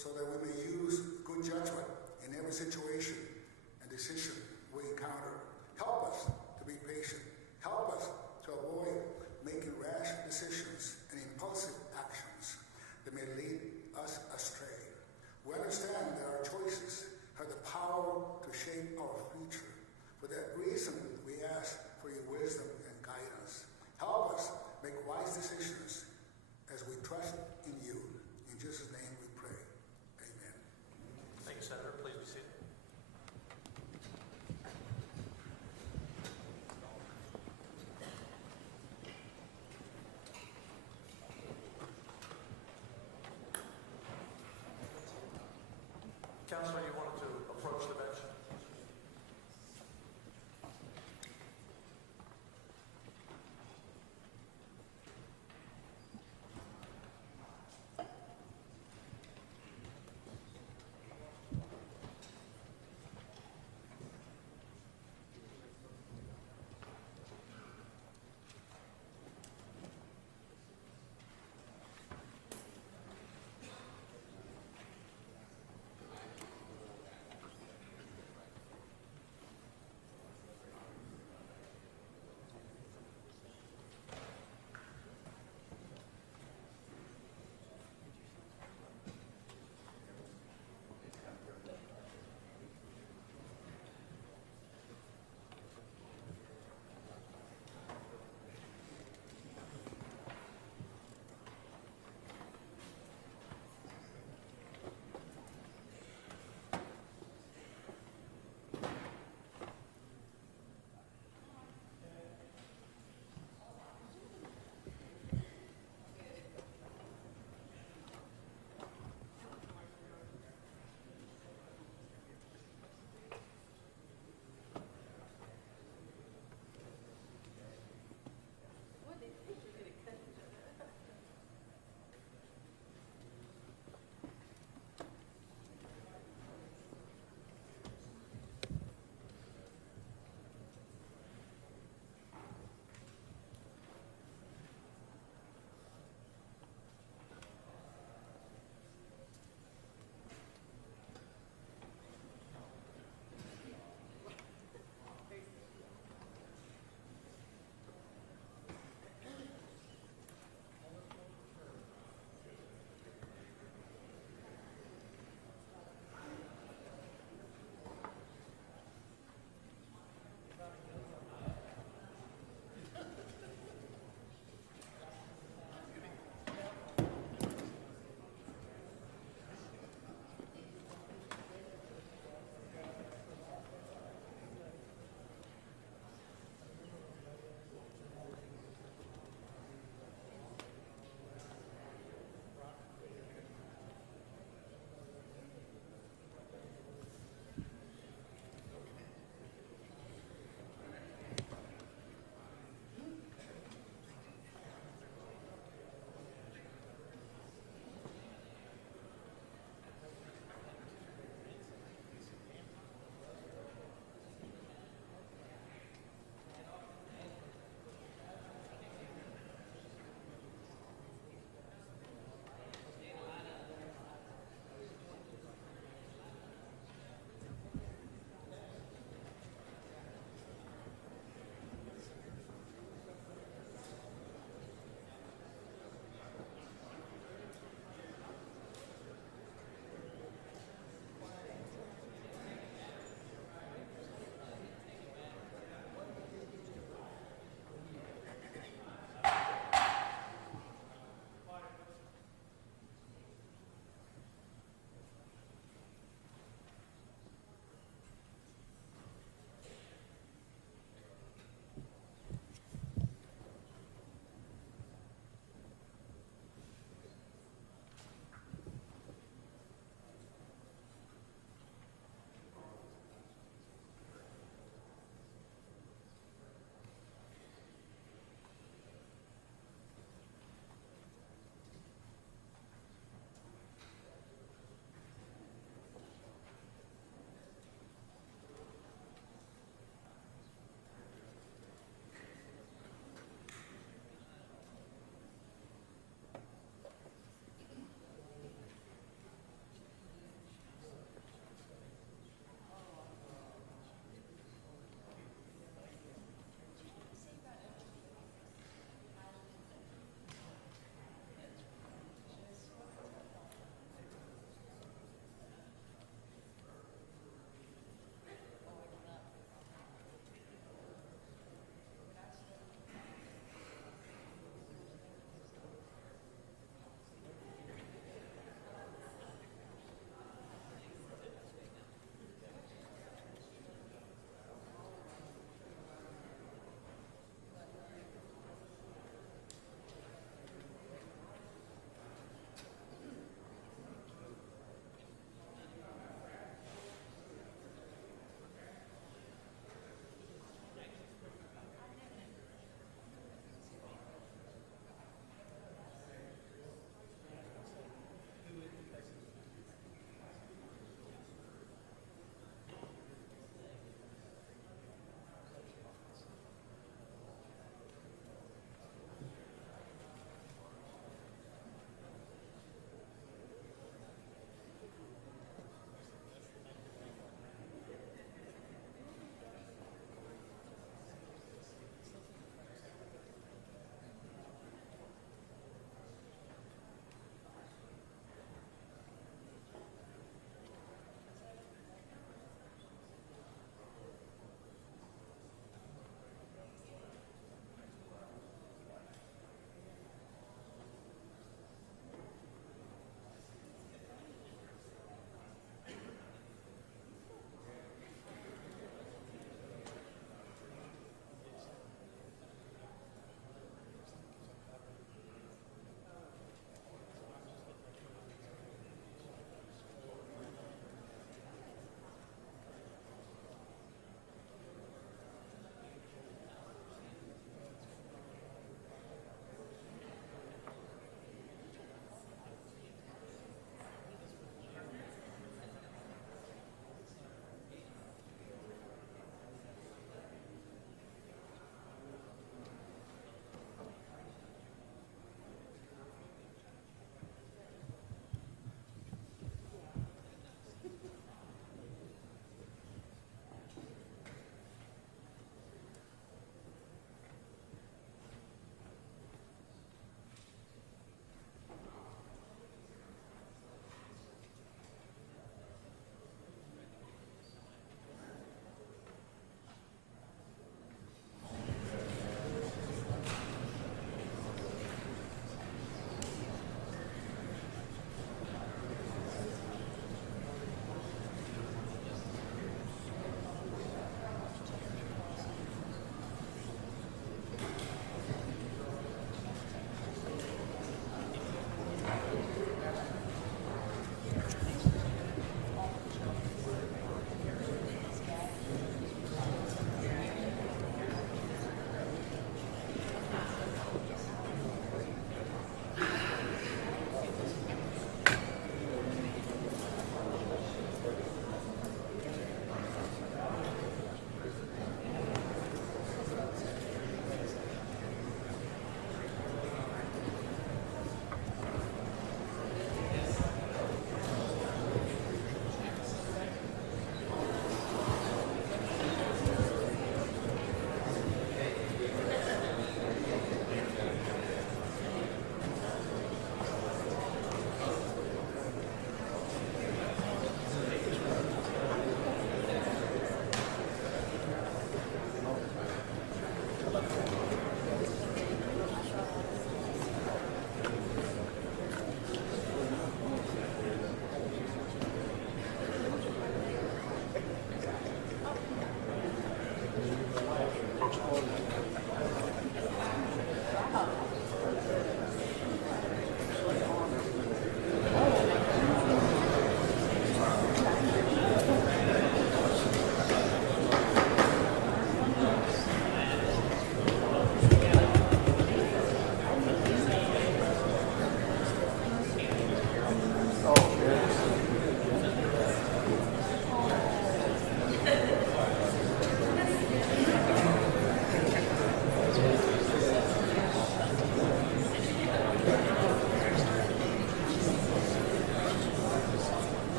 so that we may use good judgment in every situation and decision we encounter. Help us to be patient. Help us to avoid making rash decisions and impulsive actions that may lead us astray. We understand that our choices have the power to shape our future. For that reason, we ask for your wisdom and guidance. Help us make wise decisions as we trust in you. In Jesus' name we pray. Amen. Thank you, Senator. Please be seated.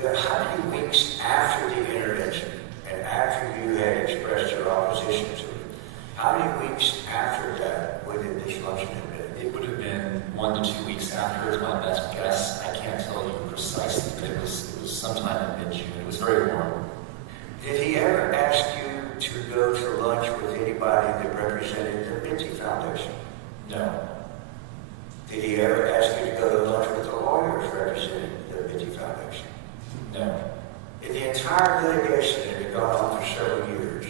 How many weeks after the intervention and after you had expressed your opposition to it, how many weeks after that would this luncheon have been? It would have been 1 to 2 weeks after is my best guess. I can't tell you precisely, but it was sometime in mid-June. It was very warm. Did he ever ask you to go to lunch with anybody that represented the Minty Foundation? No. Did he ever ask you to go to lunch with the lawyers representing the Minty Foundation? No. In the entire litigation that had gone on for several years,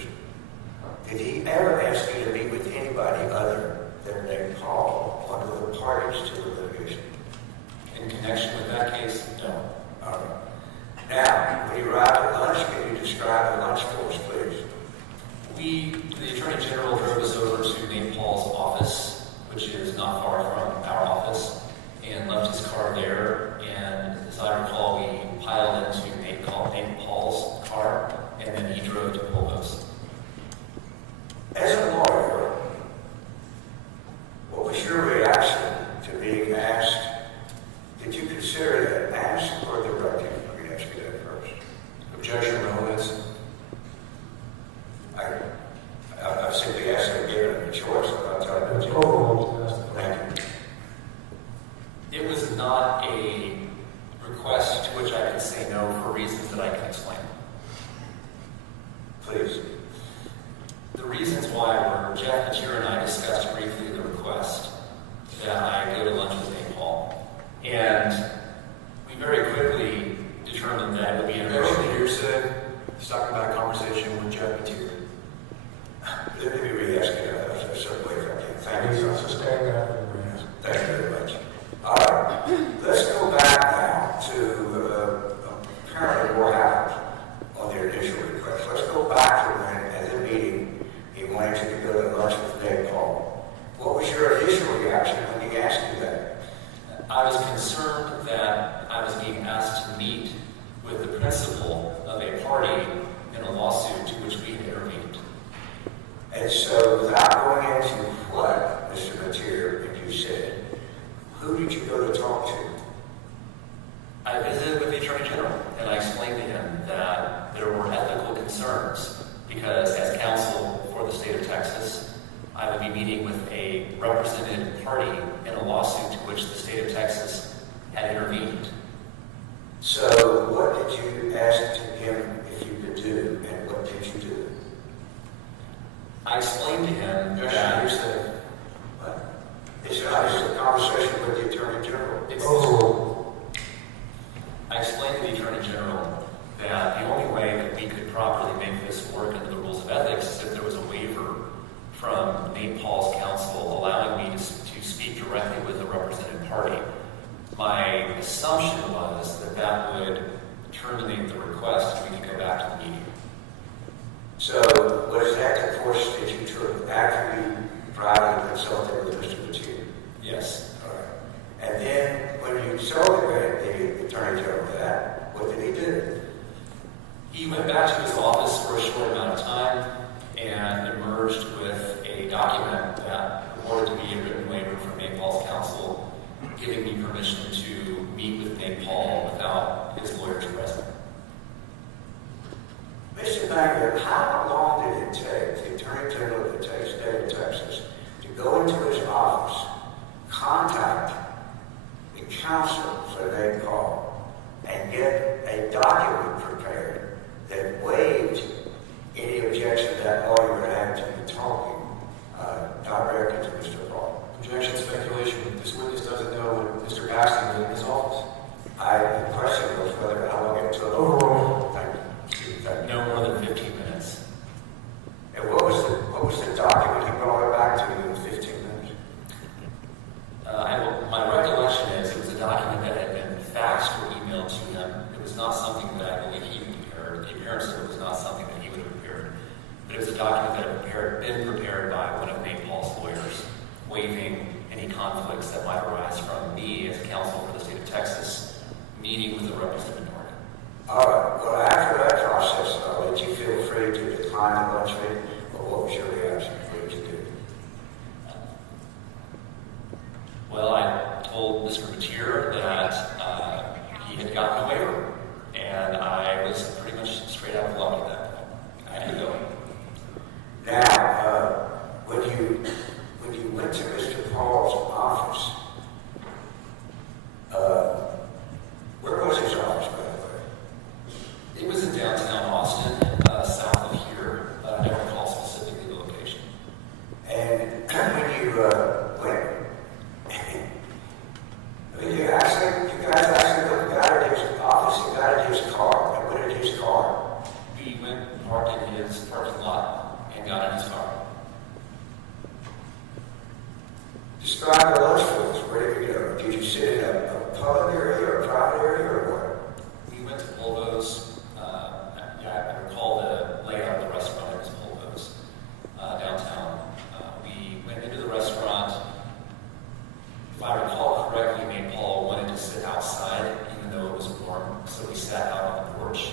did he ever ask you to meet with anybody other than named Paul, one of the parties to the litigation? In connection with that case, no. All right. Now, when you arrived at lunch, can you describe the lunch for us, please? The Attorney General drove us over to Nate Paul's office, which is not far from our office, and left his car there. And as I recall, we piled into Nate Paul's car, and then he drove to Provost. As a lawyer, what was your reaction to being asked? Did you consider that ask or directing? Let me ask you that first. Objection, relevance. I simply asked him, gave him a choice about telling you. Thank you. It was not a request to which I could say no for reasons that I can explain. Please. The reasons why were Jeff Vassar and I discussed briefly the request that I go to lunch with Nate Paul. And we very quickly determined that it would be an Actually, hearsay. He's talking about a conversation with Jeff Vassar. Let me re-ask you a certain way from you. Thank you. Thank you very much. All right. Let's go back now to apparently what happened on their initial request. Let's go back to when, at the meeting, he wanted you to go to lunch with Nate Paul. What was your initial reaction when he asked you that? I was concerned that I was being asked to meet with the principal of a party in a lawsuit to which we had intervened. And so, without going into what, Mr. Vassar, you said, who did you go to talk to? I visited with the Attorney General, and I explained to him that there were ethical concerns because, as counsel for the state of Texas, I would be meeting with a represented party in a lawsuit to which the state of Texas had intervened. So, what did you ask him if you could do, and what did you do? I explained to him Yes, that you said, what? It's a conversation with the Attorney General. I explained to the Attorney General that the only way that we could properly make this work under the rules of ethics is if there was a waiver from Nate Paul's counsel allowing me to speak directly with the represented party. My assumption was that that would terminate the request and we could go back to the meeting. So, was that the course that you took after you privately consulted with Mr. Vassar? Yes. All right. And then, when you told the Attorney General that, what did he do? He went back to his office for a short amount of time and emerged with a document that purported to be a written waiver from Nate Paul's counsel, giving me permission to meet with Nate Paul without his lawyers present. Mr. Banger, how long did it take the Attorney General of the state of Texas to go into his office, contact the counsel for Nate Paul, and get a document prepared that waived any objection that lawyer had to be talking directly to Mr. Paul? Objection, speculation. This witness doesn't know what Mr. Paxton did in his office. The question was whether how long it took. Overall. Thank you. No more than 15 minutes. And what was the document he brought it back to you in 15 minutes? My recollection is it was a document that had been faxed or emailed to him. It was not something that I believe he prepared. The appearance of it was not something that he would have prepared. But it was a document that had been prepared by one of Nate Paul's lawyers, waiving any conflicts that might arise from me as counsel for the state of Texas, meeting with the represented party. All right. Well, after that process, did you feel free to decline the lunch meeting, or what was your reaction? What did you do? Well, I told Mr. Vassar that he had gotten a waiver, And I was pretty much straight out of luck at that point. I knew going. Now, when you went to Mr. Paul's office, where was his office, by the way? It was in downtown Austin, south of here. I don't recall specifically the location. And when you went, you guys actually got at his office, you got at his car, and went in his car. We went and parked in his parking lot and got in his car. Describe the lunch for us. Where did you go? Did you sit in a public area or a private area or what? We went to Polvo's. I recall the layout of the restaurant. It was Polvo's downtown. We went into the restaurant. If I recall correctly, me and Paul wanted to sit outside, even though it was warm, so we sat out on the porch.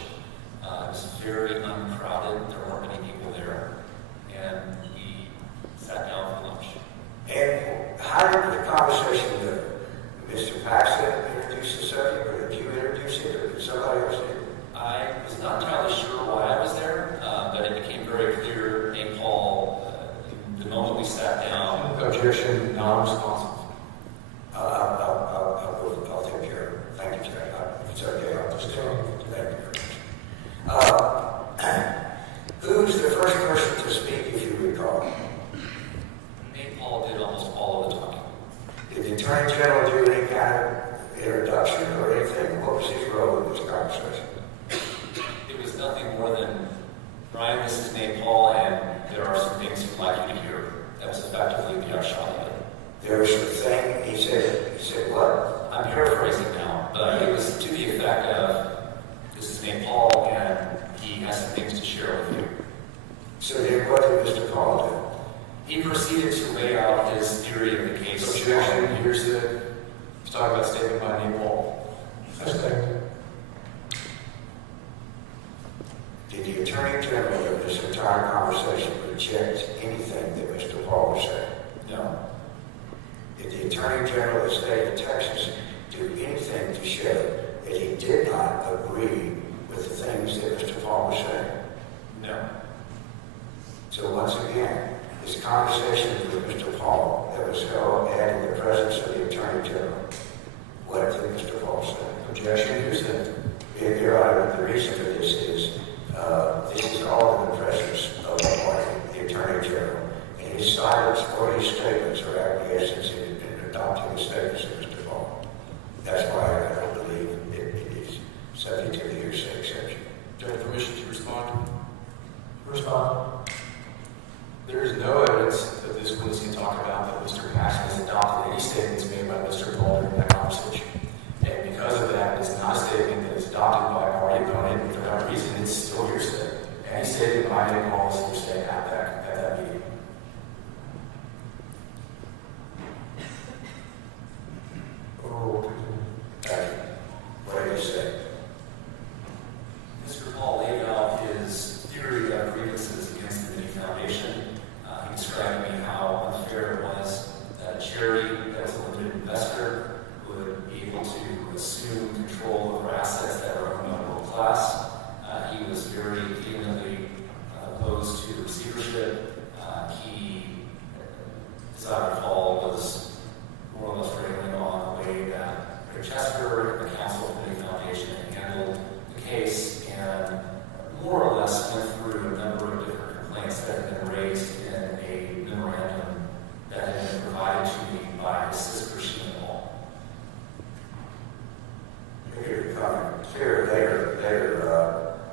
It was very uncrowded. There weren't many people there, and we sat down for lunch. And how did the conversation go? Mr. Paxton introduced the subject, or did you introduce it, or did somebody else do it? I was not entirely sure why I was there, but it became very clear, me and Paul, the moment we sat down. Objection, non-responsive. I'll take care of it. Thank you, Jack. If it's okay, I'll just tell you. Thank you very much. Who's the first person to speak, if you recall? Me and Paul did almost all of the talking. Did the Attorney General do any kind of introduction or anything? What was his role in this conversation? It was nothing more than, Brian, this is me and Paul, and there are some things we'd like you to hear. That was effectively the upshot of it. There was something, he said what? I'm paraphrasing now, but it was to the effect of, this is me and Paul, and he has some things to share with you. So then what did Mr. Paul do? He proceeded to lay out his theory of the case. Objection, here's the, let's talk about statement by name Paul. Did the Attorney General of this entire conversation reject anything that Mr. Paul was saying? No. Did the Attorney General of the state of Texas do anything to show that he did not agree with the things that Mr. Paul was saying? No. So once again, this conversation with Mr. Paul that was held and in the presence of the Attorney General, what did Mr. Paul say? Objection, here's the, Your Honor, the reason for this is all in the presence of the Attorney General, and his silence or his statements are acquiescence in adopting the statements of Mr. Paul. That's why I don't believe it is subject to the hearsay exception. do I have permission to respond? Respond. There is no evidence that this witness can talk about that Mr. Paxton has adopted any statements made by Mr. Paul during that conversation. And because of that, it's not a statement that is adopted by a party opponent, and for that reason, it's still hearsay. Any statement by name Paul is hearsay at that meeting. What did he say? Mr. Paul laid out his theory of grievances against the Mini Foundation. He described to me how unfair it was that a charity that was a limited investor would be able to assume control over assets that are owned by the middle class. He was very vehemently opposed to receivership. He, as I recall, was more or less railing on the way that Rick Chester and the counsel of the Mini Foundation handled the case, and more or less went through a number of different complaints that had been raised in a memorandum that had been provided to me by his sister, Sheena Paul. Here, later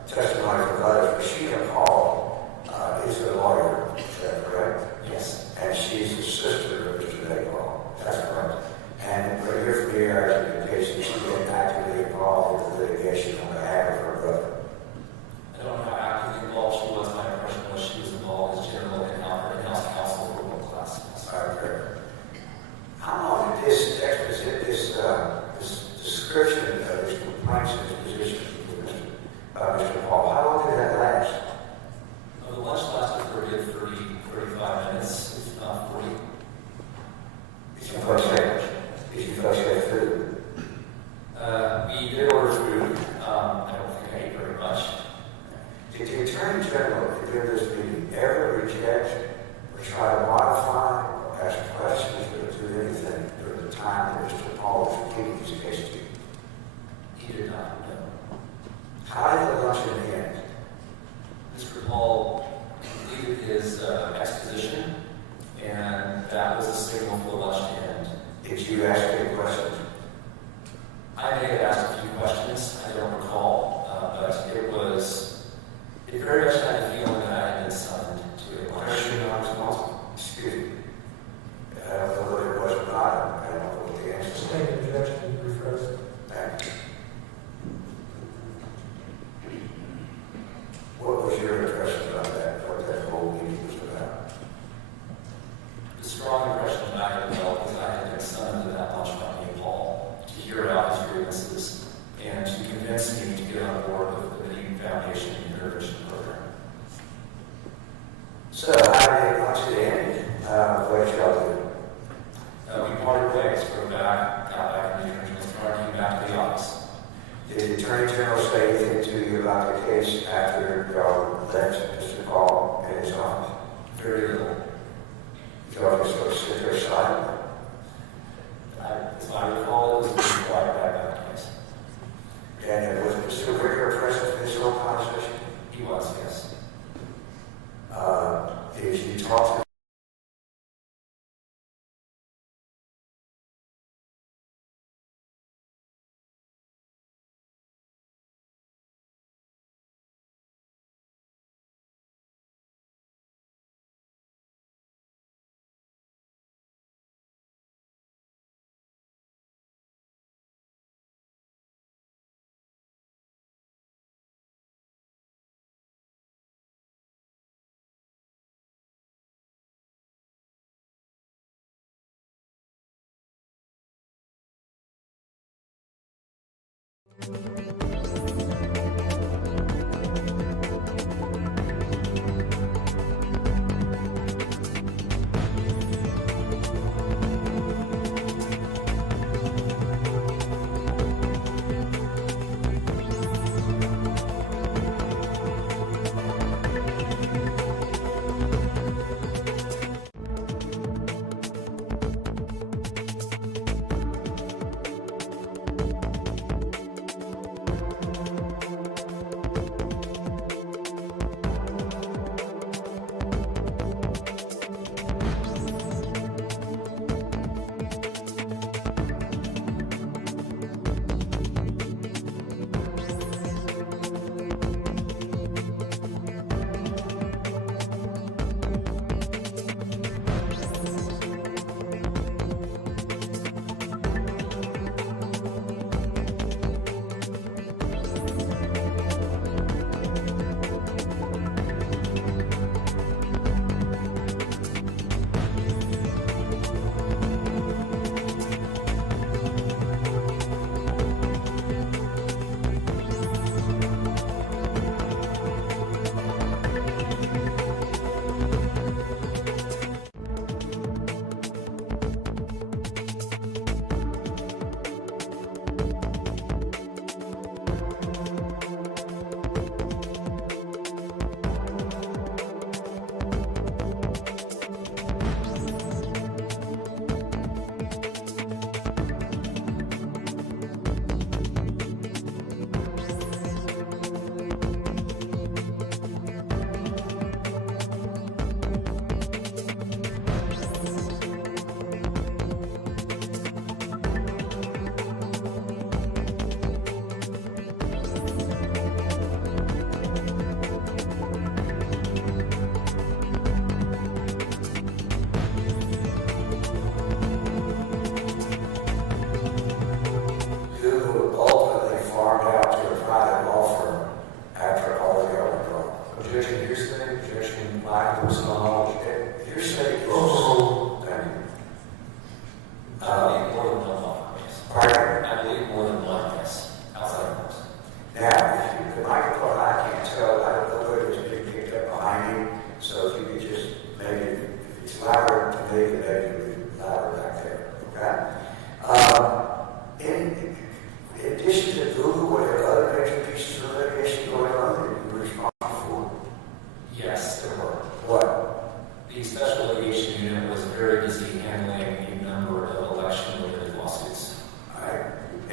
testimony provided for Sheena Paul is a lawyer, is that correct? Yes. And she's the sister of Mr. Paul. That's correct. And for your familiarity with the case, she's been actively involved in the litigation on behalf of her brother. I don't know how actively involved she was. My impression was she was involved as general in-house counsel for middle class. Okay. How long did this description of his complaints and his position with Mr. Paul, how long did that last? The lunch lasted for a good 35 minutes, if not 40. Did you folks have food? We did order food. I don't No. How did the luncheon end? Mr. Paul completed his exposition, and that was the signal for the lunch to end. Did you ask any questions? I may have asked a few questions, I don't recall, but it very much had the feeling that I had been summoned to a lunch. Question not responsible. Excuse me. I don't know what it was or not. I don't know what the answer is. Sustained objection, rephrase. Thank you. What was your impression about that, what that whole meeting was about? The strong impression that I had felt was I had been summoned to that lunch by me and Paul to hear about his grievances and to convince me to get on board with the Medina Foundation intervention program. So how did it lunch end? What did y'all do? We parted ways, got back in the Attorney General's car, came back to the office. Did the Attorney General say anything to you about the case after y'all left Mr. Paul in his office? Very little. Y'all just sort of sit there silent? As I recall, it was very quiet back in that case. And was Mr. Wicker present in this whole conversation? He was, yes. Did you talk to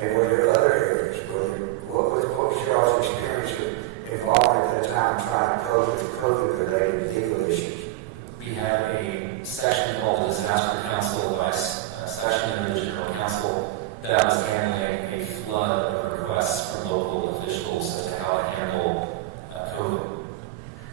And were there other areas? What is handling a flood of requests from local officials as to how to handle COVID.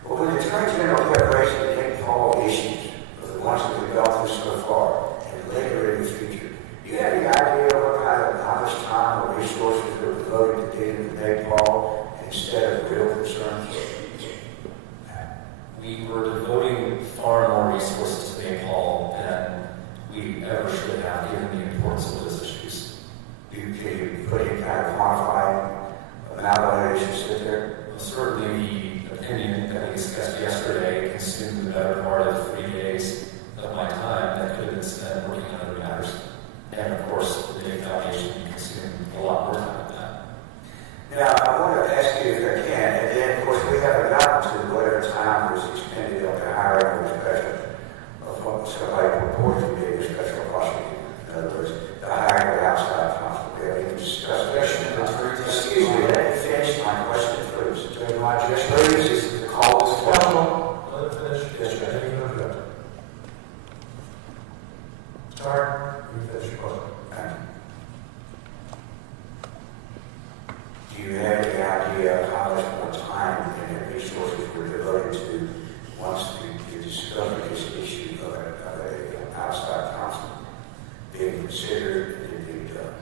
Well, when the Attorney General kept raising the big Paul issues of the ones that we've gone through so far and later in the future, do you have any idea what kind of how much time or resources were devoted to dealing with big Paul instead of real concerns? We were devoting far more resources to Nepal than we ever should have, given the importance of those issues. Can you put any kind of quantified amount of it as you sit there? Well, certainly the opinion that we discussed yesterday consumed the better part of 3 days of my time that could have been spent working on other matters. And of course, the Day Foundation consumed a lot more time than that. Now, I want to ask you if I can, and then of course we haven't gotten to whatever time was expended on the hiring of a special, of somebody purported to be a special prosecutor. In other words, the hiring of outside counsel. We haven't even discussed that. Excuse me, let me finish my question, please. Judge, my just please, is the call is Counsel, let it finish. Yes, Judge. Any other? Start. You finish your question. Do you have any idea of how much more time and resources were devoted to once you discovered this issue of an outside counsel being considered and being done?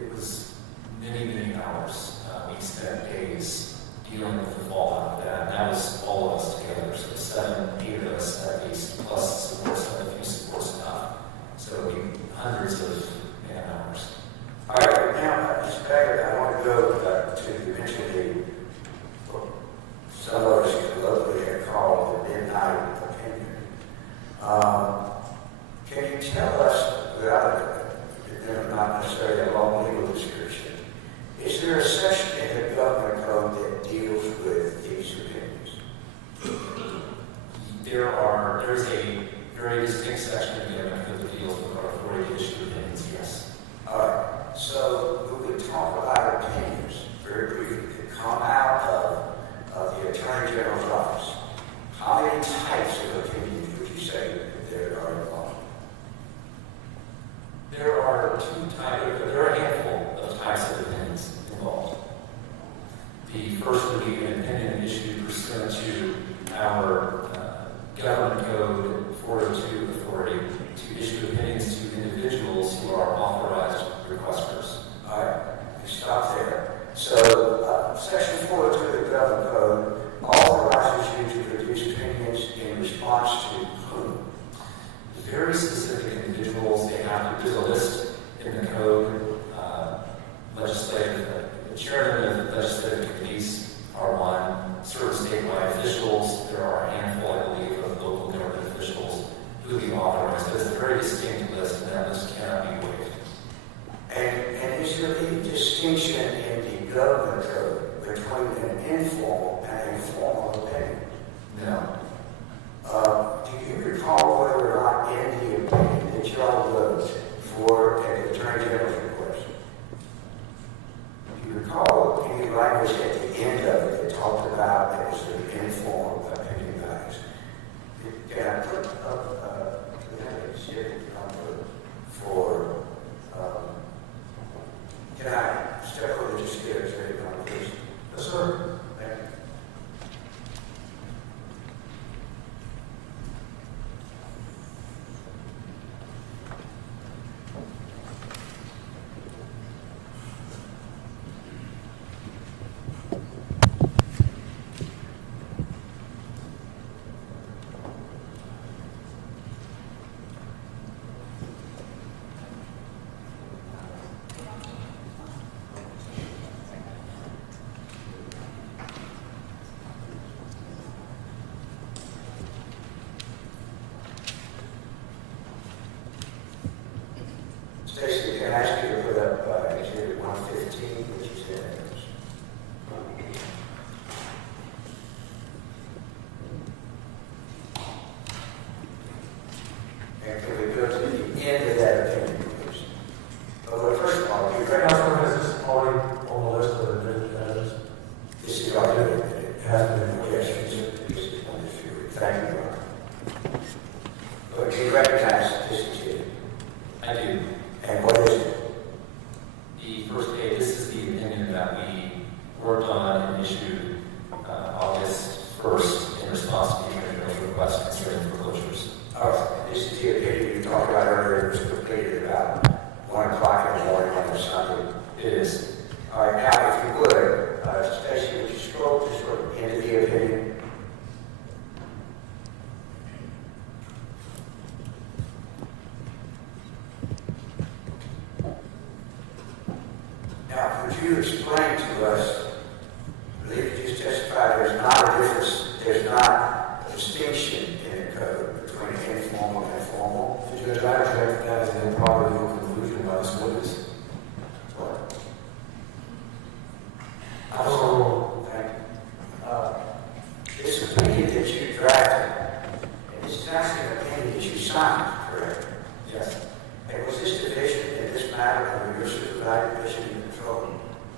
It was many, many hours. We spent days dealing with the fallout of that. And that was all of us together. So 7, 8 of us at least, plus support, some of you support staff. So it would be hundreds of man hours. All right, now, Mr. Packard, I want to go to eventually what some of us locally have called the midnight opinion. Can you tell us, without not necessarily a long legal description, is there a section in the government code that deals with these opinions? There's a very distinct section of the government code that deals with our authority to issue opinions, yes. All right. So we would talk about opinions very briefly that come out of the Attorney General's office. How many types of opinions would you say that there are involved? There are a handful of types of opinions involved. The first would be an opinion issued pursuant to our government code 402 authority to issue opinions to individuals who are authorized requesters. All right, we stop there. So, Section 402 of the Government Code authorizes you to produce opinions in response to whom? Very specific individuals. There's a list in the code. The chairman of legislative committees are one. Certain statewide officials. There are a handful, I believe, of local government officials who be authorized. But it's a very distinct list, and that list cannot be waived. And is there any distinction in the government code between an informal and a formal opinion? No. Do you recall whether or not in the opinion that y'all wrote for an Attorney General's request? Do you recall any language at the end of it that talked about that was an informal opinion bias? Can I put up the schedule number for can I step over to just get a schedule number, please? Yes, sir. Thank you. Stacy, can I ask you to put up Exhibit 115, which is evidence? And can we go to the end of that opinion, please? Well, first of all, you Counsel, is this already on the list of the evidence? this is already It has been. yes, it's one issue. Thank you. But do you recognize this is it? I do. And what is it? Could you explain to us, I believe you just testified, there's not a difference, there's not a distinction in the code between informal and formal? The judge, I reject that as an improper legal conclusion by this witness. What? So, Thank you. This opinion that you drafted, and this is actually an opinion that you signed, correct? Yes, And was this division in this matter under your supervision and control?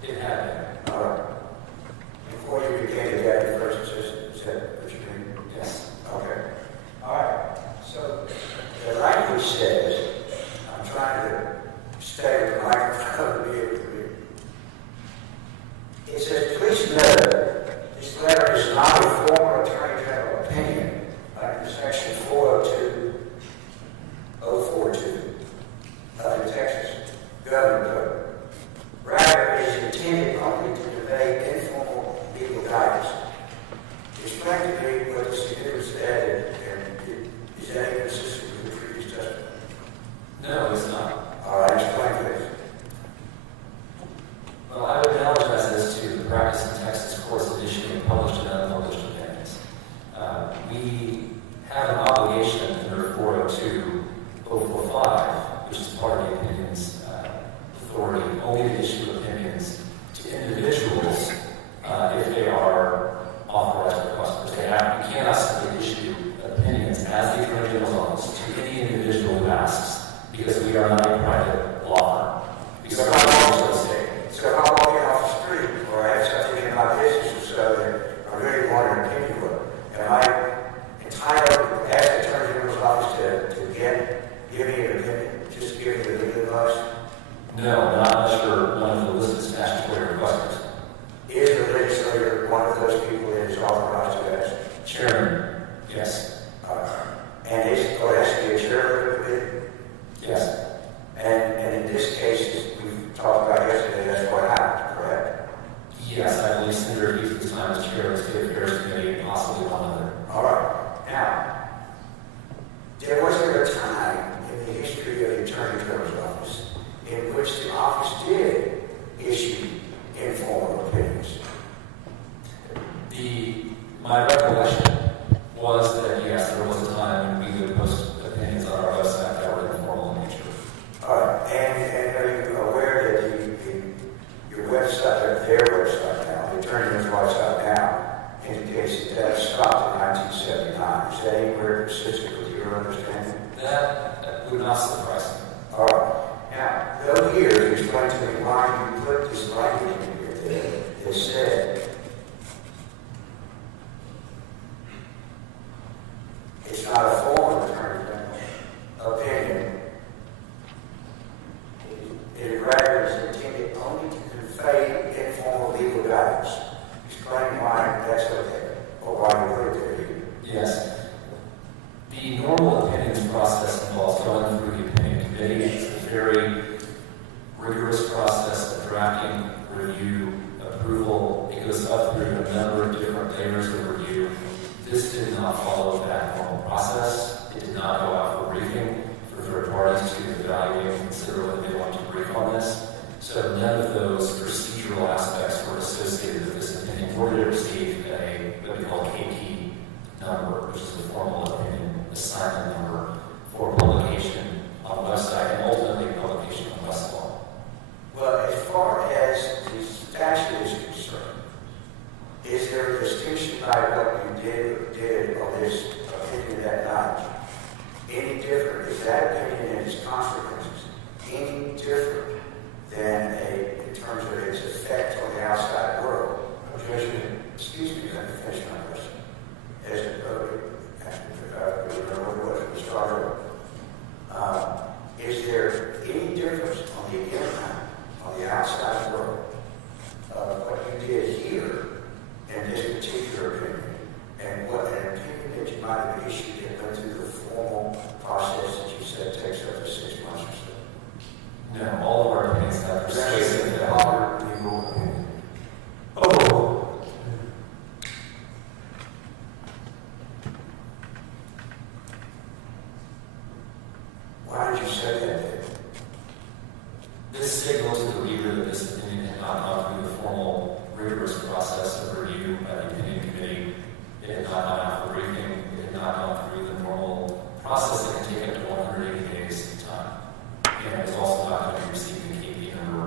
it had been. All right. Before you became the deputy first assistant, is that what you mean? Yes. Okay. All right. So the language says, I'm trying to stay with the microphone to be able to read. It says, please note, this letter is not a formal attorney general opinion under section 402, 042 of the Texas Government Code. Rather, it is intended only to convey informal legal guidance. Explain to me what the significance added, and is that inconsistent with the previous testimony? No, it's not. All right, explain please. Well, I would analogize this to the practice in Texas courts of issuing published and unpublished opinions. We have an obligation under 402-045, which is part of the opinions authority, only to issue opinions to individuals if they are authorized requesters. You cannot simply issue opinions as the Attorney General's office to any individual who asks, because we are not a private law firm. Because our law is state. So if I'm walking off the street, or I have something in my business or so that I really want an opinion of, am I entitled, as the Attorney General's office, to give me an opinion, just give me the legal advice? No, not unless you're one of the listed statutory requesters. Is the legislator one of those people that is authorized to ask? Chairman, yes. And is, or has to be a chair of the committee? Yes. And in this case, we talked about yesterday, that's what happened, correct? Yes, I believe Senator Hughes' time as chair of the State Affairs Committee and possibly one other. All right. Now, was there a time in the history of the Attorney General's office in which the office did issue informal opinions? My recollection was that, yes, there was a time when we would post opinions on our website that were informal in nature. All right. And are you aware that your website, or their website now, the Attorney General's website now, indicates that stopped in 1979? Is that anywhere consistent with your understanding? That would not surprise me. All right. Now, though here, explain to me why you put this language in here that said it's not a formal Attorney General opinion. It rather is intended only to convey informal legal guidance. Explain why that's okay, or why you put it there. Yes. The normal opinions process involves going through the opinion committee. It's a very rigorous process of drafting, review, approval. It goes up through a number of different layers of review. This did not follow that normal process. It did not go out for briefing for third parties to evaluate and consider whether they want to brief on this. So none of those procedural aspects were associated with this opinion. We're going to receive what we call KP number, which is the formal opinion assignment number for publication on the website and ultimately publication on Westlaw. Well, as far as the statute is concerned, is there a distinction by what you did on this opinion that night? Any different? Is that opinion and its consequences any different than in terms of its effect on the outside world? Objection. Excuse me, let me finish my question. As is there any difference on the impact on the outside world of what you did here in this particular opinion and what an opinion that you might have issued that went through the formal process that you said takes up to 6 months or so? No, all of our opinions have persuasive That's effect. our legal opinion. oh, Why did you say that, David? This signal to the reader that this opinion had not gone through the formal, rigorous process of review by the opinion committee. It had not gone out for briefing. It had not gone through the normal process that can take up to 180 days of time. And it was also not going to be receiving a KP number.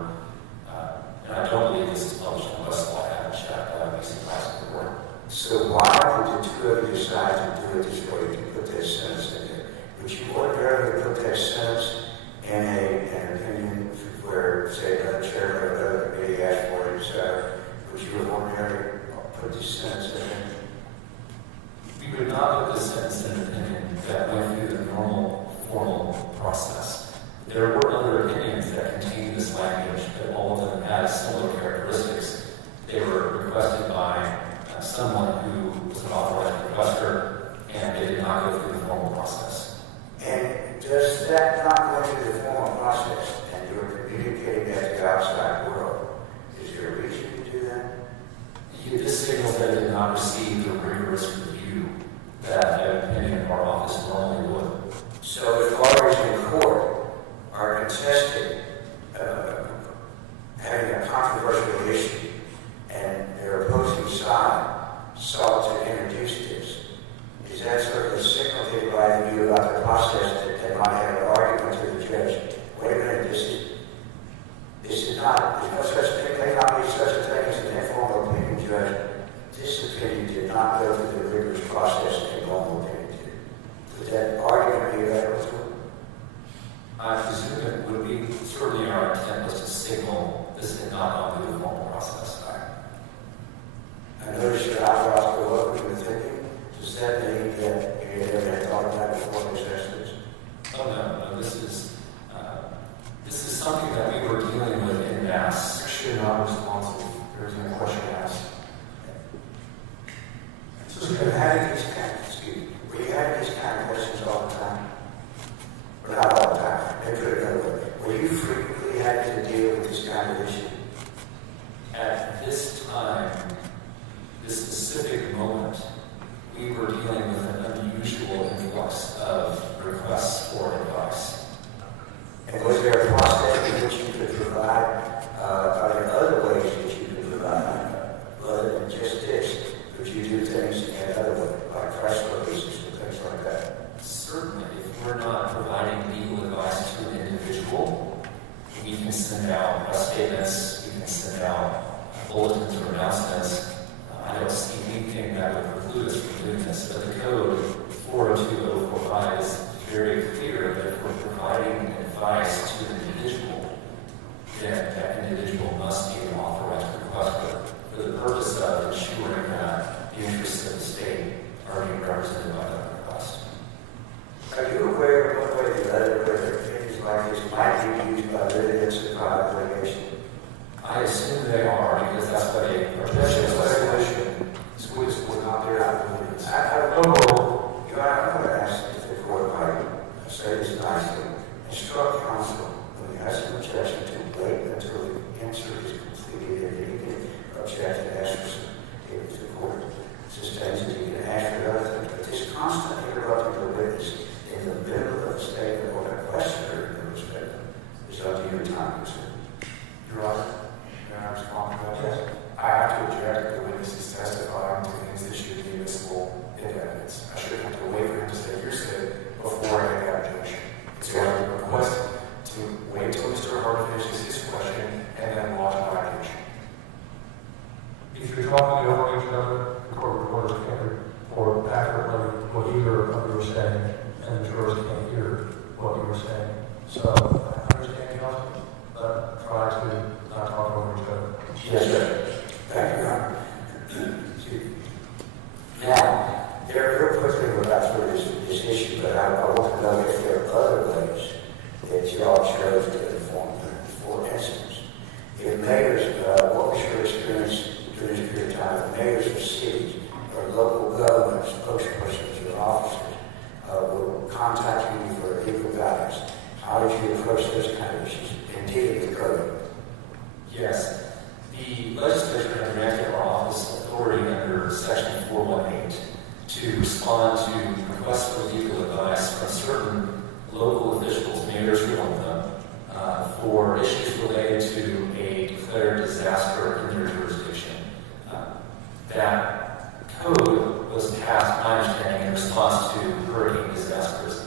And I don't believe this is published unless I haven't checked. That would be surprising to the board. So why would the two of you decide to do it this way, to put that sentence in there? Would you ordinarily put that sentence in an opinion where, say, another chairman or another committee asked for it, etc.? Would you have ordinarily put this sentence in there? We would not put this sentence in an opinion that went through the normal, formal process. There were other opinions that contained this language, but all of them had similar characteristics. They were requested by someone who was an authorized requester, and they did not go through the formal process. And does that not go through the formal process, and you're communicating that to the outside world? Is there a reason to do that? This signals that it did not receive the rigorous review that an opinion of our office normally would. So if lawyers in court are contesting having a controversial issue, and their opposing side sought to introduce this, is that sort of a signal they provide you about the process that they might have an argument to the judge? Wait a minute, this is not, there's no such thing, may not be such a thing as an informal opinion judge. This opinion did not go through the rigorous process that a normal opinion did. Would that argument be available to them? I presume it would be, certainly our intent was to signal this did not go through the formal process. I noticed your eyebrows go up when you're thinking. Does that mean that you never had thought about it before this instance? Oh no, this is something that we were dealing with in mass. Actually, not responsive. There was no question asked. So were you having these kind of questions all the time? Or not all the time? Maybe put it another way. Were you frequently having to deal with this kind of issue? At this time, this specific moment, we were dealing with an unusual influx of requests for advice. And was there a process in which you could provide, are there other ways that you could provide, other than just this? Could you do things in other ways, like press releases and things like that? Certainly, if we're not providing legal advice to an individual, we can send out press statements, we can send out bulletins or announcements. I don't see anything that would preclude us from doing this, but the code 402045 is very clear that if we're providing advice to an individual, then that individual must be an authorized requester for the purpose of ensuring that the interests of the state are being represented by that request. Are you aware of one way or the other where opinions like this might be used by litigants in private litigation? I assume they are, because that's what a professional Legislation was not there after the meetings. I don't know. I'm going to ask if the court might say this nicely. Instruct counsel when you ask an objection to wait until the answer is completed and you can object and ask for some. If the court sustains it, you can ask for other things. But this constant interrupting the witness in the middle of a statement or a question or a statement is up to your time, sir. Your Honor, may I respond to that? Yes. I have to object that the witness is testifying to things that should be admissible in evidence. I should have to wait for him to say hearsay before I make that objection. So I would request to wait until Mr. Hart finishes his question and then lodge my objection. If you're talking over each other, the court reporter can't report accurately what either of you are saying, and the jurors can't hear what you were saying. So, I understand you also, but try to not talk over each other. Yes, sir. Thank you, Your Honor. Now, real quickly, we're about through this issue, but I want to know if there are other ways that you all chose to inform them. For instance, if mayors, what was your experience during this period of time? If mayors of cities or local governments, spokespersons or officers were contacting you for legal guidance, how did you approach those kind of issues? Indeed, the code. Yes. The that code was passed, my understanding, in response to hurricane disasters.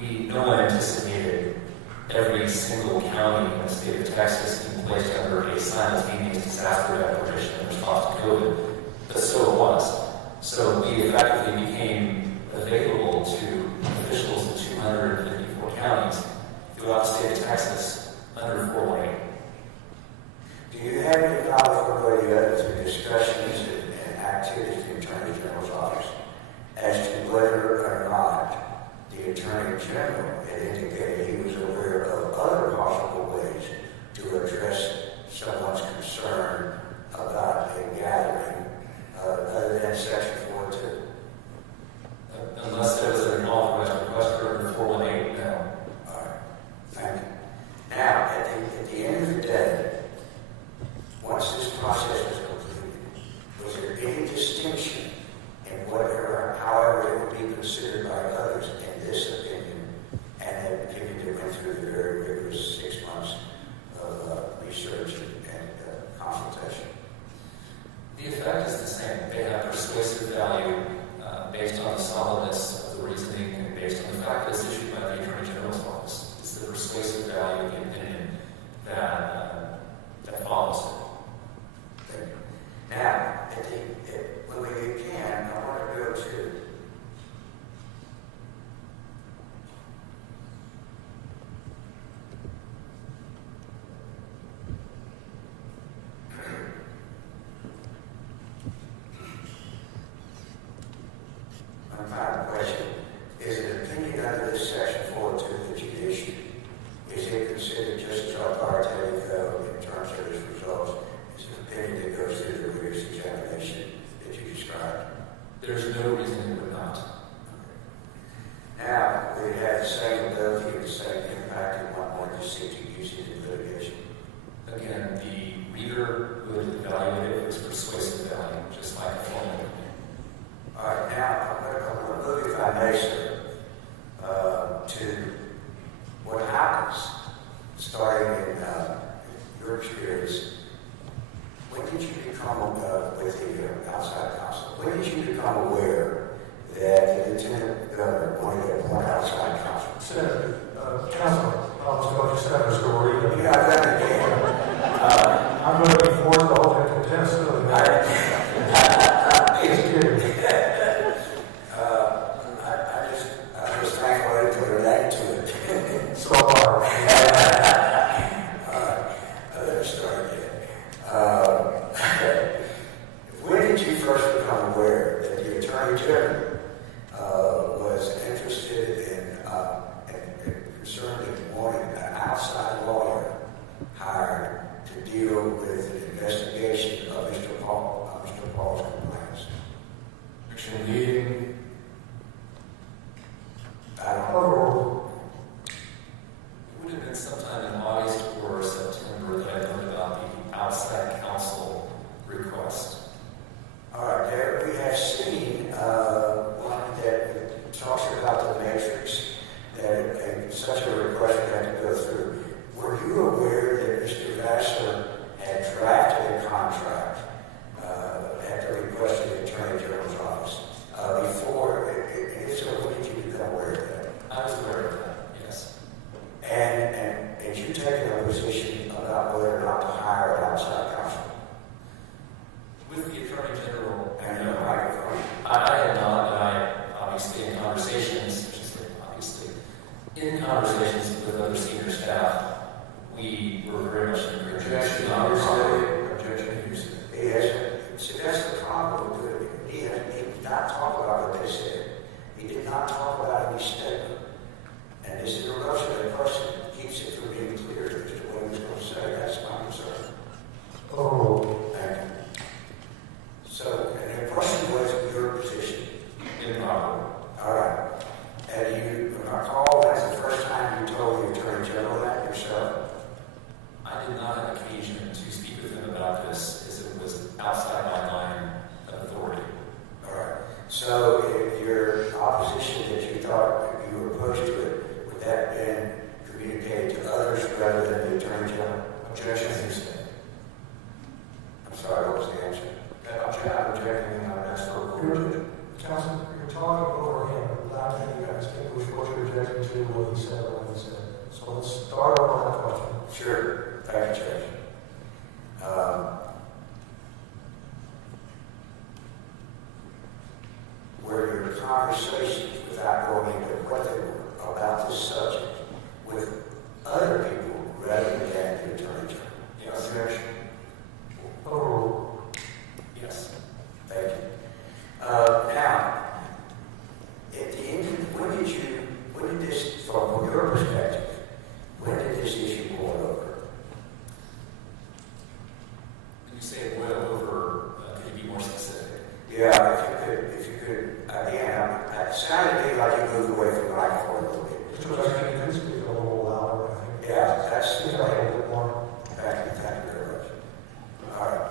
No one anticipated every single county in the state of Texas being placed under a simultaneous disaster declaration in response to COVID, but so it was. So we effectively became available to officials in 254 counties throughout the state of Texas under 418. Do you have any knowledge of whether through discussions and activities in the Attorney General's office as to whether or not the Attorney General had indicated he was aware of other possible ways to address someone's concern about a gathering other than Section 402? Unless there was an authorized request under 418, no. All right. Thank you. Now, at the end of the day, once this process was completed, was there any distinction in whatever, however it would be considered by others in this opinion, and an opinion that went through the very rigorous 6 months of research and consultation? The effect is the same. They have persuasive value based on the solidness of the reasoning and based on the fact that it's issued by the Attorney General's office. It's the persuasive value of the opinion that follows it. Now, when we can, I want to go to my final question. Is an opinion under this Section 402 that you issued, is it considered just as authoritative in terms of its results? It's an opinion that goes through the rigorous examination that you described. There's no reason it would not. Now, we have the same ability and the same impact in what more you seek to use it in litigation. Again, the reader would evaluate it as persuasive value, just like a formal opinion. All right, now I'm going to move, if I may, sir, to what happens starting in your experience. When did you become, with the outside counsel, when did you become aware that the Lieutenant Governor wanted to appoint outside counsel? Senator, Councilman, I was going to Senator Story. Yeah, that again. I'm going to be forced to hold a contest soon. I was thankful I put her name to it. So far. Let me start again. When did you first become aware that the Attorney General was interested in and concerned in wanting an outside lawyer hired to deal with an investigation of Mr. Paul's complaints? Action meeting. I don't know. It would have been sometime in August or September that I learned about the outside counsel request. All right, there we have seen one that talks about the matrix, that such a request would have to go through. Were you aware that Mr. Vassar had drafted a contract at the request of the Attorney General's office before? If so, when did you become aware of that? I was aware of that, yes. And you taken a position about whether or not to hire an outside counsel? With the Attorney General, And you know, I had not, but I obviously in conversations, in conversations with other senior staff, we were very much in Objection to hearsay. Objection to hearsay. Yes, so that's the problem with it. He did not talk about what they said. He did not talk about any statement. And this is a Russian person keeps it from being clear as to what he was going to say. That's my concern. Oh. And so, and the question was your position. improper. All right. And you recall that's the first time you told the Attorney General that yourself? I did not have occasion to speak with So let's start over on that question. Sure. Thank you, Judge. Were your conversations, without going into what they were, about this subject with other people rather than the Attorney General? Yes. Objection? Overruled. Yes. Thank you. Now, at the end, when did this, from your perspective, when did this issue boil over? When you say it boiled over, could you be more specific? Yeah, if you could, again, it sounded to me like you moved away from the microphone a little bit. Mr. President, you can speak a little louder, I think. Yeah, that's, Speak a little bit more. thank you very much. All right.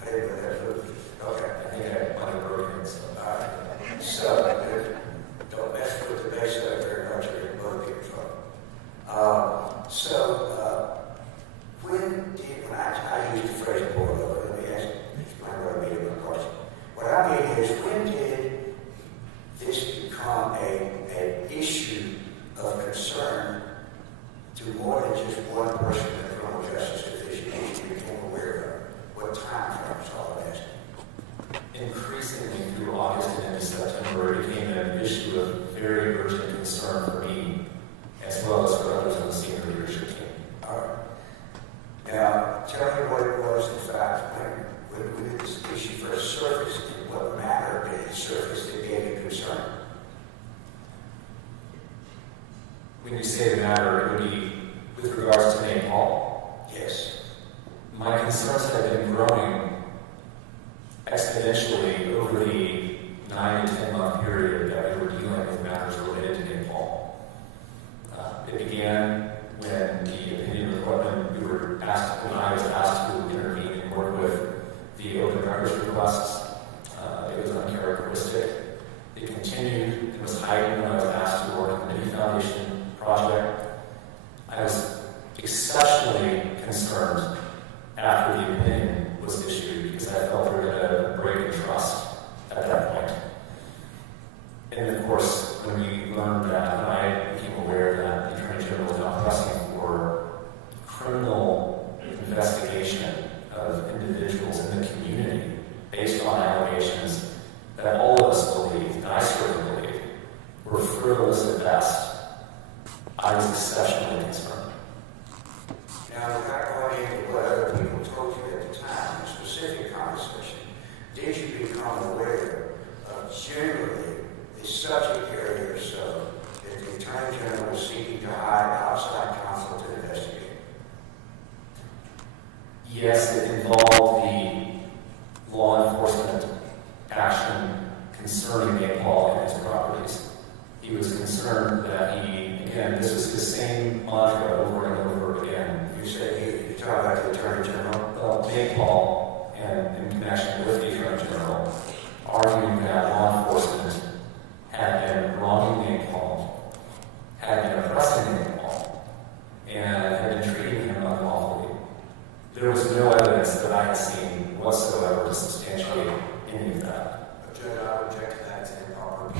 I didn't know that. Okay. I think I might have broken it, so. All right. So, don't mess with the base of it very much, or you're both getting trouble. When I use the phrase boil over, let me ask, explain what I mean by question. What I mean is, when did this become an issue of concern to more than just one person in the criminal justice division who became aware of? What time frame is all I'm asking? Increasingly through August and into September, it became an issue of very urgent concern for me, as well as for others on the senior leadership team. All right. Now, tell me what it was, in fact, when did this issue first surface, and what manner did it surface that gave you concern? When you say the matter, it would be with regards to Nate Hall. Yes. My concerns have been growing exponentially over the 9 to 10 month period that we were dealing with matters related to Nate Hall. It began when the opinion when we were asked, when I was asked to intervene and work with the open records requests. It was uncharacteristic. It continued. It was heightened when I was asked to work on the New Foundation project. I was exceptionally concerned after the opinion was issued because I felt we were going to break in trust at that point. And of course, when we learned that, when I became aware that the Attorney General was now pressing for criminal investigation of individuals in the community based on allegations that all of us believe, and I certainly believe, were frivolous at best, I was exceptionally concerned. Now, without going into what other people told you at the time, a specific conversation, did you become aware of generally the subject area or so that the Attorney General was seeking to hire outside counsel to investigate? Yes, it involved the law enforcement action concerning Nate Hall and his properties. He was concerned that again, this was his same mantra over and over again. You say you talk about the Attorney General? Well, Nate Hall, and in connection with the Attorney General, arguing that law enforcement had been wronging Nate Hall, had been oppressing Nate Hall, and had been treating him unlawfully. There was no evidence that I had seen whatsoever to substantiate any of that. Judge, I would object to that as improper.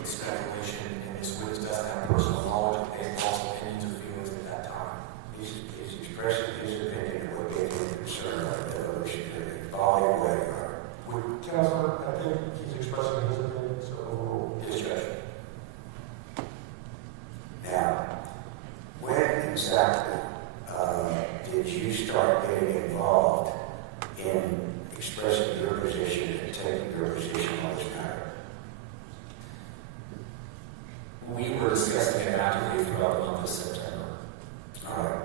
It's speculation, and this witness doesn't have personal knowledge of Nate Hall's opinions or feelings at that time. He's expressing his opinion of what gave him concern about the other issue, volume way. Counselor, I think he's expressing his opinion, so overruled. His judgment. Now, when exactly did you start getting involved in expressing your position and taking your position on this matter? We were discussing it actively throughout the month of September. All right.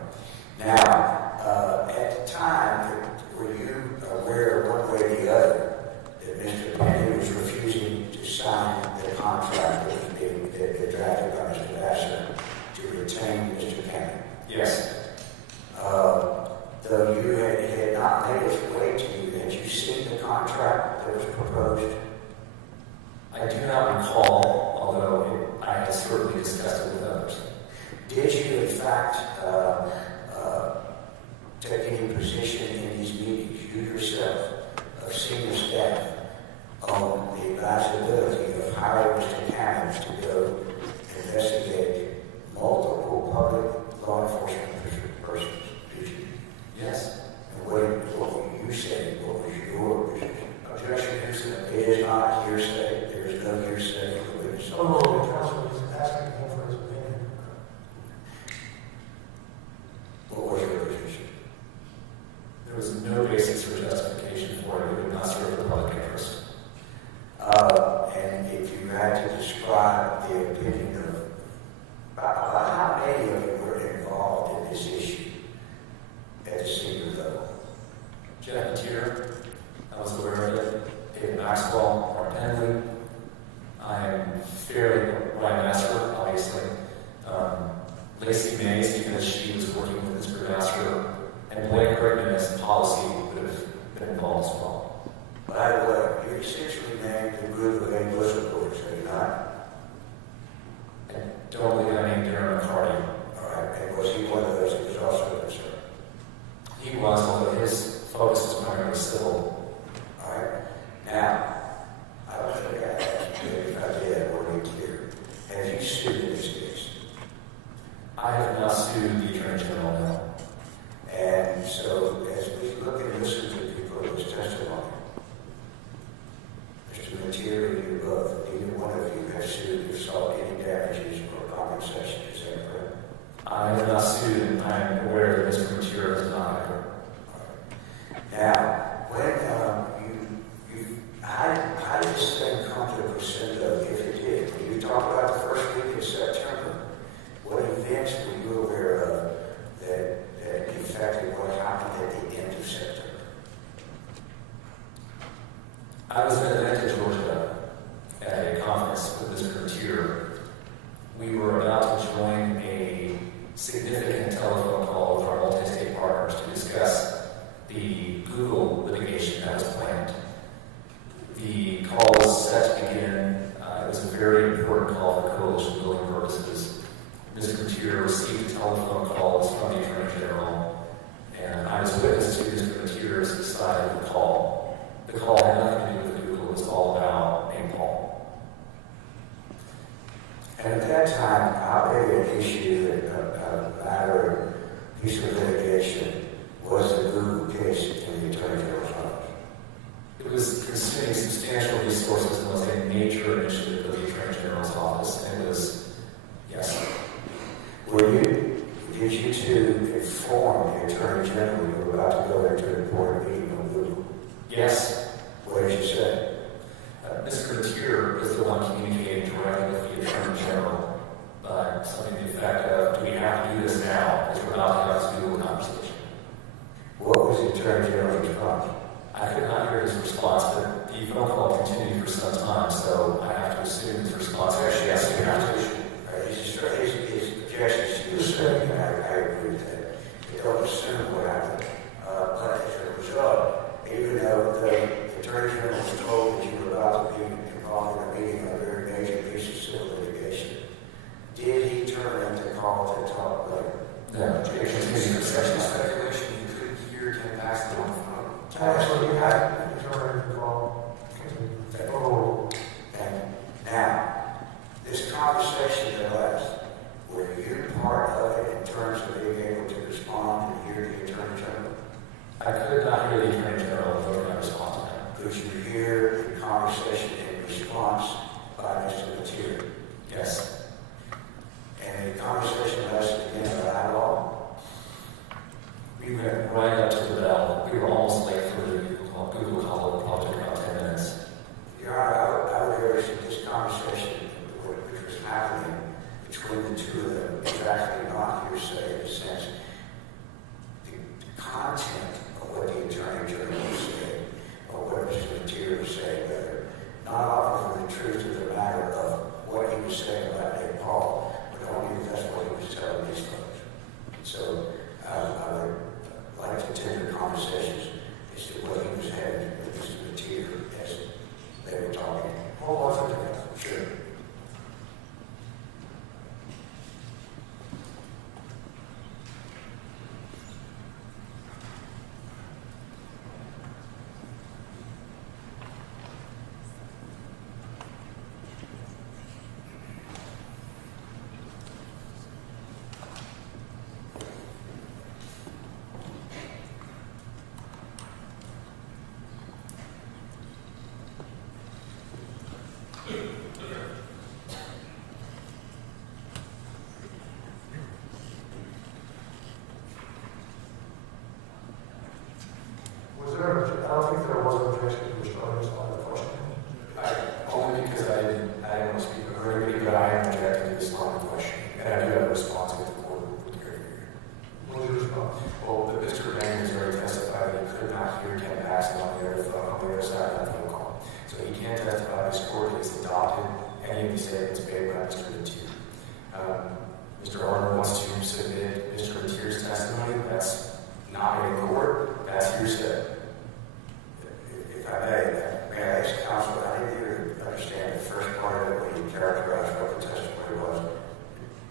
Now, at the time, were you aware one way or the other that Mr. Penny was refusing to sign the contract that was being drafted by Mr. Vassar to retain Mr. Penny? Yes. Though you had not made it way to you, had you seen the contract that was proposed? I do not recall, although I had certainly discussed it with others. Did you, in fact, take any position in these meetings, you yourself, of senior staff, on the advisability of hiring Mr. Cameron to go investigate multiple public law enforcement persons, did you? Yes. And what were you saying? What was your position? Objection, hearsay. It is not hearsay. There is no hearsay for the witness. Oh, the counsel is asking him for his opinion. What was your position? There was no basis for justification for it. It would not serve the public interest. And if you had to describe the opinion of how many of you were involved in this issue at the senior level? Jeff Petier, I was aware of it. David Maxwell, Mark Henley. I'm fairly Ryan Vassar, obviously. Lacey Mays, because she was working with Mr. Vassar, and Blake Kirkman as policy would have been involved as well. By the way, you essentially named the group of eight whistleblowers, have you not? I don't believe I named Darren McCarty. All right, and was he one of those that was also concerned? He was, although his focus was primarily civil. All right, now, I don't think I asked you, if I did, I want to be clear. Have you sued in this case? I have not sued the Attorney General now. And so, as we look and listen to people in this testimony, Mr. Petier and you both, neither one of you have sued or sought any damages or compensation, is that correct? I have not sued, and I'm aware that Mr. Petier has not either. Now, when how did this thing come to crescendo, if it did? When you talk about the first week of September, what events were you aware of that affected what happened at the end of September? I was in Atlanta, Georgia, at a conference with Mr. Petier. We were about to join a significant telephone call with our multi-state partners to discuss the Google litigation that was planned. The call was set to begin. It was a very important call for coalition building purposes. Mr. Petier received a telephone calls from the Attorney General, and I was witness to Mr. Petier's side of the call. The call had nothing to do with Google. It was all about name call. And at that time, how big an issue, a matter, piece of litigation, was the Google case in the Attorney General's office? It was consuming substantial resources and was a major initiative of the Attorney General's office, and it was, yes. Did you two inform the Attorney General you were about to go into an important meeting on Google? Yes. What did you say? Mr. Petier was the one communicating directly with the Attorney General, but something to the effect of, do we have to do this now, because we're about to have this Google conversation. What was the Attorney General's response? I could not hear his response, but the phone call continued for some time, so I have to assume his response actually yes, you have to. His objections to the saying, I agree with that. You don't assume what happened. But as a result, even though the Attorney General was told that you were about to be involved in a meeting on a very major piece of civil litigation, did he turn in to call to talk later? No, it continued for such Speculation, you couldn't hear Ken Paxton on the phone. Actually, you had an attorney involved. Oh, And now, this conversation that last, were you part of it in terms of being able to respond and hear the Attorney General? I could not hear the Attorney General, nor could I respond to him. Could you hear the conversation in response by Mr. Petier? Yes. And the conversation lasted again about how long? We went right up to the bell. We were almost late for the Google call. It probably took about 10 minutes. Your Honor, I would urge that this conversation, which was happening between the two of them, is actually not hearsay in the sense the content of what the Attorney General was saying, or what Mr. Petier was saying, whether not offering the truth of the matter of what he was saying about I don't think there was an objection to destroying this line of questioning. Only because I didn't want to speak agreeably, but I am objecting to this line of questioning, and I do have a response if the court would carry here. What was your response? Well, the Mr. Bain has already testified that he could not hear Ken Paxton on the other side of that phone call. So he can't testify this court has adopted any of the statements made by Mr. Letier. Mr. Arnold wants to submit Mr. Letier's testimony. That's not made in court. That's hearsay. If I may I ask counsel, I didn't even understand the first part of it when you characterized what the testimony was.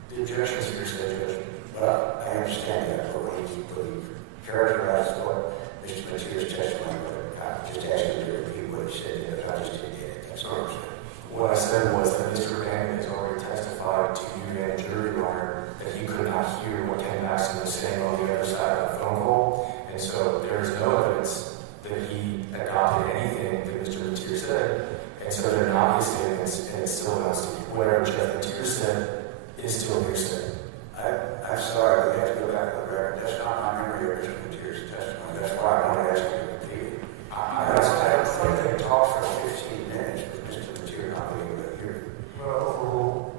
The objection is hearsay, Judge. Well, I understand that, but when you characterized what Mr. Letier's testimony was, I just asked him to repeat what he said, because I just didn't get it. That's all I'm saying. What I said was that Mr. Bain has already testified to you and the jury, Your Honor, that he could not hear what Ken Paxton was saying on the other side of the phone call, and so there is no evidence that he adopted anything that Mr. Letier said, and so they're not his statements, and it still has to be. Whatever Jeff Letier said is still hearsay. I'm sorry, we have to go back to the record. That's not my memory of Mr. Letier's testimony. That's why I want to ask you to repeat it. I don't think they talked for 15 minutes with Mr. Letier not being able to hear it. Well,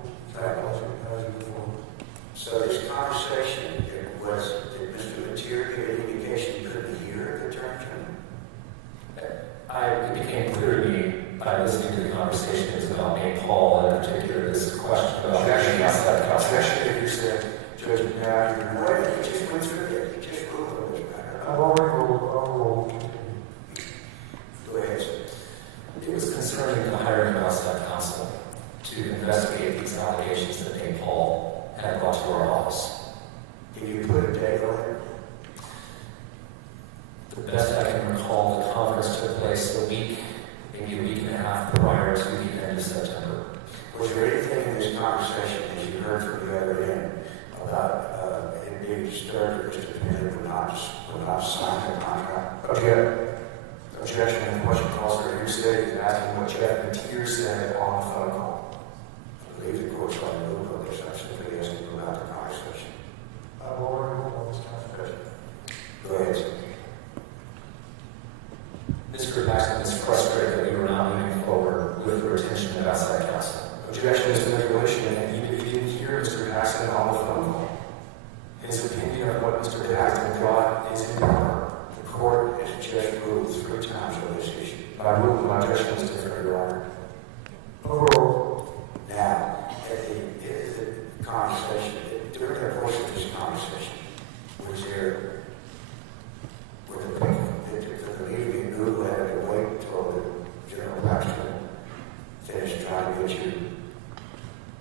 So this conversation was, did Mr. Letier give any indication he couldn't hear the term? It became clear to me by listening to the conversation it was about Nate Paul, and in particular this question about Objection to hearsay. Judge, now you're He just went through it. He just ruled on this matter. I've already ruled. Go ahead, sir. It was concerning the hiring of outside counsel to investigate these allegations that Nate Paul had brought to our office. Can you put a date on it? The best I can recall, the conference took place maybe a week and a half prior to the end of September. Was there anything in this conversation that you heard from the other end about it being disturbed that Mr. Pender would not sign the contract? Objection. The question calls for hearsay. He's asking what Jeff Letier said on the phone call. I believe the court's on the move on this. I'm simply asking about the conversation. I've already ruled on this conversation. Go ahead, sir. Mr. Paxton is frustrated that we were not moving forward with the retention of outside counsel. Objection is manipulation, and even if he didn't hear Mr. Paxton on the phone call, his opinion of what Mr. Paxton thought is improper. The court has just ruled 3 times on this issue. My objection is different, Your Honor. Overruled. Now, at the end of the conversation, during the course of this conversation, was there, were the meeting who had to wait until the General Paxton finished trying to get you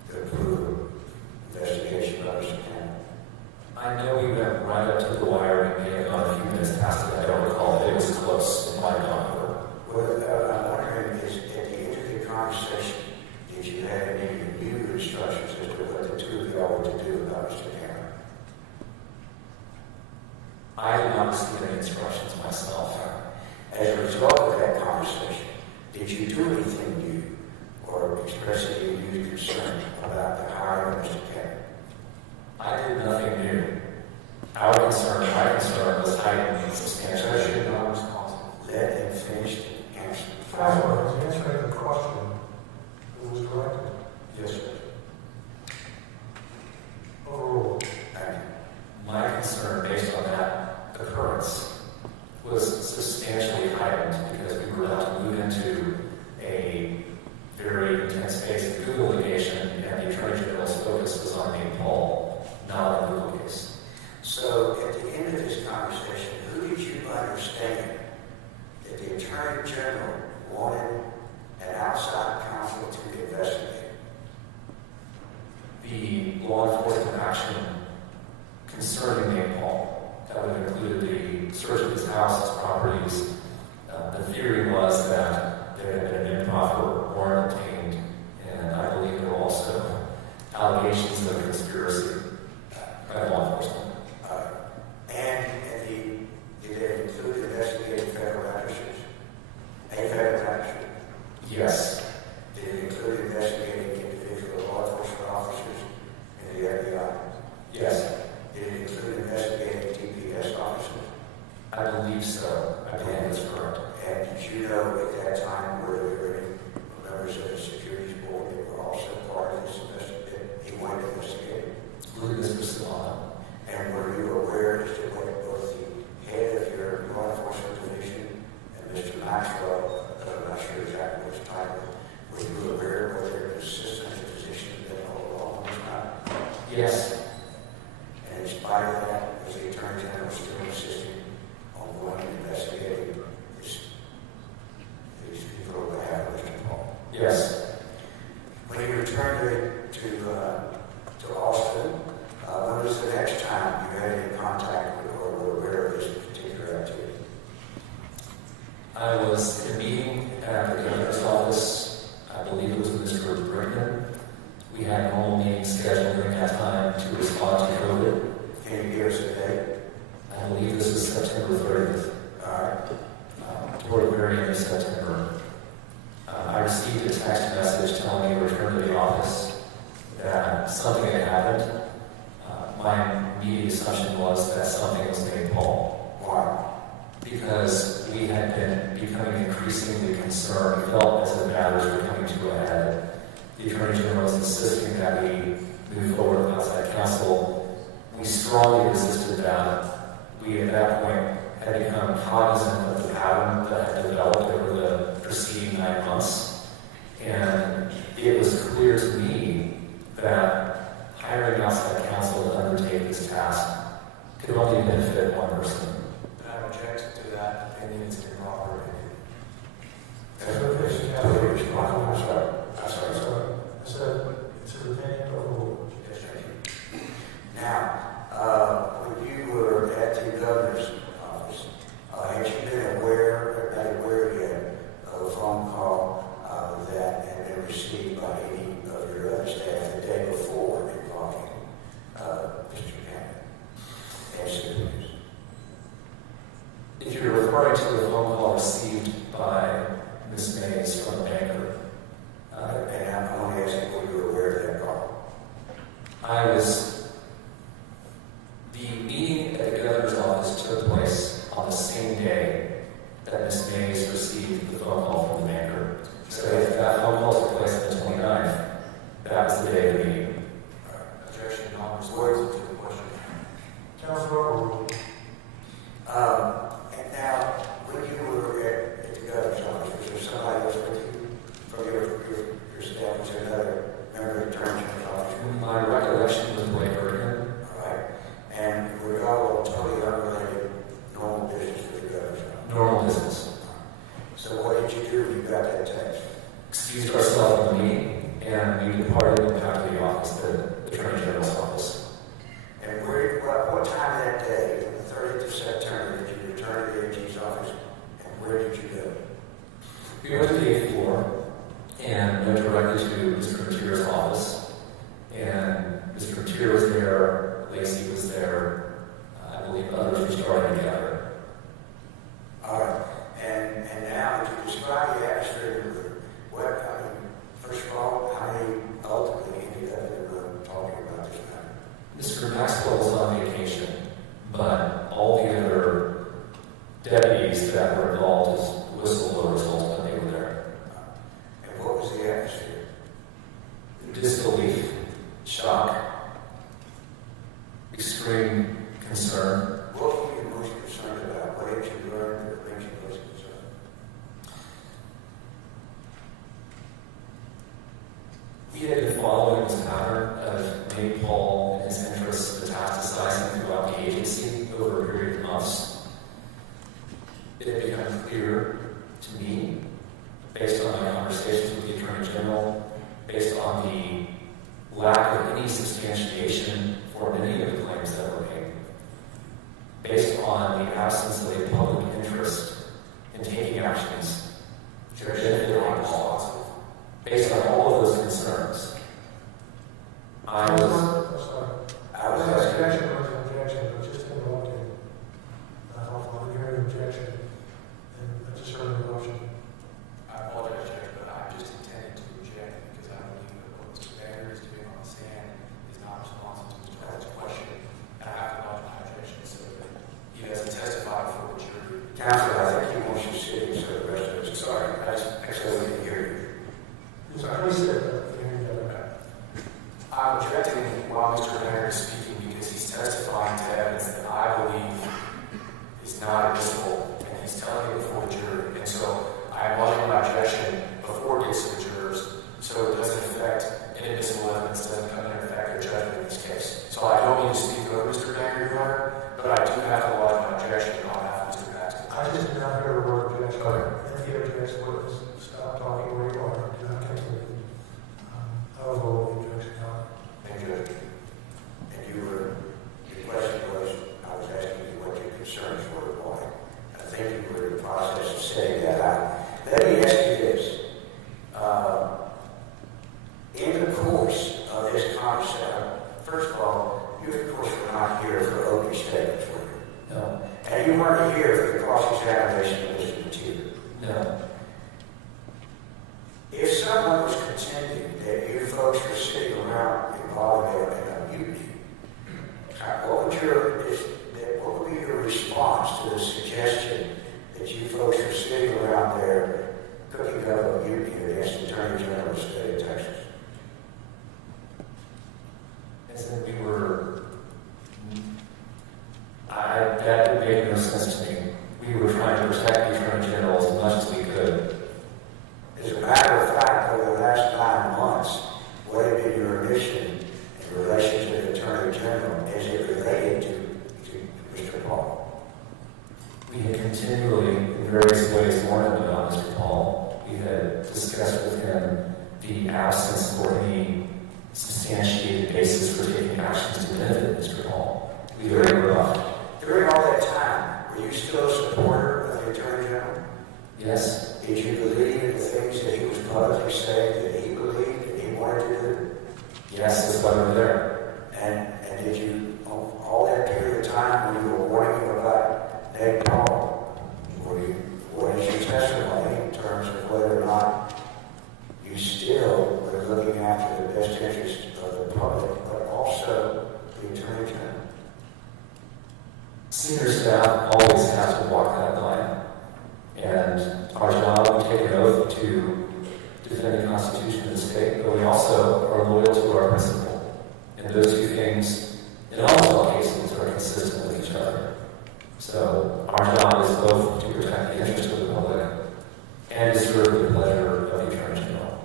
to approve investigation by Mr. Campbell? I know we went right up to the wire and may have gone a few minutes past it. I don't recall that it was close. It might have gone over. Well, I'm wondering, is at the end of the conversation, did you have any new instructions as to what the two of y'all were to do about Mr. Campbell? I did not receive any instructions myself. As a result of that conversation, did you do anything new or express any new concern about the hiring of Mr. Campbell? I did nothing new. My concern was heightened substantially. Let him finish the answer. Counsel, he's answering the question. It was corrected. Yes, sir. Overruled. My concern based on that occurrence was substantially heightened because we were about to move into a very intense phase of Google litigation, and the Attorney General's focus was on Nate Paul, not on the Google case. So at the end of this conversation, who did you understand that the Attorney General wanted an outside counsel to investigate? The law enforcement action concerning Nate Paul, that would have included the search of his house, his properties. The theory was that there had been an improper warrant obtained, and I believe there were also allegations of conspiracy by law enforcement. Did it include investigating federal officers? A federal officer? Yes. Did it include investigating individual law enforcement officers in the FBI? Yes. Did it include investigating TPS officers? I believe so. I believe that's correct. And did you know at that time were there any members of the Securities Board that were also part of this investigation? He wanted to investigate. I believe this was still on. And were you aware as to what both the head of your law enforcement division and Mr. Maxwell, I'm not sure exactly which title, were you aware of their consistent position that all along was not? Yes. And in spite of that, was the Attorney General still insisting on going and investigating these people on behalf of Mr. Paul? Yes. When you returned to Austin, when was the next time you had any contact with or were aware of this particular activity? I was in a meeting at the governor's office. I believe it was with Mr. Brickman. We had a normal meeting scheduled during that time to respond to COVID. Can you give us a date? I believe this is September 30th. All right. Toward the very end of September. I received a text message telling me to return to the office, that something had happened. My immediate assumption was that something was made Paul. Why? Because we had been becoming increasingly concerned. We felt as the matters were coming to a head. The Attorney General was insisting that we move forward with outside counsel. We strongly resisted that. We, at that point, had become cognizant of the pattern that had developed over the preceding 9 months. And it was clear to me that hiring outside counsel to undertake this task could only benefit one person. I object to that opinion. It's an improper opinion. I'm sorry. I said it's a retained overrule. Yes, thank you. Now, when you were at the governor's office, had you been aware or not aware yet of a phone call that had been received by any of your other staff the day before involving Mr. Cannon and citizens? If you're referring to the phone call received by Ms. Mays from the banker, And I'm only asking were you aware of that call? The meeting at the governor's office took place on the same day that Ms. Mays received the phone call from the banker. So if that phone call took place on the 29th, that was the day of the meeting. Objection, non-responsive to the question. Councilor overrule. And now, when you were at the governor's office, was there somebody else with you from your staff? Was there another member of the Attorney General's office? My recollection was Blake Bergen. All right. And were y'all totally unrelated, normal business with the governor's office? Normal business. So what did you do when you got that text? Excused ourselves from the meeting, and we departed and back to the office, the Attorney General's office. And what time that day, on the 30th of September, did you return to the AG's office? And where did you go? We went to the 8th floor and went directly to Mr. Material's office. And Mr. Material was there, Lacey was there, I believe others were starting together. All right. And now, could you describe the atmosphere in the room? First of all, how many ultimately ended up in the room talking about this matter? Mr. Maxwell was on vacation, but all the other deputies that were involved as whistleblowers ultimately were there. And what was the atmosphere? Disbelief, shock, extreme concern. What were you most concerned about? What did you learn that makes you most concerned? We had been following this pattern of Nate Paul and his interests metastasizing throughout the agency over a period of months. It had become clear to me, based on my conversations with the Attorney General, based on the lack of any substantiation for many of the claims that were made, based on the absence of a public interest in taking actions to benefit all, based on all of those concerns, I was Objection was an objection, but just interrupting. I'll hear an objection, and I just heard a motion. I apologize, Judge, but I just intended to object because I believe that what Mr. Baker is doing on the stand is not responsive to Mr. Hall's question. And I have to lodge my objection so that he doesn't testify before the Counselor, I think he wants you sitting, so the rest of us. Sorry, actually we can hear you. Sorry, please sit. I'm objecting while Mr. Banner is speaking because he's testifying to evidence that I believe is not admissible, and he's telling it before the jury. And so I am lodging my objection before it gets to the jurors, so it doesn't affect inadmissible evidence, doesn't come into effect or judgment in this case. So I don't mean to speak over Mr. Banner, Your Honor, but I do have to lodge my objection on behalf of Mr. Paxton. I just did not hear a word objection. If you object, stop talking where you are. Do not continue. I will hold the objection on. Thank you. And your question was, I was asking you what your concerns were, why. I think you were in the process of saying that out. Let me ask you this. In the course of this conversation, first of all, you of course were not here for opening statements, were you? No. And you weren't here for the cross-examination of Mr. Material? No. If someone was contending that you folks were sitting around involved in a mutiny, what would be your response to the suggestion that you folks were sitting around there cooking up a mutiny against the Attorney General of the state of Texas? As in we were, that would make no sense to me. We were trying to protect the Attorney General as much as we could. As a matter of fact, over the last 9 months, what had been your mission in relation to the Attorney General as it related to Mr. Paul? We had continually, in various ways, warned him about Mr. Paul. We had discussed with him the absence for any substantiated basis for taking actions to benefit Mr. Paul. We were very rough. During all that time, were you still a supporter of the Attorney General? Yes. Did you believe in the things that he was publicly saying that he believed and he wanted to do? Yes, that's why we were there. And did you, all that period of time when you were warning him about Nate Paul, what is your testimony in terms of whether or not you still were looking after the best interests of the public, but also the Attorney General? Senior staff always has to walk that line. And our job, we take an oath to defend the Constitution of the state, but we also are loyal to our principle. And those two things, in almost all cases, are consistent with each other. So our job is both to protect the interests of the public and to serve the pleasure of the Attorney General.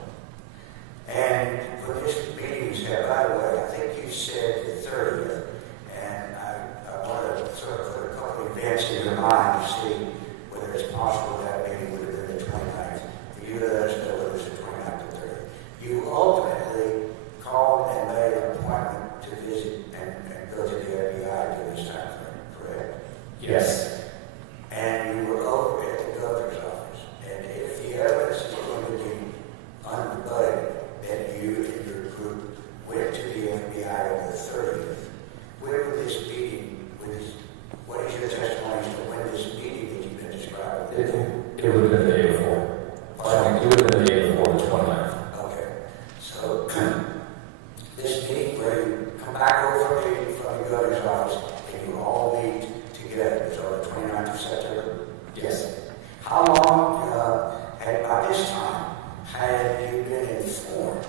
And for this meeting, you said, by the way, I think you said the 30th, and I want to sort of put a couple of events in your mind to see whether it's possible that meeting would have been the 29th. For you to let us know whether it was the 29th or 30th. You ultimately called and made an appointment to visit and go to the FBI during this time frame, correct? Yes. And you were over at the governor's office. And if the evidence is going to be unrebutted that you and your group went to the FBI on the 30th, where would this meeting, what is your testimony as to when this meeting that you've been describing? It would have been the day before. It would have been the day before the 29th. Okay. So this meeting where you come back over from the governor's office and you all meet together, so the 29th of September? Yes. How long, by this time, had you been informed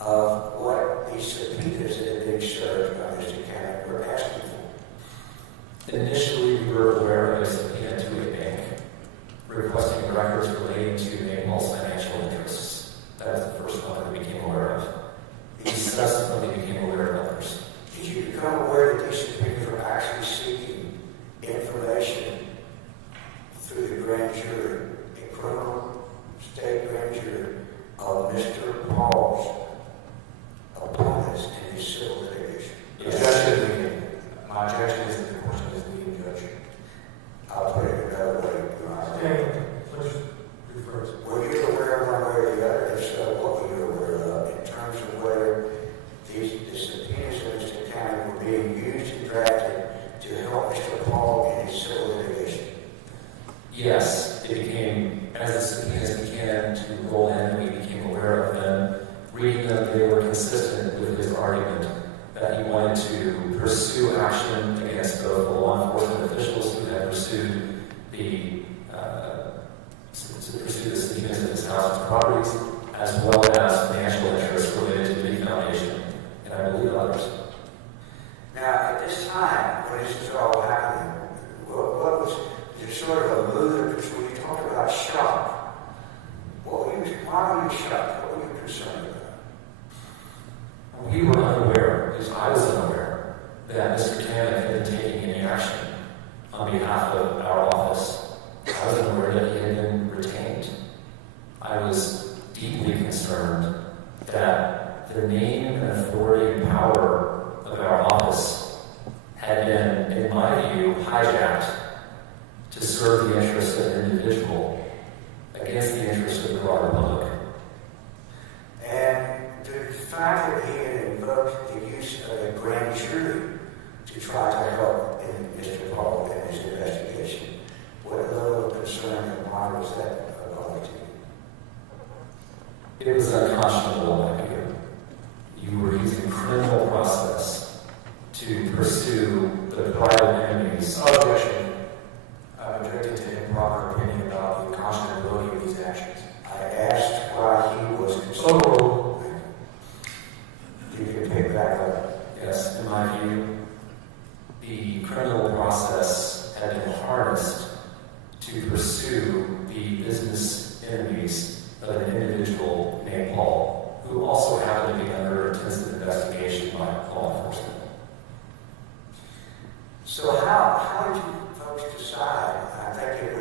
of what these subpoenas that had been served by Mr. Cannon were asking for? Initially, we were aware of a subpoena to a bank requesting records relating to Naples' financial interests. That was the first one that we became aware of. We subsequently became aware of others. Did you become aware that these subpoenas were actually seeking information through the grand jury, a criminal state grand jury, of Mr. Paul's opponents in his civil litigation? Objection. My objection is that the question is leading judge. I'll put it another way, Your Honor. Okay, let's refer to. Were you aware one way or the other? If so, what were you aware of in terms of whether the subpoenas of Mr. Cannon were being used and drafted to help Mr. Paul in his civil litigation? Yes, it became, as the subpoenas began to roll in, we became aware of them. Reading them, they were consistent with his argument that he wanted to pursue action against both the law enforcement officials who had pursued the to pursue the subpoenas of this house's properties, as well as financial interests related to the foundation, and I believe others. Now, at this time, when this was all happening, what was there sort of a mood? Because when you talk about shock, why were you shocked? What were you concerned about? We were unaware, because I was unaware, that Mr. Cannon had been taking any action on behalf of our office. I was unaware that he had been retained. I was deeply concerned that the name and authority and power of our office had been, in my view, hijacked to serve the interests of an individual against the interests of the broader public. And the fact that he had invoked the use of a grand jury to try to help in Mr. Paul in his investigation, what level of concern and why was that a bother to you? It was unconscionable, in my view. You were using criminal process to pursue the private enemies. Objection. I'm objecting to improper opinion about the unconscionability of these actions. I asked why he was concerned. So, You can pick back up. yes, in my view, the criminal process had been harnessed to pursue the business enemies of an individual named Paul, who also happened to be under intensive investigation by law enforcement. So how did you folks decide? I think it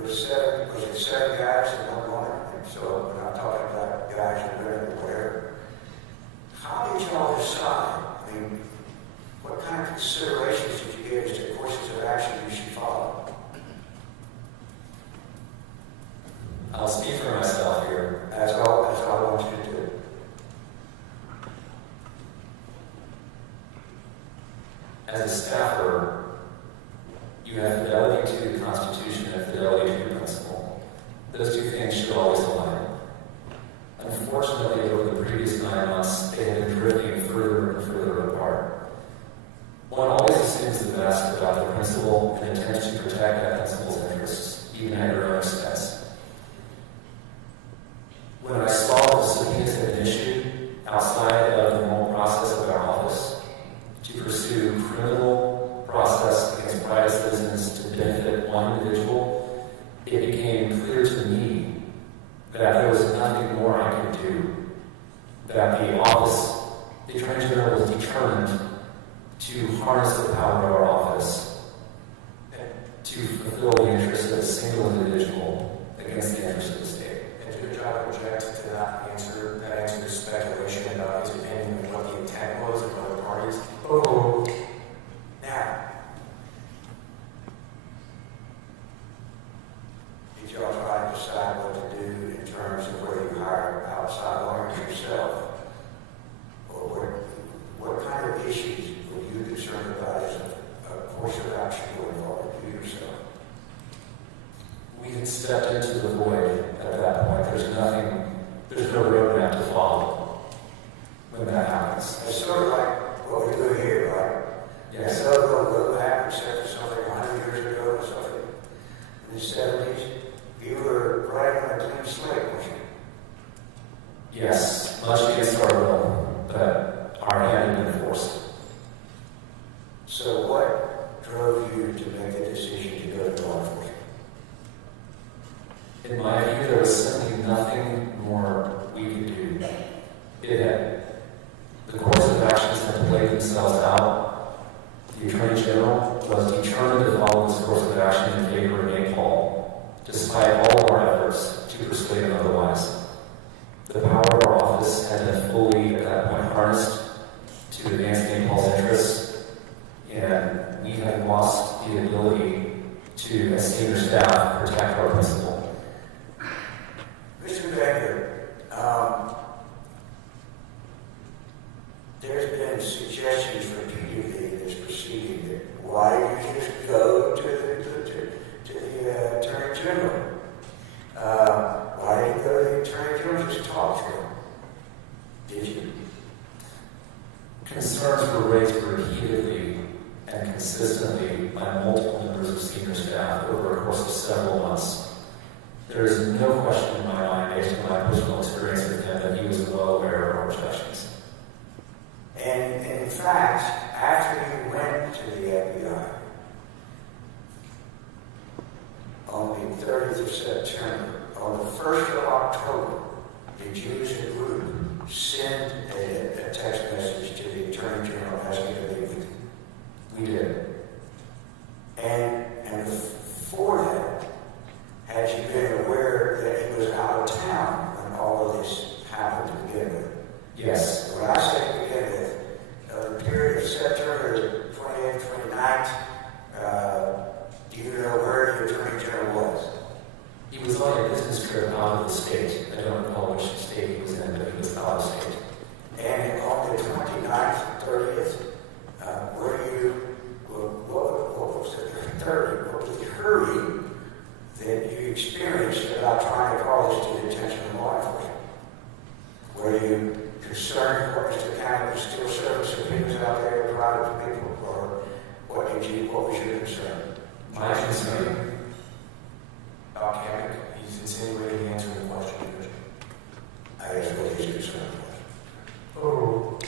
was seven guys and one woman. And so when I'm talking about guys who are everywhere, how did y'all decide? I mean, what kind of considerations did you give as to courses of action you should follow? I'll speak for myself here. That's all I want you to do. As a staffer, you have fidelity to the Constitution and fidelity to your principle. Those two things should always align. Unfortunately, over the previous 9 months, they have been drifting further and further apart. One always assumes the best about the principle and intends to protect that principle's interests, even at your own expense. When I saw the subpoenas had been issued outside of the normal process of our office to pursue criminal process against private citizens to benefit one individual, it became clear to me that there was nothing more I could do, that the office, the Attorney General was determined to harness the power of our office to fulfill the interests of a single individual against the interests of the state. And to try to project to that answer is speculation about his opinion and what the intent was of other parties. Oh, Now, did y'all try to decide what to do in terms of whether you hire outside lawyers yourself? Or what kind of issues were you concerned about as a course of action going forward to yourself? we had stepped into the void at that point. There's no roadmap to follow when that happens. It's sort of like what we're doing here, right? Yes. It's not a roadmap except for something 100 years ago or something. In the 70s, you were writing on a clean slate, weren't you? Yes, much against our will, but our hand had been forced. So what drove you to make the decision to go to law enforcement? In my view, there was simply nothing more we could do. The course of actions had played themselves out. The Attorney General was determined to follow this course of action in favor of Nate Paul, despite all of our efforts to persuade him otherwise. The power of our office had been fully, at that point, harnessed to advance Nate Paul's interests, and we had lost the ability to, as senior staff, protect our principal. Mr. Baker, there's been suggestions repeatedly in this proceeding that why did you just go to the Attorney General? Why didn't you go to the Attorney General just talk to him? Did you? Concerns were raised repeatedly and consistently by multiple members of senior staff over course of several months. There is no question in my mind, based on my personal experience with him, that he was well aware of our objections. And in fact, after you went to the FBI, on the 30th of September, on the 1st of October, did you as a group send a text message to the Attorney General asking to meet with you? We did. And before that, had you been aware that he was out of town when all of this happened to begin with? Yes. When I say to begin with, the period of September 28th, 29th, do you know where the Attorney General was? He was on a business trip out of the state. I don't recall which state he was in, but he was out of state. And on the 29th and 30th, what was the hurry that you experienced about trying to call this to the attention of law enforcement? Were you concerned what was the kind of still serving subpoenas out there provided to people, or what was your concern? My concern? Cameron, he's insinuating the answer to the question. I asked what his concern was. Oh,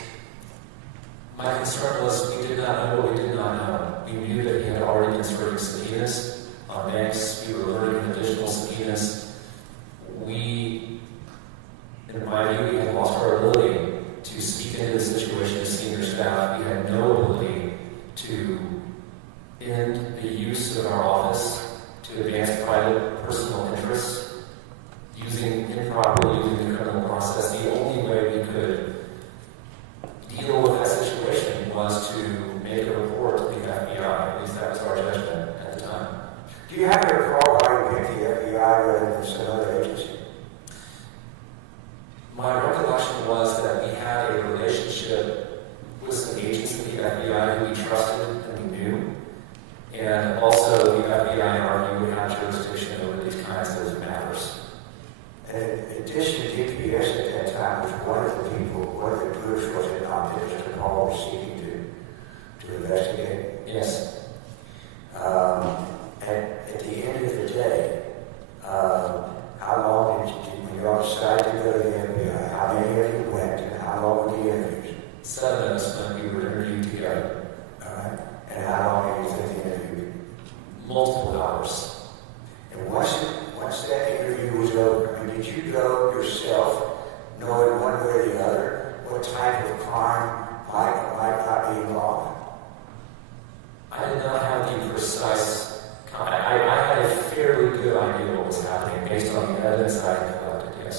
My concern was we did not know what we did not know. We knew that he had already been serving subpoenas on banks. We were learning additional subpoenas. We, in my view, we had lost our ability to speak into the situation as senior staff. We had no ability to end the use of our office to advance private personal interests, improperly using the criminal process. The only way we could deal with that situation was to make a report to the FBI. At least that was our judgment at the time. Do you have to recall why you picked the FBI rather than some other agency? My recollection was that we had a relationship with some agents in the FBI who we trusted and we knew. And also the FBI, in our view, would have jurisdiction over these kinds of matters. And in addition, DPS at that time was one of the groups was it not that Mr. Paul was seeking to investigate? Yes. At the end of the day, how long when you all decided to go to the FBI, how many of you went and how long were the interviews? 7 of us when we were interviewed together. All right. And how long did you think the interview? Multiple hours. And once that interview was over, did you go yourself, knowing one way or the other what type of crime might not be involved? I did not have the precise. I had a fairly good idea what was happening based on the evidence I had collected. Yes.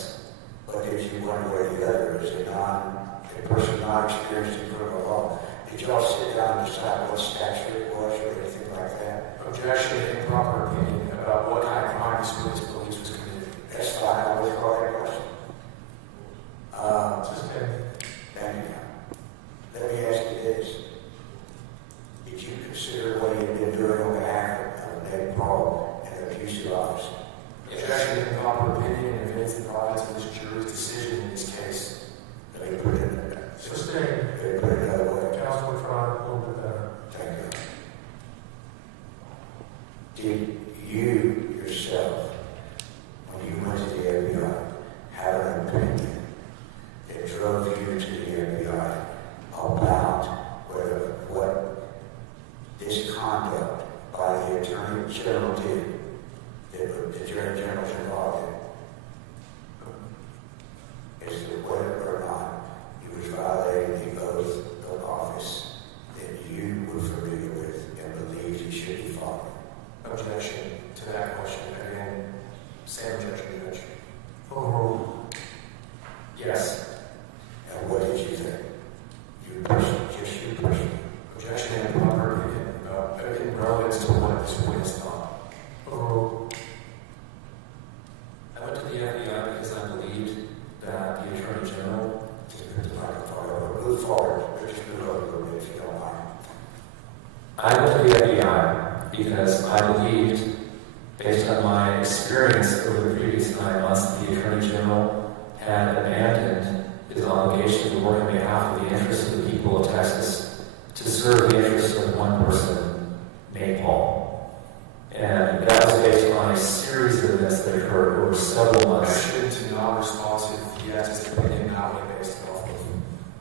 But did you one way or the other, as a person not experienced in criminal law, did you all sit down and decide what statute it was or anything like that? Objection, improper opinion about what kind of crime this witness believes was committed. That's fine. I would call that question. Anyhow, let me ask you this. Did you consider what he had been doing on behalf of Ned Paul and the abusive officer? Objection, improper opinion and evidence that provides of this jury's decision in this case. Let me put it in there. sustained. Let me put it another way. Councilman Frye, a little bit better. Thank you. Did you yourself, when you went to the FBI, have an opinion that drove you to the FBI about what this conduct by the Attorney General did, that the Attorney General's involved in? Is that whether or not he was violating the oath of office that you were familiar with and believed he should be following? Objection to that question. Again, same objection, Judge. Overruled. Yes. And what did you think? You personally, just you personally. Objection and improper opinion in relevance to what this witness thought. Overruled. I went to the FBI because I believed that the Attorney General. Move forward. Just move over a little bit if you don't mind. I went to the FBI because I believed, based on my experience over the previous 9 months, that the Attorney General had abandoned his obligation to work on behalf of the interests of the people of Texas to serve the interests of one person, Nate Paul. And that was based on a series of events that occurred over several months. Question to non-responsive, yes, is the opinion not based off of.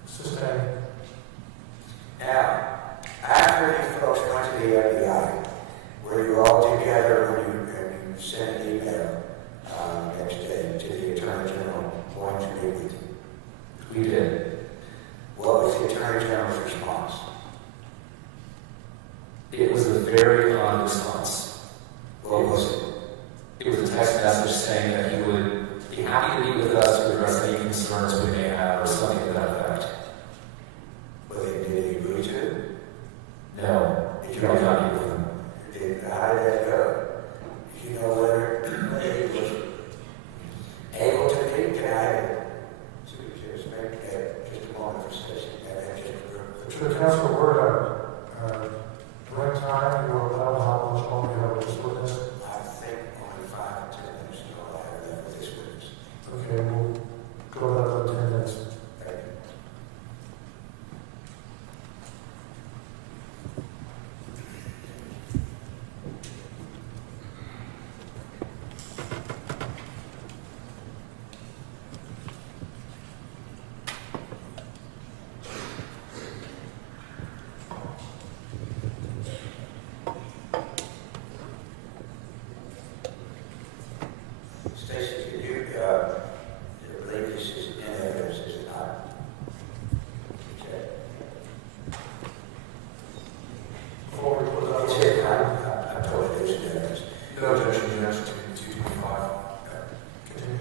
Sustained. Now, after you folks went to the FBI, were you all together and you sent an email next day to the Attorney General wanting to meet with you? We did. What was the Attorney General's response? It was a very odd response. What was it? It was a text message saying that he would be happy to meet with us to address any concerns we may have or something to that effect. Well, did he agree to it? No, Did you you did not meet with him. How did that go? Do you know whether he was able to meet? Can I just make just a moment for discussion? To the council, we're direct time, you are allowed how much longer you have with this witness? I think only 5 to 10 minutes is all I have left with this witness. Okay, we'll go about 10 minutes. Thank you. Stacy, can you believe this is in evidence, is it not? Okay. Before we put it It's in, I told you it's in evidence. No objection to that, 225. Continue.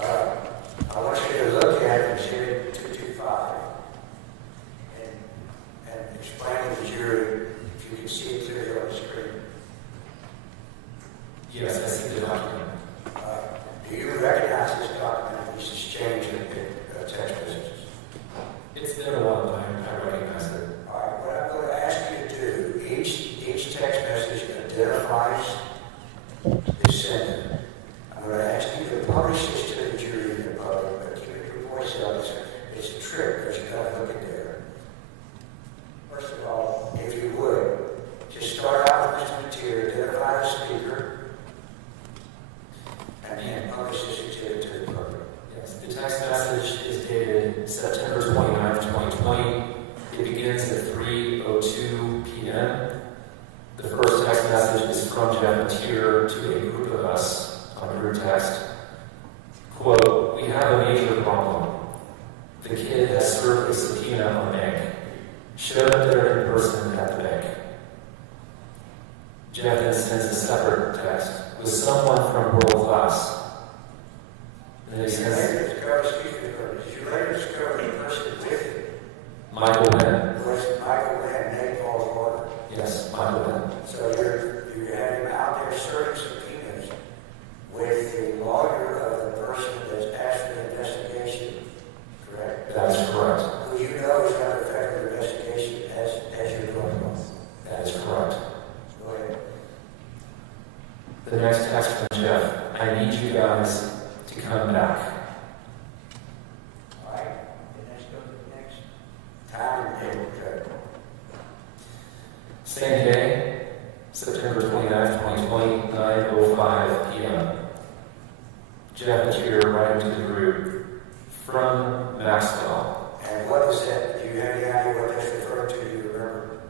I want you to look at Exhibit 225 and explain to the jury if you can see it clearly on the screen. Yes, I see the document. Do you recognize this document, this exchange of text messages? It's been a while, but I recognize it. All right, what I'm going to ask you to do, each text message identifies the sender. I'm going to ask you to publish this to the jury in the public, but keep your voice out. It's a trick because you got to look at there. First of all, if you would, just start out with this material, identify the speaker, and then publish this exhibit to the public. Yes, the text message is dated September 29, 2020. It begins at 3:02 p.m. The first text message is from Jeff Mateer to a group of us on group text. Quote, "We have a major problem. The kid has served a subpoena on the bank. Show them there in person at the bank." Jeff then sends a separate text with someone from World Class. And then he Did you sends later discover the person with it? Michael Wynn. Was Michael Lynn, Nate Paul's brother? Yes, Michael Wynn. So you had him out there serving subpoenas with the lawyer of the person that's asked for the investigation, correct? That is correct. Who you know is under federal investigation as you're going on. That is correct. Go ahead. The next text from Jeff, "I need you guys to come back." All right, and let's go to the next time and table. Same day, September 29, 2020, 9:05 p.m. Jeff Mateer writing to the group from Maxwell. And what is that? Do you have any idea what that's referring to? Do you remember?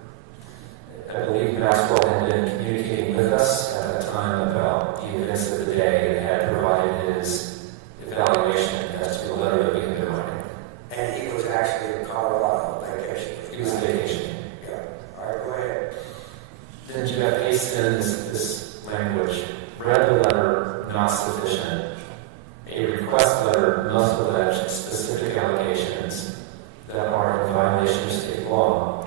I believe Maxwell had been communicating with us at that time about the events of the day and had provided his evaluation as to the letter that we had been writing. And he was actually in Colorado on vacation. He was vacationing. Yeah. All right, go ahead. Then Jeff hastens this language. "Read the letter, not sufficient. A request letter must allege specific allegations that are in violation of state law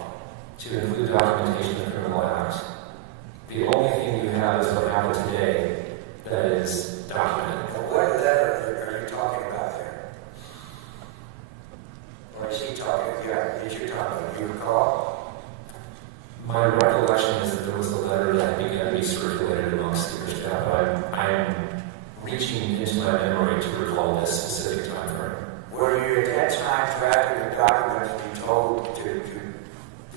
to include documentation of criminal acts. The only thing you have is what happened today that is documented." Now, what letter are you talking about there? Or is he talking? Yeah, is you talking? Do you recall? My recollection is that there was a letter that began to be circulated amongst the staff. I'm reaching into my memory to recall this specific time frame. Were you at that time drafting the documents to be told to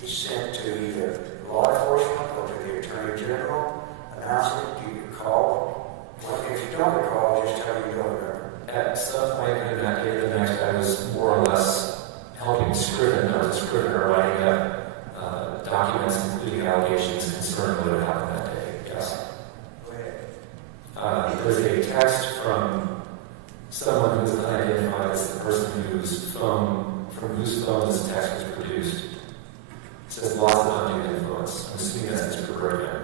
be sent to either law enforcement or to the Attorney General announce it? Do you recall? Well, if you don't recall, just tell me you don't remember. At some point in that day, the next, I was more or less helping scriven, I was a scrivener writing up documents including allegations concerning what had happened that day. Yes. Go ahead. There's a text from someone who is unidentified as the person from whose phone this text was produced. It says lots of undue influence. I'm assuming that's Mr. Bergman.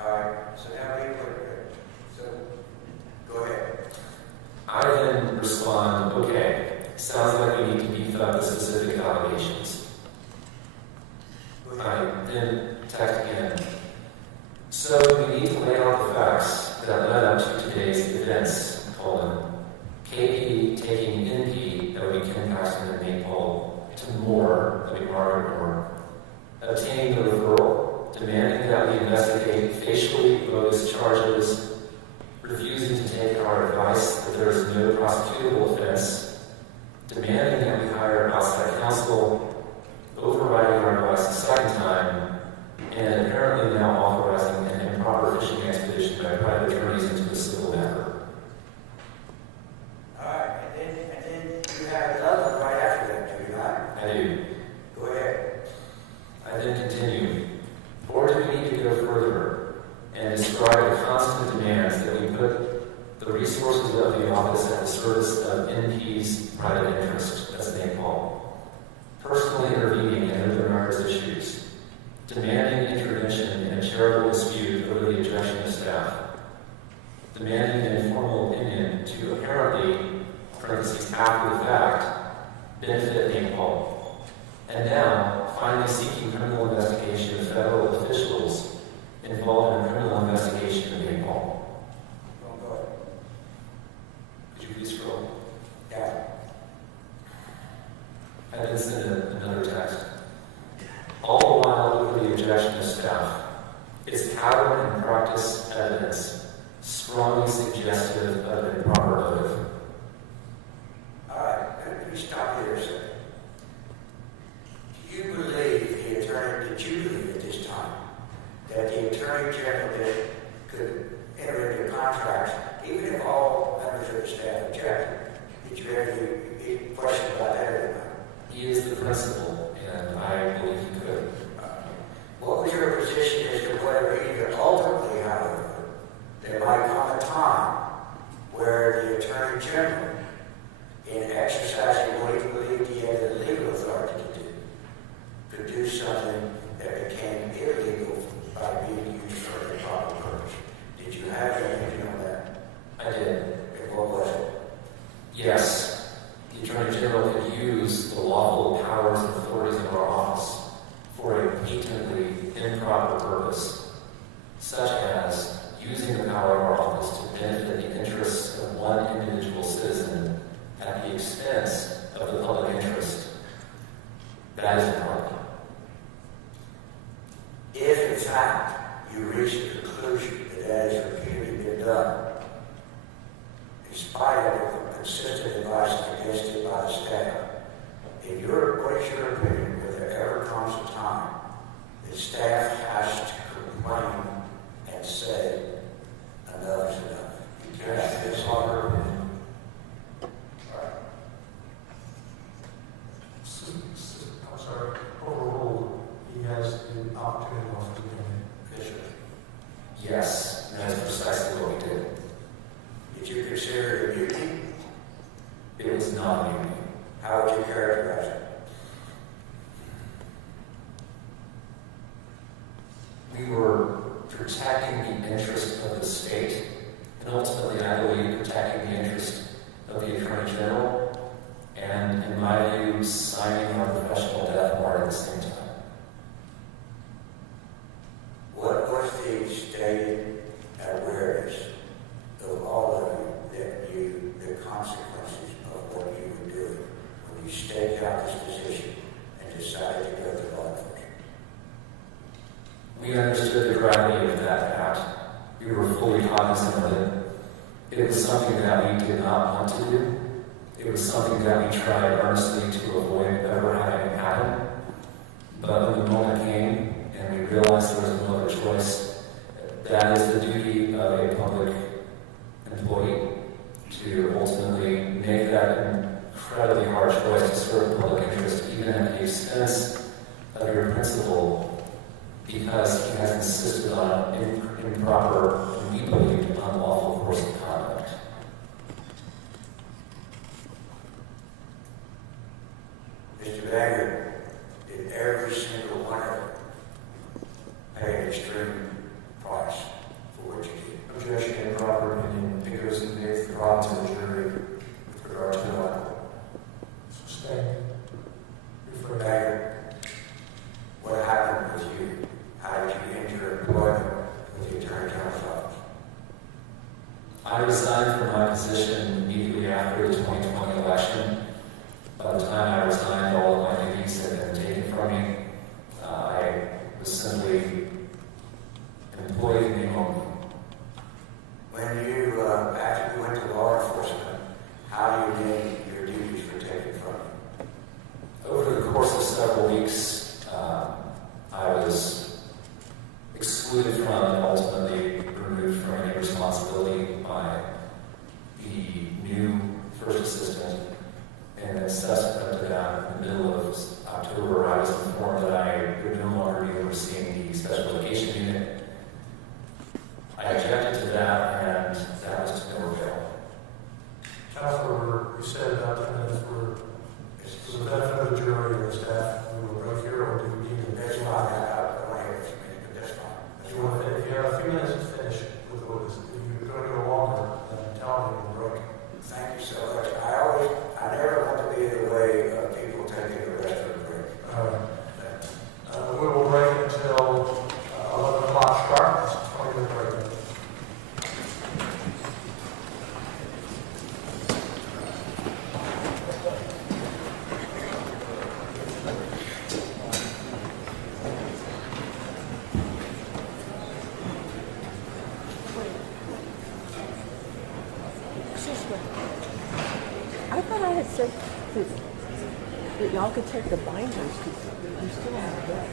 All right. So now so go ahead. I then respond, okay, sounds like we need to beef up the specific allegations. I then text again. So we need to lay out the facts that led up to today's events, KP taking NP, that would be Ken Paxton and Nate Paul, to Moore, that would be Margaret Moore, obtaining the referral, demanding that we investigate facially bogus charges, refusing to take our advice that there is no prosecutable offense, demanding that we hire outside counsel, overriding our advice the second time, and apparently now authorizing an improper fishing expedition by private attorneys into a civil matter. All right, and then you have another one right after that, do you not? I do. Go ahead. I then continue. Or do we need to go further and describe the constant demands that we put the resources of the office at the service of NP's private interest, as they call, personally intervening in other matters issues, demanding intervention in a charitable dispute over the ejection of staff, demanding an informal opinion to apparently, parentheses, after the fact, benefit Nate Paul, and now finally seeking criminal investigation of federal officials involved in a criminal investigation of Nate Paul. Don't go ahead. Could you please scroll? Yeah. I then send another text. All the while over the objection of staff, it's pattern and practice evidence, strongly suggestive of an improper motive. All right, let me stop here a second. Did you believe at this time that the Attorney General could enter into contracts, even if all members of the staff objected? Did you have any question about that or not? He is the principal, and I believe he could. What was your position as to whether either ultimately, however, there might come a time where the Attorney General, in exercising what he believed he had the legal authority to do, could do something that became illegal by being used for an improper purpose? Did you have anything on that? I did. And what was it? Yes, the Attorney General could use the lawful powers and authorities of our office for a patently improper purpose, such as using the power of our office to benefit the interests of one individual citizen at the expense of the public interest. That is improper. If, in fact, you reach the conclusion that that has repeatedly been done, in spite of the consistent advice against it by the staff, what is your opinion whether there ever comes a time that staff has to complain and say, enough is enough? You can't have this on her opinion. I'm sorry, overruled, he has the opportunity to offer opinion. Yes, and that's precisely what we did. Did you consider it immunity? It was not immunity. How would you characterize it? We were protecting the interest of the state, and ultimately, I believe, protecting the interest of the Attorney General, and in my view, signing our professional death warrant at the same time. What was the stated awareness of all of you that knew the consequences of what you were doing when you staked out this position and decided to go to law enforcement? We understood the gravity of that act. We were fully cognizant of it. It was something that we did not want to do. It was something that we tried earnestly to avoid ever having happen. But when the moment came and we realized there was no other choice, That is the duty of a public employee to ultimately make that incredibly hard choice to serve the public interest, even at the expense of your principal, because he has insisted on improper, we believe, unlawful course of conduct. Mr. Baggett, did every single one of them pay an extreme price for what you did? Objection, improper opinion. It goes in the brought to the jury with regard to the libel. Sustained. Mr. Baggett, what happened with you? How did you end your employment with the Attorney General's office? I resigned from my position immediately after the 2020 election. By the time I resigned, all of my duties had been taken from me. I was simply employed in the only. When you, after you went to law enforcement, how do you name your duties were taken from you? Over the course of several weeks, I was excluded from and ultimately removed from any responsibility by the new first assistant. And then subsequent to that, in the middle of October, I was informed that I would no longer be overseeing the special education unit. I objected to that, and that was to no avail. Counselor, you said about 10 minutes for the benefit of the jury and the staff. We will break here, or do we need to That's next fine. one? I don't want to hear from you, but that's fine. If you want to, if you have a few minutes to finish with what is, if you're going to go longer, then tell me we'll break. Thank you so much. I never want to be in the way of people taking a restroom break. All right. We will break until 11 o'clock sharp. It's a 20-minute break. I thought I had said that y'all could take the binders because you still have that.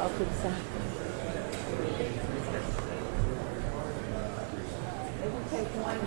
Off to the side. It will take one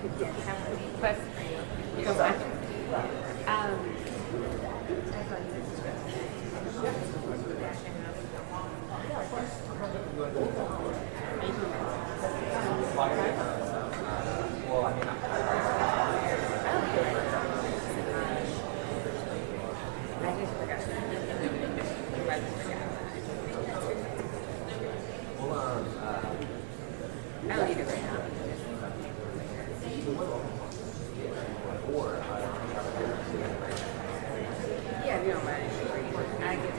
Question for you. Go back. I don't need it right now. Yeah, if you don't mind. I get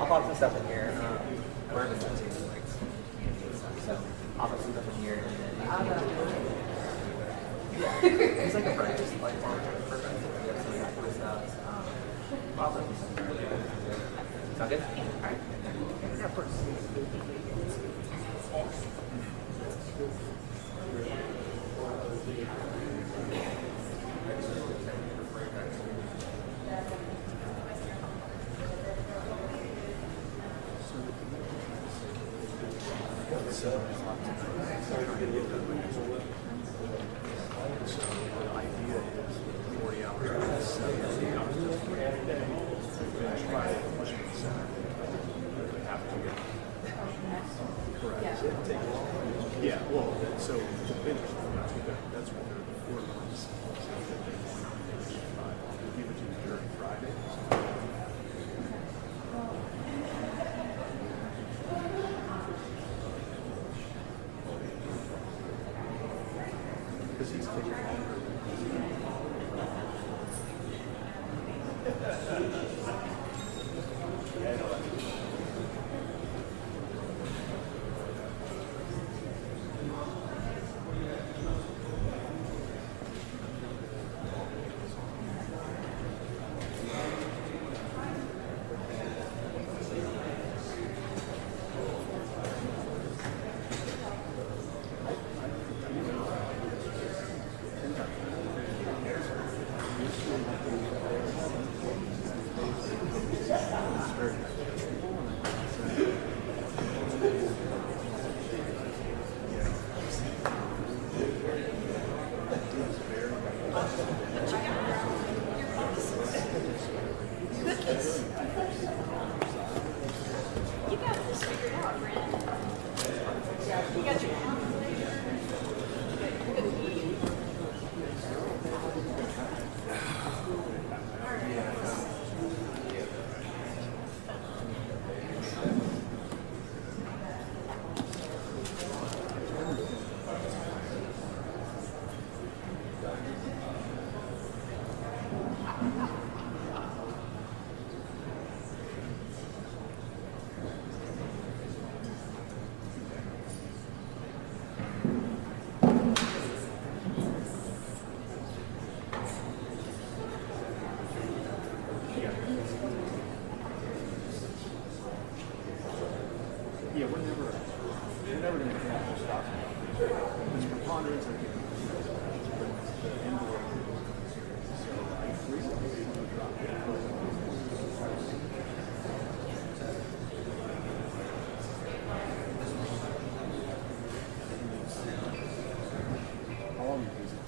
I'll pop some stuff in here. We're just going to take some breaks. So I'll put some stuff in here and then yeah. It's like a break, just like long-term purpose. We have some with awesome. Sound good? Alright. Yeah, of course. Yeah, well, so to finish, that's what they're 4 months. So give it to you during Friday. Because he's taking longer. Yeah, we're never going to have to stop. It's preponderance of the envelope. So I recently dropped it. How long is it?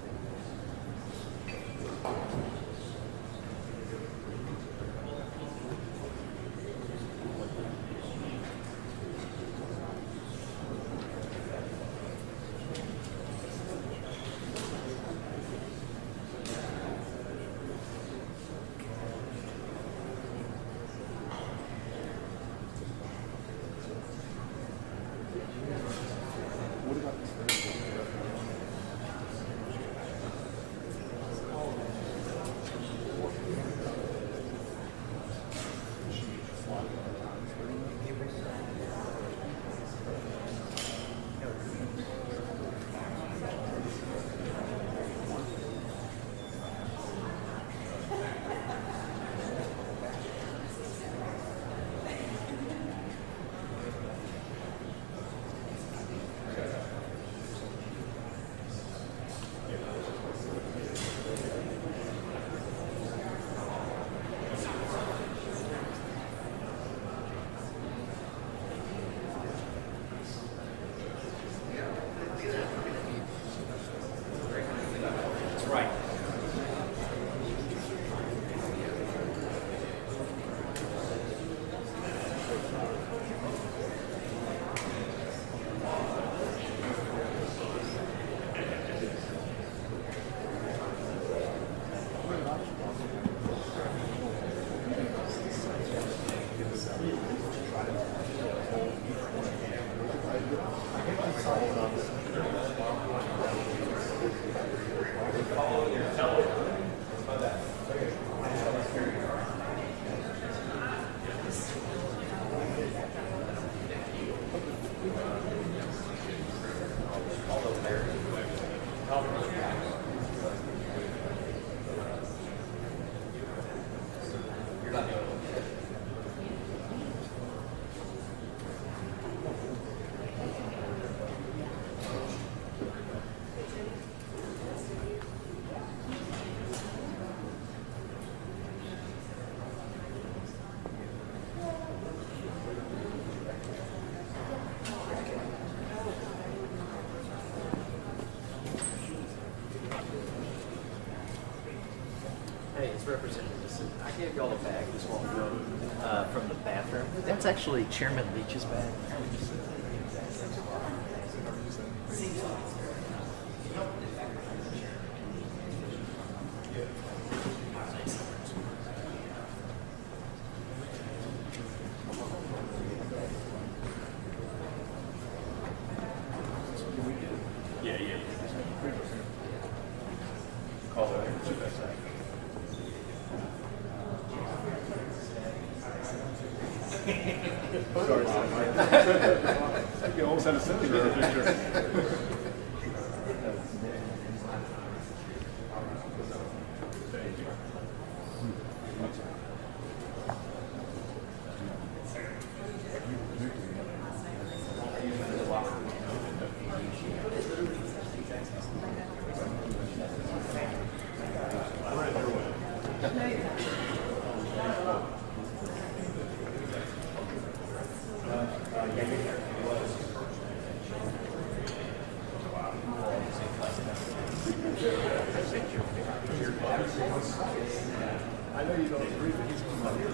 Hey, it's Representative. I gave y'all a bag this while ago from the bathroom. That's actually Chairman Leach's bag. You almost had a senator picture. I know you don't agree, but he's come out here.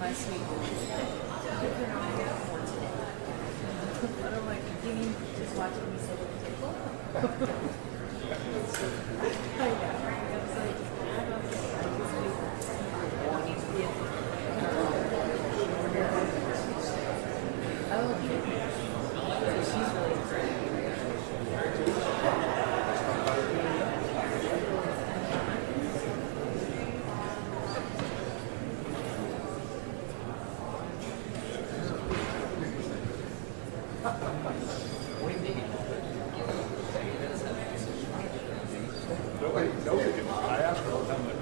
Last week. But I'm like, you mean just watching me sit at the table? I know. It's like, I don't think I just do that. Wanting to be oh, okay. So she's really great. I ask her all the time, like,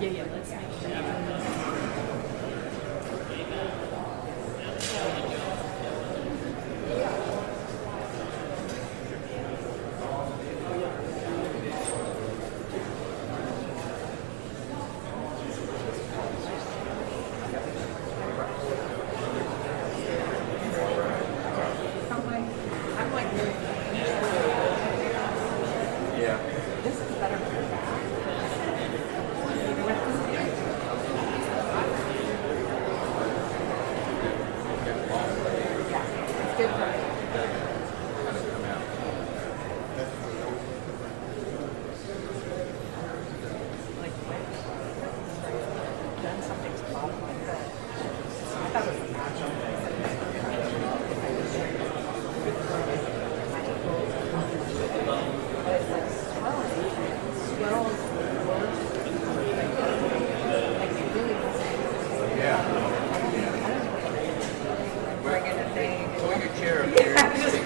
Yeah, let's make sure. I'm like, yeah. this is better than that. Yeah, it's good for me. Like, done something to the bottom of my head. I thought it was a match. Pull your chair up here.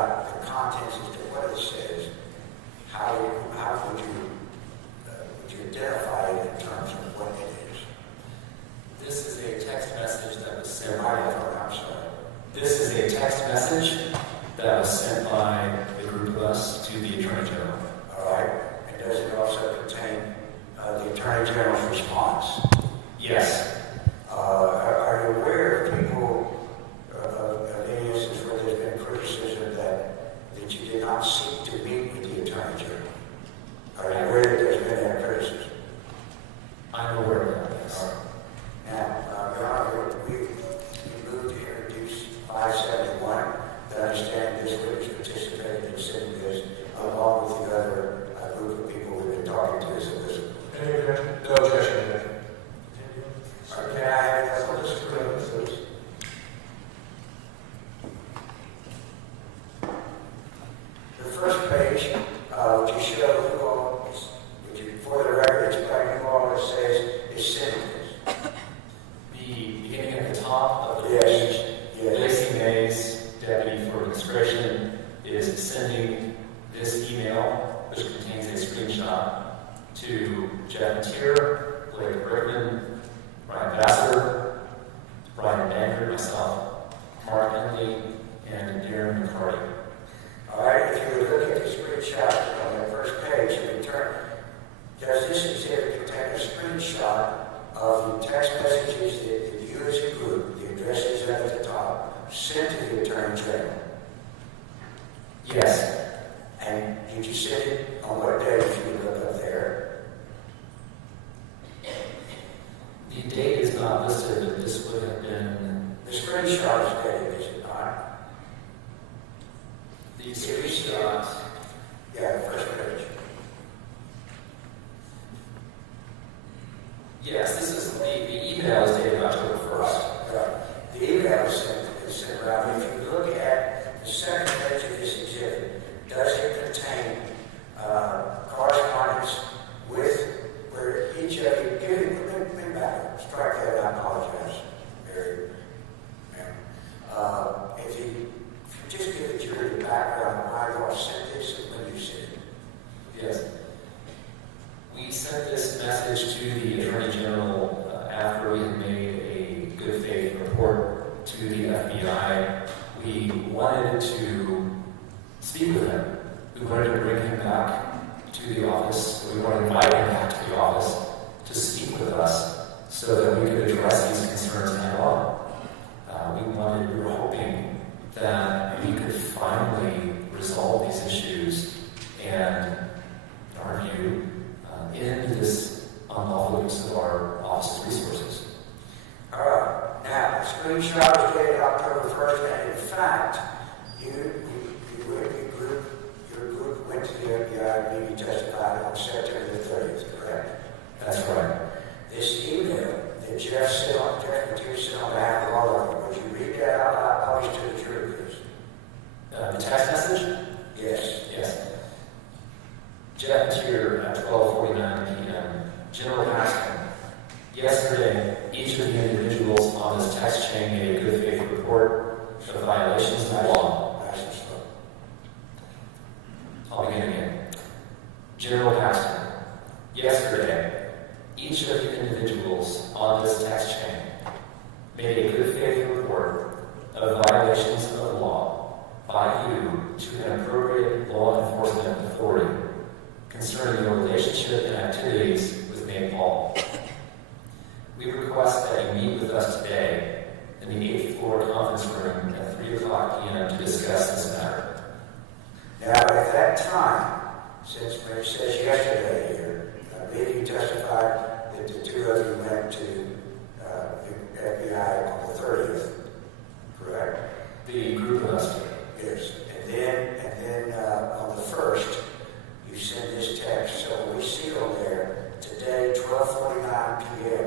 about the contents as to what it says, how would you identify it in terms of what it is? This is a text message that was sent. I'm sorry. This is a text message that was sent by the group of us to the Attorney General. All right. And does it also contain the Attorney General's response? Yes. Are you aware of people, of any instance where there's been criticism that you did not seek to meet with the Attorney General? Are you aware that there's been that criticism? I'm aware of that, yes. Now, Your Honor, we moved to introduce 571 to understand this witness participated in sending this along with the other group of people we've been talking to. Any objection? No objection. Can I have a list of witnesses? The first page, would you show who all is, would you, for the record, explain who all it says is sending this? The beginning at the top of the Yes. page, Yes. Lacey Mays, Deputy for Administration, is sending this email, which contains a screenshot, to Jeff Tier, Blake Brickman, Ryan Vassar, Brian Banger, myself, Mark Henley, and Darren McCarty. All right, if you would look at the screenshot on the first page and return, does this exhibit contain a screenshot of the text messages that you as a group, the addresses at the top, sent to the Attorney General? Yes. And did you send it on what day if you look up there? The date is not listed, but this would have been The screenshot is dated, is it not? the screenshot. Yeah, the first page. Yes, this is the email is dated October 1st. Right. The email is sent around. If you look at the second page of this exhibit, does it contain correspondence with where each of you give it back? Strike that. I apologize, Mary. If you just give it your background on why you all sent this and when you sent it. Yes. We sent this message to the Attorney General after we had made a good faith report to the FBI. We wanted to speak with him. We wanted to bring him back to the office. We wanted to invite him back to the office to speak with us so that we could address these concerns head on. We were hoping that we could finally resolve these issues and, in our view, end this unlawful use of our office's resources. All right. Now, the screenshot was dated October 1st, and in fact, your group went to the FBI and you testified on September the 30th, correct? That's right. This email that Jeff sent on behalf of all of you, would you read that out loud, published to the jury, please? The text message? Yes. Yes. Jeff Tier at 12:49 p.m. General Paxton. Yesterday, each of the individuals on this text chain made a good faith report of violations of the law. I'll begin again. General Paxton. Yesterday, each of the individuals on this text chain made a good faith report of violations of the law by you to an appropriate law enforcement authority concerning your relationship and activities with Maine Paul. We request that you meet with us today in the 8th floor conference room at 3 o'clock p.m. to discuss this matter. Now, at that time, since it says yesterday here, I believe you testified that the two of you went to the FBI on the 30th, correct? The group of us did. Yes. And then on the 1st, you send this text. So we see on there, today, 12:49 p.m.,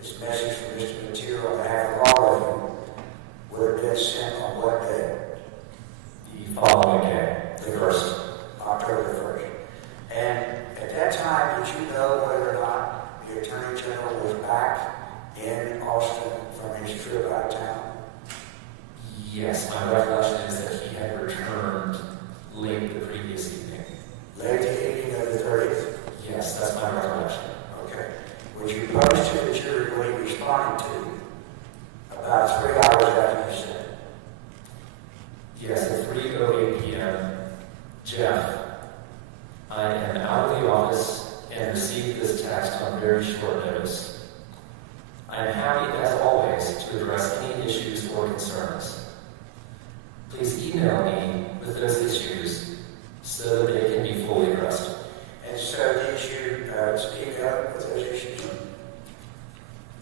this message from Mr. Material on behalf of all of you would have been sent on what day? The following day, the 1st. October 1st. And at that time, did you know whether or not the Attorney General was back in Austin from his trip out of town? Yes, my recollection is that he had returned Jeff, I am out of the office and received this text on very short notice. I am happy, as always, to address any issues or concerns. Please email me with those issues so that they can be fully addressed. And so the issue is emailed with those issues?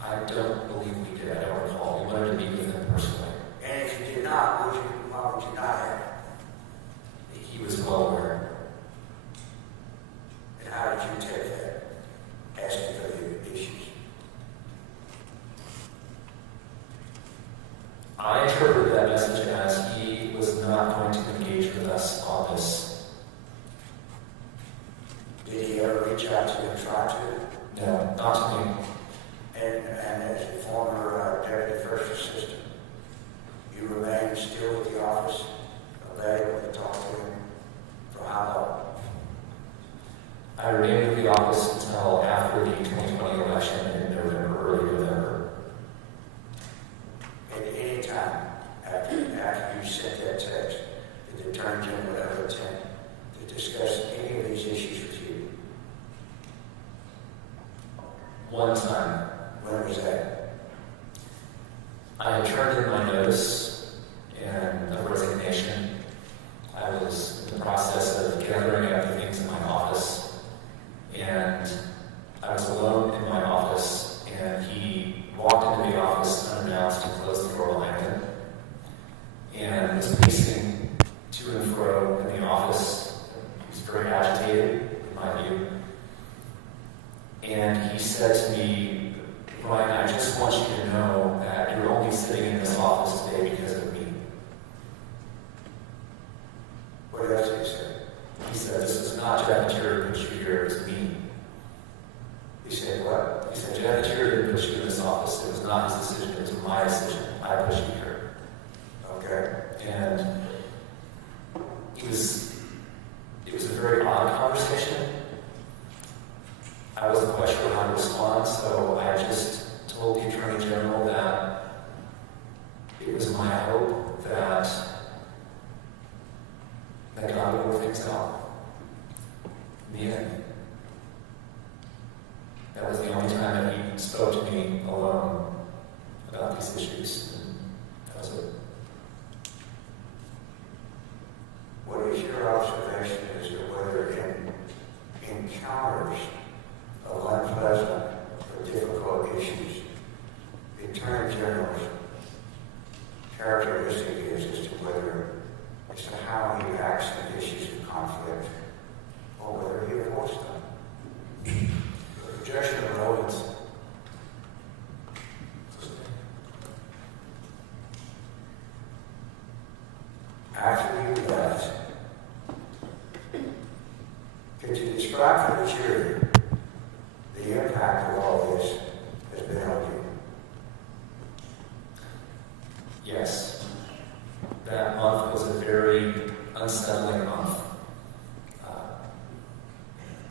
I don't believe we did. I don't recall. We wanted to meet with him personally. And if you did not, why would you not have? He was well aware. And how did you take that, asking for the issues? I interpreted that message as he was not going to engage with us on this. Did he ever reach out to you and try to? No, not to me. And as a former deputy first assistant, you remain still with the office, available to talk to him for how long? I remained with the office until after the 2020 election in November, early November. At any time after you sent that text, did the Attorney General ever attempt to discuss any of these issues with you? One time. When was that? I had turned in my notice and a resignation. I was in the process of gathering up the things in my office, and I was alone in my office, and he walked into the office unannounced and closed the door behind him, and was pacing to and fro in the office. He was very agitated, in my view, and he said to me, "Brian, I just want you to know that you're only sitting in this office today because of me." What else did he say? He said, "This was not Jeff Terry who put you here, it was me." He said what? He said, "Jeff Terry didn't put you in this office. It was not his decision, it was my decision. I put you here." Okay. And it was a very odd conversation. I wasn't quite sure how to respond, so I just told the Attorney General that it was my hope that God would work things out. In the end. That was the only time that he spoke to me alone about these issues. And that was it. What is your observation as to whether in encounters of unpleasant or difficult issues, the Attorney General's characteristic is as to how he acts in issues of conflict, or whether he avoids them? Objection of relevance. After you left, could you describe for the jury the impact of all this has been on you? Yes. That month was a very unsettling month.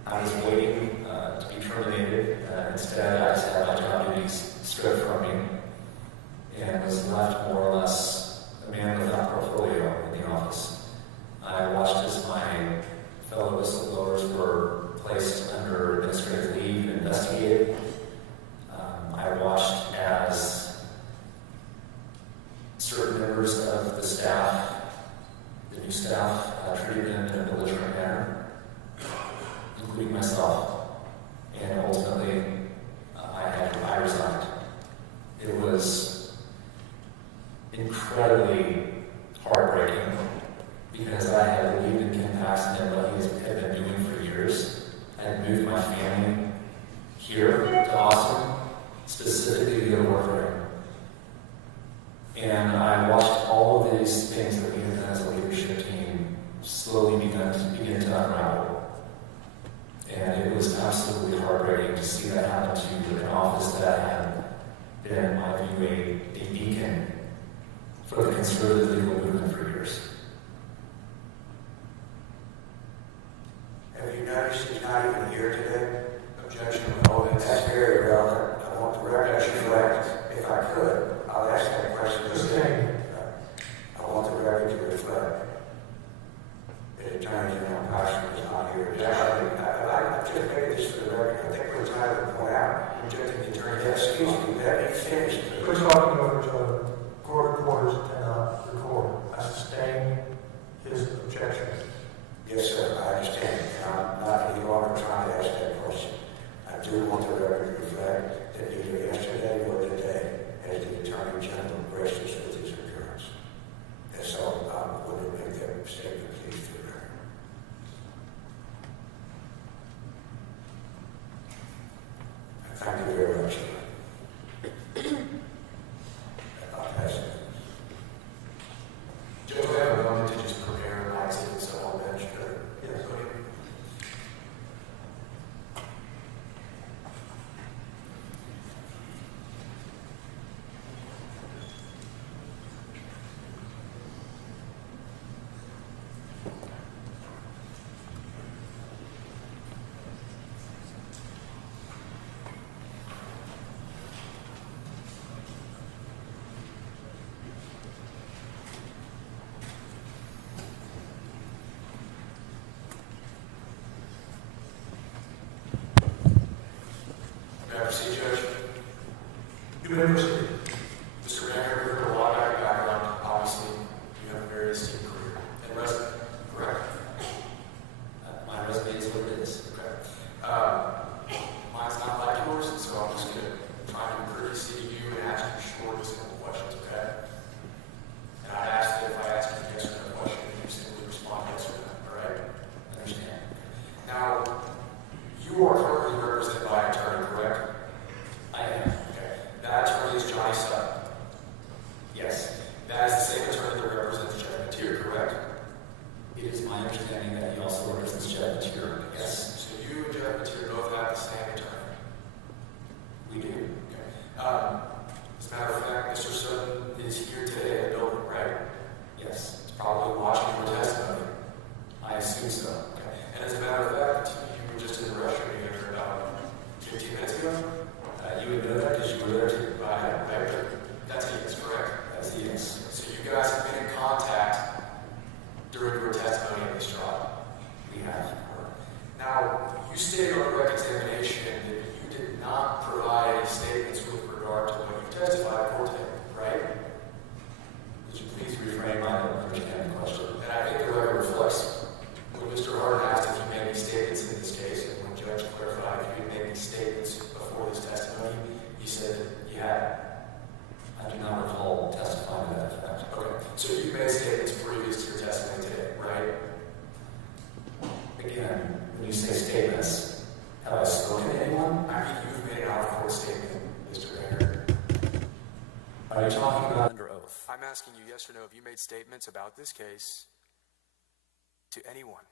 I was waiting to be terminated. Instead, I just had my job duties stripped from me and was left more or less a man without portfolio in the office. I watched as my fellow whistleblowers were placed under administrative leave and investigated. I watched as certain members of the staff, the new staff, treated them in a belligerent manner, including myself. And ultimately, I resigned. It was incredibly heartbreaking because I had believed in Ken Paxton and what he had been doing for years. I had moved my family here to Austin, specifically to go to work for him. And I watched all of these things that we had done as a leadership team slowly begin to unravel. And it was absolutely heartbreaking to see that happen to an office that had been, in my view, a beacon for the conservative legal movement for years. Have you noticed he's not even here today? Objection of relevance. That's very relevant. I want the record to reflect, if I could, I'll ask that question again. I want the record to reflect The Attorney General Paxton is not here. I just made this for the record. I think we're trying to point out, rejecting the attorney. Excuse me, let me finish. Quit talking over each other. Court reporters cannot record. I sustain his objection. Yes, sir, I understand. I'm not any longer trying to ask that question. I do want the record to reflect that either yesterday or today, as the Attorney General graced us with his appearance. That's all. I want to make that statement, please, for the record. Thank you very much. I'll pass it. Judge, I have a moment to just prepare my exhibit, so I'll bench. Yes, go ahead. May I proceed, Judge? You may proceed. Mr. Banger, you're a law guy background. Obviously, you have a very esteemed career and resume, correct? My resume is what it is. Okay. Mine's not like yours, and so I'm just going to try to be courteous to you and ask you short, simple questions, okay? And I'd ask that if I ask you a yes or no question, you simply respond yes or no, all right? Understand? Now, you are currently represented by an attorney, correct? I am. Okay. That attorney is Johnny Sutton. Yes. That is the same attorney that represents Jeff Mateer, correct? It is my understanding that he also represents Jeff Mateer. Yes. So you and Jeff Mateer both have the same attorney. We do. Okay. As a matter of fact, Mr. Sutton is here today in the building, right? Yes. He's probably watching your testimony. I assume so. Okay. And as a matter of fact, you were just in the restroom here about 15 minutes ago? You would know that because you were there too. That's a yes, correct? That's a yes. So you guys have been in contact during your testimony in this trial. We have. Now, you stated on direct examination that you did not provide any statements with regard to what you testified in court today, right? Would you please reframe my understanding question? And I think the record reflects when Mr. Hardin asked if you made any statements in this case, and when Judge clarified if you had made any statements before this testimony, he said that you had. I do not recall testifying to that effect. Okay, so you made statements previous to your testimony today, right? Again, when you say statements, have I spoken to anyone? I mean, you've made an out-of-court statement, Mr. Banger. Are you talking about under oath? I'm asking you yes or no, have you made statements about this case to anyone?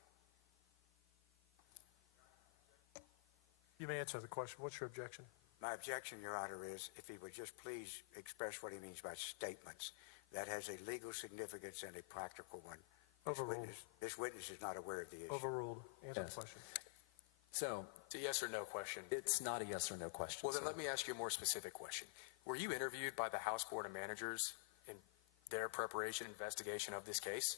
You may answer the question. What's your objection? My objection, Your Honor, is if he would just please express what he means by statements. That has a legal significance and a practical one. Overruled. This witness is not aware of the issue. Overruled. Answer Yes. the question. So, it's a yes or no question. It's not a yes or no question. Well, then sir. let me ask you a more specific question. Were you interviewed by the House Board of Managers in their preparation investigation of this case?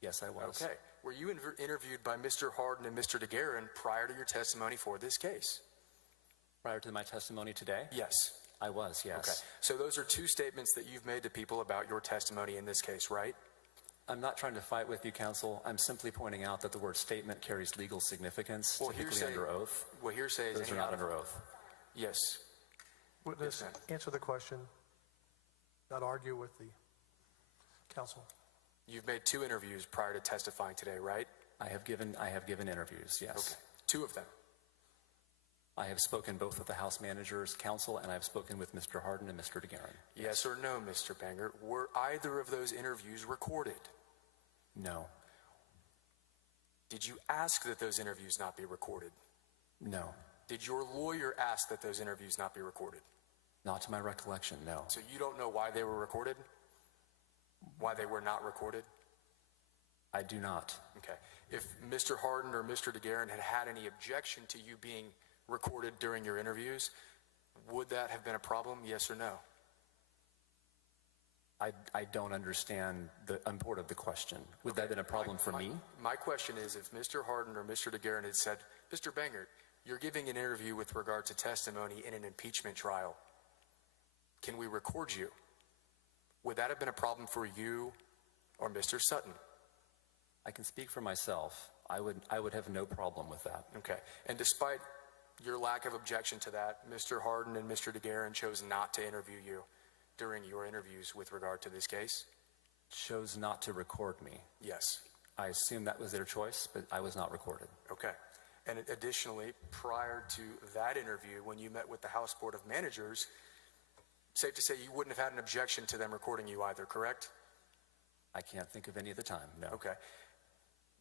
Yes, I was. Okay. Were you interviewed by Mr. Hardin and Mr. DeGuerin prior to your testimony for this case? Prior to my testimony today? Yes. I was, yes. Okay. So those are two statements that you've made to people about your testimony in this case, right? I'm not trying to fight with you, counsel. I'm simply pointing out that the word statement carries legal significance, Well, typically hearsay- under oath. Well, hearsay is Those are any not out- under oath. Yes. Witness, Yes, ma'am. answer the question. Not argue with the counsel. You've made two interviews prior to testifying today, right? I have given interviews, yes. Okay. Two of them. I have spoken both with the House Managers Council and I've spoken with Mr. Hardin and Mr. DeGuerin. Yes or no, Mr. Banger? Were either of those interviews recorded? No. Did you ask that those interviews not be recorded? No. Did your lawyer ask that those interviews not be recorded? Not to my recollection, no. So you don't know why they were recorded? Why they were not recorded? I do not. Okay. If Mr. Hardin or Mr. DeGuerin had had any objection to you being recorded during your interviews, would that have been a problem, yes or no? I don't understand the import of the question. Would that have been a problem for me? My question is, if Mr. Hardin or Mr. DeGuerin had said, Mr. Bangert, you're giving an interview with regard to testimony in an impeachment trial, can we record you? Would that have been a problem for you or Mr. Sutton? I can speak for myself. I would have no problem with that. Okay. And despite your lack of objection to that, Mr. Hardin and Mr. DeGuerin chose not to interview you during your interviews with regard to this case? Chose not to record me. Yes. I assume that was their choice, but I was not recorded. Okay. And additionally, prior to that interview, when you met with the House Board of Managers, safe to say you wouldn't have had an objection to them recording you either, correct? I can't think of any at the time, no. Okay.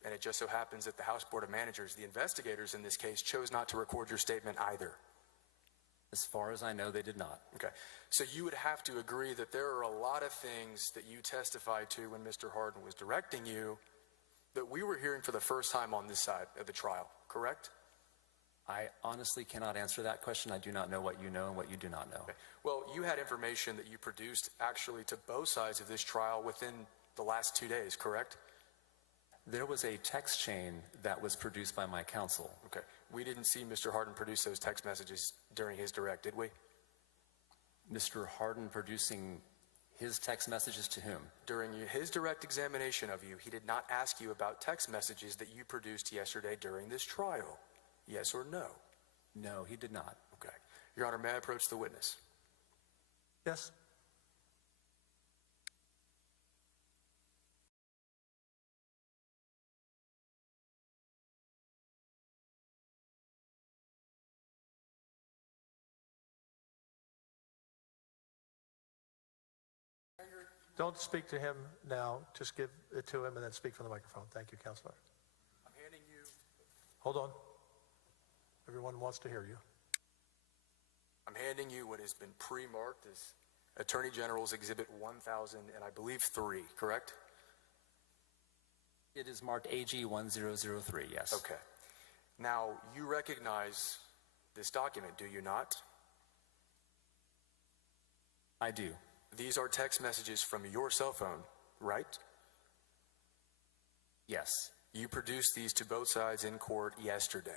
And it just so happens that the House Board of Managers, the investigators in this case, chose not to record your statement either. As far as I know, they did not. Okay. So you would have to agree that there are a lot of things that you testified to when Mr. Hardin was directing you that we were hearing for the first time on this side of the trial, correct? I honestly cannot answer that question. I do not know what you know and what you do not know. Okay. Well, you had information that you produced actually to both sides of this trial within the last 2 days, correct? There was a text chain that was produced by my counsel. Okay. We didn't see Mr. Hardin produce those text messages during his direct, did we? Mr. Hardin producing his text messages to whom? During his direct examination of you, he did not ask you about text messages that you produced yesterday during this trial. Yes or no? No, he did not. Okay. Your Honor, may I approach the witness? Yes. Don't speak to him now. Just give it to him and then speak from the microphone. Thank you, Counselor. I'm handing you... Hold on. Everyone wants to hear you. I'm handing you what has been pre-marked as Attorney General's Exhibit 1000 and I believe 3, correct? It is marked AG 1003, yes. Okay. Now, you recognize this document, do you not? I do. These are text messages from your cell phone, right? Yes. You produced these to both sides in court yesterday.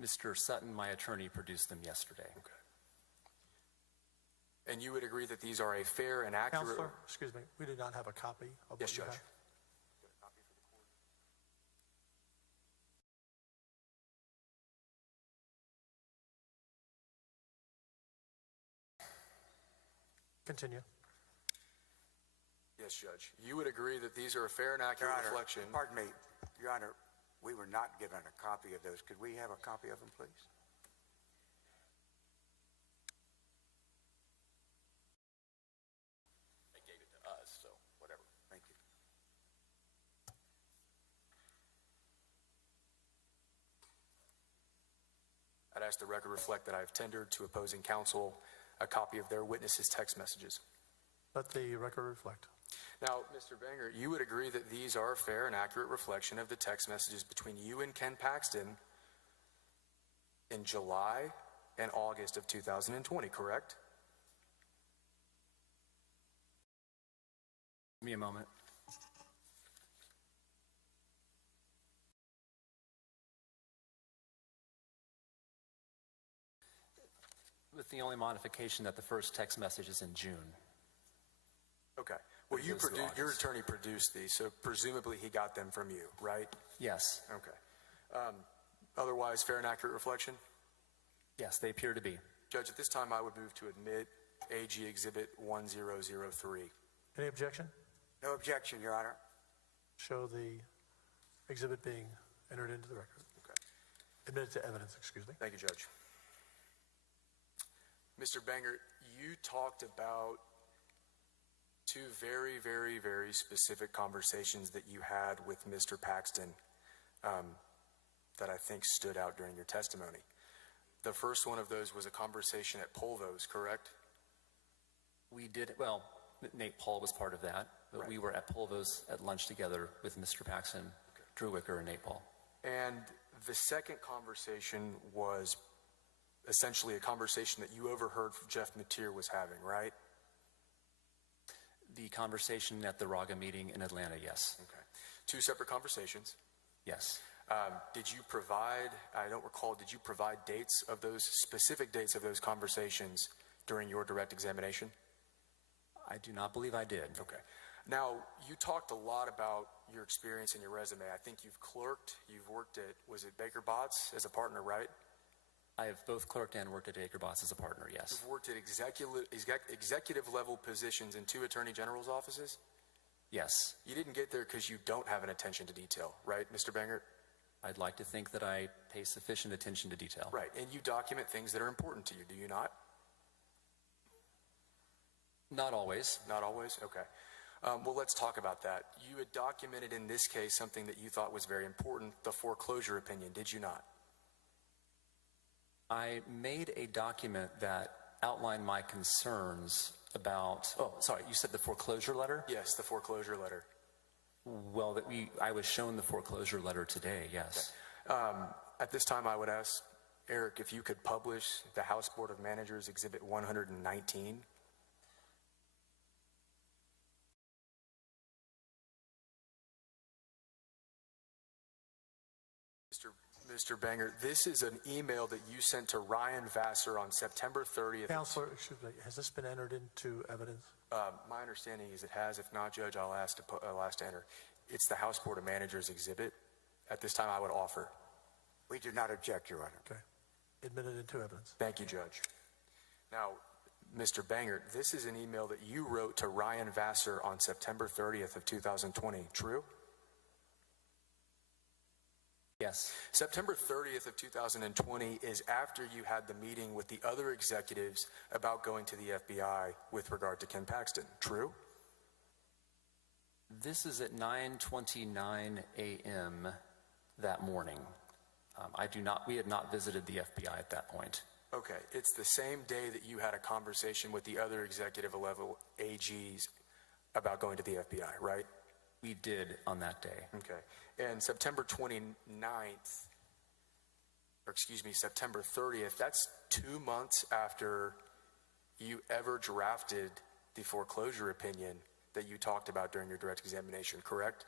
Mr. Sutton, my attorney, produced them yesterday. Okay. And you would agree that these are a fair and accurate... Counselor, excuse me, we do not have a copy of Yes, what you Judge. have. Continue. Yes, Judge. You would agree that these are a fair and accurate Your Honor, reflection... Pardon me, Your Honor, we were not given a copy of those. Could we have a copy of them, please? They gave it to us, so whatever. Thank you. I'd ask the record reflect that I have tendered to opposing counsel a copy of their witnesses' text messages. Let the record reflect. Now, Mr. Banger, you would agree that these are a fair and accurate reflection of the text messages between you and Ken Paxton in July and August of 2020, correct? Give me a moment. With the only modification that the first text message is in June. Okay. Well, your attorney produced these, so presumably he got them from you, right? Yes. Okay. Otherwise, fair and accurate reflection? Yes, they appear to be. Judge, at this time, I would move to admit AG Exhibit 1003. Any objection? No objection, Your Honor. Show the exhibit being entered into the record. Okay. Admitted to evidence, excuse me. Thank you, Judge. Mr. Banger, you talked about two very, very, very specific conversations that you had with Mr. Paxton that I think stood out during your testimony. The first one of those was a conversation at Polvo's, correct? We did, well, Nate Paul was part of that, but Right. we were at Polvo's at lunch together with Mr. Paxton, Drew Wicker, and Nate Paul. And the second conversation was essentially a conversation that you overheard Jeff Mateer was having, right? The conversation at the Raga meeting in Atlanta, yes. Okay. Two separate conversations. Yes. Did you provide, I don't recall, did you provide dates of those, specific dates of those conversations during your direct examination? I do not believe I did. Okay. Now, you talked a lot about your experience and your resume. I think you've clerked, you've worked at, was it Baker Botts as a partner, right? I have both clerked and worked at Baker Botts as a partner, yes. You've worked at executive level positions in 2 attorney general's offices? Yes. You didn't get there because you don't have an attention to detail, right, Mr. Bangert? I'd like to think that I pay sufficient attention to detail. Right, and you document things that are important to you, do you not? Not always. Not always? Okay. Well, let's talk about that. You had documented in this case something that you thought was very important, the foreclosure opinion, did you not? I made a document that outlined my concerns about, oh, sorry, you said the foreclosure letter? Yes, the foreclosure letter. Well, I was shown the foreclosure letter today, yes. Okay. At this time, I would ask, Eric, if you could publish the House Board of Managers Exhibit 119. Mr. Banger, this is an email that you sent to Ryan Vassar on September 30th. Counselor, excuse me, has this been entered into evidence? My understanding is it has. If not, Judge, I'll ask to enter. It's the House Board of Managers exhibit. At this time, I would offer. We do not object, Your Honor. Okay. Admitted into evidence. Thank you, Judge. Now, Mr. Banger, this is an email that you wrote to Ryan Vassar on September 30th of 2020. True? Yes. September 30th of 2020 is after you had the meeting with the other executives about going to the FBI with regard to Ken Paxton. True? This is at 9:29 a.m. that morning. We had not visited the FBI at that point. Okay. It's the same day that you had a conversation with the other executive level AGs about going to the FBI, right? We did on that day. Okay. And September 30th, that's 2 months after you ever drafted the foreclosure opinion that you talked about during your direct examination, correct?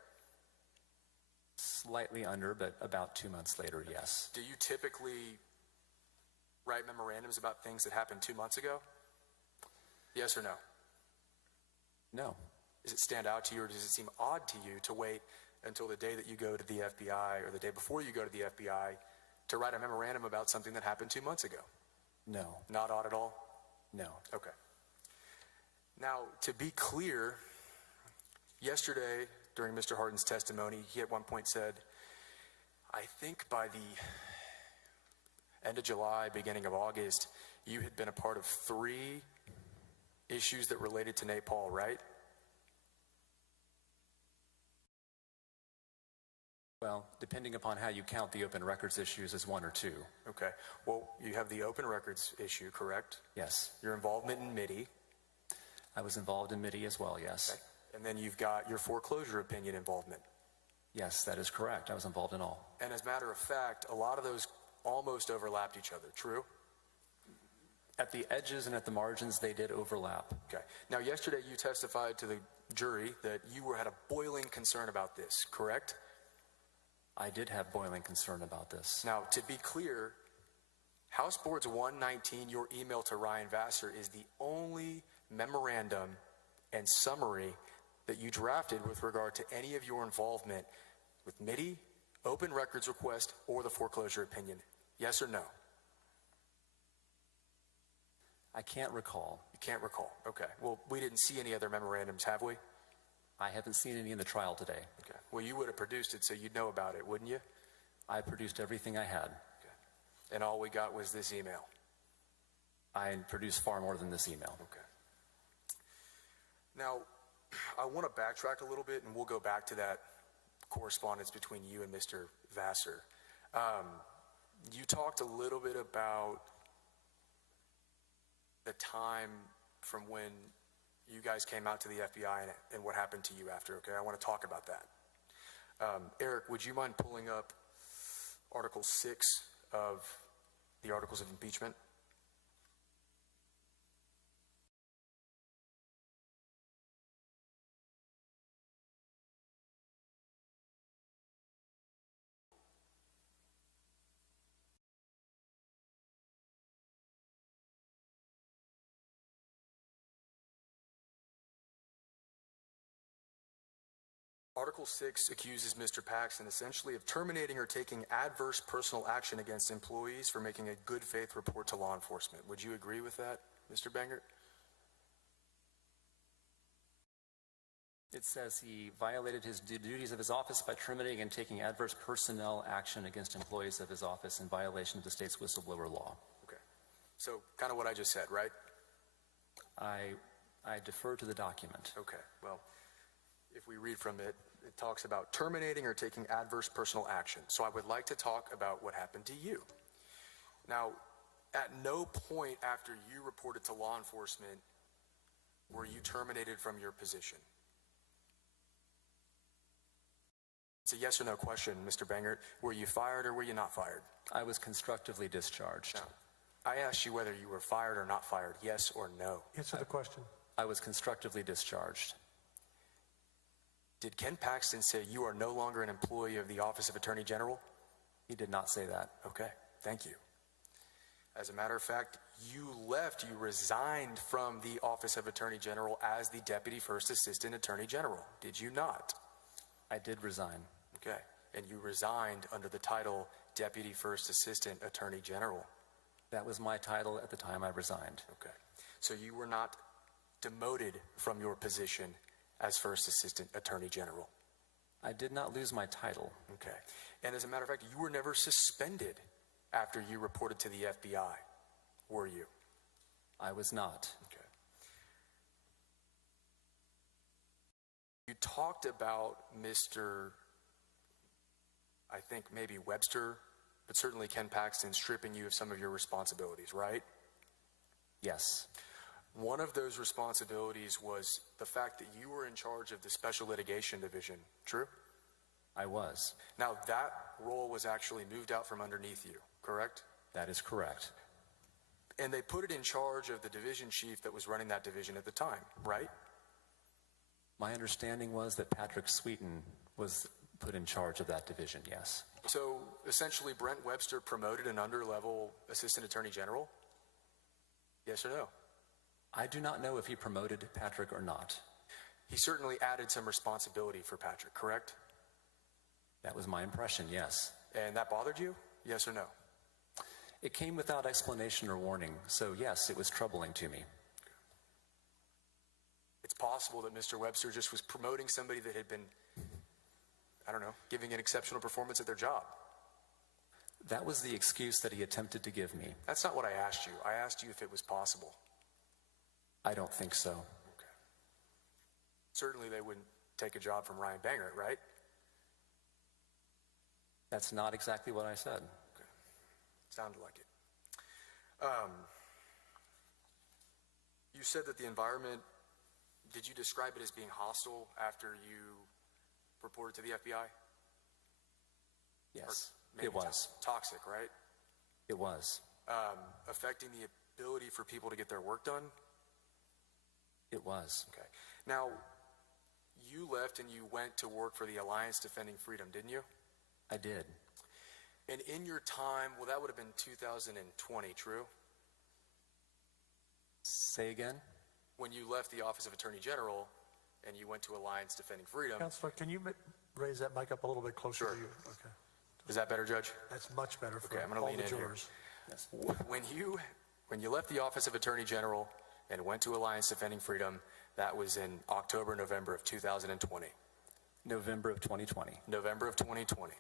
Slightly under, but about 2 months later, yes. Do you typically write memorandums about things that happened 2 months ago? Yes or no? No. Does it stand out to you, or does it seem odd to you to wait until the day that you go to the FBI or the day before you go to the FBI to write a memorandum about something that happened 2 months ago? No. Not odd at all? No. Okay. Now, to be clear, yesterday during Mr. Hardin's testimony, he at one point said, I think by the end of July, beginning of August, you had been a part of 3 issues that related to Nate Paul, right? Well, depending upon how you count the open records issues as 1 or 2. Okay. Well, you have the open records issue, correct? Yes. Your involvement in MIDI. I was involved in MIDI as well, yes. Okay. And then you've got your foreclosure opinion involvement. Yes, that is correct. I was involved in all. And as a matter of fact, a lot of those almost overlapped each other, true? At the edges and at the margins, they did overlap. Okay. Now, yesterday you testified to the jury that you had a boiling concern about this, correct? I did have boiling concern about this. Now, to be clear, House Boards 119, your email to Ryan Vassar, is the only memorandum and summary that you drafted with regard to any of your involvement with MIDI, open records request, or the foreclosure opinion. Yes or no? I can't recall. You can't recall. Okay. Well, we didn't see any other memorandums, have we? I haven't seen any in the trial today. Okay. Well, you would have produced it, so you'd know about it, wouldn't you? I produced everything I had. Okay. And all we got was this email. I produced far more than this email. Okay. Now, I want to backtrack a little bit, and we'll go back to that correspondence between you and Mr. Vassar. You talked a little bit about the time from when you guys came out to the FBI and what happened to you after, okay? I want to talk about that. Eric, would you mind pulling up Article 6 of the Articles of Impeachment? Article 6 accuses Mr. Paxton essentially of terminating or taking adverse personal action against employees for making a good faith report to law enforcement. Would you agree with that, Mr. Bangert? It says he violated his duties of his office by terminating and taking adverse personnel action against employees of his office in violation of the state's whistleblower law. Okay. So kind of what I just said, right? I defer to the document. Okay. Well, if we read from it, it talks about terminating or taking adverse personal action. So I would like to talk about what happened to you. Now, at no point after you reported to law enforcement were you terminated from your position. It's a yes or no question, Mr. Bangert. Were you fired or were you not fired? I was constructively discharged. Now, I asked you whether you were fired or not fired, yes or no. Answer the question. I was constructively discharged. Did Ken Paxton say you are no longer an employee of the Office of Attorney General? He did not say that. Okay, thank you. As a matter of fact, you resigned from the Office of Attorney General as the Deputy First Assistant Attorney General, did you not? I did resign. Okay, and you resigned under the title Deputy First Assistant Attorney General. That was my title at the time I resigned. Okay, so you were not demoted from your position as First Assistant Attorney General. I did not lose my title. Okay, and as a matter of fact, you were never suspended after you reported to the FBI, were you? I was not. Okay. You talked about Mr. I think maybe Webster, but certainly Ken Paxton stripping you of some of your responsibilities, right? Yes. One of those responsibilities was the fact that you were in charge of the Special Litigation Division, true? I was. Now that role was actually moved out from underneath you, correct? That is correct. And they put it in charge of the division chief that was running that division at the time, right? My understanding was that Patrick Sweeten was put in charge of that division, yes. So essentially Brent Webster promoted an under-level assistant attorney general? Yes or no? I do not know if he promoted Patrick or not. He certainly added some responsibility for Patrick, correct? That was my impression, yes. And that bothered you? Yes or no? It came without explanation or warning, so yes, it was troubling to me. It's possible that Mr. Webster just was promoting somebody that had been, I don't know, giving an exceptional performance at their job. That was the excuse that he attempted to give me. That's not what I asked you. I asked you if it was possible. I don't think so. Okay. Certainly they wouldn't take a job from Ryan Bangert, right? That's not exactly what I said. Okay. Sounded like it. You said that the environment, did you describe it as being hostile after you reported to the FBI? Yes, it was. Toxic, right? It was. Affecting the ability for people to get their work done? It was. Okay. Now, you left and you went to work for the Alliance Defending Freedom, didn't you? I did. And in your time, well, that would have been 2020, true? Say again? When you left the Office of Attorney General and you went to Alliance Defending Freedom. Counselor, can you raise that mic up a little bit closer to you? Okay. Is that better, Judge? That's much better for I'm gonna all lean the in here. jurors. Yes. When you left the Office of Attorney General and went to Alliance Defending Freedom, that was in October, November of 2020. November of 2020. November of 2020.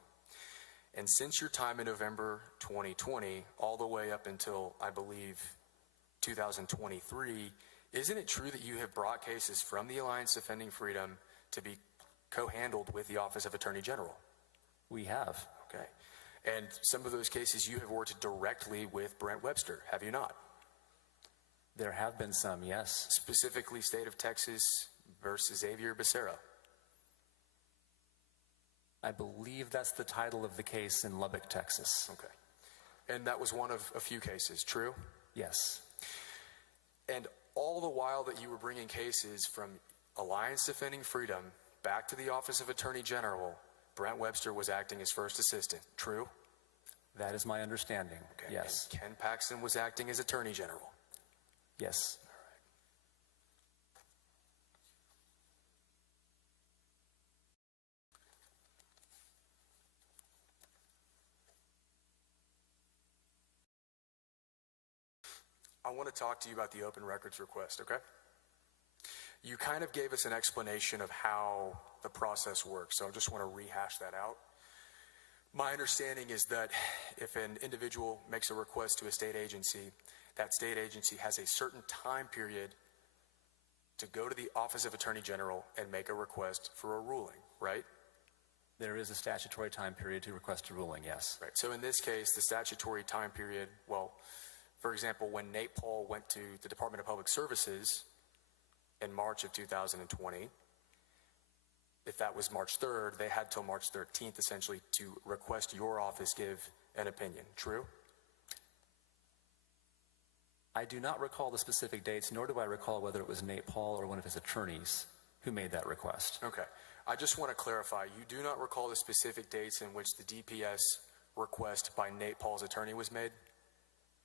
And since your time in November 2020, all the way up until, I believe, 2023, isn't it true that you have brought cases from the Alliance Defending Freedom to be co-handled with the Office of Attorney General? We have. Okay. And some of those cases you have worked directly with Brent Webster, have you not? There have been some, yes. Specifically, State of Texas versus Xavier Becerra. I believe that's the title of the case in Lubbock, Texas. Okay. And that was one of a few cases, true? Yes. And all the while that you were bringing cases from Alliance Defending Freedom back to the Office of Attorney General, Brent Webster was acting as first assistant, true? That is my understanding, Okay. yes. And Ken Paxton was acting as Attorney General? Yes. I want to talk to you about the open records request, okay? You kind of gave us an explanation of how the process works, so I just want to rehash that out. My understanding is that if an individual makes a request to a state agency, that state agency has a certain time period to go to the Office of Attorney General and make a request for a ruling, right? There is a statutory time period to request a ruling, yes. Right. So in this case, the statutory time period, well, for example, when Nate Paul went to the Department of Public Services in March of 2020, if that was March 3rd, they had till March 13th essentially to request your office give an opinion. True? I do not recall the specific dates, nor do I recall whether it was Nate Paul or one of his attorneys who made that request. Okay. I just want to clarify, you do not recall the specific dates in which the DPS request by Nate Paul's attorney was made?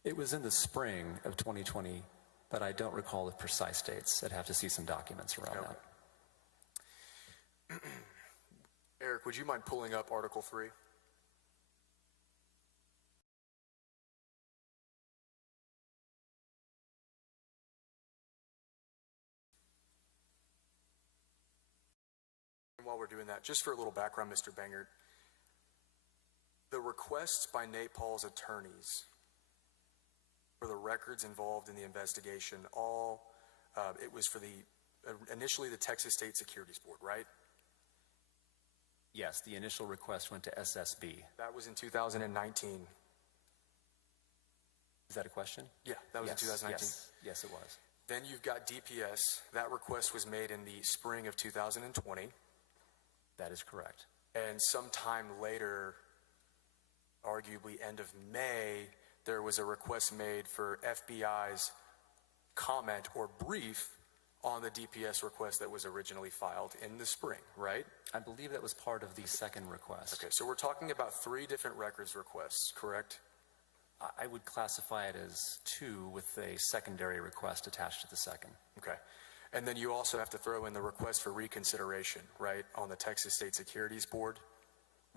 It was in the spring of 2020, but I don't recall the precise dates. I'd have to see some documents around that. Eric, would you mind pulling up Article 3? And while we're doing that, just for a little background, Mr. Bangert, the requests by Nate Paul's attorneys for the records involved in the investigation, it was for initially the Texas State Securities Board, right? Yes, the initial request went to SSB. That was in 2019. Is that a question? Yeah, that was in 2019. Yes, it was. Then you've got DPS. That request was made in the spring of 2020. That is correct. And sometime later, arguably end of May, there was a request made for FBI's comment or brief on the DPS request that was originally filed in the spring, right? I believe that was part of the second request. Okay, so we're talking about 3 different records requests, correct? I would classify it as 2 with a secondary request attached to the second. Okay. And then you also have to throw in the request for reconsideration, right, on the Texas State Securities Board?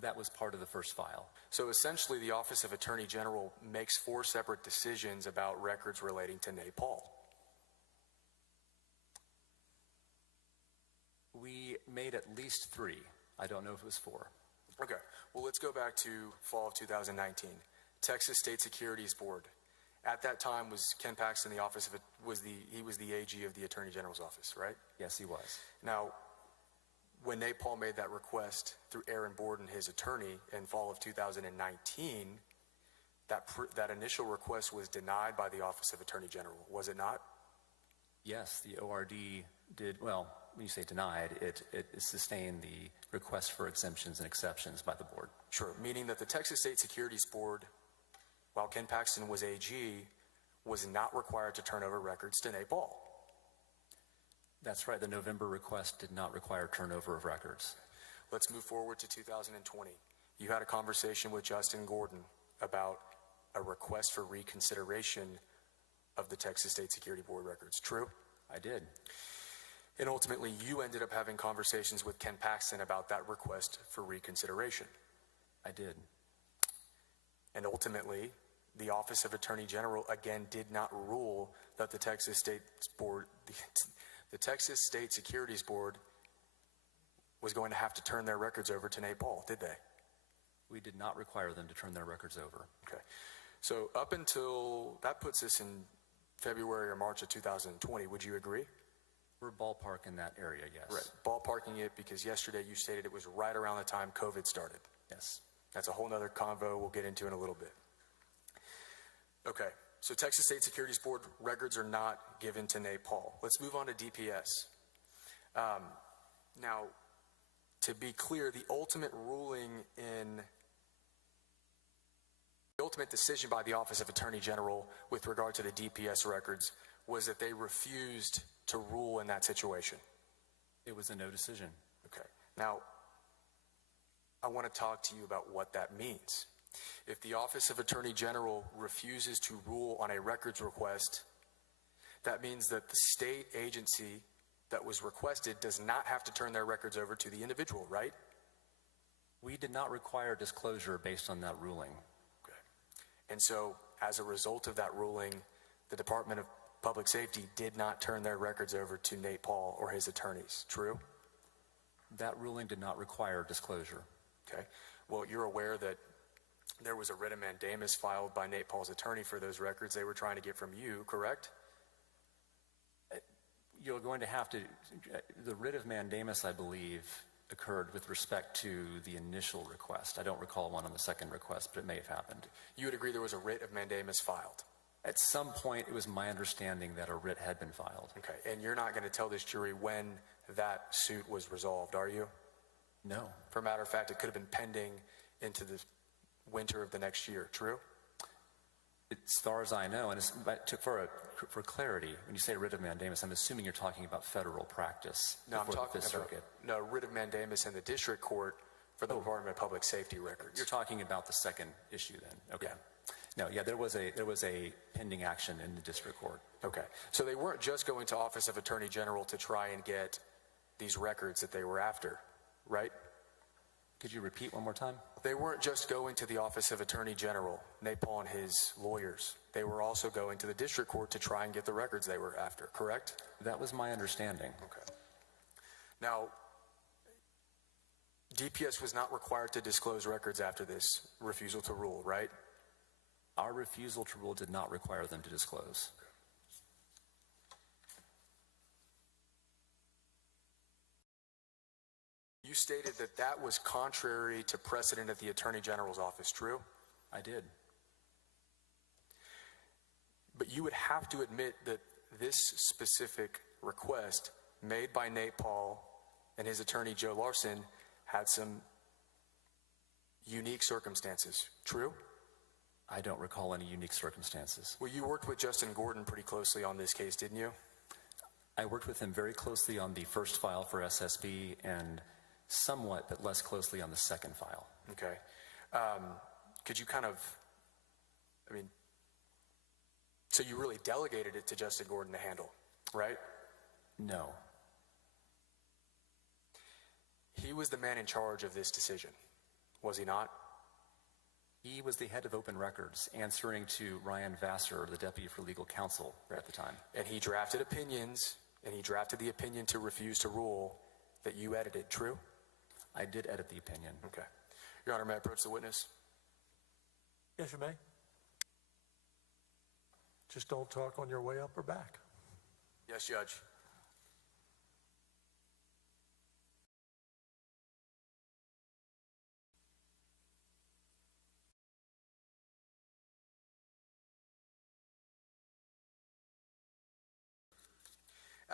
That was part of the first file. So essentially, the Office of Attorney General makes 4 separate decisions about records relating to Nate Paul. We made at least 3. I don't know if it was 4. Okay. Well, let's go back to fall of 2019. Texas State Securities Board. At that time, was Ken Paxton the office of it? He was the AG of the Attorney General's office, right? Yes, he was. Now, when Nate Paul made that request through Aaron Borden, his attorney, in fall of 2019, that initial request was denied by the Office of Attorney General, was it not? Yes, the ORD did, well, when you say denied, it sustained the request for exemptions and exceptions by the board. Sure, meaning that the Texas State Securities Board, while Ken Paxton was AG, was not required to turn over records to Nate Paul. That's right. The November request did not require turnover of records. Let's move forward to 2020. You had a conversation with Justin Gordon about a request for reconsideration of the Texas State Security Board records. True? I did. And ultimately, you ended up having conversations with Ken Paxton about that request for reconsideration. I did. And ultimately, the Office of Attorney General again did not rule that the Texas State Board, the Texas State Securities Board was going to have to turn their records over to Nate Paul, did they? We did not require them to turn their records over. Okay. So up until, that puts us in February or March of 2020, would you agree? We're ballparking that area, yes. Right, ballparking it because yesterday you stated it was right around the time COVID started. Yes. That's a whole nother convo we'll get into in a little bit. Okay, so Texas State Securities Board records are not given to Nate Paul. Let's move on to DPS. Now, to be clear, the ultimate decision by the Office of Attorney General with regard to the DPS records was that they refused to rule in that situation. It was a no decision. Okay. Now, I want to talk to you about what that means. If the Office of Attorney General refuses to rule on a records request, that means that the state agency that was requested does not have to turn their records over to the individual, right? We did not require disclosure based on that ruling. Okay. And so, as a result of that ruling, the Department of Public Safety did not turn their records over to Nate Paul or his attorneys. True? That ruling did not require disclosure. Okay. Well, you're aware that there was a writ of mandamus filed by Nate Paul's attorney for those records they were trying to get from you, correct? You're going to have to, the writ of mandamus, I believe, occurred with respect to the initial request. I don't recall one on the second request, but it may have happened. You would agree there was a writ of mandamus filed? At some point, it was my understanding that a writ had been filed. Okay, and you're not going to tell this jury when that suit was resolved, are you? No. For a matter of fact, it could have been pending into the winter of the next year, true? As far as I know, and for clarity, when you say writ of mandamus, I'm assuming you're talking about federal practice. No, I'm before talking the Fifth about Circuit. writ of mandamus in the district court for the Department of Public Safety records. You're talking about the second issue then? Okay. Yeah. No, yeah, there was a pending action in the district court. Okay, so they weren't just going to Office of Attorney General to try and get these records that they were after, right? Could you repeat one more time? They weren't just going to the Office of Attorney General, Nate Paul and his lawyers. They were also going to the district court to try and get the records they were after, correct? That was my understanding. Okay. Now, DPS was not required to disclose records after this refusal to rule, right? Our refusal to rule did not require them to disclose. You stated that that was contrary to precedent at the Attorney General's office, true? I did. But you would have to admit that this specific request made by Nate Paul and his attorney Joe Larson had some unique circumstances, true? I don't recall any unique circumstances. Well, you worked with Justin Gordon pretty closely on this case, didn't you? I worked with him very closely on the first file for SSB and somewhat, but less closely on the second file. Okay. Could you kind of, so you really delegated it to Justin Gordon to handle, right? No. He was the man in charge of this decision, was he not? He was the head of open records, answering to Ryan Vassar, the deputy for legal counsel at the time. And he drafted opinions, and he drafted the opinion to refuse to rule that you edited, true? I did edit the opinion. Okay. Your Honor, may I approach the witness? Yes, you may. Just don't talk on your way up or back. Yes, Judge.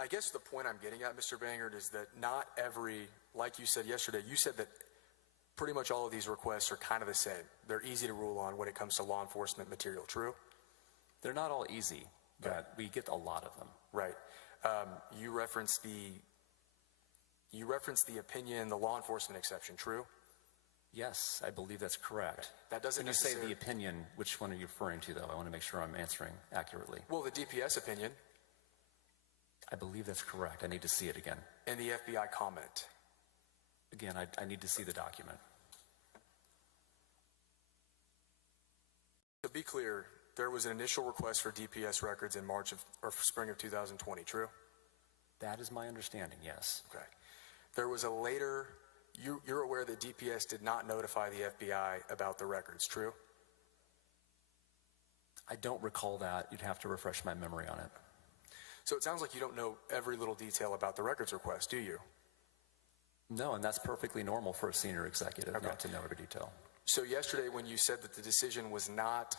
I guess the point I'm getting at, Mr. Bangert, is that not every, like you said yesterday, you said that pretty much all of these requests are kind of the same. They're easy to rule on when it comes to law enforcement material, true? They're not all easy, but we get a lot of them. Right. You referenced the opinion, the law enforcement exception, true? Yes, I believe that's correct. That doesn't When you say the opinion, which one are you referring to, though? I want to make sure I'm answering accurately. Well, the DPS opinion. I believe that's correct. I need to see it again. And the FBI comment. Again, I need to see the document. To be clear, there was an initial request for DPS records in spring of 2020, true? That is my understanding, yes. Okay. There was a later, you're aware that DPS did not notify the FBI about the records, true? I don't recall that. You'd have to refresh my memory on it. So it sounds like you don't know every little detail about the records request, do you? No, and that's perfectly normal for a senior executive not to know every detail. So yesterday when you said that the decision was not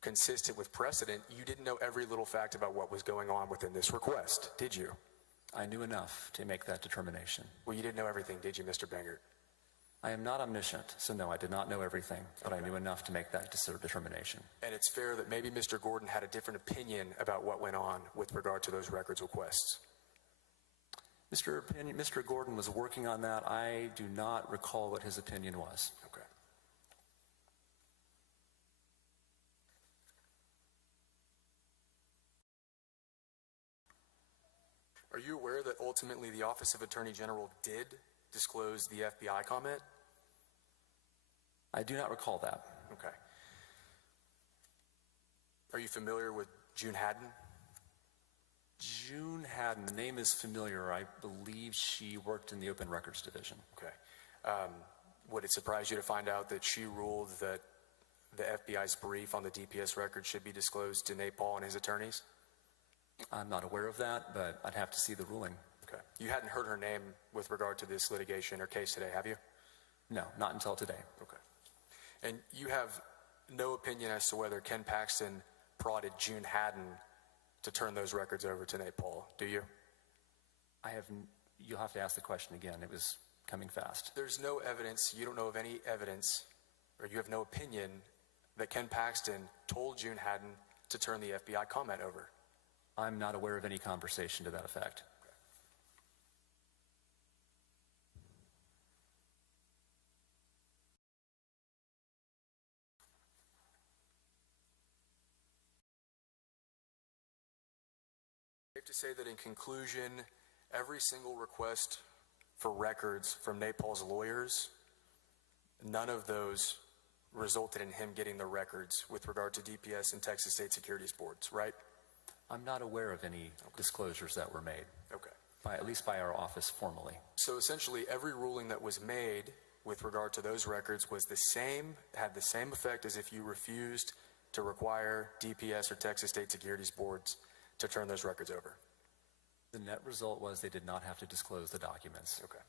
consistent with precedent, you didn't know every little fact about what was going on within this request, did you? I knew enough to make that determination. Well, you didn't know everything, did you, Mr. Bangert? I am not omniscient, so no, I did not know everything, but I knew enough to make that determination. And it's fair that maybe Mr. Gordon had a different opinion about what went on with regard to those records requests. Mr. Gordon was working on that. I do not recall what his opinion was. Okay. Are you aware that ultimately the Office of Attorney General did disclose the FBI comment? I do not recall that. Okay. Are you familiar with June Haddon? June Haddon, the name is familiar. I believe she worked in the Open Records Division. Okay. Would it surprise you to find out that she ruled that the FBI's brief on the DPS record should be disclosed to Nate Paul and his attorneys? I'm not aware of that, but I'd have to see the ruling. Okay. You hadn't heard her name with regard to this litigation or case today, have you? No, not until today. Okay. And you have no opinion as to whether Ken Paxton prodded June Haddon to turn those records over to Nate Paul, do you? You'll have to ask the question again. It was coming fast. There's no evidence, you don't know of any evidence, or you have no opinion that Ken Paxton told June Haddon to turn the FBI comment over. I'm not aware of any conversation to that effect. Safe to say that in conclusion, every single request for records from Nate Paul's lawyers, none of those resulted in him getting the records with regard to DPS and Texas State Securities Boards, right? I'm not aware of any disclosures that were made. Okay. At least by our office formally. So essentially every ruling that was made with regard to those records was the same, had the same effect as if you refused to require DPS or Texas State Securities Boards to turn those records over. The net result was they did not have to disclose the documents. Okay.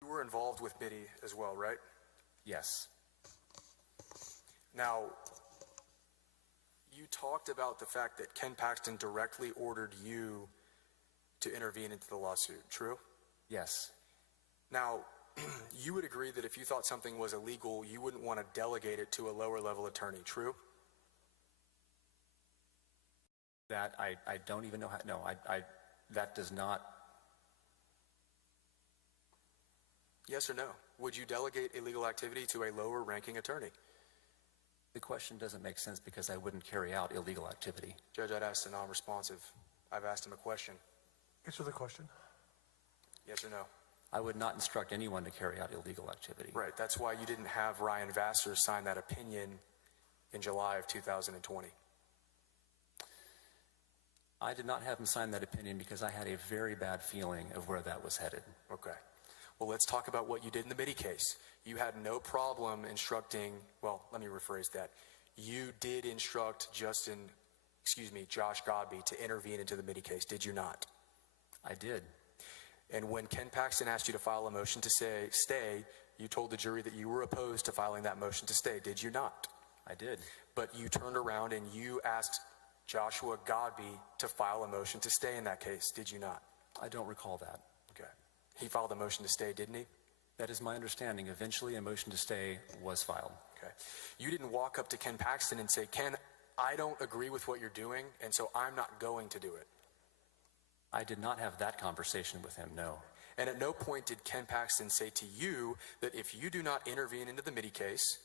You were involved with MIDI as well, right? Yes. Now, you talked about the fact that Ken Paxton directly ordered you to intervene into the lawsuit, true? Yes. Now, you would agree that if you thought something was illegal, you wouldn't want to delegate it to a lower level attorney, true? That I don't even know how, no, that does not. Yes or no? Would you delegate illegal activity to a lower ranking attorney? The question doesn't make sense because I wouldn't carry out illegal activity. Judge, I'd asked a non-responsive. I've asked him a question. Answer the question. Yes or no? I would not instruct anyone to carry out illegal activity. Right, that's why you didn't have Ryan Vassar sign that opinion in July of 2020. I did not have him sign that opinion because I had a very bad feeling of where that was headed. Okay. Well, let's talk about what you did in the MIDI case. You had no problem instructing, well, let me rephrase that. You did instruct Josh Godby to intervene into the MIDI case, did you not? I did. And when Ken Paxton asked you to file a motion to stay, you told the jury that you were opposed to filing that motion to stay, did you not? I did. But you turned around and you asked Joshua Godby to file a motion to stay in that case, did you not? I don't recall that. Okay. He filed a motion to stay, didn't he? That is my understanding. Eventually, a motion to stay was filed. Okay. You didn't walk up to Ken Paxton and say, Ken, I don't agree with what you're doing, and so I'm not going to do it. I did not have that conversation with him, no. And at no point did Ken Paxton say to you that if you do not intervene into the MIDI case,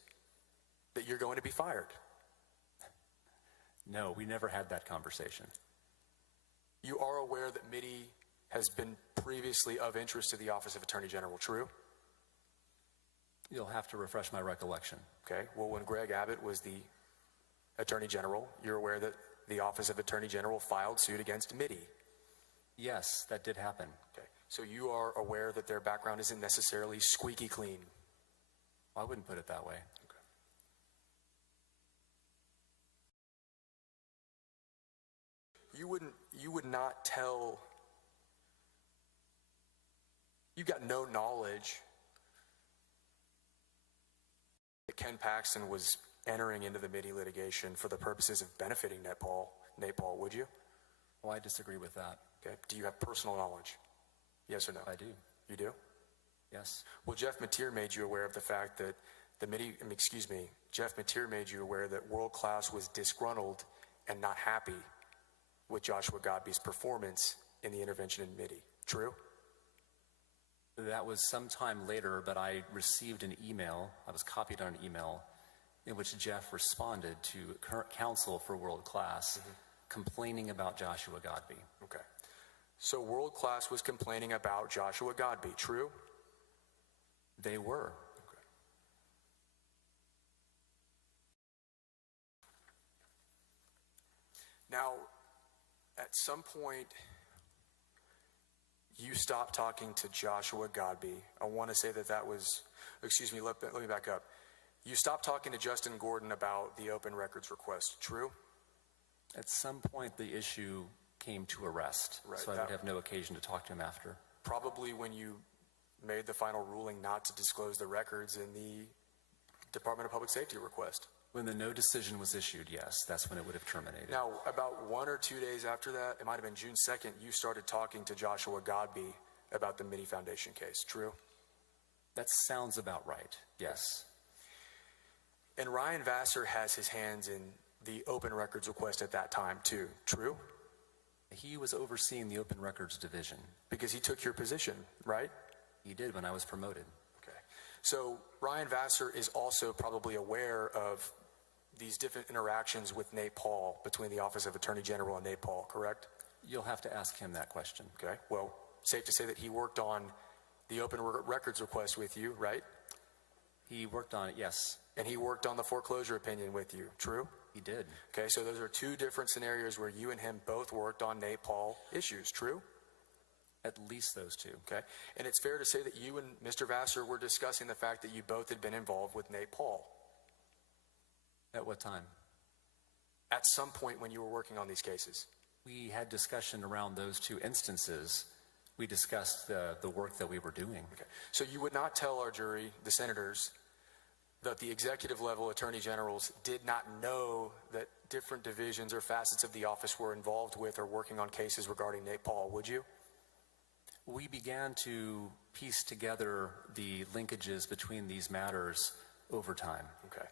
that you're going to be fired. No, we never had that conversation. You are aware that MIDI has been previously of interest to the Office of Attorney General, true? You'll have to refresh my recollection. Okay, well, when Greg Abbott was the Attorney General, you're aware that the Office of Attorney General filed suit against MIDI. Yes, that did happen. Okay, so you are aware that their background isn't necessarily squeaky clean. I wouldn't put it that way. Okay. You would not tell, you got no knowledge that Ken Paxton was entering into the MIDI litigation for the purposes of benefiting Nate Paul, would you? Well, I disagree with that. Okay. Do you have personal knowledge? Yes or no? I do. You do? Yes. Well, Jeff Mateer made you aware of the fact that Jeff Mateer made you aware that World Class was disgruntled and not happy with Joshua Godby's performance in the intervention in MIDI. True? That was some time later, but I received an email, I was copied on an email, in which Jeff responded to current counsel for World Class, complaining about Joshua Godby. Okay. So World Class was complaining about Joshua Godby, true? They were. Now, at some point, you stopped talking to Joshua Godby. I want to say that was, excuse me, let me back up. You stopped talking to Justin Gordon about the open records request, true? At some point, the issue came to a rest, Right, so I would have no occasion to talk to him after. Probably when you made the final ruling not to disclose the records in the Department of Public Safety request. When the no decision was issued, yes, that's when it would have terminated. Now, about 1 or 2 days after that, it might have been June 2nd, you started talking to Joshua Godby about the Mini Foundation case, true? That sounds about right, yes. And Ryan Vassar has his hands in the open records request at that time, too, true? He was overseeing the open records division. Because he took your position, right? He did when I was promoted. Okay. So Ryan Vassar is also probably aware of these different interactions with Nate Paul between the Office of Attorney General and Nate Paul, correct? You'll have to ask him that question. Okay. Well, safe to say that he worked on the open records request with you, right? He worked on it, yes. And he worked on the foreclosure opinion with you, true? He did. Okay, so those are two different scenarios where you and him both worked on Nate Paul issues, true? At least those two. Okay, and it's fair to say that you and Mr. Vassar were discussing the fact that you both had been involved with Nate Paul. At what time? At some point when you were working on these cases. We had discussion around those two instances. We discussed the work that we were doing. Okay, so you would not tell our jury, the senators, that the executive level attorney generals did not know that different divisions or facets of the office were involved with or working on cases regarding Nate Paul, would you? We began to piece together the linkages between these matters over time. Okay.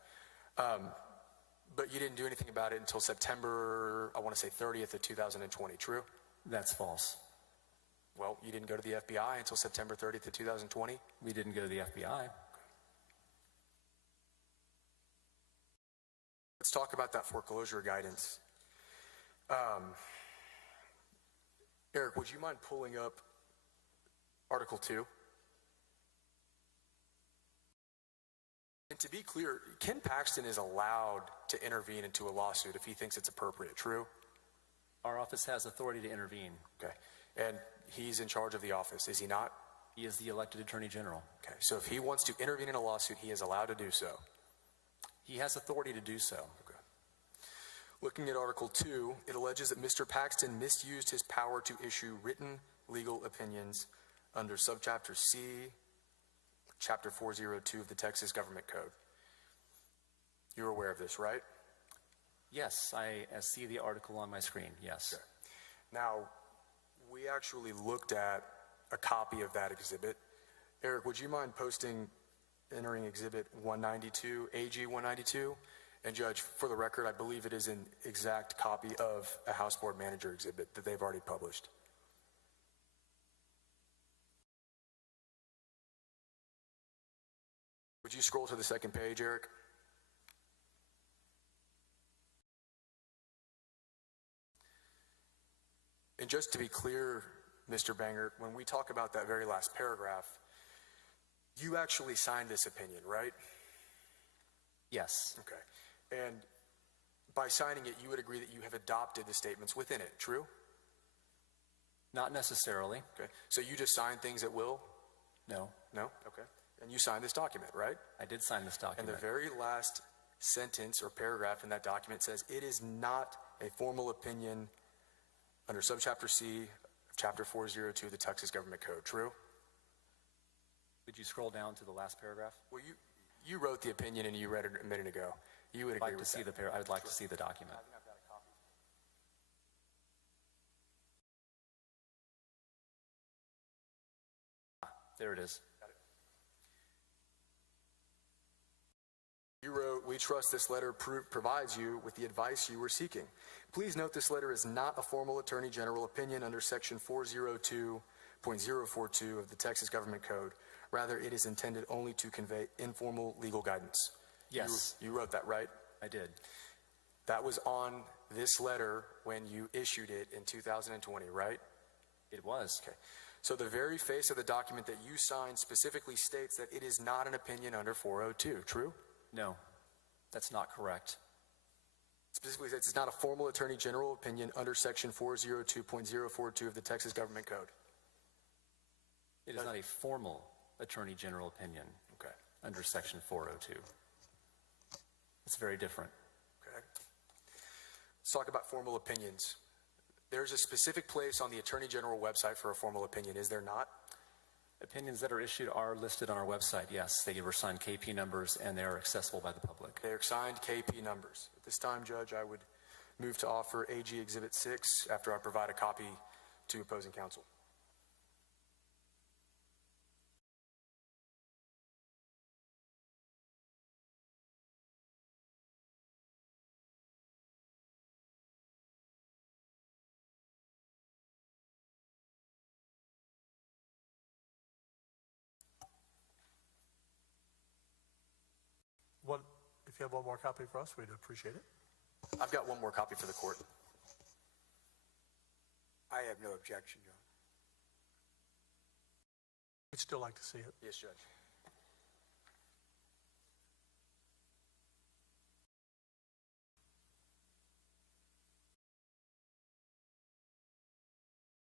But you didn't do anything about it until September, I want to say 30th of 2020, true? That's false. Well, you didn't go to the FBI until September 30th of 2020? We didn't go to the FBI. Let's talk about that foreclosure guidance. Eric, would you mind pulling up Article 2? And to be clear, Ken Paxton is allowed to intervene into a lawsuit if he thinks it's appropriate, true? Our office has authority to intervene. Okay. And he's in charge of the office, is he not? He is the elected Attorney General. Okay. So if he wants to intervene in a lawsuit, he is allowed to do so. He has authority to do so. Okay. Looking at Article 2, it alleges that Mr. Paxton misused his power to issue written legal opinions under Subchapter C, Chapter 402 of the Texas Government Code. You're aware of this, right? Yes, I see the article on my screen, yes. Okay. Now, we actually looked at a copy of that exhibit. Eric, would you mind entering Exhibit 192, AG 192? And Judge, for the record, I believe it is an exact copy of a House Board Manager exhibit that they've already published. Would you scroll to the second page, Eric? And just to be clear, Mr. Banger, when we talk about that very last paragraph, you actually signed this opinion, right? Yes. Okay. And by signing it, you would agree that you have adopted the statements within it, true? Not necessarily. Okay. So you just signed things at will? No. No? Okay. And you signed this document, right? I did sign this document. And the very last sentence or paragraph in that document says, it is not a formal opinion under Subchapter C of Chapter 402 of the Texas Government Code, true? Could you scroll down to the last paragraph? Well, you wrote the opinion and you read it a minute ago. You would agree with that. I would like to see the document. I think I've got a copy. There it is. You wrote, we trust this letter provides you with the advice you were seeking. Please note this letter is not a formal Attorney General opinion under Section 402.042 of the Texas Government Code. Rather, it is intended only to convey informal legal guidance. Yes. You wrote that, right? I did. That was on this letter when you issued it in 2020, right? It was. Okay. So the very face of the document that you signed specifically states that it is not an opinion under 402, true? No, that's not correct. Specifically says it's not a formal attorney general opinion under section 402.042 of the Texas Government Code. It is not a formal attorney general opinion. Okay. Under section 402. It's very different. Okay. Let's talk about formal opinions. There's a specific place on the Attorney General website for a formal opinion, is there not? Opinions that are issued are listed on our website, yes. They were assigned KP numbers and they are accessible by the public. They are assigned KP numbers. At this time, Judge, I would move to offer AG Exhibit 6 after I provide a copy to opposing counsel. If you have one more copy for us, we'd appreciate it. I've got one more copy for the court. I have no objection, John. We'd still like to see it. Yes, Judge.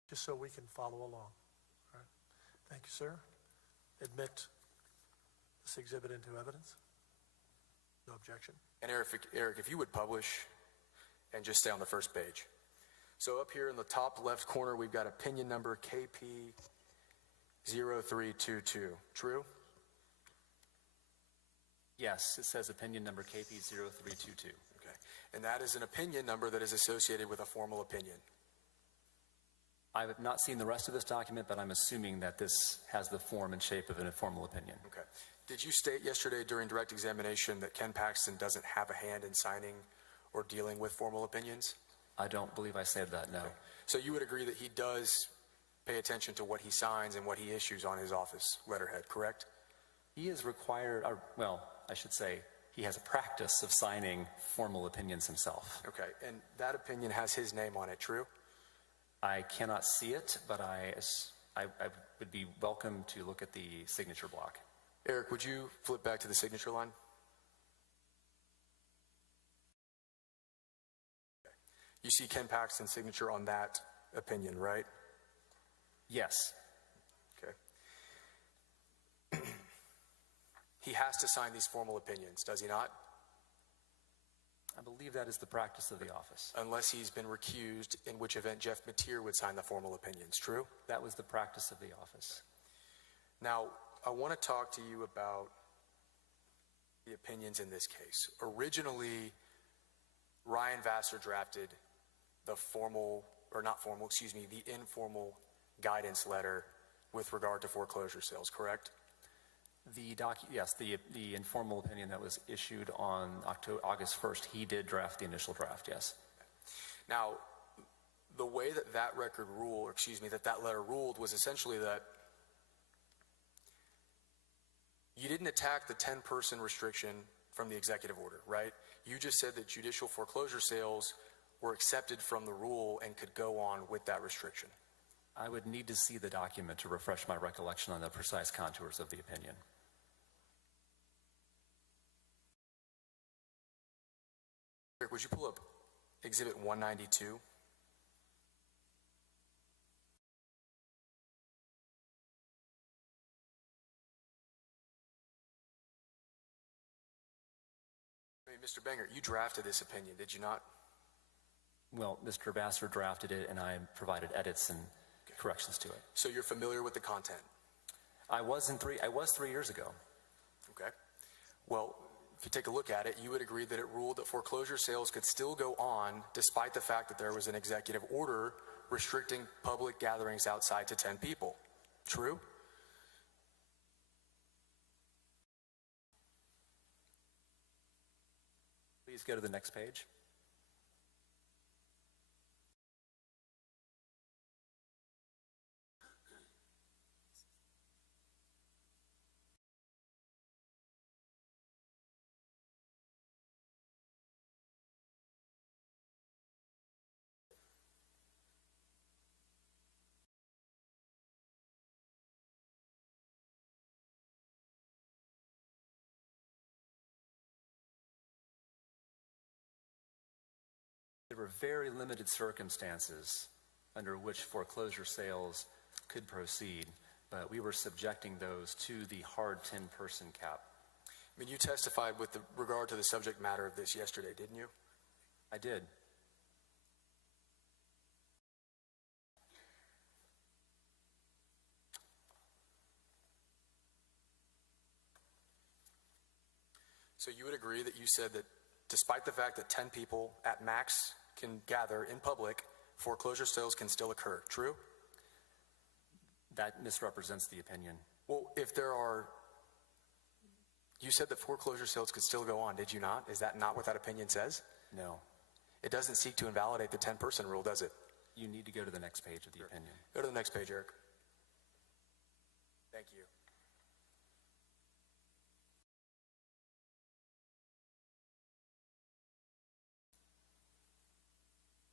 Just so we can follow along. All right. Thank you, sir. Admit this exhibit into evidence. No objection. And Eric, if you would publish and just stay on the first page. So up here in the top left corner, we've got opinion number KP0322. True? Yes, it says opinion number KP0322. Okay. And that is an opinion number that is associated with a formal opinion. I have not seen the rest of this document, but I'm assuming that this has the form and shape of an informal opinion. Okay. Did you state yesterday during direct examination that Ken Paxton doesn't have a hand in signing or dealing with formal opinions? I don't believe I said that, no. Okay. So you would agree that he does pay attention to what he signs and what he issues on his office letterhead, correct? He is required, or, well, I should say, he has a practice of signing formal opinions himself. Okay, and that opinion has his name on it, true? I cannot see it, but I would be welcome to look at the signature block. Eric, would you flip back to the signature line? Okay. You see Ken Paxton's signature on that opinion, right? Yes. Okay. He has to sign these formal opinions, does he not? I believe that is the practice of the office. Unless he's been recused, in which event Jeff Mateer would sign the formal opinions, true? That was the practice of the office. Now, I want to talk to you about the opinions in this case. Originally, Ryan Vassar drafted the the informal guidance letter with regard to foreclosure sales, correct? Yes, the informal opinion that was issued on August 1st, he did draft the initial draft, yes. Now, the way that that letter ruled was essentially that you didn't attack the 10-person restriction from the executive order, right? You just said that judicial foreclosure sales were accepted from the rule and could go on with that restriction. I would need to see the document to refresh my recollection on the precise contours of the opinion. Eric, would you pull up Exhibit 192? Mr. Banger, you drafted this opinion, did you not? Well, Mr. Vassar drafted it, and I provided edits and corrections to it. So you're familiar with the content? I was 3 years ago. Okay. Well, if you take a look at it, you would agree that it ruled that foreclosure sales could still go on despite the fact that there was an executive order restricting public gatherings outside to 10 people. True? Please go to the next page. were very limited circumstances under which foreclosure sales could proceed, but we were subjecting those to the hard 10-person cap. I mean, you testified with regard to the subject matter of this yesterday, didn't you? I did. So you would agree that you said that despite the fact that 10 people at max can gather in public, foreclosure sales can still occur, true? That misrepresents the opinion. Well, if there are, you said that foreclosure sales could still go on, did you not? Is that not what that opinion says? No. It doesn't seek to invalidate the 10-person rule, does it? You need to go to the next page of the opinion. Go to the next page, Eric. Thank you.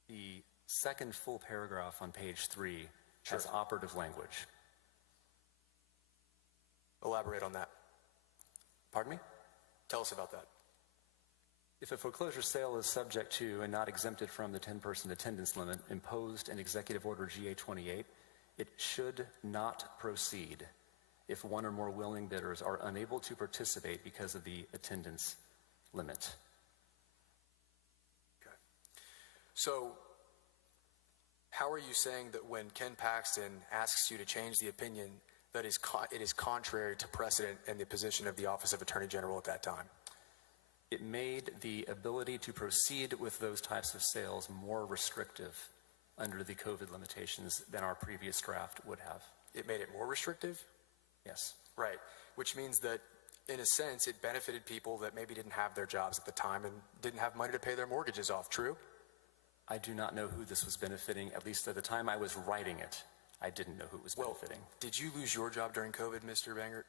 The second full paragraph on page 3 has operative language. Elaborate on that. Pardon me? Tell us about that. If a foreclosure sale is subject to and not exempted from the 10-person attendance limit imposed in Executive Order GA-28, it should not proceed if one or more willing bidders are unable to participate because of the attendance limit. Okay. So, how are you saying that when Ken Paxton asks you to change the opinion, that it is contrary to precedent and the position of the Office of Attorney General at that time? It made the ability to proceed with those types of sales more restrictive under the COVID limitations than our previous draft would have. It made it more restrictive? Yes. Right, which means that, in a sense, it benefited people that maybe didn't have their jobs at the time and didn't have money to pay their mortgages off, true? I do not know who this was benefiting. At least at the time I was writing it, I didn't know who it was benefiting. Did you lose your job during COVID, Mr. Bangert?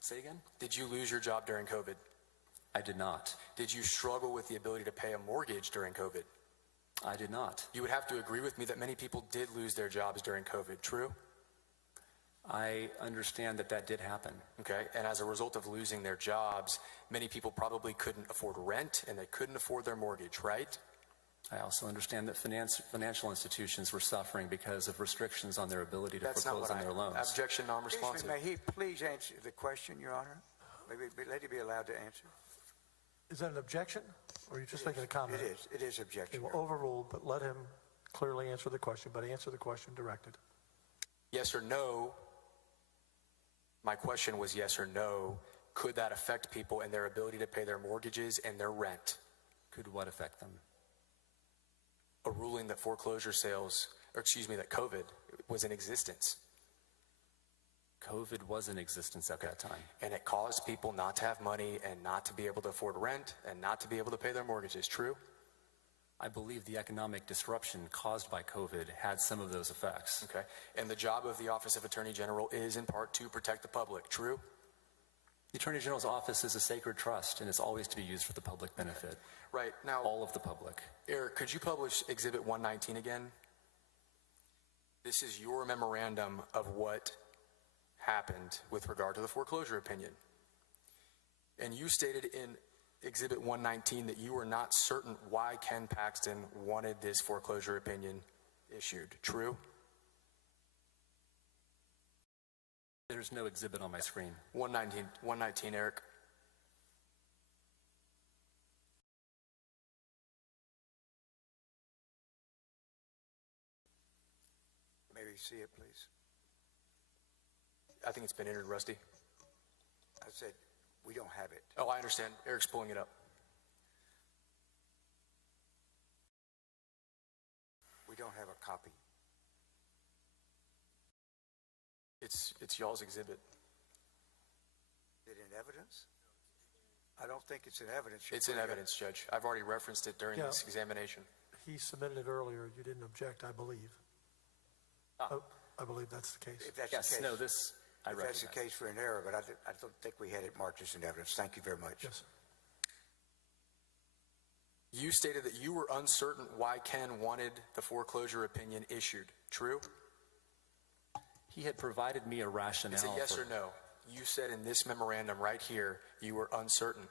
Say again? Did you lose your job during COVID? I did not. Did you struggle with the ability to pay a mortgage during COVID? I did not. You would have to agree with me that many people did lose their jobs during COVID, true? I understand that that did happen. Okay, and as a result of losing their jobs, many people probably couldn't afford rent and they couldn't afford their mortgage, right? I also understand that financial institutions were suffering because of restrictions on their ability to foreclose on their loans. Objection, non-responsive. May he please answer the question, Your Honor? Let him be allowed to answer. Is that an objection, or are you just making a comment? It is objection. Okay, well, overruled, but let him clearly answer the question, but answer the question directed. Yes or no? My question was yes or no. Could that affect people and their ability to pay their mortgages and their rent? Could what affect them? A ruling that foreclosure sales, that COVID was in existence. COVID was in existence at that time. And it caused people not to have money and not to be able to afford rent and not to be able to pay their mortgages, true? I believe the economic disruption caused by COVID had some of those effects. Okay, and the job of the Office of Attorney General is in part to protect the public, true? The Attorney General's office is a sacred trust and it's always to be used for the public benefit. Right, now, all of the public. Eric, could you publish Exhibit 119 again? This is your memorandum of what happened with regard to the foreclosure opinion. And you stated in Exhibit 119 that you were not certain why Ken Paxton wanted this foreclosure opinion issued, true? There's no exhibit on my screen. 119, Eric. Maybe see it, please. I think it's been entered, Rusty. I said, we don't have it. Oh, I understand. Eric's pulling it up. We don't have a copy. It's y'all's exhibit. Is it in evidence? I don't think it's in evidence. It's in evidence, Judge. I've already referenced it during this examination. He submitted it earlier. You didn't object, I believe. I believe that's the case. If that's the case. No, this, I if that's the case for an error, but I don't think we had it marked as in evidence. Thank you very much. Yes, sir. You stated that you were uncertain why Ken wanted the foreclosure opinion issued. True? He had provided me a rationale. Is it yes or no? You said in this memorandum right here, you were uncertain.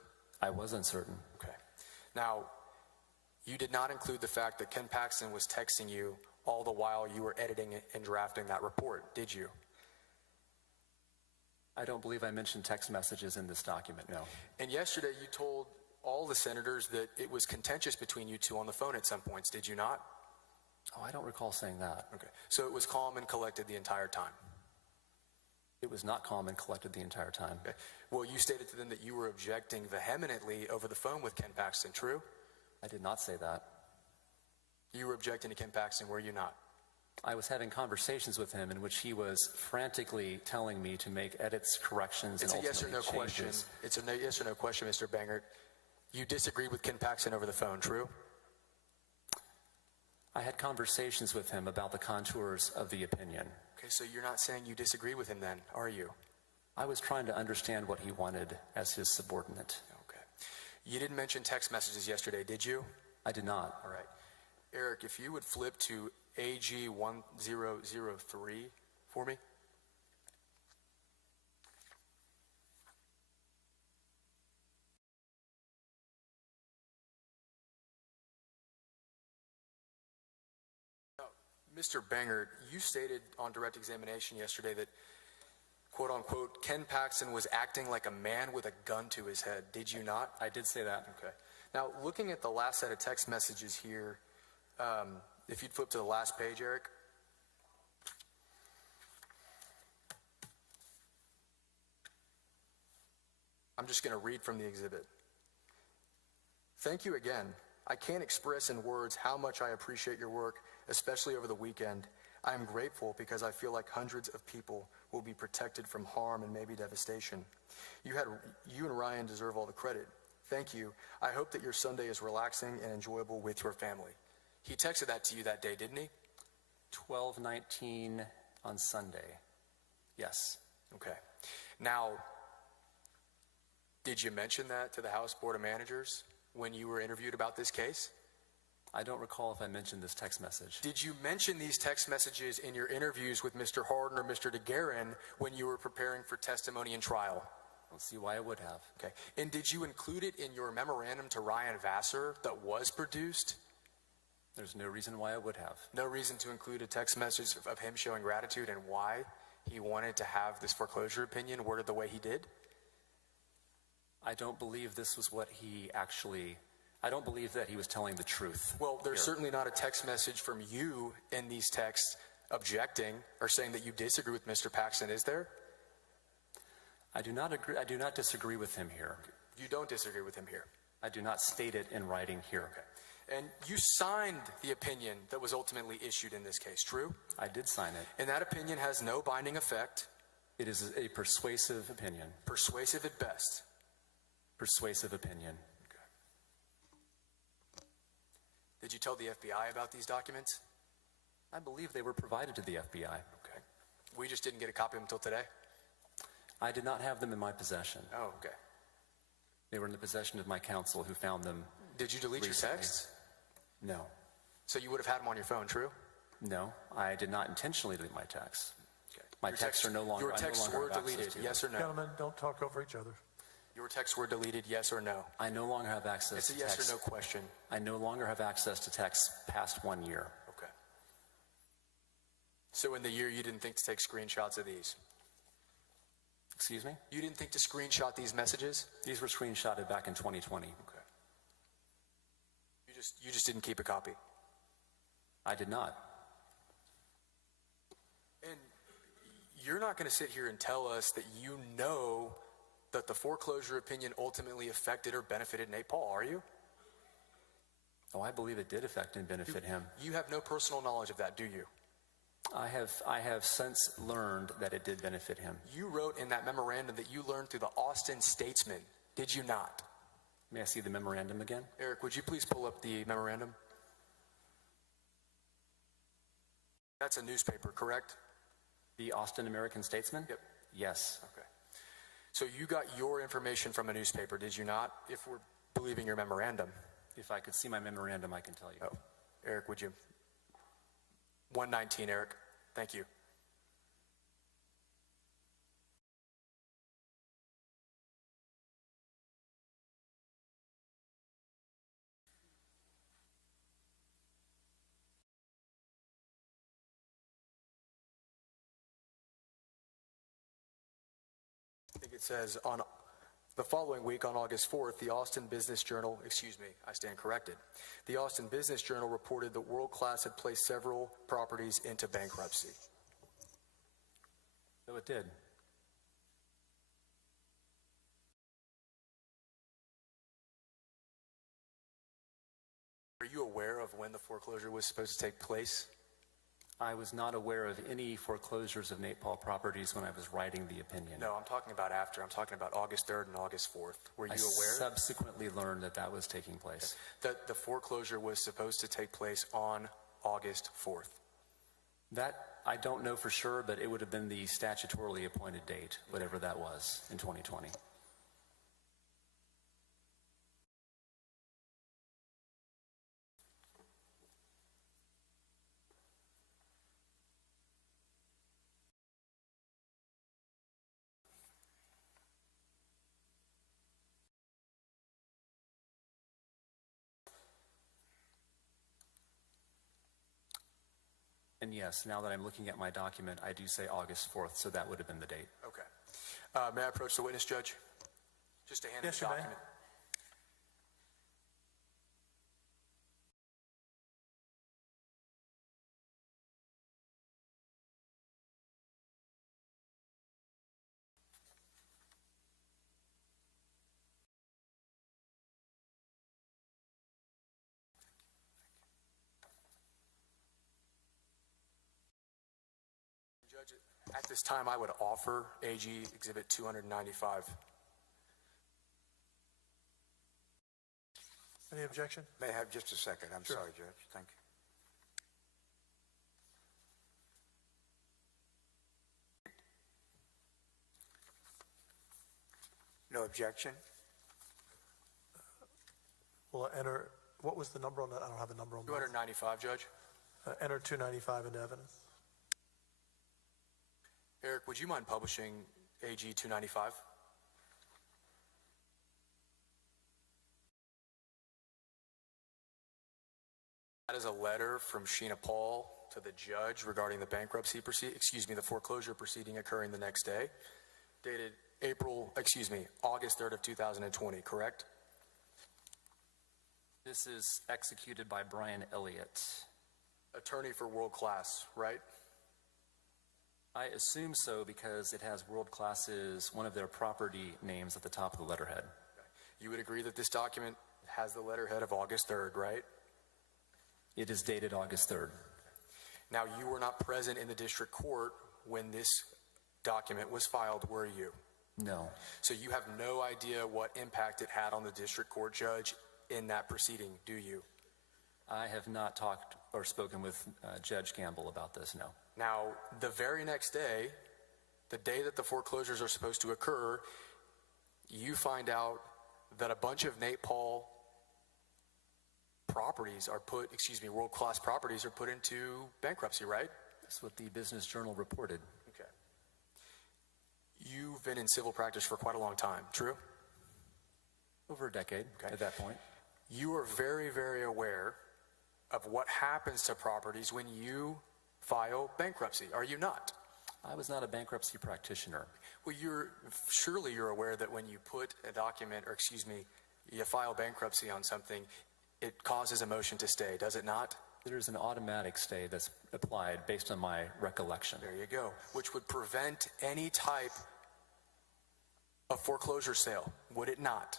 I was uncertain. Okay. Now, You did not include the fact that Ken Paxton was texting you all the while you were editing and drafting that report, did you? I don't believe I mentioned text messages in this document, no. And yesterday you told all the senators that it was contentious between you two on the phone at some points, did you not? Oh, I don't recall saying that. Okay. So it was calm and collected the entire time? It was not calm and collected the entire time. Okay. Well, you stated to them that you were objecting vehemently over the phone with Ken Paxton, true? I did not say that. You were objecting to Ken Paxton, were you not? I was having conversations with him in which he was frantically telling me to make edits, corrections, It's and a yes or ultimately no question. changes. It's a yes or no question, Mr. Bangert. You disagreed with Ken Paxton over the phone, true? I had conversations with him about the contours of the opinion. Okay, so you're not saying you disagree with him then, are you? I was trying to understand what he wanted as his subordinate. Okay. You didn't mention text messages yesterday, did you? I did not. All right. Eric, if you would flip to AG 1003 for me. Mr. Bangert, you stated on direct examination yesterday that, quote unquote, Ken Paxton was acting like a man with a gun to his head. Did you not? I did say that. Okay. Now, looking at the last set of text messages here, if you'd flip to the last page, Eric. I'm just going to read from the exhibit. Thank you again. I can't express in words how much I appreciate your work, especially over the weekend. I am grateful because I feel like hundreds of people will be protected from harm and maybe devastation. You and Ryan deserve all the credit. Thank you. I hope that your Sunday is relaxing and enjoyable with your family. He texted that to you that day, didn't he? 12:19 on Sunday. Yes. Okay. Now, did you mention that to the House Board of Managers when you were interviewed about this case? I don't recall if I mentioned this text message. Did you mention these text messages in your interviews with Mr. Harden or Mr. DeGuerin when you were preparing for testimony in trial? I don't see why I would have. Okay. And did you include it in your memorandum to Ryan Vassar that was produced? There's no reason why I would have. No reason to include a text message of him showing gratitude and why he wanted to have this foreclosure opinion worded the way he did? I don't believe this was what he actually... I don't believe that he was telling the truth. Well, there's here. certainly not a text message from you in these texts objecting or saying that you disagree with Mr. Paxton, is there? I do not agree. I do not disagree with him here. You don't disagree with him here? I do not state it in writing here. Okay. And you signed the opinion that was ultimately issued in this case, true? I did sign it. And that opinion has no binding effect. It is a persuasive opinion. Persuasive at best. Persuasive opinion. Okay. Did you tell the FBI about these documents? I believe they were provided to the FBI. Okay. We just didn't get a copy of them until today? I did not have them in my possession. Oh, okay. They were in the possession of my counsel who found them. Did you delete recently. your texts? No. So you would have had them on your phone, true? No, I did not intentionally delete my texts. Okay. My texts are no longer. Your texts were deleted, yes or no? Gentlemen, don't talk over each other. Your texts were deleted, yes or no? I no longer have access It's to a yes texts. or no question. I no longer have access to texts past 1 year. Okay. So in the year, you didn't think to take screenshots of these? Excuse me? You didn't think to screenshot these messages? These were screenshotted back in 2020. Okay. You just didn't keep a copy? I did not. And you're not going to sit here and tell us that you know that the foreclosure opinion ultimately affected or benefited Nate Paul, are you? Oh, I believe it did affect and benefit him. You have no personal knowledge of that, do you? I have since learned that it did benefit him. You wrote in that memorandum that you learned through the Austin Statesman, did you not? May I see the memorandum again? Eric, would you please pull up the memorandum? That's a newspaper, correct? The Austin American Statesman? Yep. Yes. Okay. So you got your information from a newspaper, did you not, if we're believing your memorandum? If I could see my memorandum, I can tell you. Oh, Eric, would you? 119, Eric. Thank you. It says, on the following week, on August 4th, the Austin Business Journal, excuse me, I stand corrected. The Austin Business Journal reported that World Class had placed several properties into bankruptcy. So it did. Are you aware of when the foreclosure was supposed to take place? I was not aware of any foreclosures of Nate Paul properties when I was writing the opinion. No, I'm talking about after. I'm talking about August 3rd and August 4th. Were you aware? I subsequently learned that that was taking place. That the foreclosure was supposed to take place on August 4th. That I don't know for sure, but it would have been the statutorily appointed date, whatever that was, in 2020. And yes, now that I'm looking at my document, I do say August 4th, so that would have been the date. Okay. May I approach the witness, Judge? Just to hand the document. Judge, at this time, I would offer AG Exhibit 295. Any objection? May I have just a second? I'm Sure. sorry, Judge. Thank you. No objection? We'll enter, what was the number on that? I don't have the number on that. 295, Judge. Enter 295 into evidence. Eric, would you mind publishing AG 295? That is a letter from Sheena Paul to the judge regarding the bankruptcy the foreclosure proceeding occurring the next day, dated August 3rd of 2020, correct? This is executed by Brian Elliott. Attorney for World Class, right? I assume so because it has World Class's, one of their property names at the top of the letterhead. You would agree that this document has the letterhead of August 3rd, right? It is dated August 3rd. Now, you were not present in the district court when this document was filed, were you? No. So you have no idea what impact it had on the district court judge in that proceeding, do you? I have not talked or spoken with Judge Gamble about this, no. Now, the very next day, the day that the foreclosures are supposed to occur, you find out that a bunch of Nate Paul properties are World Class properties are put into bankruptcy, right? That's what the Business Journal reported. Okay. You've been in civil practice for quite a long time, true? Over a decade at that point. You are very, very aware of what happens to properties when you file bankruptcy, are you not? I was not a bankruptcy practitioner. Well, surely you're aware that when you put a document, you file bankruptcy on something, it causes a motion to stay, does it not? There's an automatic stay that's applied based on my recollection. There you go, which would prevent any type of foreclosure sale, would it not?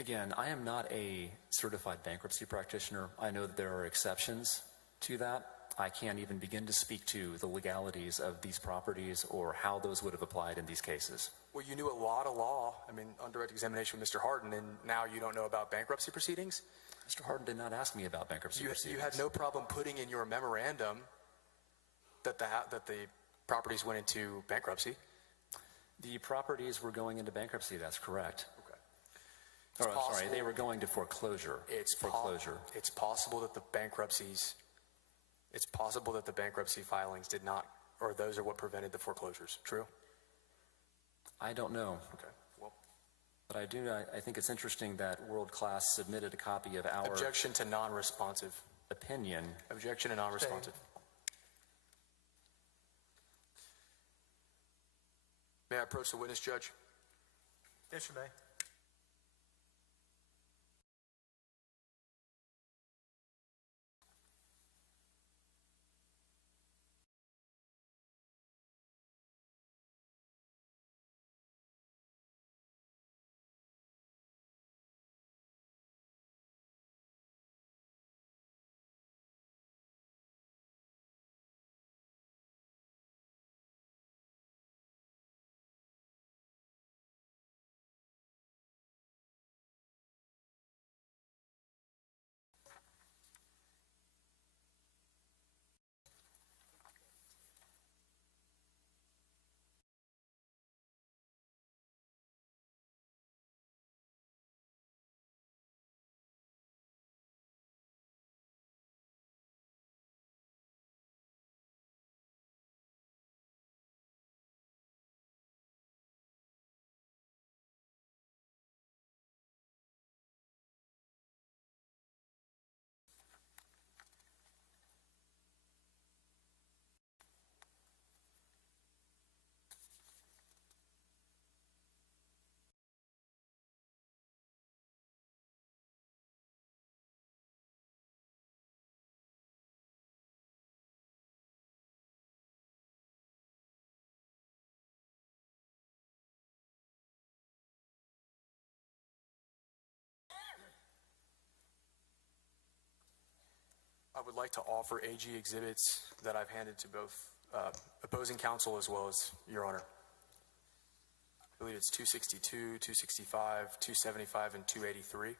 Again, I am not a certified bankruptcy practitioner. I know that there are exceptions to that. I can't even begin to speak to the legalities of these properties or how those would have applied in these cases. Well, you knew a lot of law, on direct examination with Mr. Harden, and now you don't know about bankruptcy proceedings? Mr. Harden did not ask me about bankruptcy proceedings. You had no problem putting in your memorandum that the properties went into bankruptcy? The properties were going into bankruptcy, that's correct. Okay. They were going to foreclosure. It's possible that the bankruptcy filings did not, or those are what prevented the foreclosures. True? I don't know. Okay. Well, but I think it's interesting that World Class submitted a copy of our objection to non-responsive opinion. Objection to non-responsive. May I approach the witness, Judge? Yes, you may. I would like to offer AG exhibits that I've handed to both opposing counsel as well as Your Honor. I believe it's 262, 265, 275, and 283.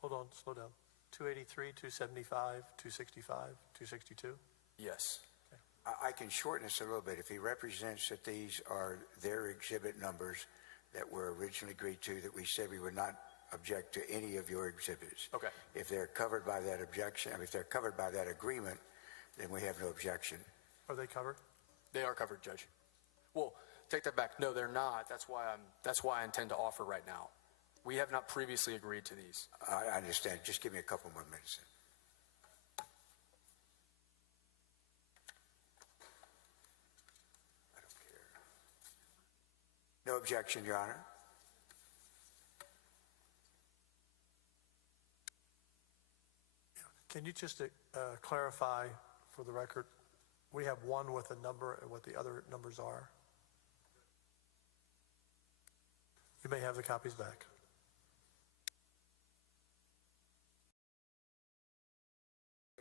Hold on, slow down. 283, 275, 265, 262? Yes. Okay. I can shorten this a little bit. If he represents that these are their exhibit numbers that were originally agreed to, that we said we would not object to any of your exhibits. Okay. If they're covered by that objection, if they're covered by that agreement, then we have no objection. Are they covered? They are covered, Judge. Well, take that back. No, they're not. That's why I intend to offer right now. We have not previously agreed to these. I understand. Just give me a couple more minutes. I don't care. No objection, Your Honor. Can you just clarify for the record, we have one with a number and what the other numbers are? You may have the copies back.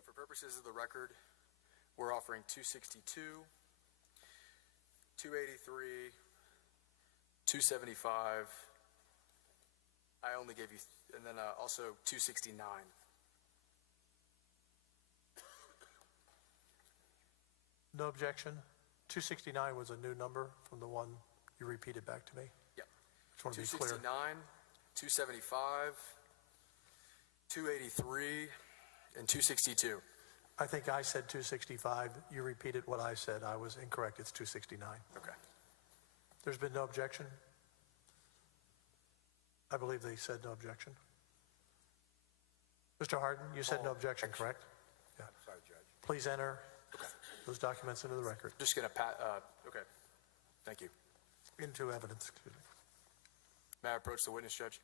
For purposes of the record, we're offering 262, 283, 275. I only gave you, and then also 269. No objection. 269 was a new number from the one you repeated back to me. Yep. Just want to be clear. 269, 275, 283, and 262. I think I said 265. You repeated what I said. I was incorrect. It's 269. Okay. There's been no objection? I believe they said no objection. Mr. Harden, you said no objection, correct? Yeah. Sorry, Judge. Please enter those documents into the record. Just going to okay. Thank you. Into evidence, excuse me. May I approach the witness, Judge?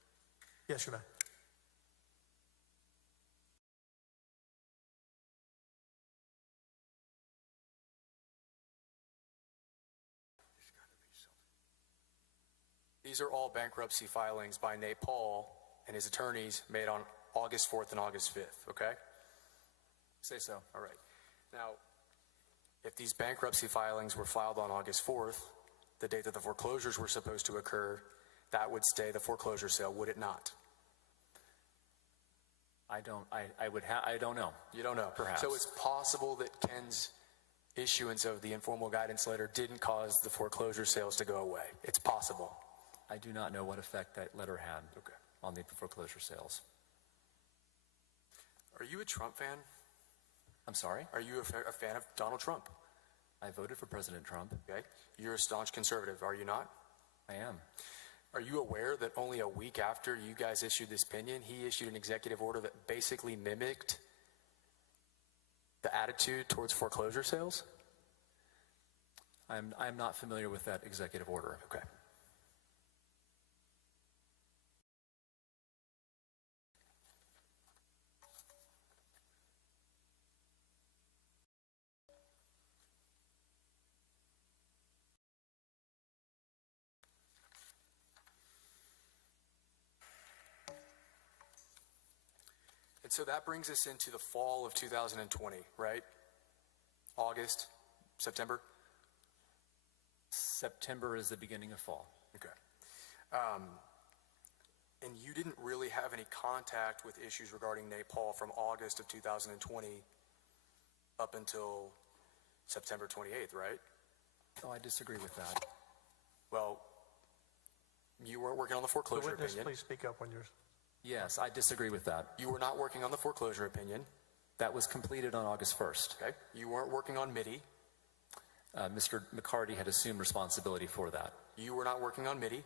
Yes, you may. These are all bankruptcy filings by Nate Paul and his attorneys made on August 4th and August 5th, okay? Say so. All right. Now, if these bankruptcy filings were filed on August 4th, the date that the foreclosures were supposed to occur, that would stay the foreclosure sale, would it not? I don't know. You don't know? Perhaps. So it's possible that Ken's issuance of the informal guidance letter didn't cause the foreclosure sales to go away. It's possible. I do not know what effect that letter had Okay. on the foreclosure sales. Are you a Trump fan? I'm sorry? Are you a fan of Donald Trump? I voted for President Trump. Okay. You're a staunch conservative, are you not? I am. Are you aware that only a week after you guys issued this opinion, he issued an executive order that basically mimicked the attitude towards foreclosure sales? I'm not familiar with that executive order. Okay. And so that brings us into the fall of 2020, right? August, September? September is the beginning of fall. Okay. And you didn't really have any contact with issues regarding Nate Paul from August of 2020 up until September 28th, right? Oh, I disagree with that. Well, you weren't working on the foreclosure The witness, opinion. please speak up when you're... Yes, I disagree with that. You were not working on the foreclosure opinion. That was completed on August 1st. Okay. You weren't working on MIDI. Mr. McCarty had assumed responsibility for that. You were not working on MIDI.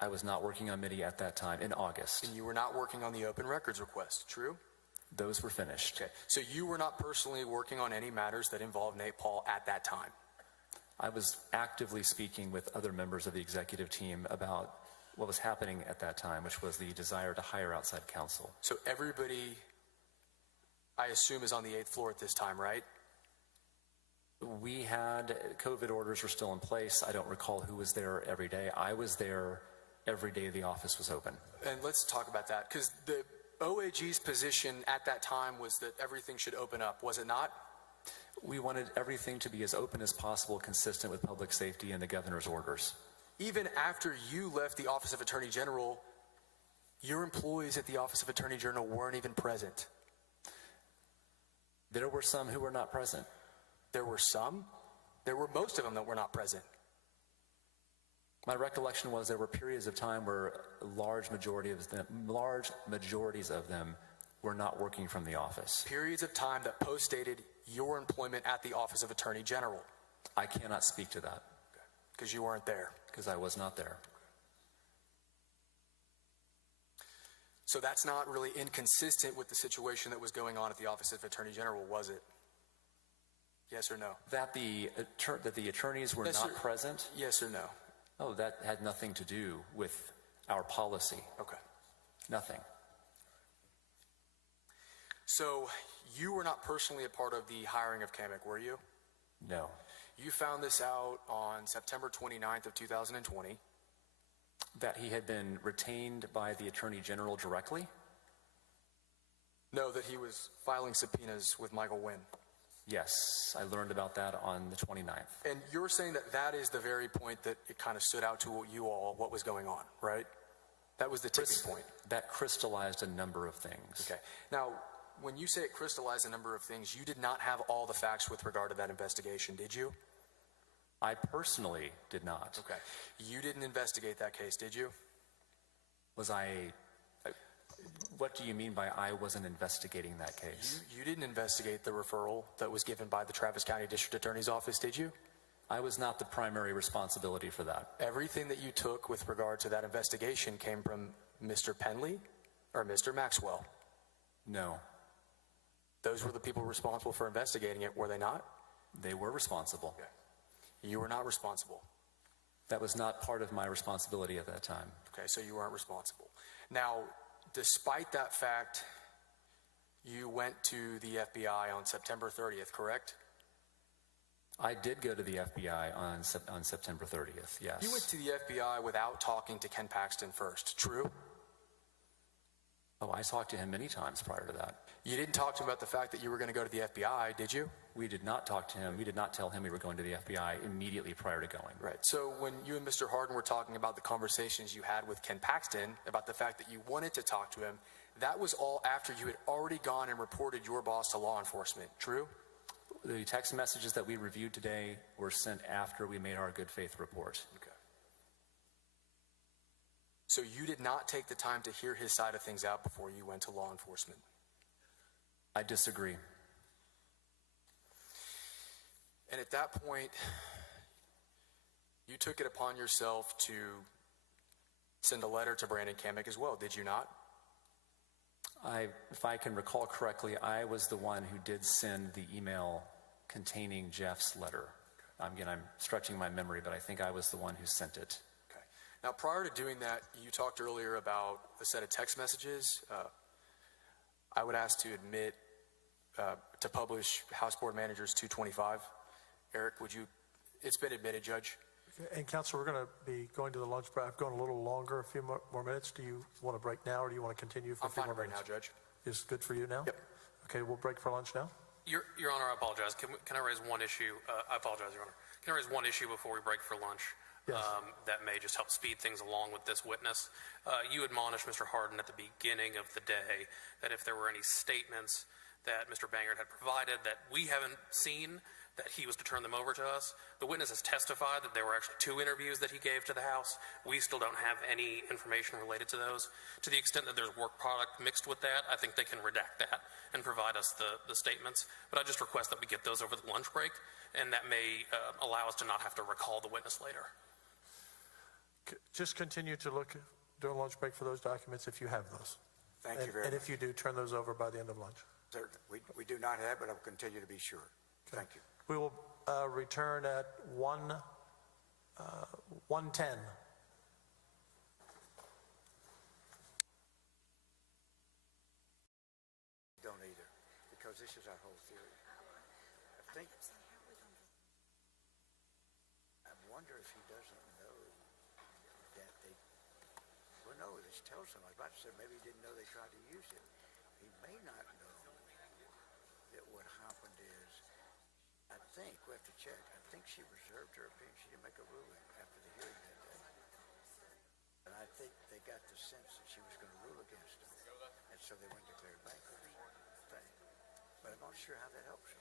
I was not working on MIDI at that time in August. And you were not working on the open records request, true? Those were finished. Okay. So you were not personally working on any matters that involved Nate Paul at that time? I was actively speaking with other members of the executive team about what was happening at that time, which was the desire to hire outside counsel. So everybody, I assume, is on the 8th floor at this time, right? We had, COVID orders were still in place. I don't recall who was there every day. I was there every day the office was open. And let's talk about that, because the OAG's position at that time was that everything should open up, was it not? We wanted everything to be as open as possible, consistent with public safety and the governor's orders. Even after you left the Office of Attorney General, your employees at the Office of Attorney General weren't even present. There were some who were not present. There were some? There were most of them that were not present. My recollection was there were periods of time where large majorities of them were not working from the office. Periods of time that postdated your employment at the Office of Attorney General. I cannot speak to that. Because you weren't there. Because I was not there. So that's not really inconsistent with the situation that was going on at the Office of Attorney General, was it? Yes or no? That the attorneys were not present? Yes or no? Oh, that had nothing to do with our policy. Okay. Nothing. So you were not personally a part of the hiring of Kamek, were you? No. You found this out on September 29th of 2020. That he had been retained by the Attorney General directly? No, that he was filing subpoenas with Michael Wynn. Yes, I learned about that on the 29th. And you're saying that that is the very point that it kind of stood out to you all, what was going on, right? That was the tipping point. That crystallized a number of things. Okay. Now, when you say it crystallized a number of things, you did not have all the facts with regard to that investigation, did you? I personally did not. Okay. You didn't investigate that case, did you? Was I... What do you mean by I wasn't investigating that case? You didn't investigate the referral that was given by the Travis County District Attorney's Office, did you? I was not the primary responsibility for that. Everything that you took with regard to that investigation came from Mr. Penley or Mr. Maxwell? No. Those were the people responsible for investigating it, were they not? They were responsible. Okay. You were not responsible. That was not part of my responsibility at that time. Okay, so you weren't responsible. Now, despite that fact, you went to the FBI on September 30th, correct? I did go to the FBI on September 30th, yes. You went to the FBI without talking to Ken Paxton first, true? Oh, I talked to him many times prior to that. You didn't talk to him about the fact that you were going to go to the FBI, did you? We did not talk to him. We did not tell him we were going to the FBI immediately prior to going. Right. So when you and Mr. Harden were talking about the conversations you had with Ken Paxton about the fact that you wanted to talk to him, that was all after you had already gone and reported your boss to law enforcement, true? The text messages that we reviewed today were sent after we made our good faith report. Okay. So you did not take the time to hear his side of things out before you went to law enforcement? I disagree. And at that point, you took it upon yourself to send a letter to Brandon Kamek as well, did you not? If I can recall correctly, I was the one who did send the email containing Jeff's letter. Again, I'm stretching my memory, but I think I was the one who sent it. Okay. Now, prior to doing that, you talked earlier about a set of text messages. I would ask to admit to publish House Board Managers 225. Eric, would you? It's been admitted, Judge. And Council, we're going to be going to the lunch break. I've gone a little longer, a few more minutes. Do you want to break now, or do you want to continue for a few more minutes? I'm fine right now, Judge. Is good for you now? Yep. Okay, we'll break for lunch now. Your Honor, I apologize. Can I raise one issue? I apologize, Your Honor. Can I raise one issue before we break for lunch? Yes. That may just help speed things along with this witness. You admonished Mr. Harden at the beginning of the day that if there were any statements that Mr. Bangert had provided that we haven't seen, that he was to turn them over to us. The witness has testified that there were actually 2 interviews that he gave to the House. We still don't have any information related to those. To the extent that there's work product mixed with that, I think they can redact that and provide us the statements. But I just request that we get those over the lunch break, and that may allow us to not have to recall the witness later. Just continue to look during lunch break for those documents if you have those. Thank you very much. And if you do, turn those over by the end of lunch. Certainly. We do not have, but I'll continue to be sure. Okay. Thank you. We will return at 1:10. Don't either, because this is our whole theory. I wonder if he doesn't know that they. Well, no, this tells him. I was about to say maybe he didn't know they tried to use it. He may not know that what happened is. I think we have to check. I think she reserved her opinion. She didn't make a ruling after the hearing that day. And I think they got the sense that she was going to rule against them, and so they went and declared bankruptcy. But I'm not sure how that helps them.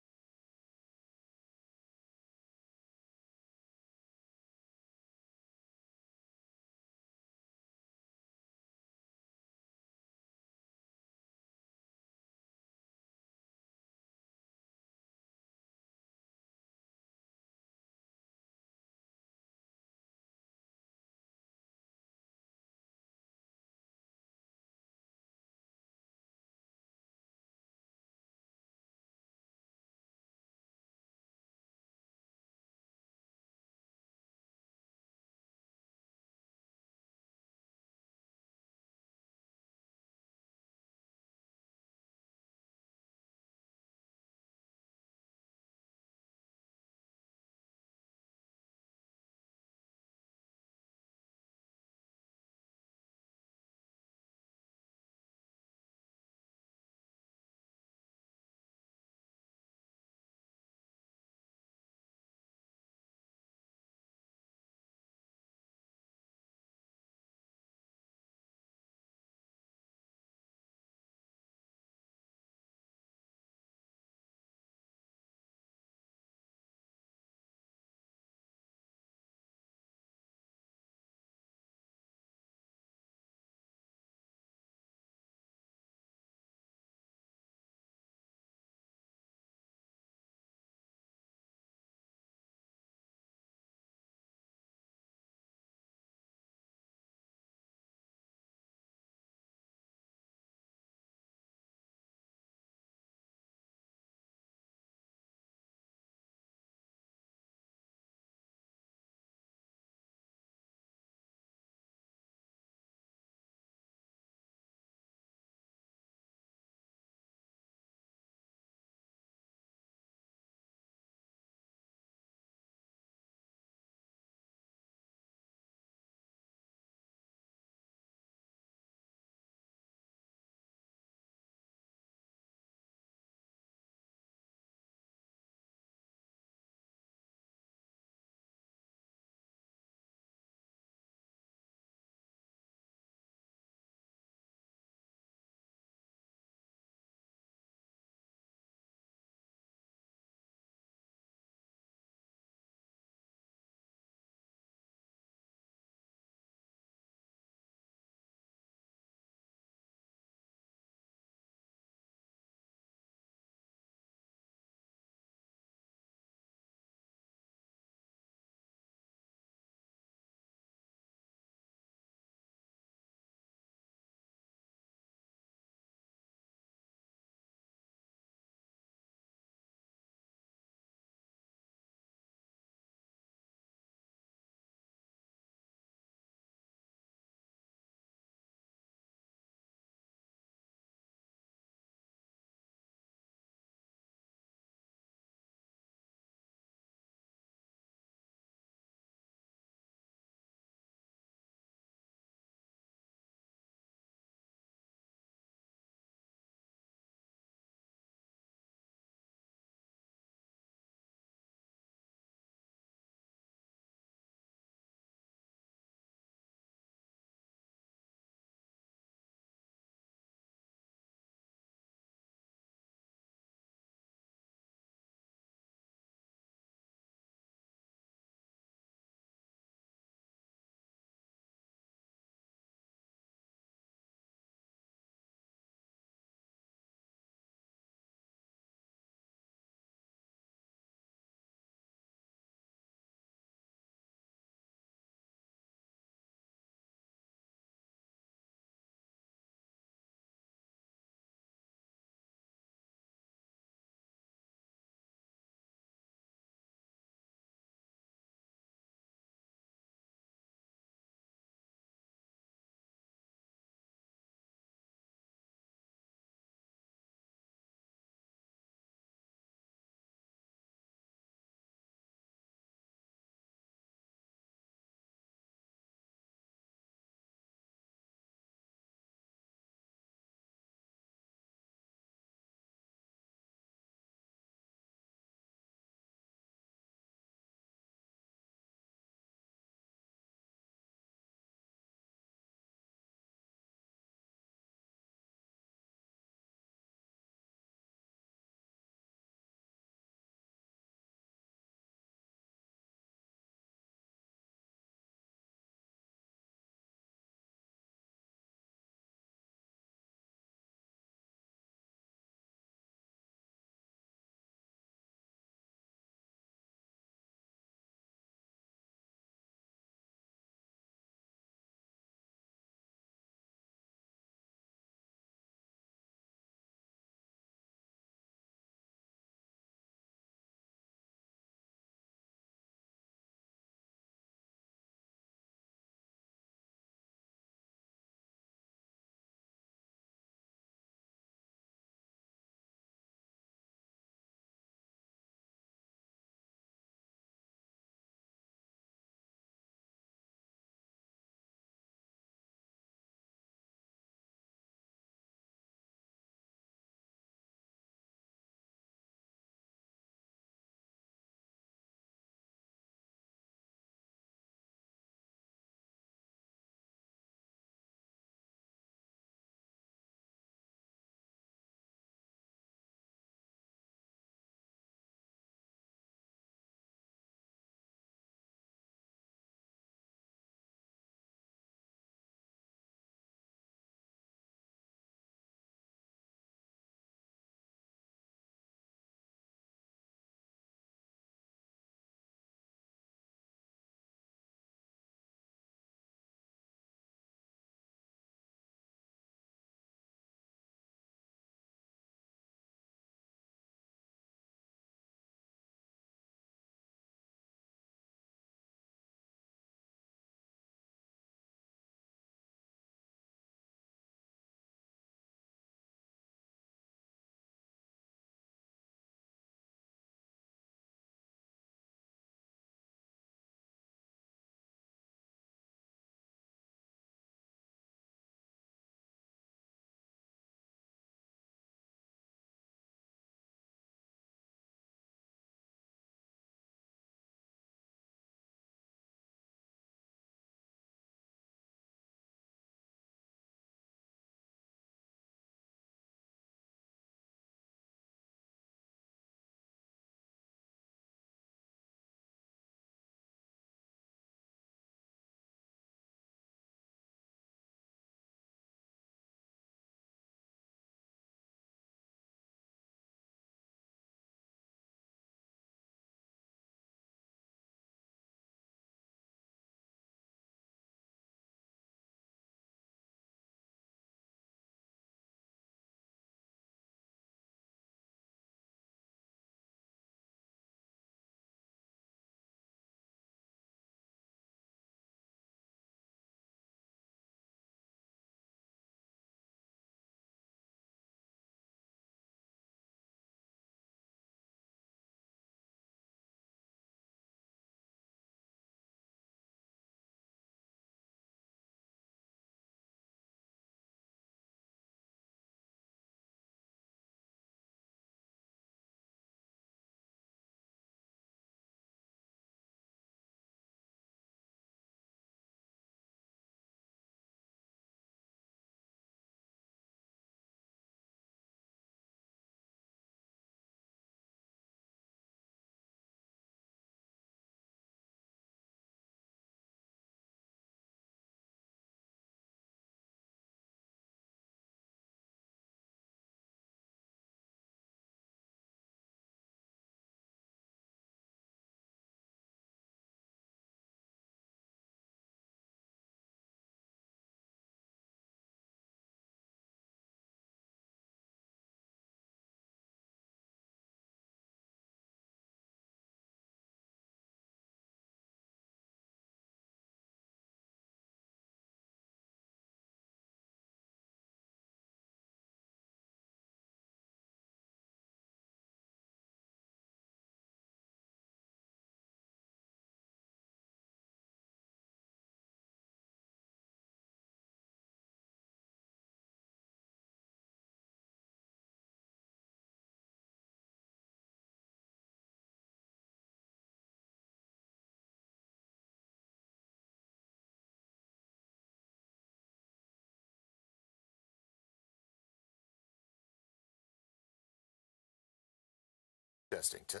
Testing.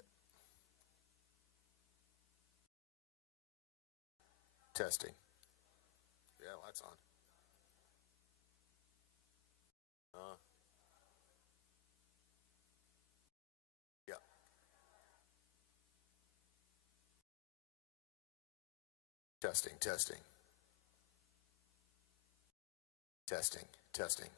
Testing. Yeah, lights on. Yeah. Testing, testing. Testing, testing.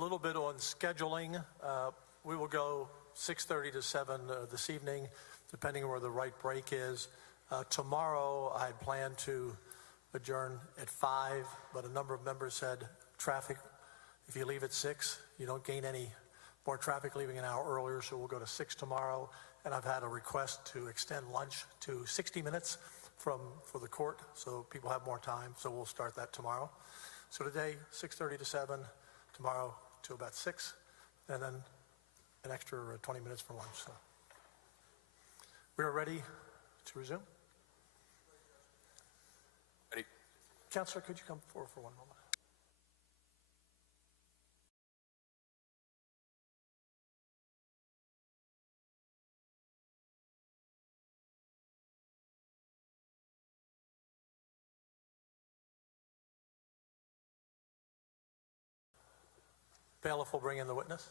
little bit on scheduling. We will go 6:30 to 7 this evening, depending on where the right break is. Tomorrow, I had planned to adjourn at 5, but a number of members said traffic, if you leave at 6, you don't gain any more traffic leaving an hour earlier, so we'll go to 6 tomorrow. And I've had a request to extend lunch to 60 minutes for the court, so people have more time, so we'll start that tomorrow. So today, 6:30 to 7, tomorrow to about 6, and then an extra 20 minutes for lunch. So we are ready to resume. Ready. Counselor, could you come forward for one moment? Bailiff will bring in the witness.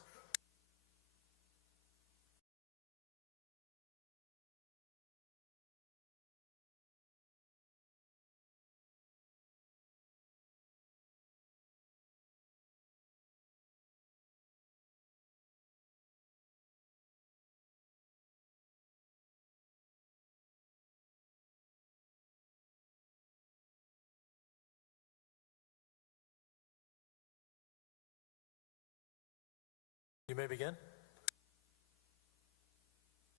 You may begin.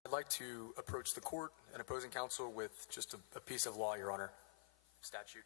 I'd like to approach the court and opposing counsel with just a piece of law, Your Honor. Statute.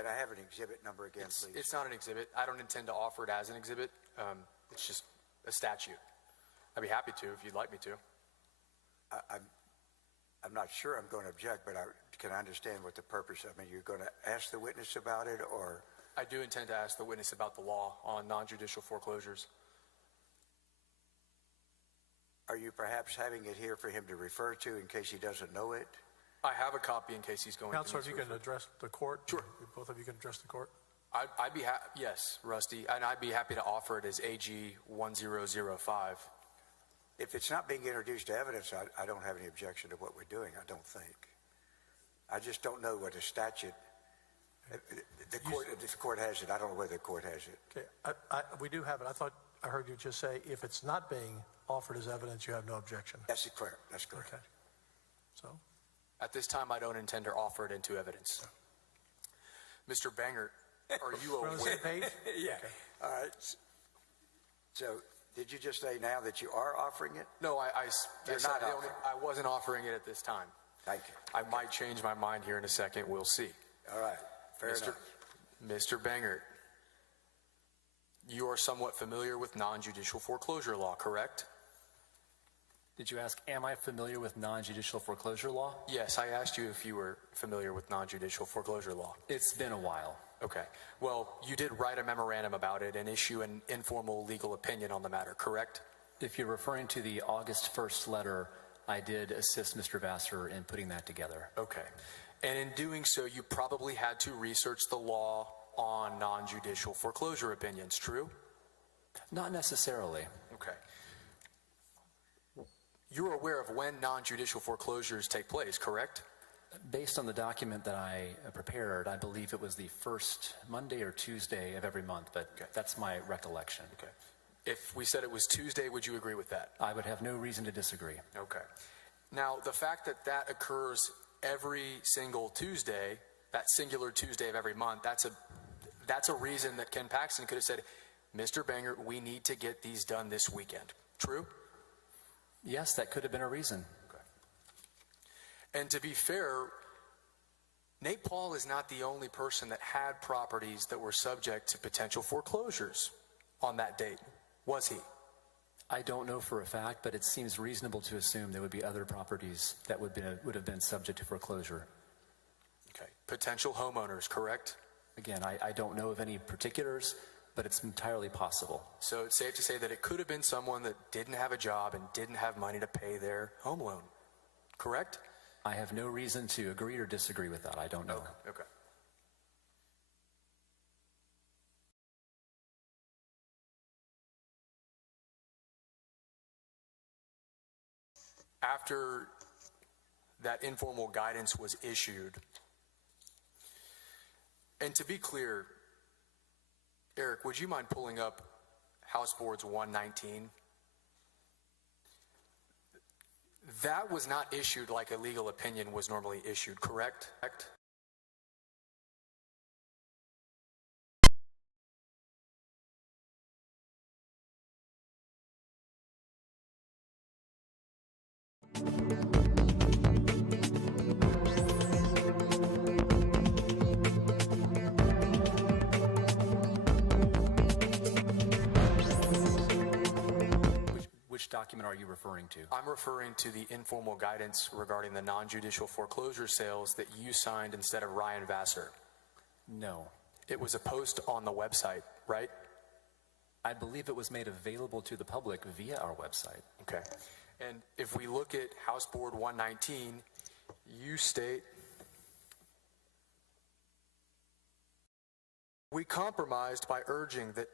Can I have an exhibit number again, please? It's not an exhibit. I don't intend to offer it as an exhibit. It's just a statute. I'd be happy to if you'd like me to. I'm not sure I'm going to object, but can I understand what the purpose? I mean, you're going to ask the witness about it, or? I do intend to ask the witness about the law on non-judicial foreclosures. Are you perhaps having it here for him to refer to in case he doesn't know it? I have a copy in case he's going Counselor, to. Counselor, if you can address the court. Sure. Both of you can address the court. I'd be yes, Rusty, and I'd be happy to offer it as AG 1005. If it's not being introduced to evidence, I don't have any objection to what we're doing, I don't think. I just don't know what a statute, if the court has it, I don't know whether the court has it. Okay, we do have it. I thought I heard you just say if it's not being offered as evidence, you have no objection. That's correct. That's correct. Okay. So? At this time, I don't intend to offer it into evidence. Mr. Bangert, are you aware? We're on the same page? Yeah. Okay. All right. So, did you just say now that you are offering it? No, I wasn't offering it at this time. Thank you. I might change my mind here in a second. We'll see. All right. Fair enough. Mr. Bangert, you are somewhat familiar with non-judicial foreclosure law, correct? Did you ask, am I familiar with non-judicial foreclosure law? Yes, I asked you if you were familiar with non-judicial foreclosure law. It's been a while. Okay. Well, you did write a memorandum about it and issue an informal legal opinion on the matter, correct? If you're referring to the August 1st letter, I did assist Mr. Vassar in putting that together. Okay. And in doing so, you probably had to research the law on non-judicial foreclosure opinions, true? Not necessarily. Okay. You're aware of when non-judicial foreclosures take place, correct? Based on the document that I prepared, I believe it was the first Monday or Tuesday of every month, but that's my recollection. Okay. If we said it was Tuesday, would you agree with that? I would have no reason to disagree. Okay. Now, the fact that that occurs every single Tuesday, that singular Tuesday of every month, that's a reason that Ken Paxton could have said, Mr. Banger, we need to get these done this weekend. True? Yes, that could have been a reason. Okay. And to be fair, Nate Paul is not the only person that had properties that were subject to potential foreclosures on that date, was he? I don't know for a fact, but it seems reasonable to assume there would be other properties that would have been subject to foreclosure. Okay. Potential homeowners, correct? Again, I don't know of any particulars, but it's entirely possible. So it's safe to say that it could have been someone that didn't have a job and didn't have money to pay their home loan, correct? I have no reason to agree or disagree with that. I don't know. Okay. After that informal guidance was issued, and to be clear, Eric, would you mind pulling up House Boards 119? That was not issued like a legal opinion was normally issued, correct? Which document are you referring to? I'm referring to the informal guidance regarding the non-judicial foreclosure sales that you signed instead of Ryan Vassar. No. It was a post on the website, right? I believe it was made available to the public via our website. Okay. And if we look at House Board 119, you state, we compromised by urging that,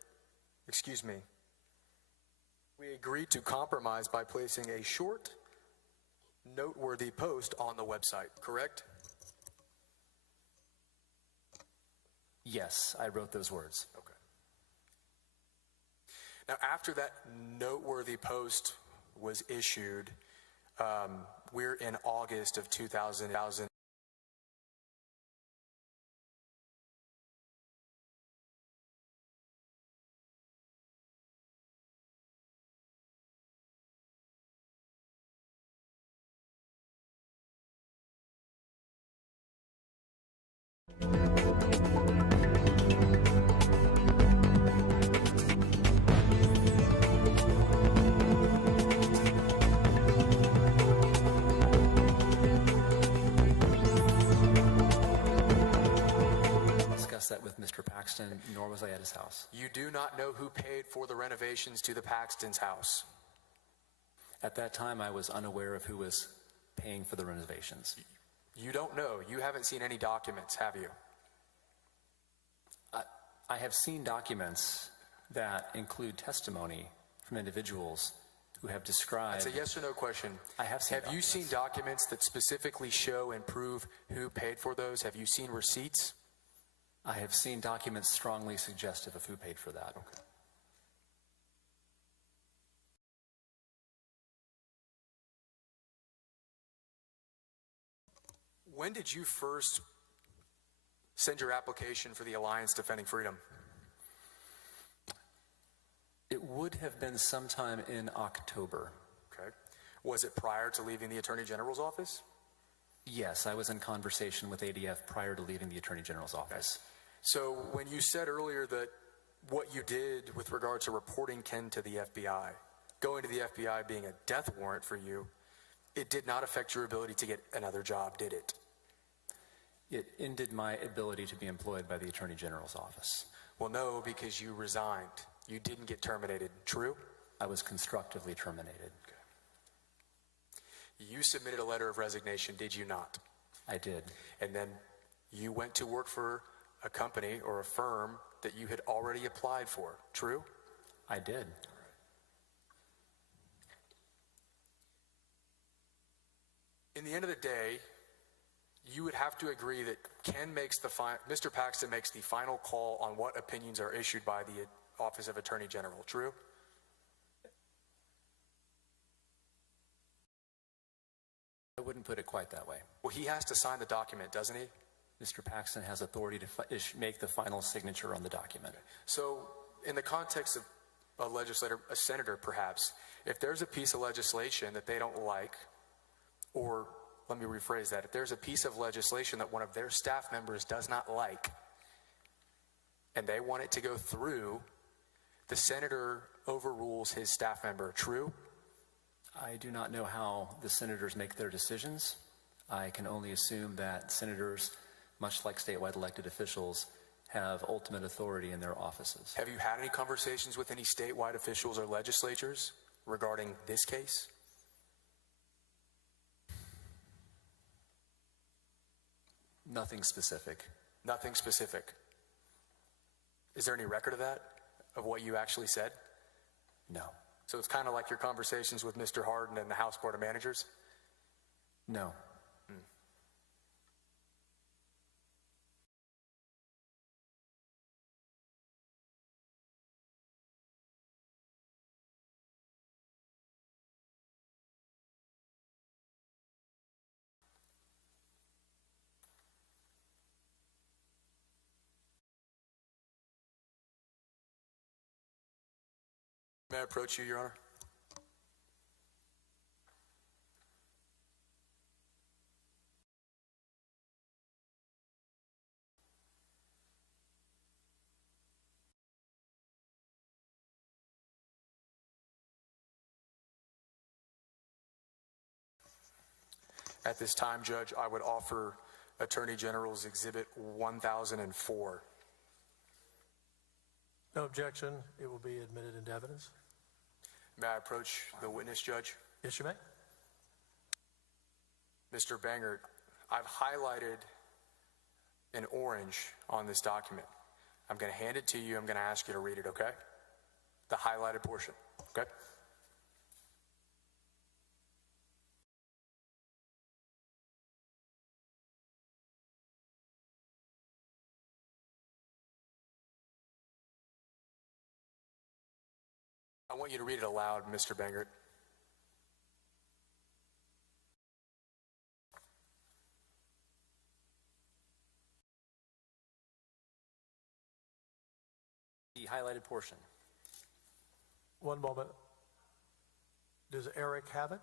we agreed to compromise by placing a short, noteworthy post on the website, correct? Yes, I wrote those words. Okay. Now, after that noteworthy post was issued, we're in August of 2000. That with Mr. Paxton, nor was I at his house. You do not know who paid for the renovations to the Paxton's house? At that time, I was unaware of who was paying for the renovations. You don't know. You haven't seen any documents, have you? I have seen documents that include testimony from individuals who have described... That's a yes or no question. I have seen Have you seen documents that specifically show and prove who paid for those? Have you seen receipts? I have seen documents strongly suggestive of who paid for that. Okay. When did you first send your application for the Alliance Defending Freedom? It would have been sometime in October. Okay. Was it prior to leaving the Attorney General's office? Yes, I was in conversation with ADF prior to leaving the Attorney General's office. Okay. So when you said earlier that what you did with regard to reporting Ken to the FBI, going to the FBI being a death warrant for you, it did not affect your ability to get another job, did it? It ended my ability to be employed by the Attorney General's office. Well, no, because you resigned. You didn't get terminated, true? I was constructively terminated. Okay. You submitted a letter of resignation, did you not? I did. And then you went to work for a company or a firm that you had already applied for, true? I did. In the end of the day, you would have to agree that Mr. Paxton makes the final call on what opinions are issued by the Office of Attorney General, true? I wouldn't put it quite that way. Well, he has to sign the document, doesn't he? Mr. Paxton has authority to make the final signature on the document. So, in the context of a legislator, a senator perhaps, if there's a piece of legislation that they don't like, or let me rephrase that, if there's a piece of legislation that one of their staff members does not like, and they want it to go through, the senator overrules his staff member, true? I do not know how the senators make their decisions. I can only assume that senators, much like statewide elected officials, have ultimate authority in their offices. Have you had any conversations with any statewide officials or legislatures regarding this case? Nothing specific. Nothing specific. Is there any record of that, of what you actually said? No. So it's kind of like your conversations with Mr. Harden and the House Board of Managers? No. May I approach you, Your Honor? At this time, Judge, I would offer Attorney General's Exhibit 1004. No objection. It will be admitted into evidence. May I approach the witness, Judge? Yes, you may. Mr. Bangert, I've highlighted in orange on this document. I'm going to hand it to you. I'm going to ask you to read it, okay? The highlighted portion, okay? I want you to read it aloud, Mr. Bangert. The highlighted portion. One moment. Does Eric have it?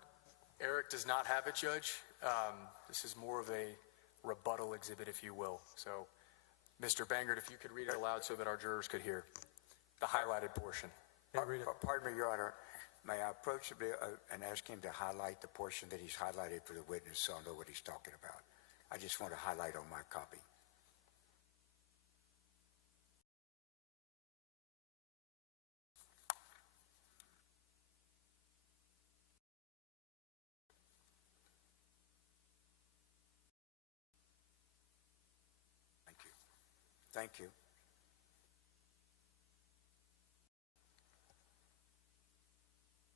Eric does not have it, Judge. This is more of a rebuttal exhibit, if you will. So, Mr. Bangert, if you could read it aloud so that our jurors could hear the highlighted portion. Pardon me, Your Honor. May I approach him and ask him to highlight the portion that he's highlighted for the witness so I'll know what he's talking about? I just want to highlight on my copy. Thank you. Thank you.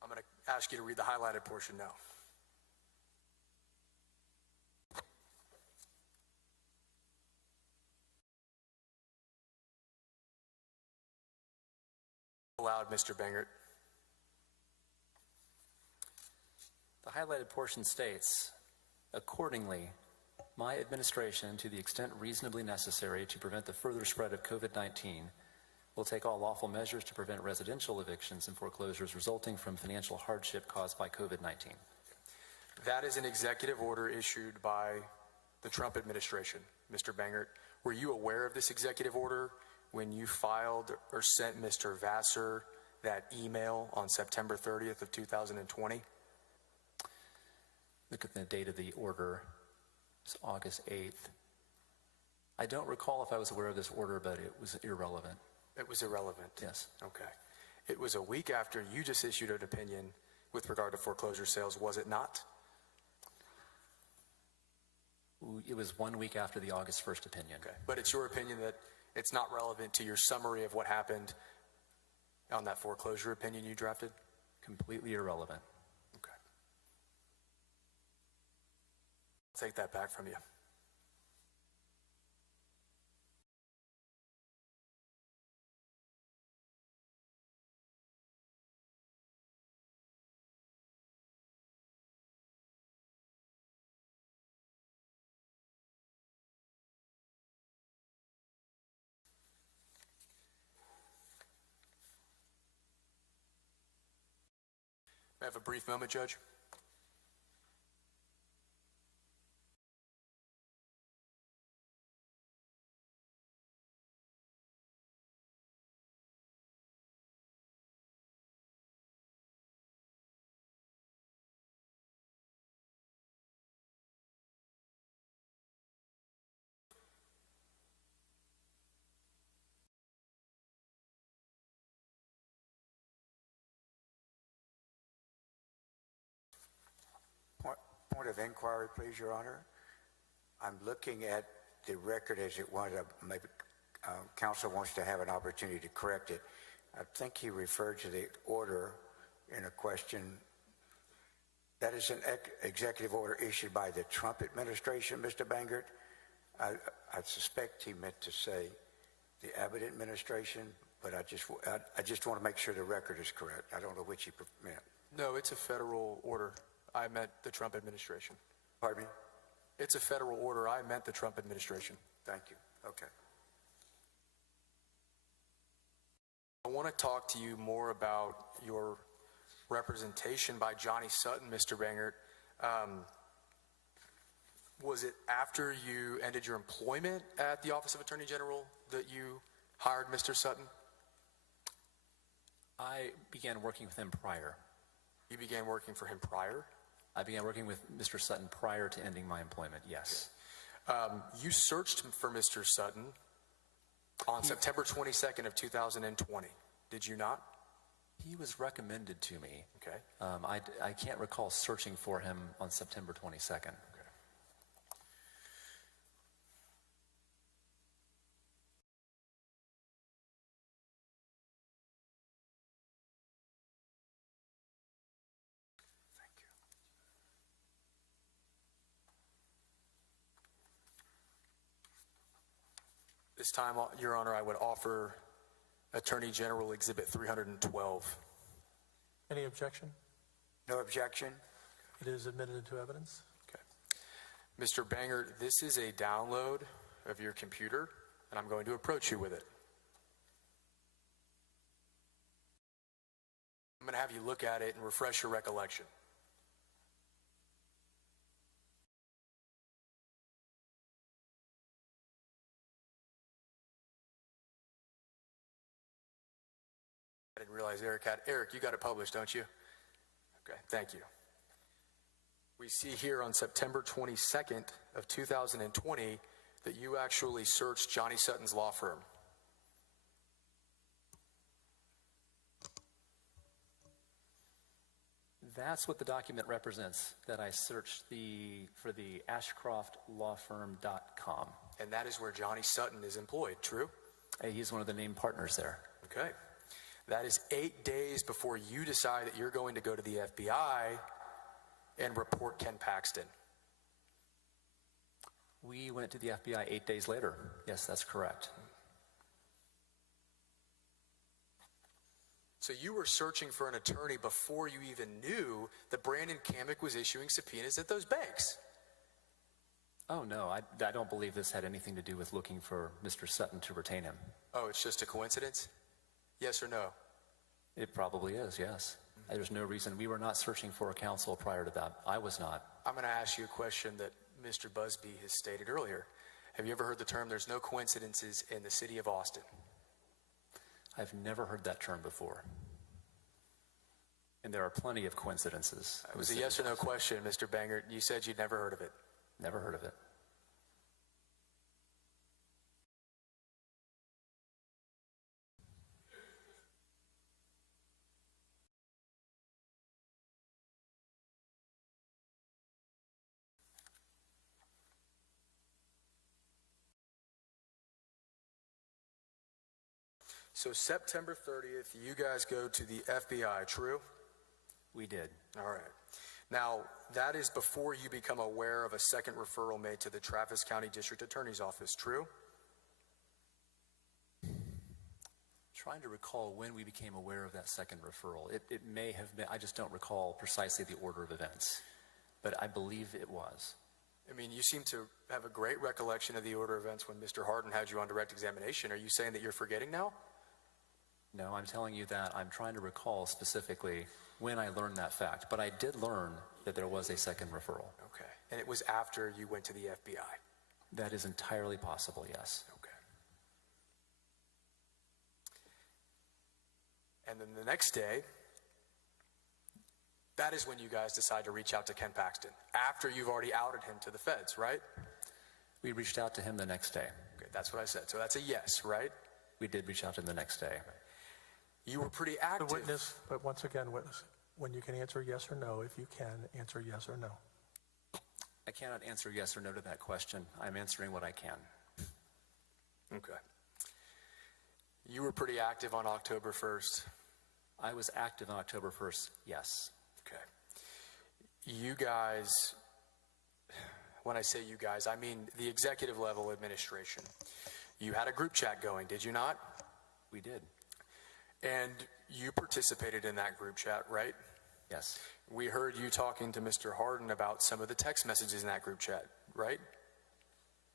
I'm going to ask you to read the highlighted portion now. Aloud, Mr. Bangert. The highlighted portion states, accordingly, my administration, to the extent reasonably necessary to prevent the further spread of COVID-19, will take all lawful measures to prevent residential evictions and foreclosures resulting from financial hardship caused by COVID-19. That is an executive order issued by the Trump administration, Mr. Bangert. Were you aware of this executive order when you filed or sent Mr. Vassar that email on September 30th of 2020? Look at the date of the order. It's August 8th. I don't recall if I was aware of this order, but it was irrelevant. It was irrelevant? Yes. Okay. It was a week after you just issued an opinion with regard to foreclosure sales, was it not? It was 1 week after the August 1st opinion. Okay. But it's your opinion that it's not relevant to your summary of what happened on that foreclosure opinion you drafted? Completely irrelevant. Okay. I'll take that back from you. May I have a brief moment, Judge? point of inquiry, please, Your Honor. I'm looking at the record as it was. Maybe counsel wants to have an opportunity to correct it. I think he referred to the order in a question. That is an executive order issued by the Trump administration, Mr. Bangert. I suspect he meant to say the Abbott administration, but I just want to make sure the record is correct. I don't know which he meant. No, it's a federal order. I meant the Trump administration. Pardon me? It's a federal order. I meant the Trump administration. Thank you. Okay. I want to talk to you more about your representation by Johnny Sutton, Mr. Bangert. Was it after you ended your employment at the Office of Attorney General that you hired Mr. Sutton? I began working with him prior. You began working for him prior? I began working with Mr. Sutton prior to ending my employment, yes. You searched for Mr. Sutton on September 22nd of 2020, did you not? He was recommended to me. Okay. I can't recall searching for him on September 22nd. Okay. This time, Your Honor, I would offer Attorney General Exhibit 312. Any objection? No objection. It is admitted into evidence. Okay. Mr. Bangert, this is a download of your computer, and I'm going to approach you with it. I'm going to have you look at it and refresh your recollection. I didn't realize Eric, you got it published, don't you? Okay, thank you. We see here on September 22nd of 2020 that you actually searched Johnny Sutton's law firm. That's what the document represents, that I searched for the ashcroftlawfirm.com. And that is where Johnny Sutton is employed, true? He's one of the named partners there. Okay. That is 8 days before you decide that you're going to go to the FBI and report Ken Paxton. We went to the FBI 8 days later. Yes, that's correct. So you were searching for an attorney before you even knew that Brandon Kamek was issuing subpoenas at those banks? Oh, no, I don't believe this had anything to do with looking for Mr. Sutton to retain him. Oh, it's just a coincidence? Yes or no? It probably is, yes. There's no reason. We were not searching for a counsel prior to that. I was not. I'm going to ask you a question that Mr. Busby has stated earlier. Have you ever heard the term, there's no coincidences in the city of Austin? I've never heard that term before. And there are plenty of coincidences. It was a yes or no question, Mr. Bangert. You said you'd never heard of it. Never heard of it. So September 30th, you guys go to the FBI, true? We did. All right. Now, that is before you become aware of a second referral made to the Travis County District Attorney's Office, true? Trying to recall when we became aware of that second referral. It may have been, I just don't recall precisely the order of events, but I believe it was. I mean, you seem to have a great recollection of the order of events when Mr. Harden had you on direct examination. Are you saying that you're forgetting now? No, I'm telling you that I'm trying to recall specifically when I learned that fact, but I did learn that there was a second referral. Okay. And it was after you went to the FBI? That is entirely possible, yes. Okay. And then the next day, that is when you guys decide to reach out to Ken Paxton, after you've already outed him to the feds, right? We reached out to him the next day. Okay, that's what I said. So that's a yes, right? We did reach out to him the next day. You were pretty active. The witness, but once again, witness, when you can answer yes or no, if you can, answer yes or no. cannot answer yes or no to that question. I'm answering what I can. Okay. You were pretty active on October 1st. I was active on October 1st, yes. Okay. You guys, when I say you guys, I mean the executive level administration. You had a group chat going, did you not? We did. And you participated in that group chat, right? Yes. We heard you talking to Mr. Harden about some of the text messages in that group chat, right?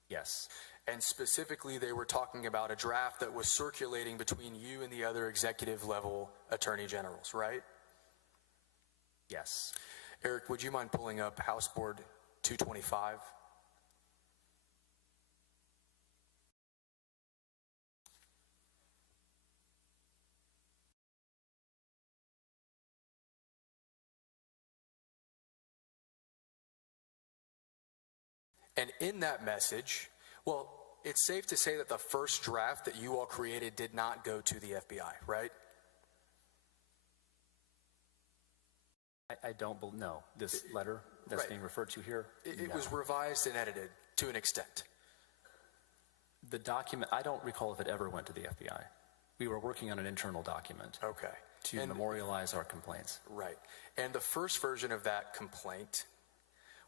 Yes. And specifically, they were talking about a draft that was circulating between you and the other executive level attorney generals, right? Yes. Eric, would you mind pulling up House Board 225? And in that message, well, it's safe to say that the first draft that you all created did not go to the FBI, right? I don't know. This letter that's right. being referred to here? It No. was revised and edited to an extent. The document, I don't recall if it ever went to the FBI. We were working on an internal document. Okay. To memorialize our complaints. Right. And the first version of that complaint,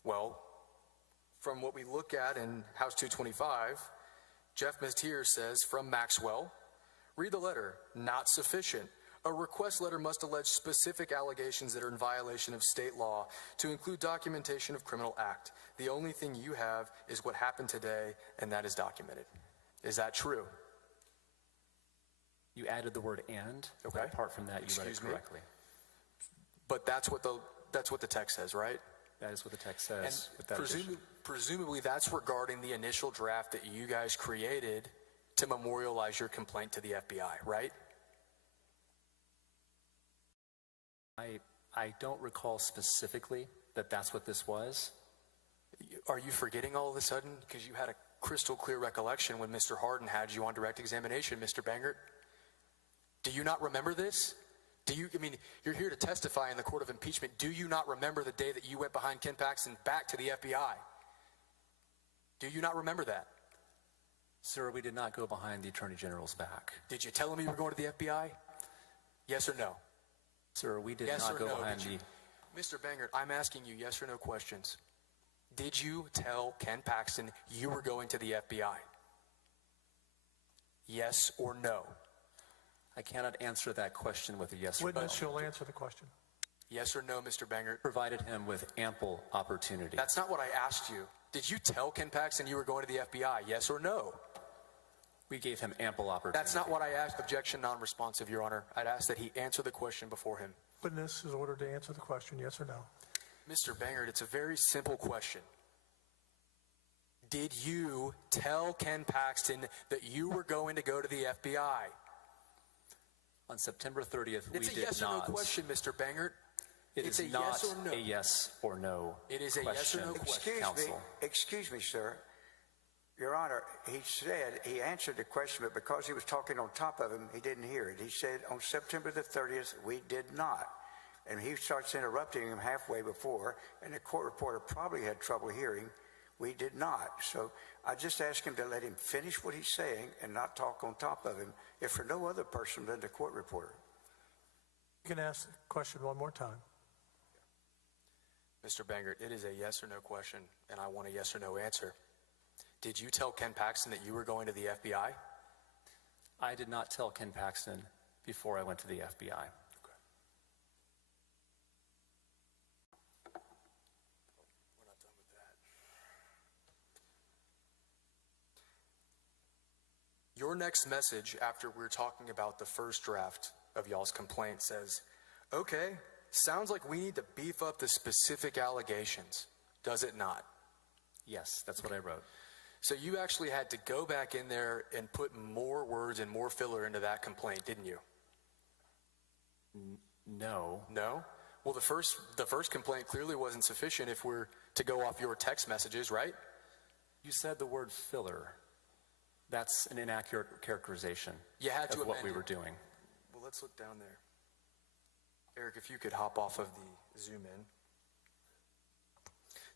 well, from what we look at in House 225, Jeff Mestier says, from Maxwell, read the letter, not sufficient. A request letter must allege specific allegations that are in violation of state law to include documentation of criminal act. The only thing you have is what happened today, and that is documented. Is that true? You added the word "and." Okay. But apart from that, you read it Excuse me? correctly. But that's what the text says, right? That is what the text says. And presumably that's regarding the initial draft that you guys created to memorialize your complaint to the FBI, right? I don't recall specifically that that's what this was. Are you forgetting all of a sudden? Because you had a crystal clear recollection when Mr. Harden had you on direct examination, Mr. Bangert. Do you not remember this? You're here to testify in the court of impeachment. Do you not remember the day that you went behind Ken Paxton back to the FBI? Do you not remember that? Sir, we did not go behind the Attorney General's back. Did you tell him you were going to the FBI? Yes or no? Sir, we did yes not or go no? behind Mr. Bangert, I'm asking you yes or no questions. Did you tell Ken Paxton you were going to the FBI? Yes or no? I cannot answer that question with a yes or no. Witness, you'll answer the question. Yes or no, Mr. Bangert? Provided him with ample opportunity. That's not what I asked you. Did you tell Ken Paxton you were going to the FBI? Yes or no? We gave him ample opportunity. That's not what I asked. Objection non-responsive, Your Honor. I'd ask that he answer the question before him. Witness is ordered to answer the question, yes or no. Mr. Bangert, it's a very simple question. Did you tell Ken Paxton that you were going to go to the FBI? On September 30th, we did not. It's a yes or no question, Mr. Bangert. It's not yes or no. a yes or no It is a yes or no question. Excuse me, sir. Your Honor, he answered the question, but because he was talking on top of him, he didn't hear it. He said on September the 30th, we did not. And he starts interrupting him halfway before, and the court reporter probably had trouble hearing. We did not. So I just asked him to let him finish what he's saying and not talk on top of him, if for no other person than the court reporter. You can ask the question one more time. Mr. Bangert, it is a yes or no question, and I want a yes or no answer. Did you tell Ken Paxton that you were going to the FBI? I did not tell Ken Paxton before I went to the FBI. Okay. We're not done with that. Your next message after we're talking about the first draft of y'all's complaint says, okay, sounds like we need to beef up the specific allegations. Does it not? Yes, that's what I wrote. So you actually had to go back in there and put more words and more filler into that complaint, didn't you? No. No? Well, the first complaint clearly wasn't sufficient if we're to go off your text messages, right? You said the word filler. That's an inaccurate characterization You had to of what amend we it. were doing. Well, let's look down there. Eric, if you could hop off of the zoom in.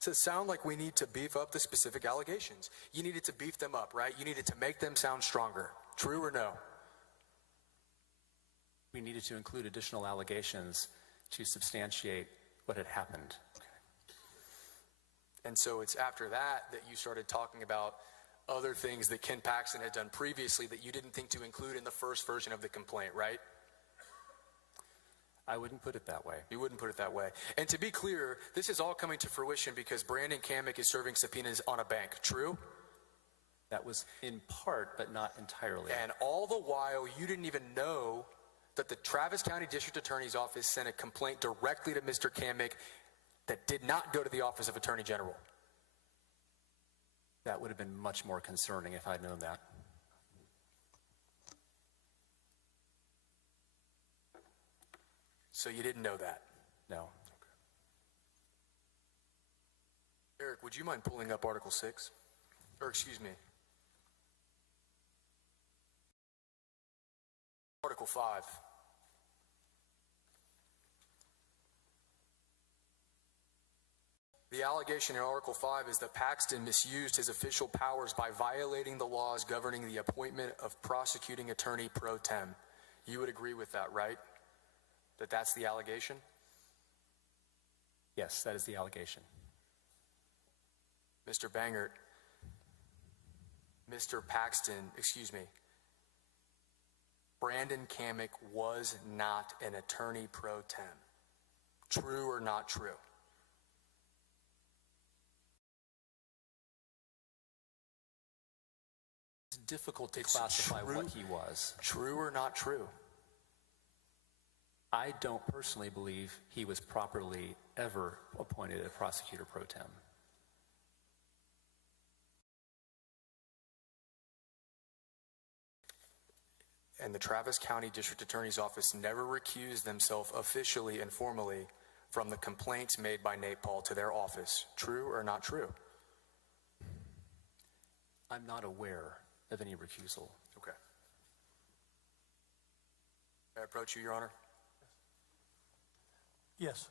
So it sounds like we need to beef up the specific allegations. You needed to beef them up, right? You needed to make them sound stronger. True or no? We needed to include additional allegations to substantiate what had happened. And so it's after that that you started talking about other things that Ken Paxton had done previously that you didn't think to include in the first version of the complaint, right? I wouldn't put it that way. You wouldn't put it that way. And to be clear, this is all coming to fruition because Brandon Kamick is serving subpoenas on a bank. True? That was in part, but not entirely. And all the while, you didn't even know that the Travis County District Attorney's Office sent a complaint directly to Mr. Kamick that did not go to the Office of Attorney General. That would have been much more concerning if I'd known that. So you didn't know that? No. Okay. Eric, would you mind pulling up Article 6? Or excuse me. Article 5. The allegation in Article 5 is that Paxton misused his official powers by violating the laws governing the appointment of prosecuting attorney pro tem. You would agree with that, right? That that's the allegation? Yes, that is the allegation. Mr. Bangert, Mr. Paxton, Brandon Kamick was not an attorney pro tem. True or not true? It's difficult to classify what he was. True or not true? I don't personally believe he was properly ever appointed a prosecutor pro tem. And the Travis County District Attorney's Office never recused themselves officially and formally from the complaints made by Nate Paul to their office. True or not true? I'm not aware of any recusal. Okay. May I approach you, Your Honor? Yes.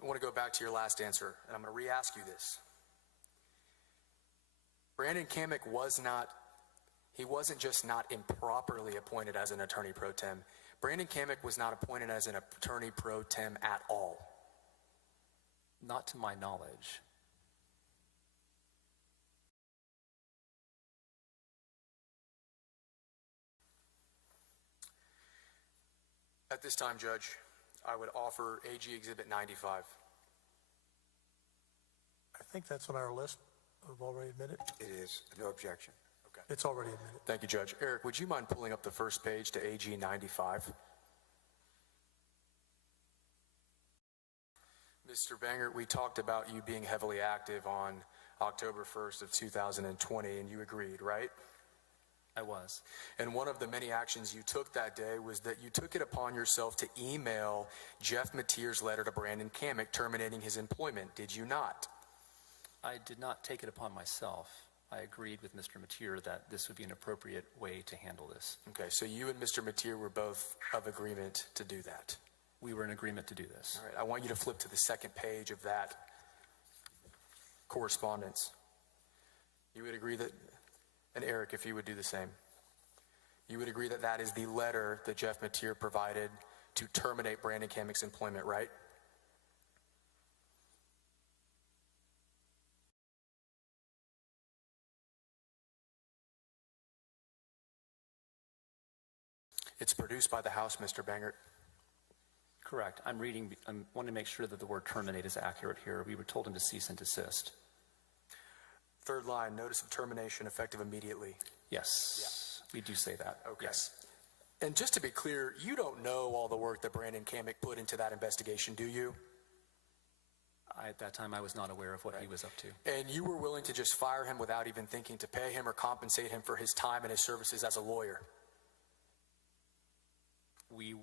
I want to go back to your last answer, and I'm going to re-ask you this. Brandon Kamick wasn't just not improperly appointed as an attorney pro tem. Brandon Kamick was not appointed as an attorney pro tem at all. Not to my knowledge. At this time, Judge, I would offer AG Exhibit 95. I think that's on our list. We've already admitted. It is. No objection. Okay. It's already admitted. Thank you, Judge. Eric, would you mind pulling up the first page to AG 95? Mr. Bangert, we talked about you being heavily active on October 1st of 2020, and you agreed, right? I was. And one of the many actions you took that day was that you took it upon yourself to email Jeff Mateer's letter to Brandon Kamick terminating his employment, did you not? I did not take it upon myself. I agreed with Mr. Mateer that this would be an appropriate way to handle this. Okay, so you and Mr. Mateer were both of agreement to do that. We were in agreement to do this. All right, I want you to flip to the second page of that correspondence. You would agree that, and Eric, if you would do the same, you would agree that that is the letter that Jeff Mateer provided to terminate Brandon Kamick's employment, right? It's produced by the House, Mr. Bangert. Correct. I want to make sure that the word terminate is accurate here. We were told him to cease and desist. Third line, notice of termination effective immediately. Yes. Yeah. We do say that. Okay. Yes. And just to be clear, you don't know all the work that Brandon Kamick put into that investigation, do you? At that time, I was not aware of what he was up to. And you were willing to just fire him without even thinking to pay him or compensate him for his time and his services as a lawyer? We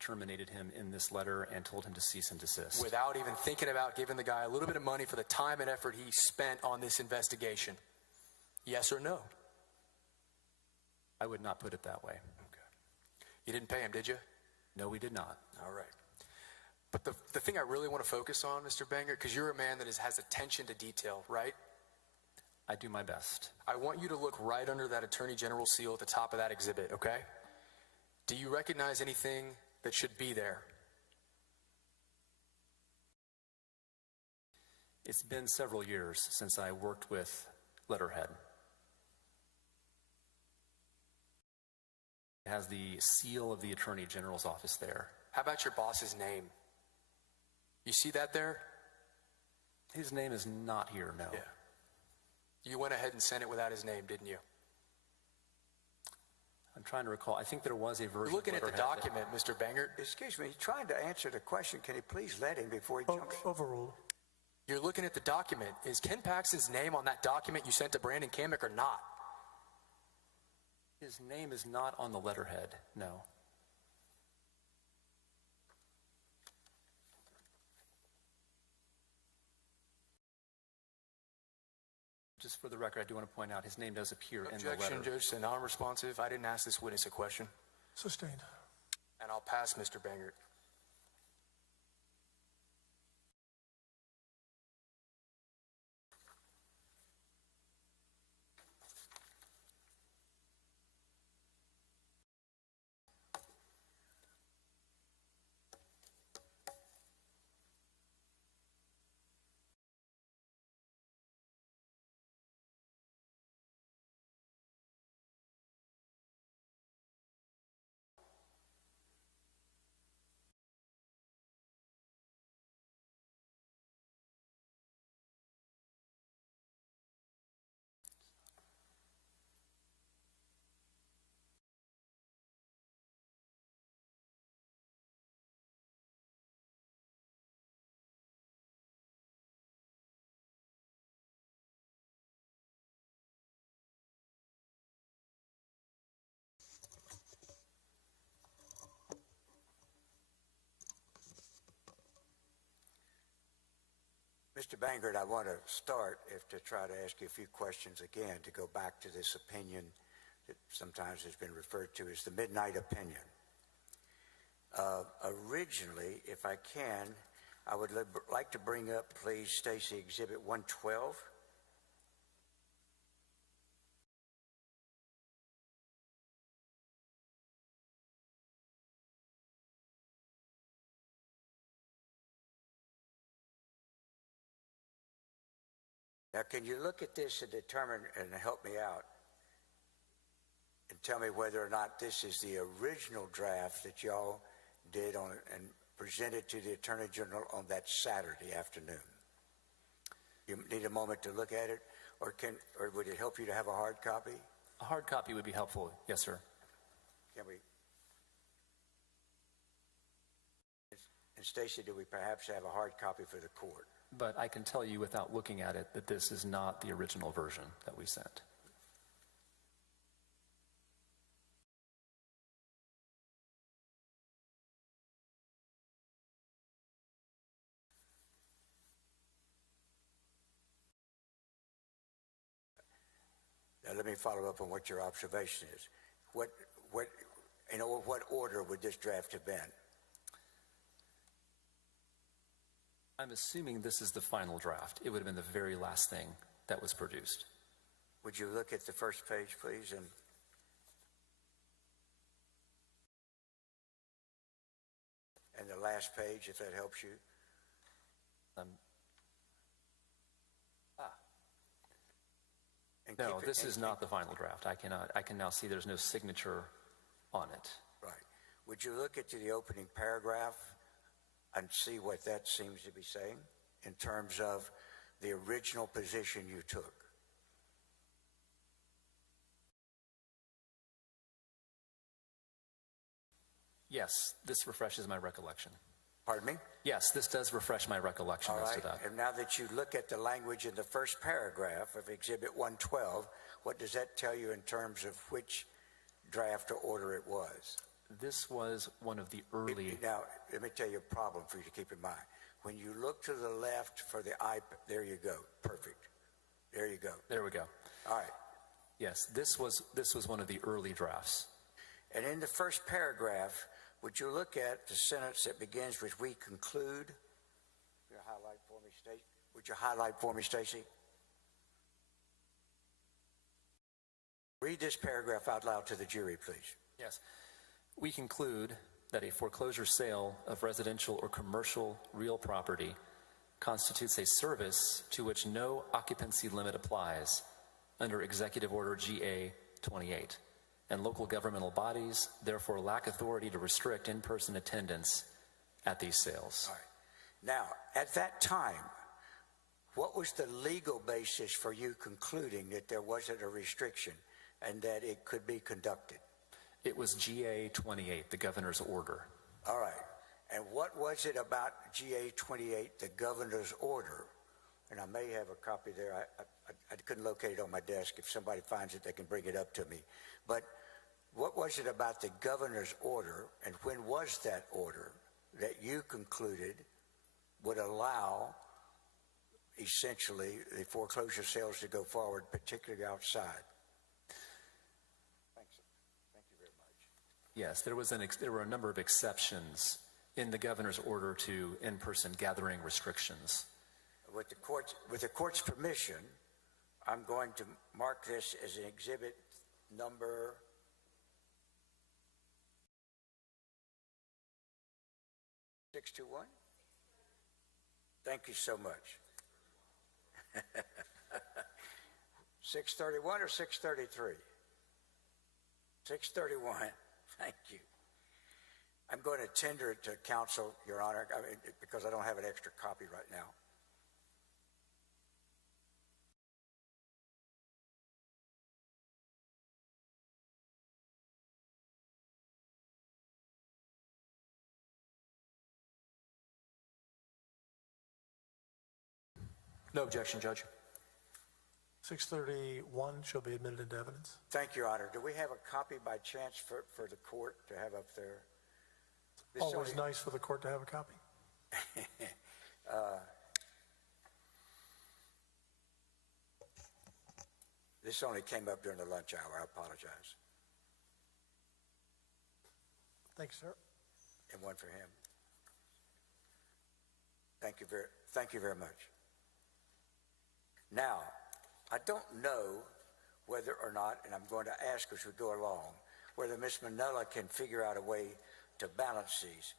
terminated him in this letter and told him to cease and desist. Without even thinking about giving the guy a little bit of money for the time and effort he spent on this investigation? Yes or no? I would not put it that way. Okay. You didn't pay him, did you? No, we did not. All right. But the thing I really want to focus on, Mr. Banger, because you're a man that has attention to detail, right? I do my best. I want you to look right under that Attorney General seal at the top of that exhibit, okay? Do you recognize anything that should be there? It's been several years since I worked with letterhead. It has the seal of the Attorney General's office there. How about your boss's name? You see that there? His name is not here, no. Yeah. You went ahead and sent it without his name, didn't you? I'm trying to recall. I think there was a version. You're looking at the document, Mr. Banger. Excuse me, he's trying to answer the question. Can you please let him before he jumps? Overruled. You're looking at the document. Is Ken Paxton's name on that document you sent to Brandon Kamek or not? His name is not on the letterhead, no. Just for the record, I do want to point out his name does appear in the letter. Objection, Judge, to non-responsive. I didn't ask this witness a question. Sustained. And I'll pass Mr. Banger. Mr. Bangert, I want to start to try to ask you a few questions again to go back to this opinion that sometimes has been referred to as the midnight opinion. Originally, if I can, I would like to bring up, please, Stacy, Exhibit 112. Now, can you look at this and determine and help me out and tell me whether or not this is the original draft that y'all did on and presented to the Attorney General on that Saturday afternoon? You need a moment to look at it, or would it help you to have a hard copy? A hard copy would be helpful, yes, sir. Can we? And Stacy, do we perhaps have a hard copy for the court? But I can tell you without looking at it that this is not the original version that we sent. Now let me follow up on what your observation is. What order would this draft have been? I'm assuming this is the final draft. It would have been the very last thing that was produced. Would you look at the first page, please, and the last page, if that helps you? No, this is not the final draft. I can now see there's no signature on it. Right. Would you look at the opening paragraph and see what that seems to be saying in terms of the original position you took? Yes, this refreshes my recollection. Pardon me? Yes, this does refresh my recollection All as right. to that. And now that you look at the language in the first paragraph of Exhibit 112, what does that tell you in terms of which draft or order it was? This was one of the early... Now, let me tell you a problem for you to keep in mind. When you look to the left for the iPad, there you go. Perfect. There you go. There we go. All right. Yes, this was one of the early drafts. And in the first paragraph, would you look at the sentence that begins with "we conclude"? Would you highlight for me, Stacy? Would you highlight for me, Stacy? Read this paragraph out loud to the jury, please. Yes. We conclude that a foreclosure sale of residential or commercial real property constitutes a service to which no occupancy limit applies under Executive Order GA 28, and local governmental bodies therefore lack authority to restrict in-person attendance at these sales. All right. Now, at that time, what was the legal basis for you concluding that there wasn't a restriction and that it could be conducted? It was GA 28, the governor's order. All right. And what was it about GA 28, the governor's order? And I may have a copy there. I couldn't locate it on my desk. If somebody finds it, they can bring it up to me. But what was it about the governor's order, and when was that order that you concluded would allow essentially the foreclosure sales to go forward, particularly outside? Thanks. Thank you very much. Yes, there were a number of exceptions in the governor's order to in-person gathering restrictions. With the court's permission, I'm going to mark this as an exhibit number 621. Thank you so much. 631 or 633? 631. Thank you. I'm going to tender it to counsel, Your Honor, because I don't have an extra copy right now. No objection, Judge. 631 shall be admitted into evidence. Thank you, Your Honor. Do we have a copy by chance for the court to have up there? Always nice for the court to have a copy. This only came up during the lunch hour. I apologize. Thank you, sir. And one for him. Thank you very much. Now, I don't know whether or not, and I'm going to ask as we go along, whether Ms. Manella can figure out a way to balance these.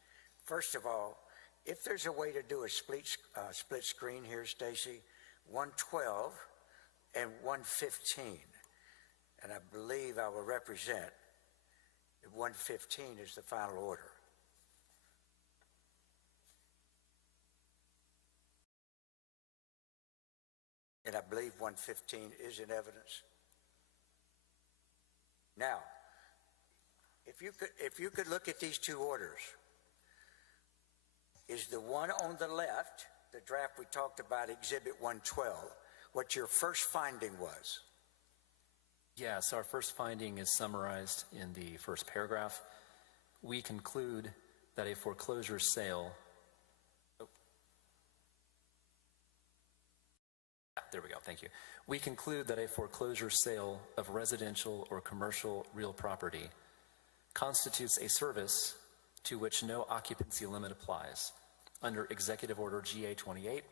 First of all, if there's a way to do a split screen here, Stacy, 112 and 115, and I believe I will represent that 115 is the final order. And I believe 115 is in evidence. Now, if you could look at these two orders, is the one on the left, the draft we talked about, Exhibit 112, what your first finding was? Yes, our first finding is summarized in the first paragraph. We conclude that a foreclosure sale... There we go, thank you. We conclude that a foreclosure sale of residential or commercial real property constitutes a service to which no occupancy limit applies under Executive Order GA 28,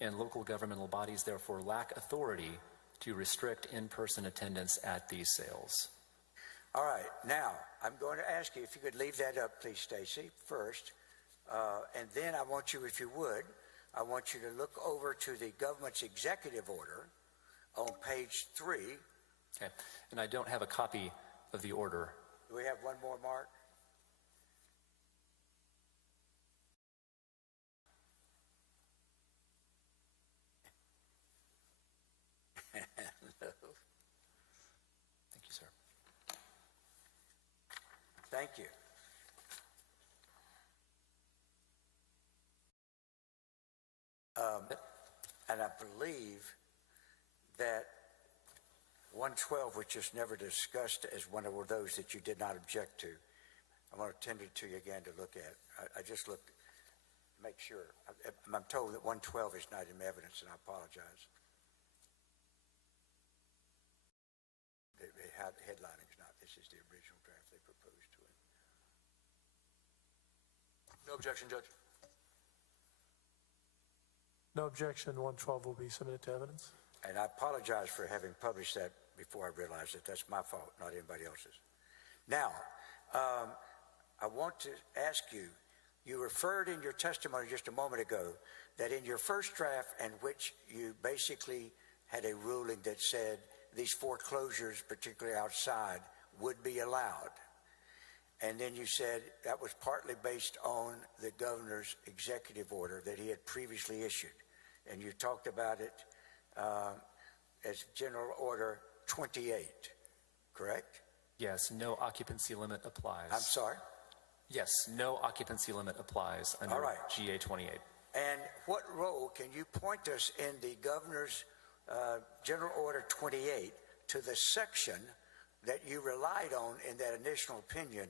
and local governmental bodies therefore lack authority to restrict in-person attendance at these sales. All right, now I'm going to ask you if you could leave that up, please, Stacy, first. And then I want you, if you would, I want you to look over to the government's executive order on page 3. Okay, and I don't have a copy of the order. Do we have one more, Mark? No. Thank you, sir. Thank you. believe that 112 was just never discussed as one of those that you did not object to. I'm going to tend it to you again to look at. I just looked, make sure. I'm told that 112 is not in evidence, and I apologize. The headlining is not. This is the original draft they proposed to him. No objection, Judge. No objection. 112 will be submitted to evidence. And I apologize for having published that before I realized it. That's my fault, not anybody else's. Now, I want to ask you, you referred in your testimony just a moment ago that in your first draft, in which you basically had a ruling that said these foreclosures, particularly outside, would be allowed. And then you said that was partly based on the governor's executive order that he had previously issued. And you talked about it as General Order 28, correct? Yes, no occupancy limit applies. I'm sorry? Yes, no occupancy limit applies under All right. GA 28. And what role can you point us in the governor's General Order 28 to the section that you relied on in that initial opinion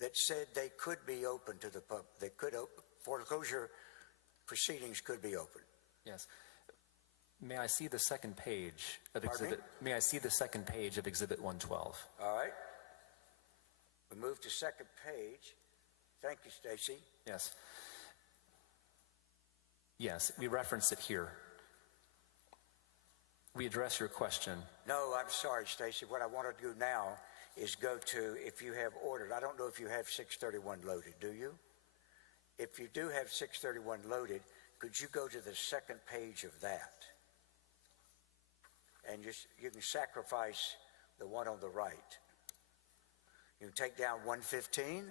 that said they could be open to the public? They could foreclosure proceedings could be open. Yes. May I see the second page of Pardon exhibit? me? May I see the second page of Exhibit 112? All right. We move to second page. Thank you, Stacy. Yes. Yes, we reference it here. We address your question. No, I'm sorry, Stacy. What I want to do now is go to, if you have ordered, I don't know if you have 631 loaded, do you? If you do have 631 loaded, could you go to the second page of that? And you can sacrifice the one on the right. You can take down 115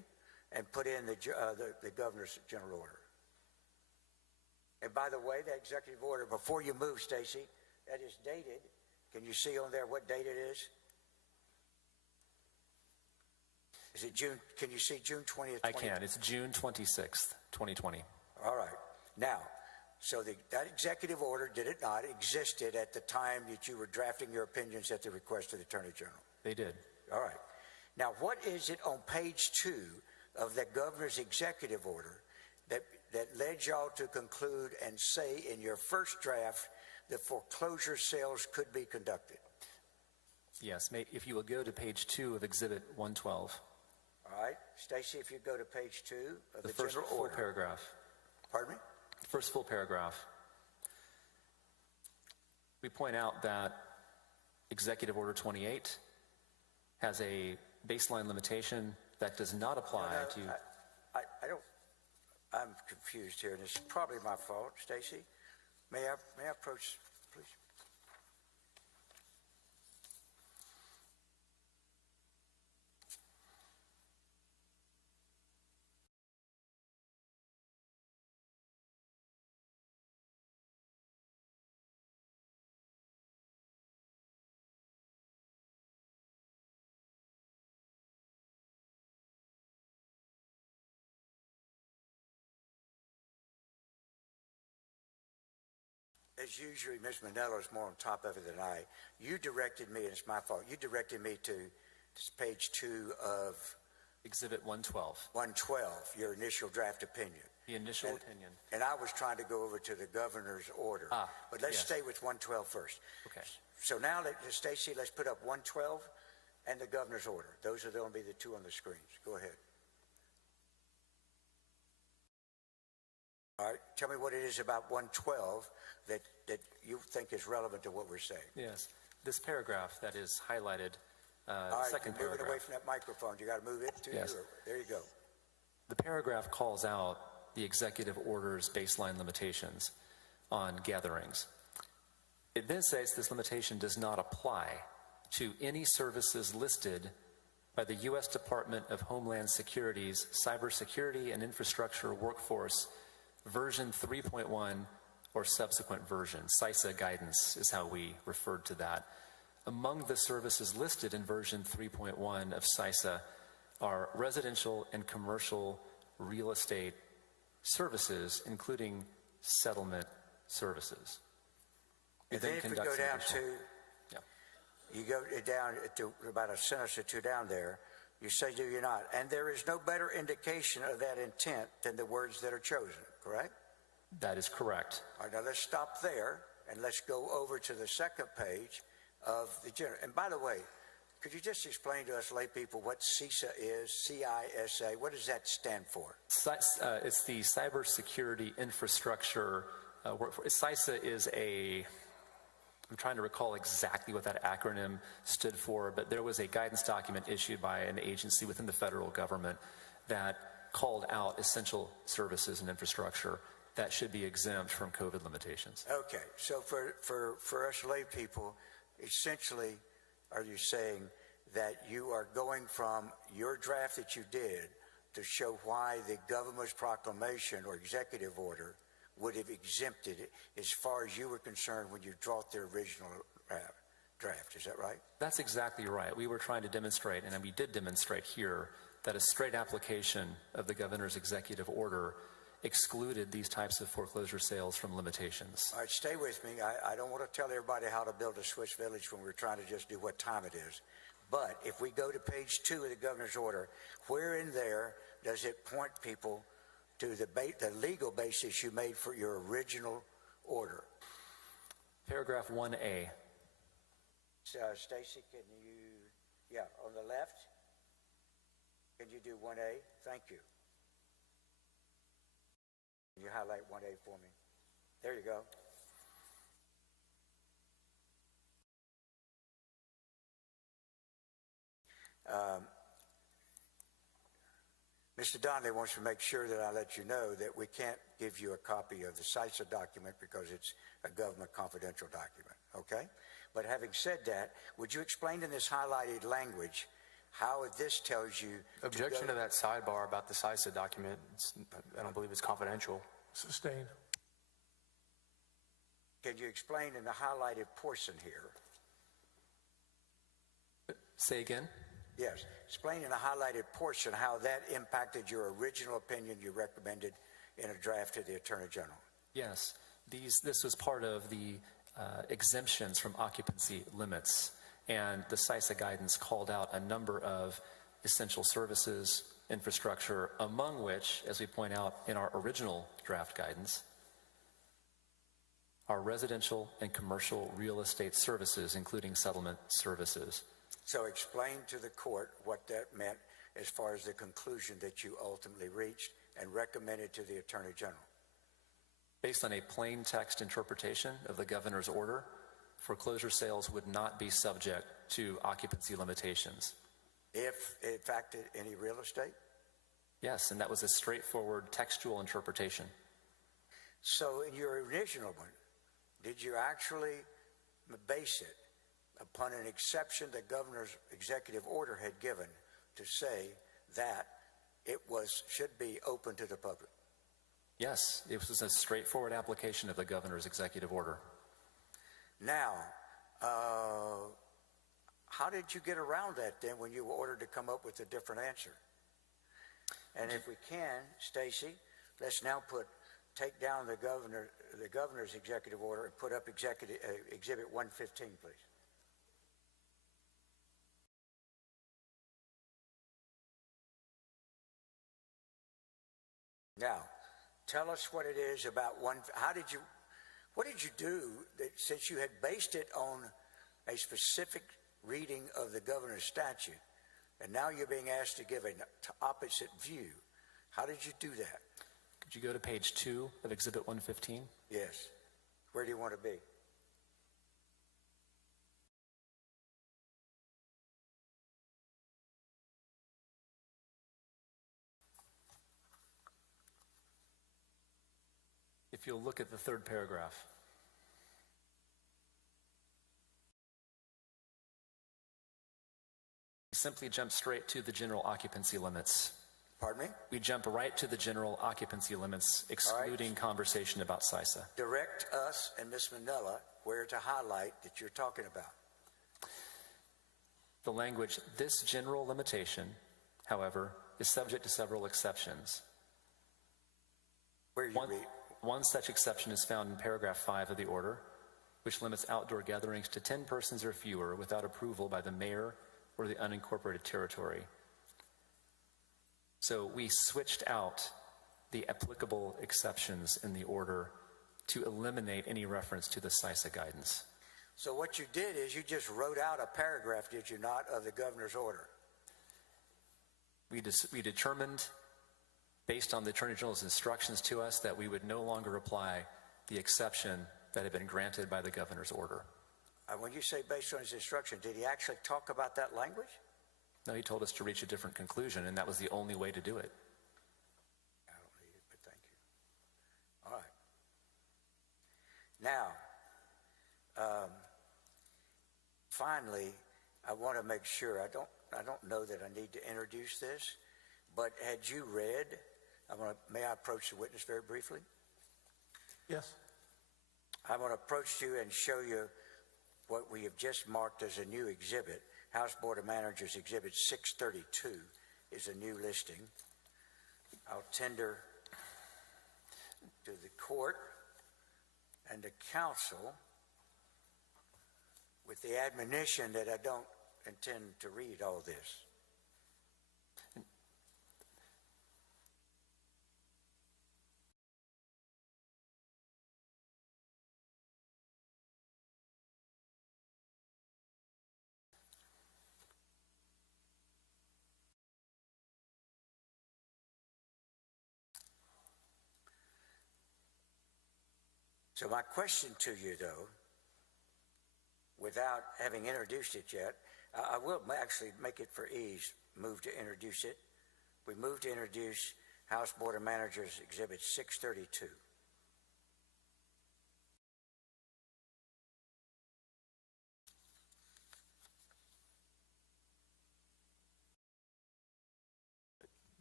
and put in the governor's general order. And by the way, that executive order, before you move, Stacy, that is dated. Can you see on there what date it is? Is it June? Can you see June 20th? I can. It's June 26th, 2020. All right. Now, so that executive order, did it not, existed at the time that you were drafting your opinions at the request of the Attorney General? They did. All right. Now, what is it on page 2 of the governor's executive order that led y'all to conclude and say in your first draft that foreclosure sales could be conducted? Yes. If you will go to page 2 of Exhibit 112. All right. Stacy, if you go to page 2 of the first general full order. paragraph. Pardon me? First full paragraph. We point out that Executive Order 28 has a baseline limitation that does not apply to... I don't... I'm confused here, and it's probably my fault. Stacy, may I approach, please? As usual, Ms. Manello is more on top of it than I. You directed me, and it's my fault, you directed me to page 2 of... Exhibit 112. 112, your initial draft opinion. The initial opinion. And I was trying to go over to the governor's order. But let's stay with 112 first. Okay. So now, Stacy, let's put up 112 and the governor's order. Those are going to be the two on the screens. Go ahead. All right. Tell me what it is about 112 that you think is relevant to what we're saying. Yes. This paragraph that is highlighted, all right, second move paragraph. it away from that microphone. You got to move it to Yes. you. There you go. The paragraph calls out the executive order's baseline limitations on gatherings. It then says this limitation does not apply to any services listed by the U.S. Department of Homeland Security's Cybersecurity and Infrastructure Workforce version 3.1 or subsequent version. CISA guidance is how we referred to that. Among the services listed in version 3.1 of CISA are residential and commercial real estate services, including settlement services. It And then if we go conducts down additional- to, you go down to about a sentence or two down there, you say, do you not? And there is no better indication of that intent than the words that are chosen, correct? That is correct. All right, now let's stop there and let's go over to the second page of the general. And by the way, could you just explain to us lay people what CISA is, C-I-S-A? What does that stand for? It's the Cybersecurity Infrastructure. CISA is I'm trying to recall exactly what that acronym stood for, but there was a guidance document issued by an agency within the federal government that called out essential services and infrastructure that should be exempt from COVID limitations. Okay, so for us lay people, essentially, are you saying that you are going from your draft that you did to show why the governor's proclamation or executive order would have exempted it as far as you were concerned when you dropped the original draft? Is that right? That's exactly right. We were trying to demonstrate, and we did demonstrate here, that a straight application of the governor's executive order excluded these types of foreclosure sales from limitations. All right, stay with me. I don't want to tell everybody how to build a Swiss village when we're trying to just do what time it is. But if we go to page 2 of the governor's order, where in there does it point people to the legal basis you made for your original order? Paragraph 1A. Stacy, can you, on the left, can you do 1A? Thank you. Can you highlight 1A for me? There you go. Mr. Donnelly wants to make sure that I let you know that we can't give you a copy of the CISA document because it's a government confidential document, okay? But having said that, would you explain in this highlighted language how this tells you... Objection to that sidebar about the CISA document. I don't believe it's confidential. Sustained. Can you explain in the highlighted portion here? Say again? Yes. Explain in the highlighted portion how that impacted your original opinion you recommended in a draft to the Attorney General. Yes. This was part of the exemptions from occupancy limits, and the CISA guidance called out a number of essential services, infrastructure, among which, as we point out in our original draft guidance, are residential and commercial real estate services, including settlement services. So explain to the court what that meant as far as the conclusion that you ultimately reached and recommended to the Attorney General. Based on a plain text interpretation of the governor's order, foreclosure sales would not be subject to occupancy limitations. If it affected any real estate? Yes, and that was a straightforward textual interpretation. So in your original one, did you actually base it upon an exception the governor's executive order had given to say that it should be open to the public? Yes, it was a straightforward application of the governor's executive order. Now, how did you get around that then when you were ordered to come up with a different answer? And if we can, Stacy, let's now take down the governor's executive order and put up Exhibit 115, please. Now, tell us what it is about what did you do that, since you had based it on a specific reading of the governor's statute, and now you're being asked to give an opposite view? How did you do that? Could you go to page 2 of Exhibit 115? Yes. Where do you want to be? If you'll look at the third paragraph. We simply jump straight to the general occupancy limits. Pardon me? We jump right to the general occupancy limits, excluding conversation about CISA. Direct us and Ms. Manila where to highlight that you're talking about. The language, this general limitation, however, is subject to several exceptions. Where you read? One such exception is found in paragraph 5 of the order, which limits outdoor gatherings to 10 persons or fewer without approval by the mayor or the unincorporated territory. So we switched out the applicable exceptions in the order to eliminate any reference to the CISA guidance. So what you did is you just wrote out a paragraph, did you not, of the governor's order? We determined, based on the Attorney General's instructions to us, that we would no longer apply the exception that had been granted by the governor's order. When you say based on his instruction, did he actually talk about that language? No, he told us to reach a different conclusion, and that was the only way to do it. I don't need it, but thank you. All right. Now, finally, I want to make sure, I don't know that I need to introduce this, but had you read, may I approach the witness very briefly? Yes. I want to approach you and show you what we have just marked as a new exhibit. House Board of Managers Exhibit 632 is a new listing. I'll tender to the court and the council with the admonition that I don't intend to read all this. So my question to you, though, without having introduced it yet, I will actually make it for ease, move to introduce it. We move to introduce House Board of Managers Exhibit 632.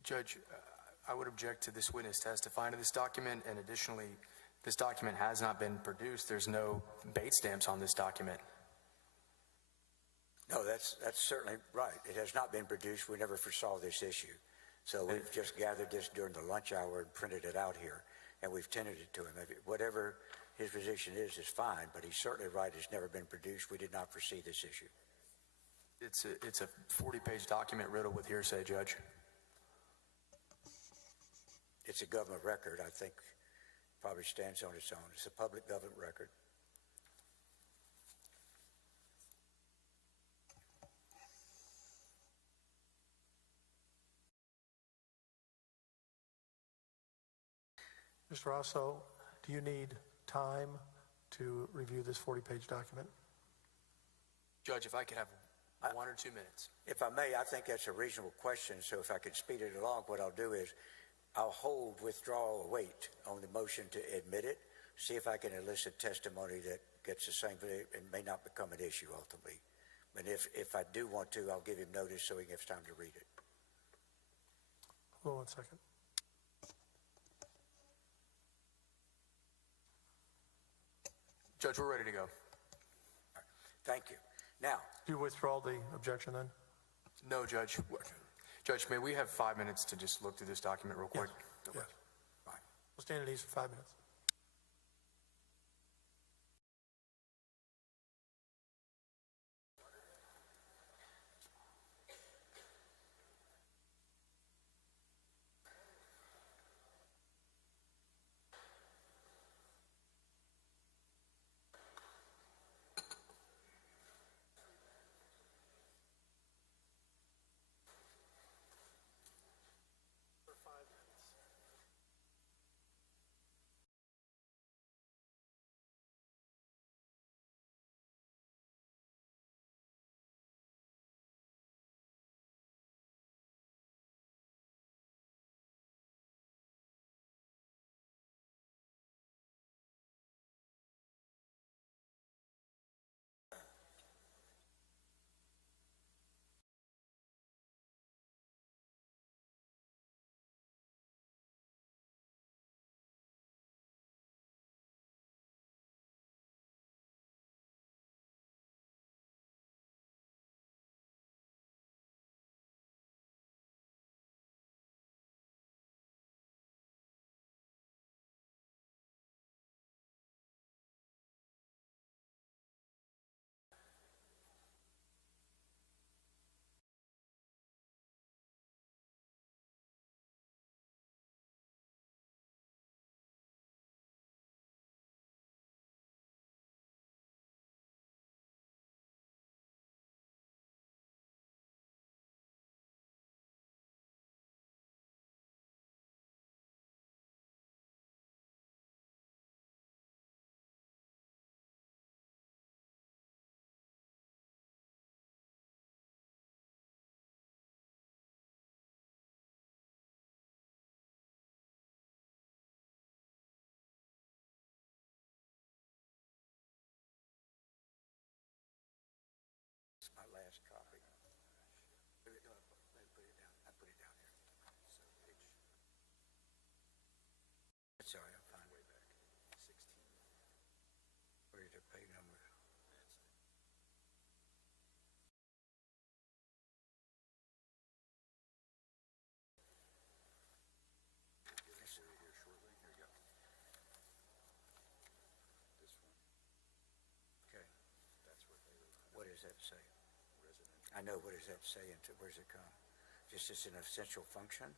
Judge, I would object to this witness testifying to this document, and additionally, this document has not been produced. There's no bait stamps on this document. No, that's certainly right. It has not been produced. We never foresaw this issue. So we've just gathered this during the lunch hour and printed it out here, and we've tendered it to him. Whatever his position is fine, but he's certainly right. It's never been produced. We did not foresee this issue. It's a 40-page document riddled with hearsay, Judge. It's a government record, I think. Probably stands on its own. It's a public government record. Mr. Rosso, do you need time to review this 40-page document? Judge, if I could have 1 or 2 minutes. If I may, I think that's a reasonable question, so if I could speed it along, what I'll do is I'll hold withdrawal or wait on the motion to admit it, see if I can elicit testimony that gets the same, and may not become an issue ultimately. But if I do want to, I'll give him notice so he gets time to read it. Hold on 1 second. Judge, we're ready to go. Thank you. Now, do you withdraw the objection then? No, Judge. Judge, may we have 5 minutes to just look through this document real quick? Yes. Yes. Fine. We'll stand at ease for 5 minutes. does that say? I know, what does that say, and where does it come? Just as an essential function?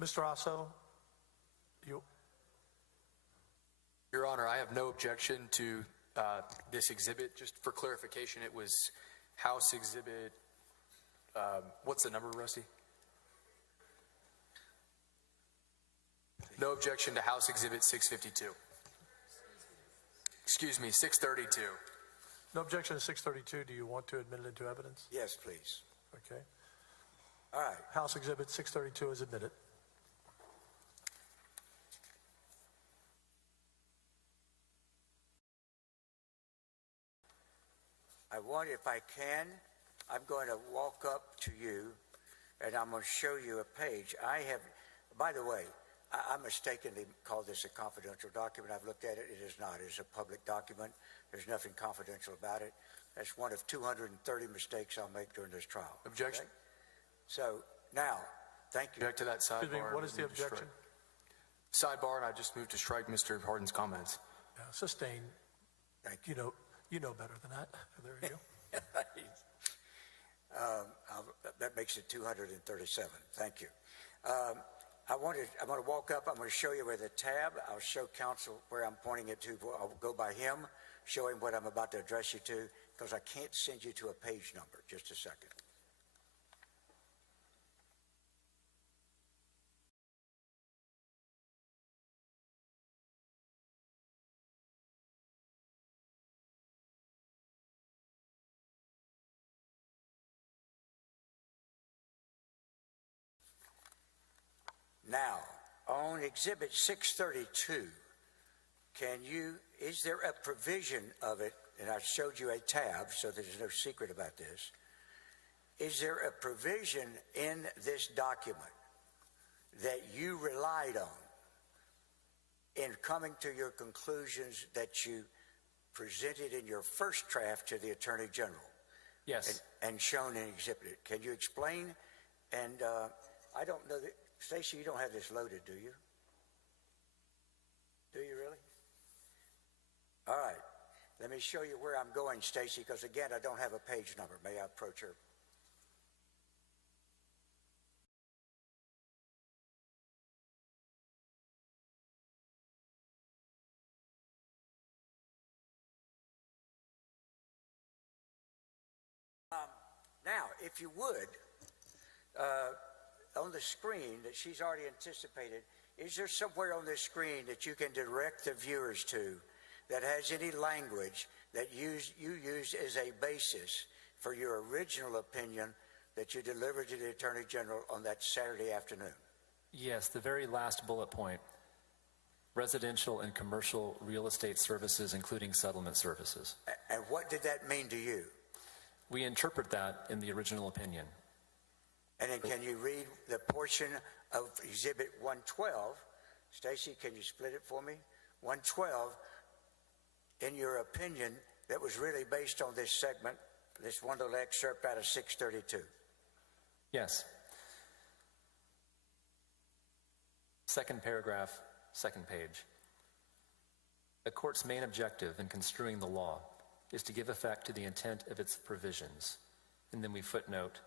Mr. Osso, you. Your Honor, I have no objection to this exhibit. Just for clarification, it was House Exhibit, what's the number, Rusty? No objection to House Exhibit 652. Excuse me, 632. No objection to 632. Do you want to admit it into evidence? Yes, please. Okay. All right. House Exhibit 632 is admitted. I want, if I can, I'm going to walk up to you and I'm going to show you a page. I have, by the way, I mistakenly called this a confidential document. I've looked at it. It is not. It is a public document. There's nothing confidential about it. That's one of 230 mistakes I'll make during this trial. Objection. Okay? So now, thank you. Object to that sidebar. Excuse me, what is the objection? Sidebar, and I just moved to strike Mr. Hardin's comments. Yeah, sustain. Thank you. You know better than that. There you go. That makes it 237. Thank you. I'm going to walk up. I'm going to show you where the tab. I'll show counsel where I'm pointing it to. I'll go by him, show him what I'm about to address you to, because I can't send you to a page number. Just a second. Now, on Exhibit 632, is there a provision of it, and I showed you a tab, so there's no secret about this. Is there a provision in this document that you relied on in coming to your conclusions that you presented in your first draft to the Attorney General? Yes. And shown in Exhibit? Can you explain? And I don't know that. Stacy, you don't have this loaded, do you? Do you really? All right. Let me show you where I'm going, Stacy, because again, I don't have a page number. May I approach her? Now, if you would, on the screen that she's already anticipated, is there somewhere on this screen that you can direct the viewers to that has any language that you used as a basis for your original opinion that you delivered to the Attorney General on that Saturday afternoon? Yes, the very last bullet point. Residential and commercial real estate services, including settlement services. And what did that mean to you? We interpret that in the original opinion. And then can you read the portion of Exhibit 112? Stacy, can you split it for me? 112, in your opinion, that was really based on this segment, this one little excerpt out of 632. Yes. Second paragraph, second page. A court's main objective in construing the law is to give effect to the intent of its provisions. And then we footnote,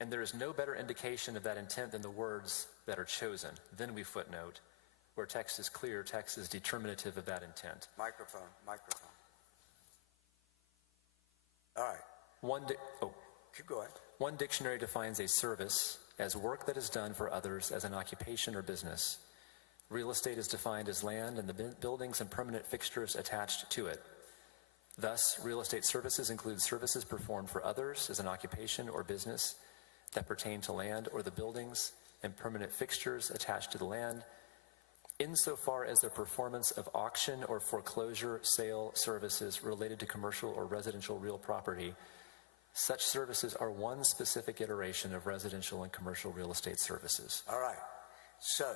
and there is no better indication of that intent than the words that are chosen. Then we footnote, where text is clear, text is determinative of that intent. Microphone. All right. Keep going. One dictionary defines a service as work that is done for others as an occupation or business. Real estate is defined as land and the buildings and permanent fixtures attached to it. Thus, real estate services include services performed for others as an occupation or business that pertain to land or the buildings and permanent fixtures attached to the land, insofar as the performance of auction or foreclosure sale services related to commercial or residential real property. Such services are one specific iteration of residential and commercial real estate services. All right. So,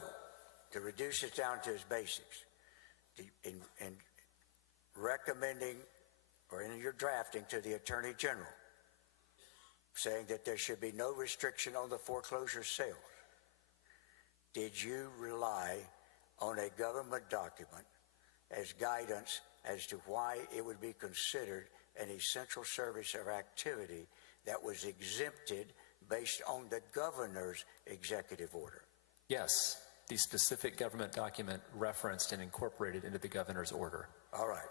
to reduce it down to its basics, in recommending, or in your drafting to the Attorney General, saying that there should be no restriction on the foreclosure sales, did you rely on a government document as guidance as to why it would be considered an essential service or activity that was exempted based on the governor's executive order? Yes, the specific government document referenced and incorporated into the governor's order. All right.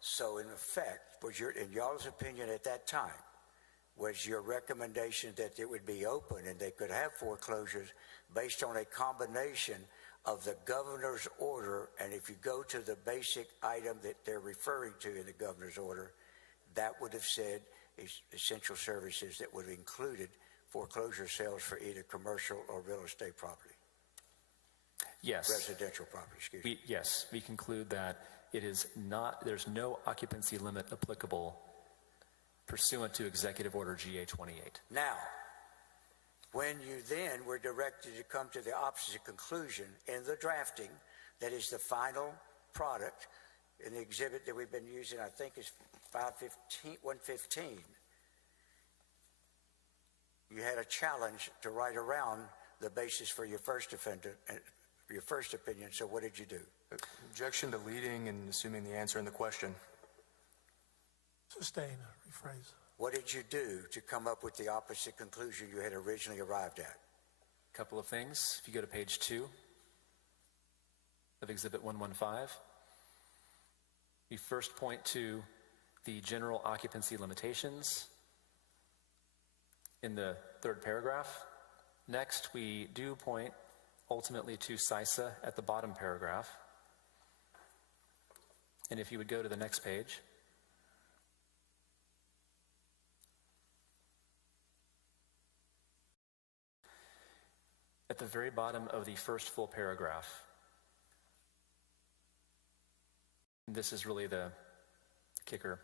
So in effect, in y'all's opinion at that time, was your recommendation that it would be open and they could have foreclosures based on a combination of the governor's order, and if you go to the basic item that they're referring to in the governor's order, that would have said essential services that would have included foreclosure sales for either commercial or real estate property? Yes. Residential property, excuse me. Yes, we conclude that it is not, there's no occupancy limit applicable pursuant to Executive Order GA-28. Now, when you then were directed to come to the opposite conclusion in the drafting, that is the final product in the exhibit that we've been using, I think is 115, you had a challenge to write around the basis for your first opinion, so what did you do? Objection to leading and assuming the answer in the question. Sustain, rephrase. What did you do to come up with the opposite conclusion you had originally arrived at? A couple of things. If you go to page 2 of Exhibit 115, we first point to the general occupancy limitations in the third paragraph. Next, we do point ultimately to CISA at the bottom paragraph. And if you would go to the next page, at the very bottom of the first full paragraph, this is really the kicker.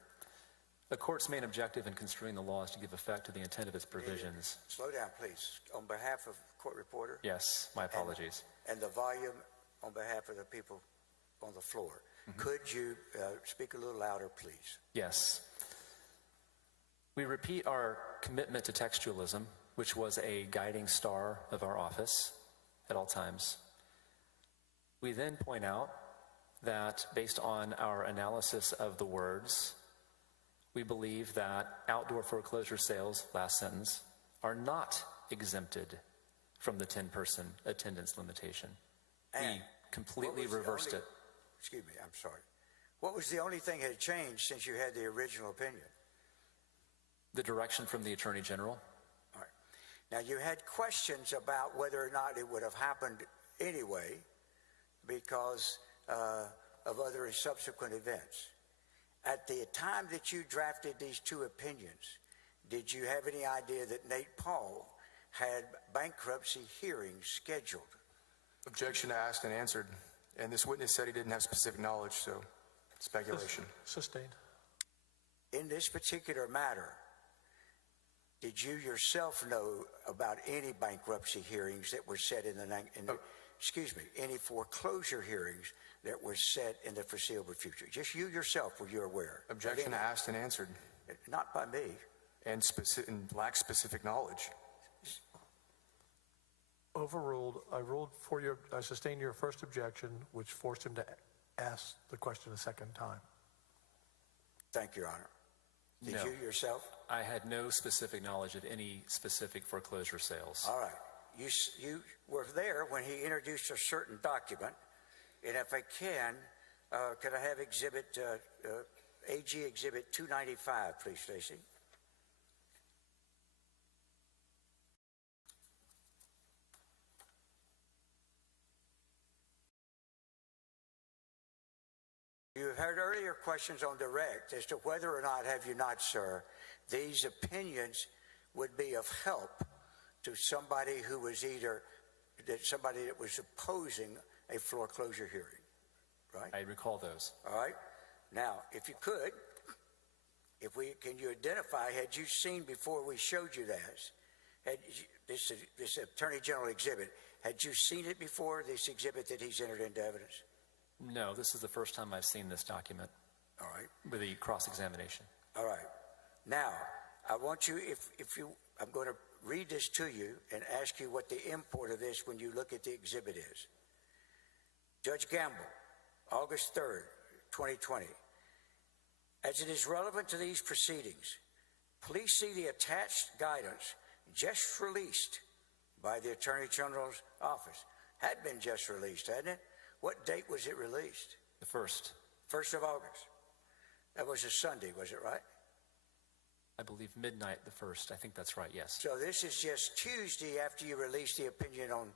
The court's main objective in construing the law is to give effect to the intent of its provisions. Slow down, please. On behalf of court reporter. Yes, my apologies. And the volume on behalf of the people on the floor. Could you speak a little louder, please? Yes. We repeat our commitment to textualism, which was a guiding star of our office at all times. We then point out that based on our analysis of the words, we believe that outdoor foreclosure sales, last sentence, are not exempted from the 10-person attendance limitation. And we completely reversed it. Excuse me, I'm sorry. What was the only thing that had changed since you had the original opinion? The direction from the Attorney General. All right. Now, you had questions about whether or not it would have happened anyway because of other subsequent events. At the time that you drafted these two opinions, did you have any idea that Nate Paul had bankruptcy hearings scheduled? Objection asked and answered. And this witness said he didn't have specific knowledge, so speculation. Sustained. In this particular matter, did you yourself know about any bankruptcy hearings that were set any foreclosure hearings that were set in the foreseeable future? Just you yourself, were you aware? Objection asked and answered. Not by me. And lack specific knowledge. Overruled. I sustained your first objection, which forced him to ask the question a second time. Thank you, Your Honor. Did No. you yourself? I had no specific knowledge of any specific foreclosure sales. All right. You were there when he introduced a certain document. And if I can I have AG Exhibit 295, please, Stacy? You heard earlier questions on direct as to whether or not, have you not, sir, these opinions would be of help to somebody who was somebody that was opposing a foreclosure hearing, right? I recall those. All right. Now, if you could, can you identify, had you seen before we showed you this Attorney General exhibit, had you seen it before, this exhibit that he's entered into evidence? No, this is the first time I've seen this document. All right. With the cross-examination. All right. Now, I want you, I'm going to read this to you and ask you what the import of this when you look at the exhibit is. Judge Gamble, August 3rd, 2020. As it is relevant to these proceedings, please see the attached guidance just released by the Attorney General's office. Had been just released, hadn't it? What date was it released? The 1st. 1st of August. That was a Sunday, was it right? I believe midnight the 1st. I think that's right, yes. So this is just Tuesday after you released the opinion on,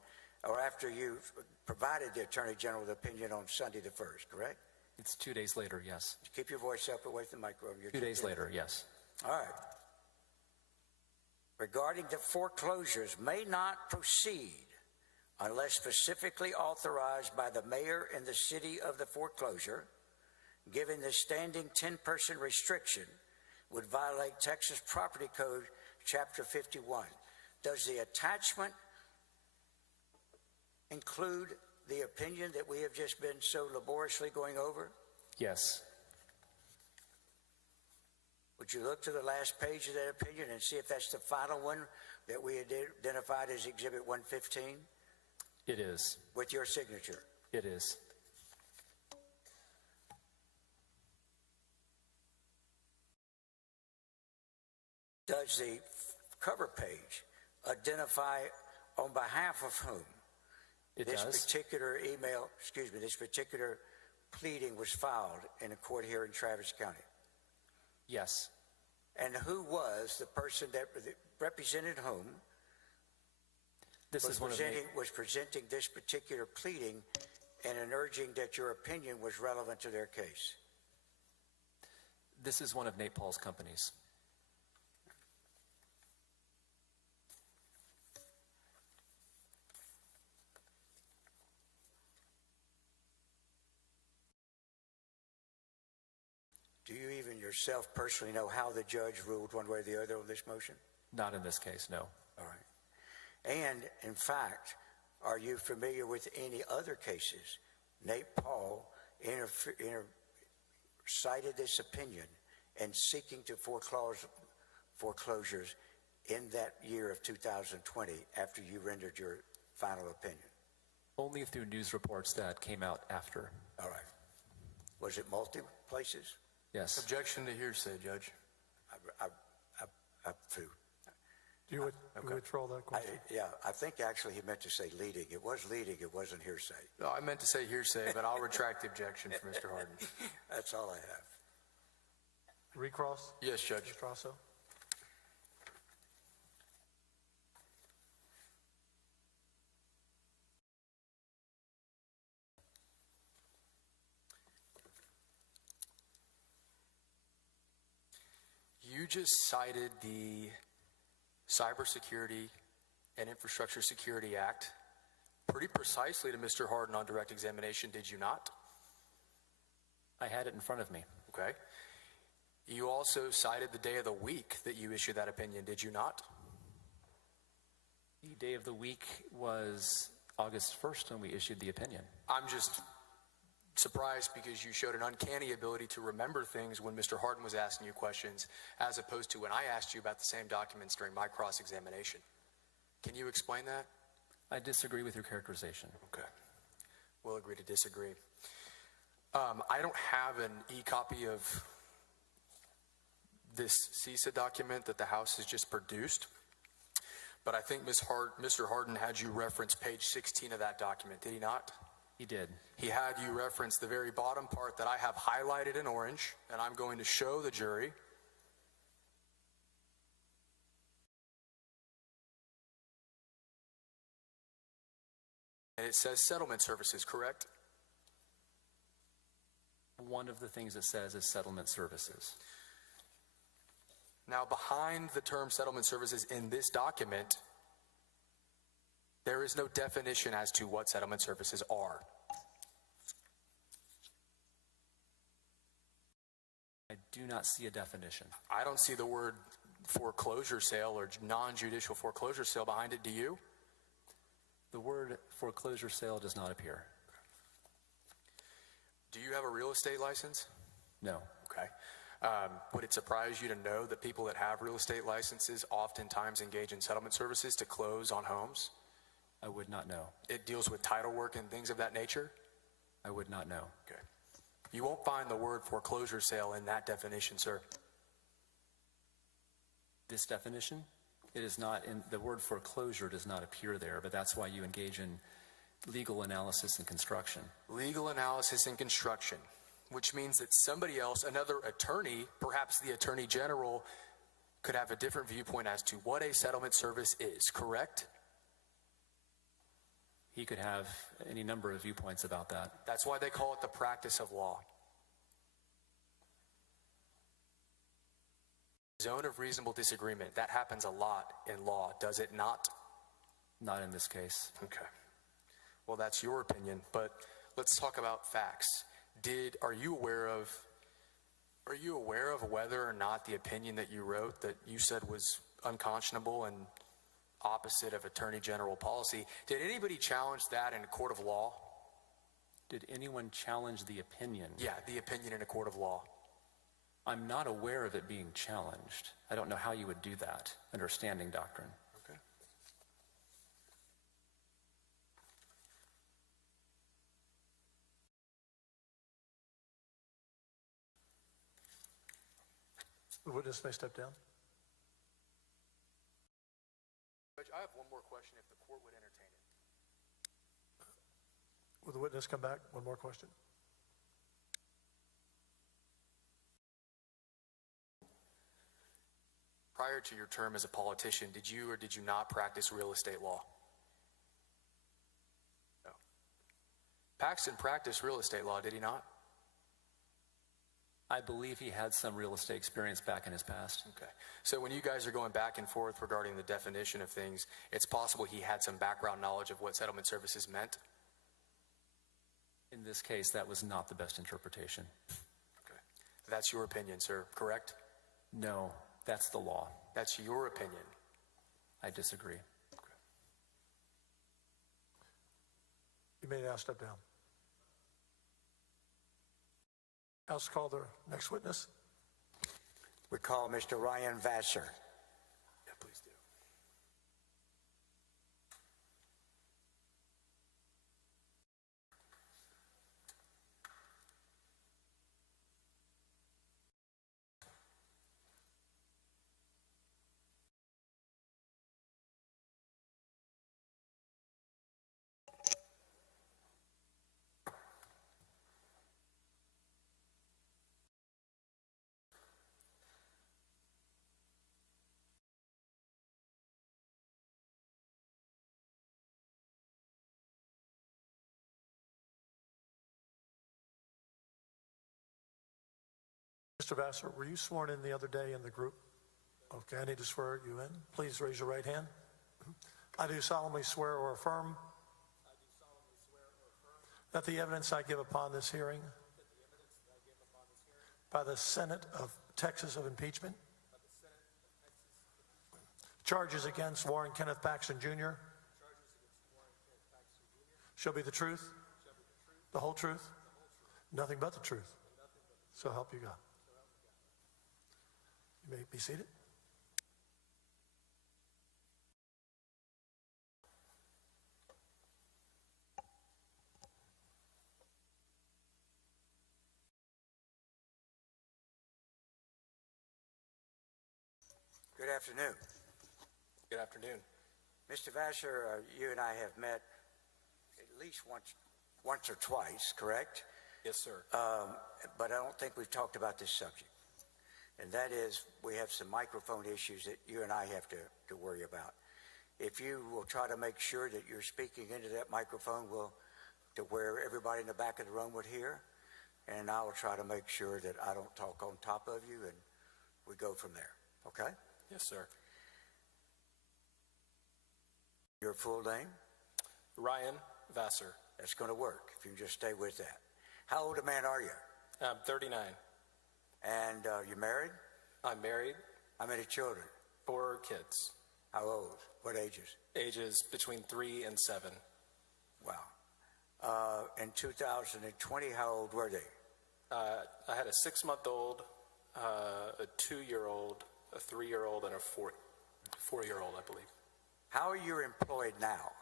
or after you provided the Attorney General the opinion on Sunday the 1st, correct? It's 2 days later, yes. Keep your voice up away from the microphone. 2 days later, yes. All right. Regarding the foreclosures may not proceed unless specifically authorized by the mayor and the city of the foreclosure, given the standing 10-person restriction would violate Texas Property Code Chapter 51. Does the attachment include the opinion that we have just been so laboriously going over? Yes. Would you look to the last page of that opinion and see if that's the final one that we identified as Exhibit 115? It is. With your signature? It is. Does the cover page identify on behalf of whom this particular email, this particular pleading was filed in a court here in Travis County? Yes. And who was the person that represented whom was presenting this particular pleading and an urging that your opinion was relevant to their case? This is one of Nate Paul's companies. Do you even yourself personally know how the judge ruled one way or the other on this motion? Not in this case, no. All right. And, in fact, are you familiar with any other cases? Nate Paul cited this opinion and seeking to foreclosures in that year of 2020 after you rendered your final opinion? Only through news reports that came out after. All right. Was it multiple places? Yes. Objection to hearsay, Judge. Do you withdraw that question? I think actually he meant to say leading. It was leading, it wasn't hearsay. No, I meant to say hearsay, but I'll retract the objection for Mr. Harden. That's all I have. Recross? Yes, Judge. Mr. Trasso? You just cited the Cybersecurity and Infrastructure Security Act pretty precisely to Mr. Harden on direct examination, did you not? I had it in front of me. Okay. You also cited the day of the week that you issued that opinion, did you not? The day of the week was August 1st when we issued the opinion. I'm just surprised because you showed an uncanny ability to remember things when Mr. Harden was asking you questions, as opposed to when I asked you about the same documents during my cross-examination. Can you explain that? I disagree with your characterization. Okay. We'll agree to disagree. I don't have an e-copy of this CISA document that the House has just produced, but I think Mr. Harden had you reference page 16 of that document, did he not? He did. He had you reference the very bottom part that I have highlighted in orange, and I'm going to show the jury. And it says settlement services, correct? One of the things it says is settlement services. Now, behind the term settlement services in this document, there is no definition as to what settlement services are. I do not see a definition. I don't see the word foreclosure sale or non-judicial foreclosure sale behind it, do you? The word foreclosure sale does not appear. Do you have a real estate license? No. Okay. Would it surprise you to know that people that have real estate licenses oftentimes engage in settlement services to close on homes? I would not know. It deals with title work and things of that nature? I would not know. Okay. You won't find the word foreclosure sale in that definition, sir. This definition? It is not, the word foreclosure does not appear there, but that's why you engage in legal analysis and construction. Legal analysis and construction, which means that somebody else, another attorney, perhaps the Attorney General, could have a different viewpoint as to what a settlement service is, correct? He could have any number of viewpoints about that. That's why they call it the practice of law. Zone of reasonable disagreement, that happens a lot in law, does it not? Not in this case. Okay. Well, that's your opinion, but let's talk about facts. Are you aware of whether or not the opinion that you wrote that you said was unconscionable and opposite of Attorney General policy, did anybody challenge that in a court of law? Did anyone challenge the opinion? Yeah, the opinion in a court of law. I'm not aware of it being challenged. I don't know how you would do that under standing doctrine. Okay. The witness may step down. Judge, I have one more question if the court would entertain it. Will the witness come back? One more question. Prior to your term as a politician, did you or did you not practice real estate law? No. Paxton practiced real estate law, did he not? I believe he had some real estate experience back in his past. Okay. So when you guys are going back and forth regarding the definition of things, it's possible he had some background knowledge of what settlement services meant? In this case, that was not the best interpretation. Okay. That's your opinion, sir, correct? No, that's the law. That's your opinion. I disagree. Okay. You may now step down. House, call the next witness. We call Mr. Ryan Vassar. Yeah, please do. Mr. Vassar, were you sworn in the other day in the group? Okay, I need to swear you in. Please raise your right hand. I do solemnly swear or affirm that the evidence I give upon this hearing by the Senate of Texas of impeachment, charges against Warren Kenneth Paxton Jr. shall be the truth, the whole truth, nothing but the truth. So help you God. You may be seated. Good afternoon. Good afternoon. Mr. Vassar, you and I have met at least once or twice, correct? Yes, sir. But I don't think we've talked about this subject. And that is, we have some microphone issues that you and I have to worry about. If you will try to make sure that you're speaking into that microphone to where everybody in the back of the room would hear, and I will try to make sure that I don't talk on top of you, and we go from there, okay? Yes, sir. Your full name? Ryan Vassar. That's going to work, if you can just stay with that. How old a man are you? I'm 39. And you married? I'm married. How many children? 4 kids. How old? What ages? Ages between 3 and 7. Wow. In 2020, how old were they? I had a 6-month-old, a 2-year-old, a 3-year-old, and a 4-year-old, I believe. How are you employed now?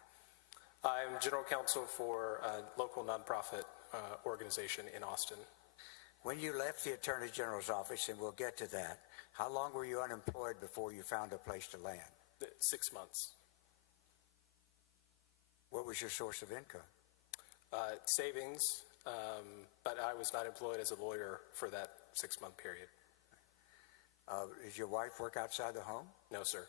I'm general counsel for a local nonprofit organization in Austin. When you left the Attorney General's office, and we'll get to that, how long were you unemployed before you found a place to land? 6 months. What was your source of income? Savings, but I was not employed as a lawyer for that 6-month period. Did your wife work outside the home? No, sir.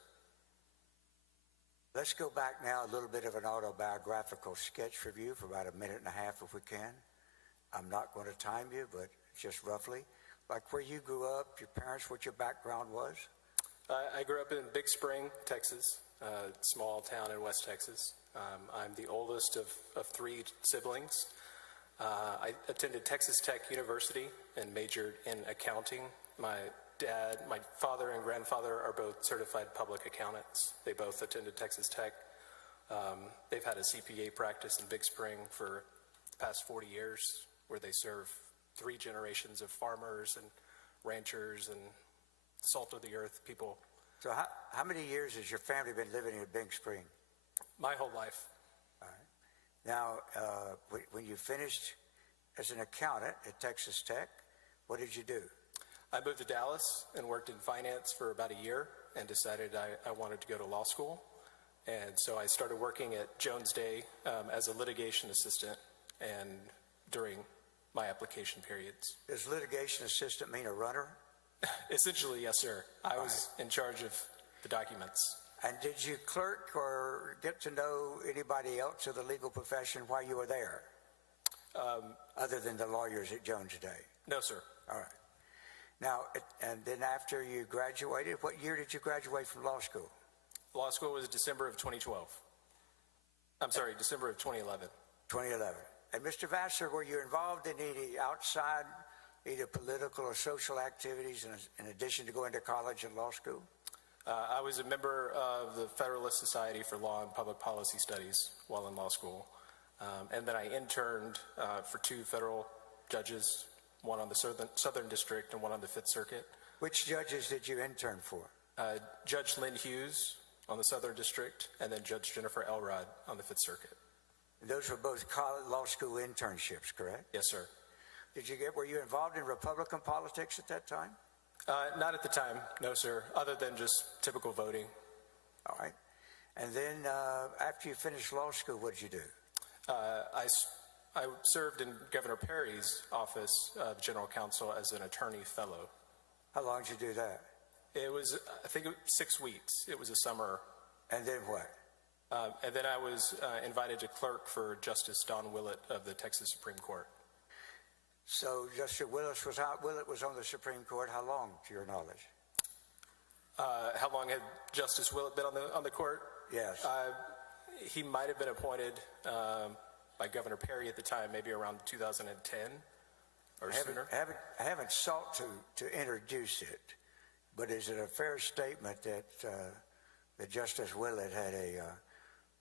Let's go back now, a little bit of an autobiographical sketch review for about 1.5 minutes if we can. I'm not going to time you, but just roughly. Like where you grew up, your parents, what your background was? I grew up in Big Spring, Texas, a small town in West Texas. I'm the oldest of 3 siblings. I attended Texas Tech University and majored in accounting. My father and grandfather are both certified public accountants. They both attended Texas Tech. They've had a CPA practice in Big Spring for the past 40 years, where they serve 3 generations of farmers and ranchers and salt of the earth people. So how many years has your family been living in Big Spring? My whole life. All right. Now, when you finished as an accountant at Texas Tech, what did you do? I moved to Dallas and worked in finance for about a year and decided I wanted to go to law school. And so I started working at Jones Day as a litigation assistant and during my application periods. Does litigation assistant mean a runner? Essentially, yes, sir. I was in charge of the documents. And did you clerk or get to know anybody else of the legal profession while you were there? Other than the lawyers at Jones Day? No, sir. All right. Now, and then after you graduated, what year did you graduate from law school? Law school was December of 2012. I'm sorry, December of 2011. 2011. And Mr. Vassar, were you involved in any outside, either political or social activities in addition to going to college and law school? I was a member of the Federalist Society for Law and Public Policy Studies while in law school. And then I interned for 2 federal judges, one on the Southern District and one on the Fifth Circuit. Which judges did you intern for? Judge Lynn Hughes on the Southern District, and then Judge Jennifer Elrod on the Fifth Circuit. And those were both college law school internships, correct? Yes, sir. Were you involved in Republican politics at that time? Not at the time, no, sir, other than just typical voting. All right. And then after you finished law school, what did you do? I served in Governor Perry's office of general counsel as an attorney fellow. How long did you do that? It was, I think, 6 weeks. It was a summer. And then what? And then I was invited to clerk for Justice Don Willett of the Texas Supreme Court. So Justice Willett was on the Supreme Court. How long, to your knowledge? How long had Justice Willett been on the court? Yes. He might have been appointed by Governor Perry at the time, maybe around 2010 or sooner. I haven't sought to introduce it, but is it a fair statement that that Justice Willett had a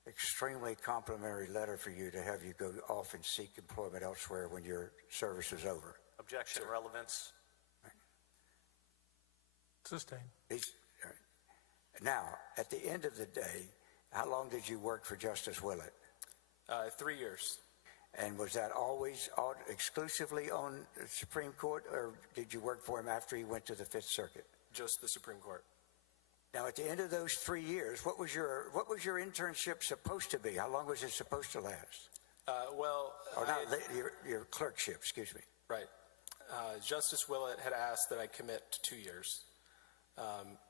extremely complimentary letter for you to have you go off and seek employment elsewhere when your service was over? Objection, relevance. Sustained. Now, at the end of the day, how long did you work for Justice Willett? 3 years. And was that always exclusively on the Supreme Court, or did you work for him after he went to the Fifth Circuit? Just the Supreme Court. Now, at the end of those 3 years, what was your internship supposed to be? How long was it supposed to last? Your clerkship, excuse me. Right. Justice Willett had asked that I commit to 2 years.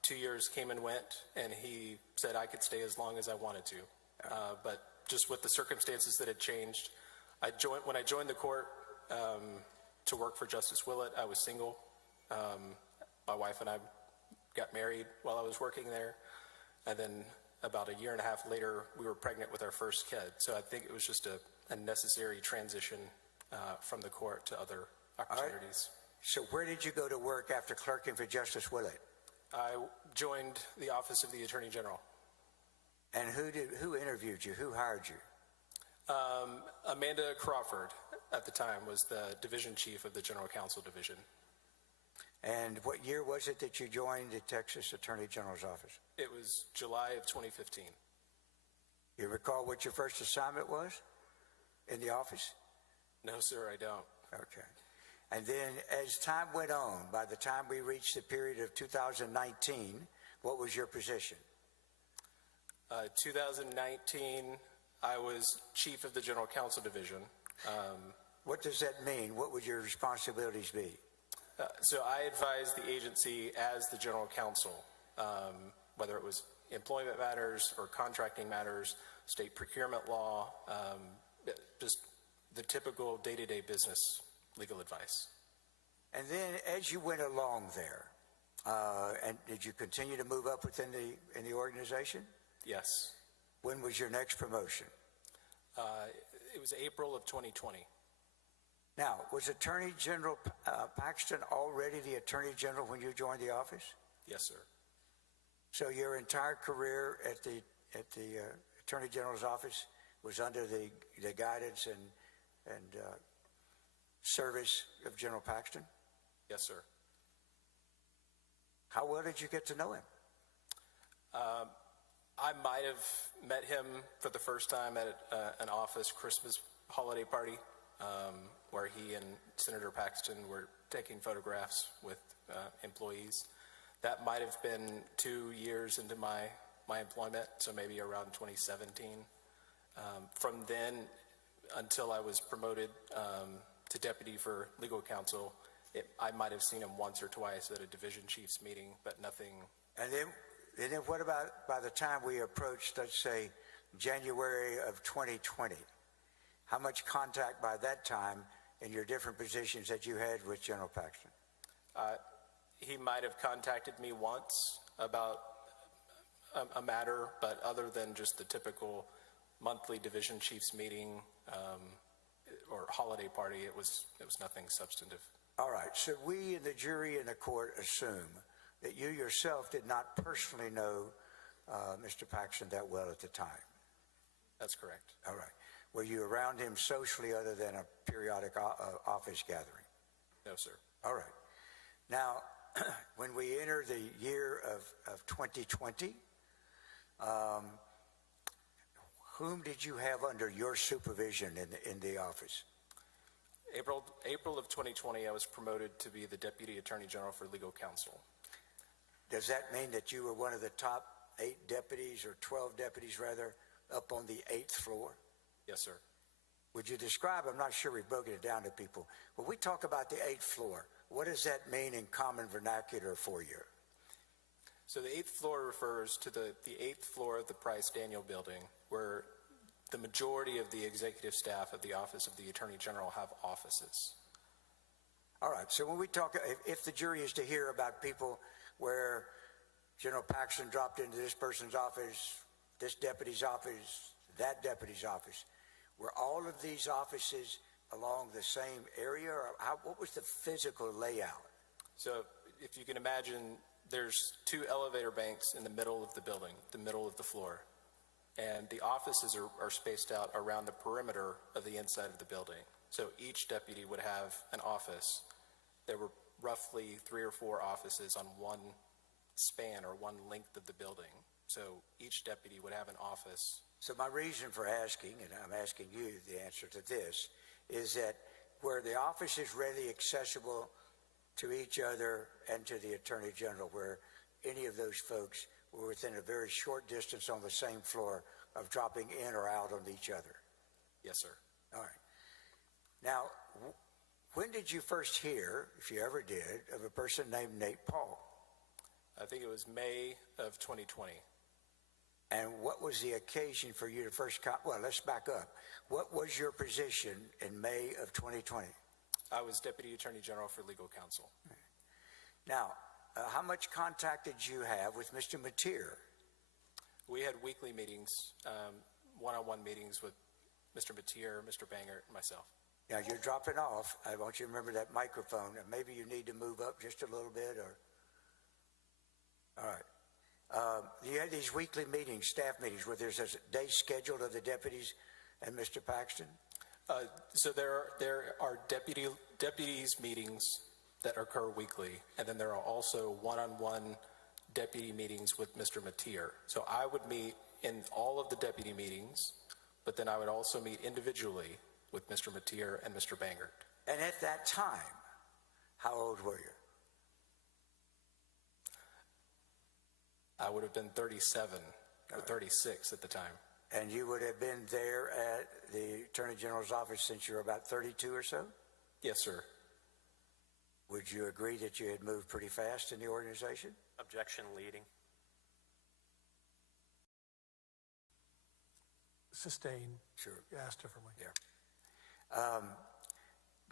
2 years came and went, and he said I could stay as long as I wanted to. But just with the circumstances that had changed, when I joined the court to work for Justice Willett, I was single. My wife and I got married while I was working there, and then about 1.5 years later, we were pregnant with our first kid. So I think it was just a necessary transition from the court to other opportunities. Right. So where did you go to work after clerking for Justice Willett? I joined the Office of the Attorney General. And who interviewed you? Who hired you? Amanda Crawford, at the time, was the division chief of the General Counsel Division. And what year was it that you joined the Texas Attorney General's office? It was July of 2015. You recall what your first assignment was in the office? No, sir, I don't. Okay. And then as time went on, by the time we reached the period of 2019, what was your position? 2019, I was chief of the general counsel division. What does that mean? What would your responsibilities be? So I advised the agency as the general counsel, whether it was employment matters or contracting matters, state procurement law, just the typical day-to-day business legal advice. And then as you went along there, and did you continue to move up within the organization? Yes. When was your next promotion? It was April of 2020. Now, was Attorney General Paxton already the Attorney General when you joined the office? Yes, sir. So your entire career at the Attorney General's office was under the guidance and service of General Paxton? Yes, sir. How well did you get to know him? I might have met him for the first time at an office Christmas holiday party, where he and Senator Paxton were taking photographs with employees. That might have been 2 years into my employment, so maybe around 2017. From then until I was promoted to deputy for legal counsel, I might have seen him once or twice at a division chief's meeting, but nothing. And then what about by the time we approached, let's say, January of 2020? How much contact by that time in your different positions that you had with General Paxton? He might have contacted me once about a matter, but other than just the typical monthly division chiefs meeting or holiday party, it was nothing substantive. All right, so we in the jury and the court assume that you yourself did not personally know Mr. Paxton that well at the time. That's correct. All right. Were you around him socially other than a periodic office gathering? No, sir. All right. Now, when we enter the year of 2020, whom did you have under your supervision in the office? April of 2020, I was promoted to be the Deputy Attorney General for Legal Counsel. Does that mean that you were one of the top 8 deputies, or 12 deputies rather, up on the 8th floor? Yes, sir. Would you describe, I'm not sure we've broken it down to people, when we talk about the 8th floor, what does that mean in common vernacular for you? So the 8th floor refers to the 8th floor of the Price Daniel building, where the majority of the executive staff of the Office of the Attorney General have offices. All right, so when we talk, if the jury is to hear about people where General Paxton dropped into this person's office, this deputy's office, that deputy's office, were all of these offices along the same area, or what was the physical layout? So if you can imagine, there's 2 elevator banks in the middle of the building, the middle of the floor. And the offices are spaced out around the perimeter of the inside of the building. So each deputy would have an office. There were roughly 3 or 4 offices on one span or one length of the building. So each deputy would have an office. So my reason for asking, and I'm asking you the answer to this, is that where the office is readily accessible to each other and to the Attorney General, where any of those folks were within a very short distance on the same floor of dropping in or out on each other. Yes, sir. All right. Now, when did you first hear, if you ever did, of a person named Nate Paul? I think it was May of 2020. And what was the occasion for you to first well, let's back up. What was your position in May of 2020? I was Deputy Attorney General for Legal Counsel. Now, how much contact did you have with Mr. Mateer? We had weekly meetings, one-on-one meetings with Mr. Mateer, Mr. Bangert, and myself. Now, you're dropping off. I want you to remember that microphone. Maybe you need to move up just a little bit, or... All right. You had these weekly meetings, staff meetings, where there's a day scheduled of the deputies and Mr. Paxton? So there are deputies meetings that occur weekly, and then there are also one-on-one deputy meetings with Mr. Mateer. So I would meet in all of the deputy meetings, but then I would also meet individually with Mr. Mateer and Mr. Bangert. And at that time, how old were you? I would have been 37 36 at the time. And you would have been there at the Attorney General's office since you were about 32 or so? Yes, sir. Would you agree that you had moved pretty fast in the organization? Objection leading. Sustain. Sure. You asked differently. Yeah.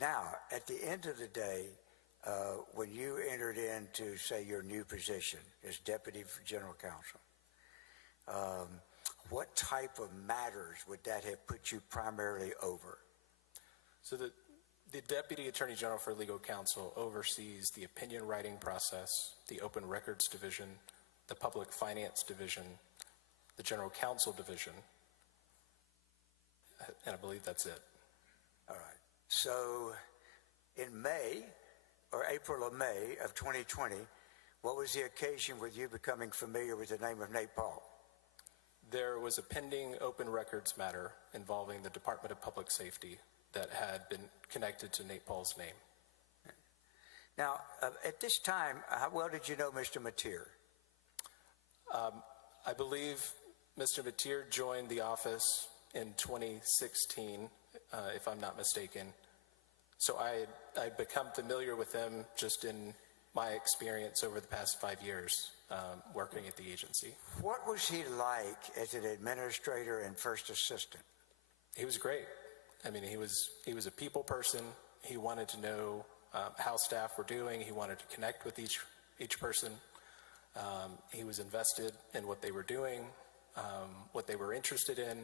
Now, at the end of the day, when you entered into, say, your new position as Deputy General Counsel, what type of matters would that have put you primarily over? So the Deputy Attorney General for Legal Counsel oversees the opinion writing process, the Open Records Division, the Public Finance Division, the General Counsel Division, and I believe that's it. All right. So in May, or April or May of 2020, what was the occasion with you becoming familiar with the name of Nate Paul? There was a pending open records matter involving the Department of Public Safety that had been connected to Nate Paul's name. Now, at this time, how well did you know Mr. Mateer? I believe Mr. Mateer joined the office in 2016, if I'm not mistaken. So I'd become familiar with him just in my experience over the past 5 years working at the agency. What was he like as an administrator and first assistant? He was great. I mean, he was a people person. He wanted to know how staff were doing. He wanted to connect with each person. He was invested in what they were doing, what they were interested in.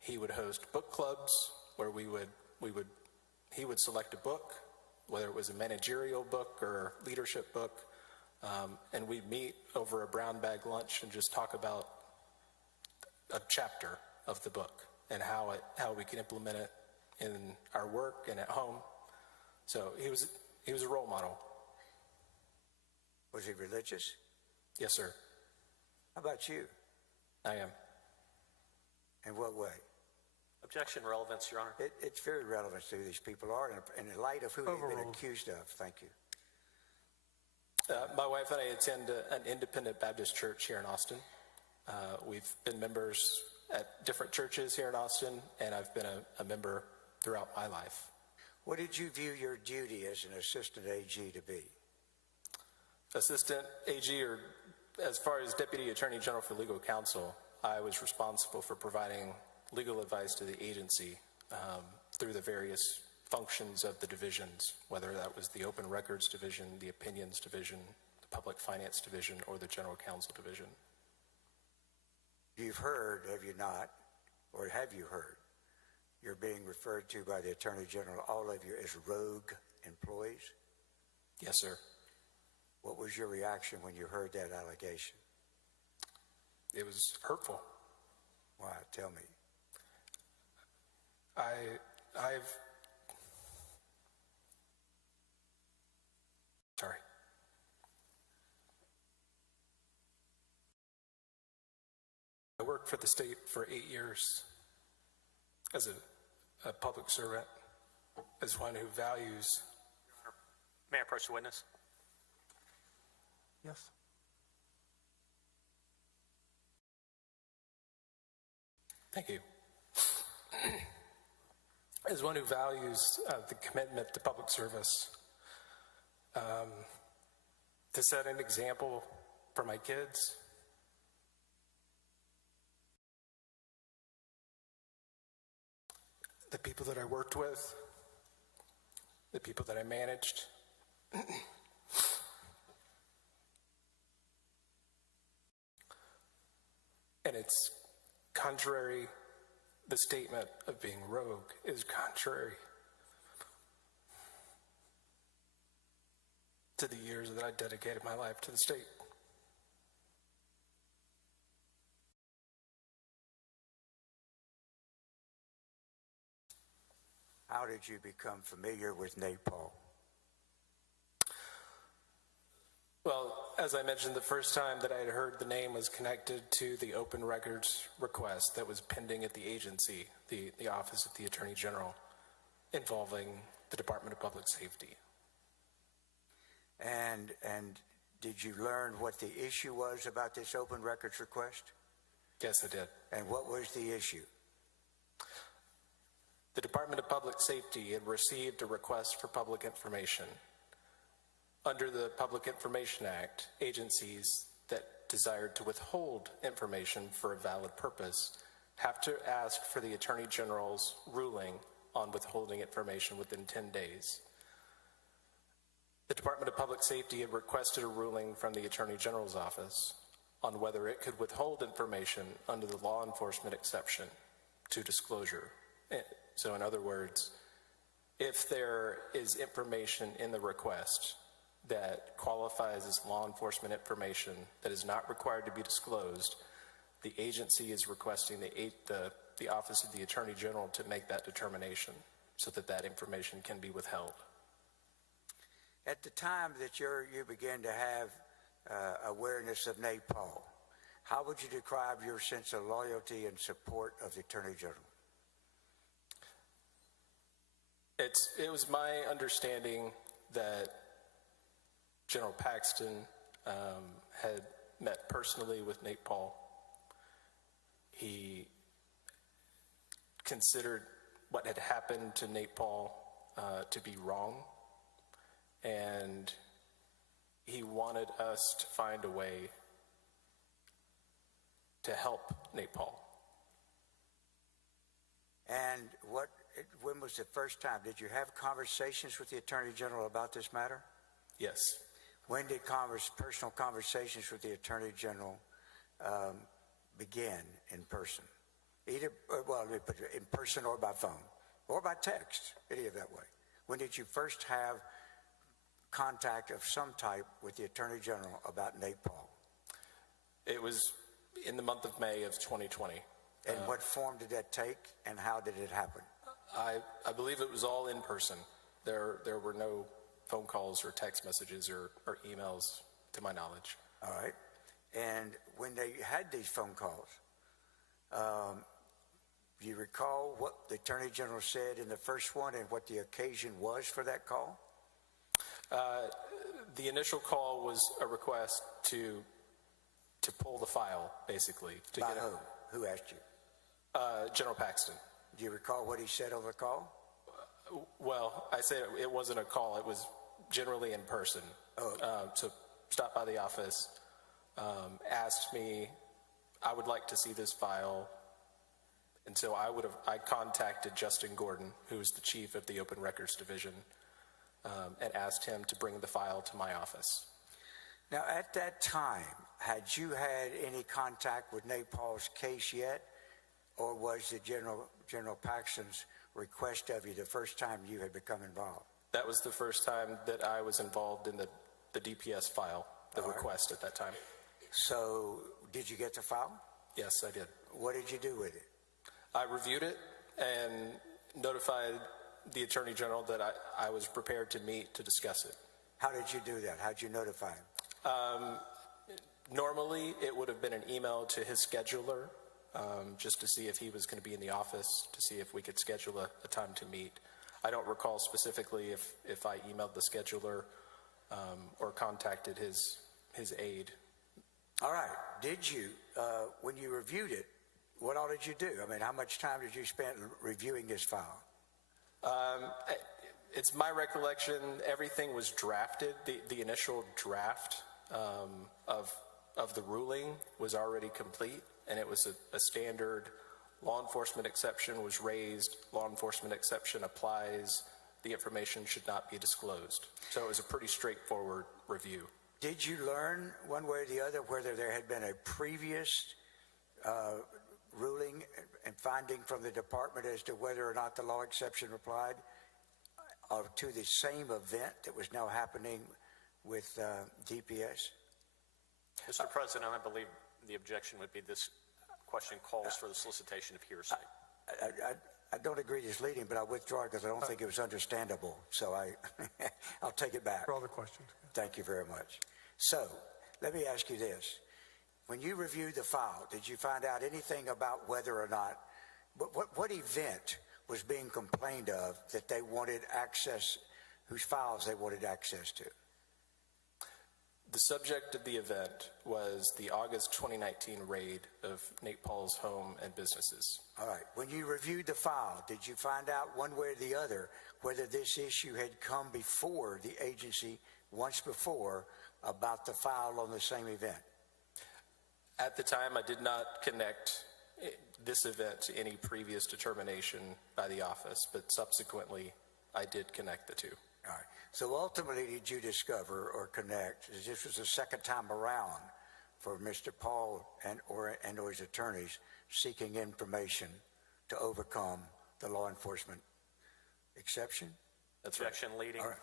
He would host book clubs where he would select a book, whether it was a managerial book or leadership book, and we'd meet over a brown bag lunch and just talk about a chapter of the book and how we can implement it in our work and at home. So he was a role model. Was he religious? Yes, sir. How about you? I am. In what way? Objection, relevance, Your Honor. It's very relevant to who these people are in the light of who they've been accused of. Thank you. My wife and I attend an independent Baptist church here in Austin. We've been members at different churches here in Austin, and I've been a member throughout my life. What did you view your duty as an assistant AG to be? Assistant AG, or as far as Deputy Attorney General for Legal Counsel, I was responsible for providing legal advice to the agency through the various functions of the divisions, whether that was the Open Records Division, the Opinions Division, the Public Finance Division, or the General Counsel Division. You've heard, have you not, or have you heard, you're being referred to by the Attorney General, all of you, as rogue employees? Yes, sir. What was your reaction when you heard that allegation? It was hurtful. Why? Tell me. Sorry. I worked for the state for 8 years as a public servant, as one who values. May I approach the witness? Yes. Thank you. As one who values the commitment to public service, to set an example for my kids, the people that I worked with, the people that I managed, and it's contrary. The statement of being rogue is contrary to the years that I dedicated my life to the state. How did you become familiar with Nate Paul? Well, as I mentioned, the first time that I had heard the name was connected to the open records request that was pending at the agency, the Office of the Attorney General, involving the Department of Public Safety. And did you learn what the issue was about this open records request? Yes, I did. And what was the issue? The Department of Public Safety had received a request for public information. Under the Public Information Act, agencies that desired to withhold information for a valid purpose have to ask for the Attorney General's ruling on withholding information within 10 days. The Department of Public Safety had requested a ruling from the Attorney General's office on whether it could withhold information under the law enforcement exception to disclosure. So in other words, if there is information in the request that qualifies as law enforcement information that is not required to be disclosed, the agency is requesting the Office of the Attorney General to make that determination so that that information can be withheld. At the time that you began to have awareness of NAPAL, how would you describe your sense of loyalty and support of the Attorney General? It was my understanding that General Paxton had met personally with Nate Paul. He considered what had happened to Nate Paul to be wrong, and he wanted us to find a way to help Nate Paul. And when was the first time? Did you have conversations with the Attorney General about this matter? Yes. When did personal conversations with the Attorney General begin in person? Either, well, let me put it in person or by phone or by text, any of that way. When did you first have contact of some type with the Attorney General about Nate Paul? It was in the month of May of 2020. And what form did that take, and how did it happen? I believe it was all in person. There were no phone calls or text messages or emails, to my knowledge. All right. And when they had these phone calls, do you recall what the Attorney General said in the first one and what the occasion was for that call? The initial call was a request to pull the file, basically. By who? Who asked you? General Paxton. Do you recall what he said over the call? Well, I said it wasn't a call. It was generally in person. So stopped by the office, asked me, I would like to see this file. And so I contacted Justin Gordon, who is the chief of the Open Records Division, and asked him to bring the file to my office. Now, at that time, had you had any contact with Nate Paul's case yet? Or was the General Paxton's request of you the first time you had become involved? That was the first time that I was involved in the DPS file, the request at that time. So, did you get the file? Yes, I did. What did you do with it? I reviewed it and notified the Attorney General that I was prepared to meet to discuss it. How did you do that? How did you notify him? Normally, it would have been an email to his scheduler, just to see if he was going to be in the office, to see if we could schedule a time to meet. I don't recall specifically if I emailed the scheduler or contacted his aide. All right. Did you, when you reviewed it, what all did you do? I mean, how much time did you spend reviewing this file? It's my recollection everything was drafted. The initial draft of the ruling was already complete, and it was a standard law enforcement exception was raised, law enforcement exception applies, the information should not be disclosed. So it was a pretty straightforward review. Did you learn one way or the other whether there had been a previous ruling and finding from the department as to whether or not the law exception applied to the same event that was now happening with DPS? Mr. President, I believe the objection would be this question calls for the solicitation of hearsay. I don't agree it's leading, but I withdraw it because I don't think it was understandable. So I'll take it back. For other questions. Thank you very much. So let me ask you this. When you reviewed the file, did you find out anything about whether or not, what event was being complained of that they wanted access, whose files they wanted access to? The subject of the event was the August 2019 raid of Nate Paul's home and businesses. All right. When you reviewed the file, did you find out one way or the other whether this issue had come before the agency once before about the file on the same event? At the time, I did not connect this event to any previous determination by the office, but subsequently, I did connect the two. All right. So ultimately, did you discover or connect that this was the second time around for Mr. Paul and or his attorneys seeking information to overcome the law enforcement exception? That's right. Objection leading. All right.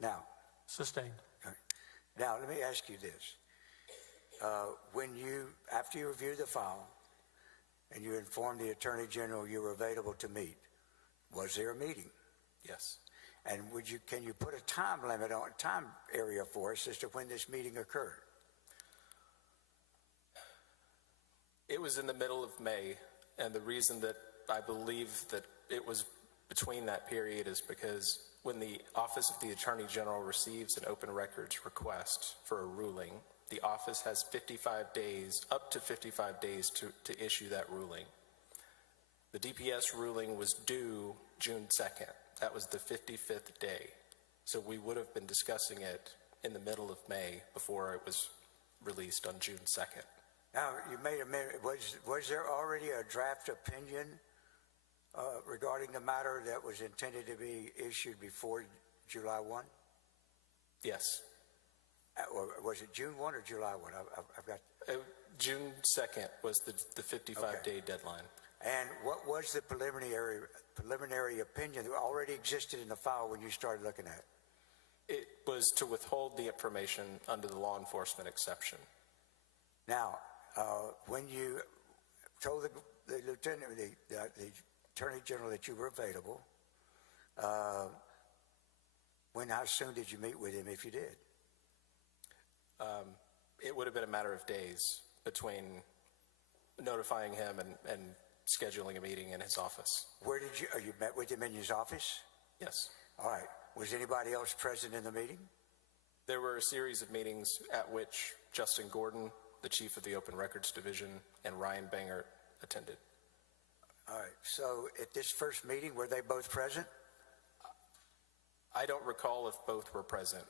Now, Sustained. all right. Now, let me ask you this. After you reviewed the file and you informed the Attorney General you were available to meet, was there a meeting? Yes. And can you put a time area for us as to when this meeting occurred? It was in the middle of May, and the reason that I believe that it was between that period is because when the Office of the Attorney General receives an open records request for a ruling, the office has 55 days, up to 55 days to issue that ruling. The DPS ruling was due June 2nd. That was the 55th day. So we would have been discussing it in the middle of May before it was released on June 2nd. Now, you made a minute. Was there already a draft opinion regarding the matter that was intended to be issued before July 1? Yes. Or was it June 1 or July 1? I've got... June 2nd was the 55-day deadline. And what was the preliminary opinion that already existed in the file when you started looking at it? It was to withhold the information under the law enforcement exception. Now, when you told the lieutenant, the Attorney General that you were available, how soon did you meet with him if you did? It would have been a matter of days between notifying him and scheduling a meeting in his office. You met with him in his office? Yes. All right. Was anybody else present in the meeting? There were a series of meetings at which Justin Gordon, the chief of the Open Records Division, and Ryan Bangert attended. All right. So at this first meeting, were they both present? I don't recall if both were present,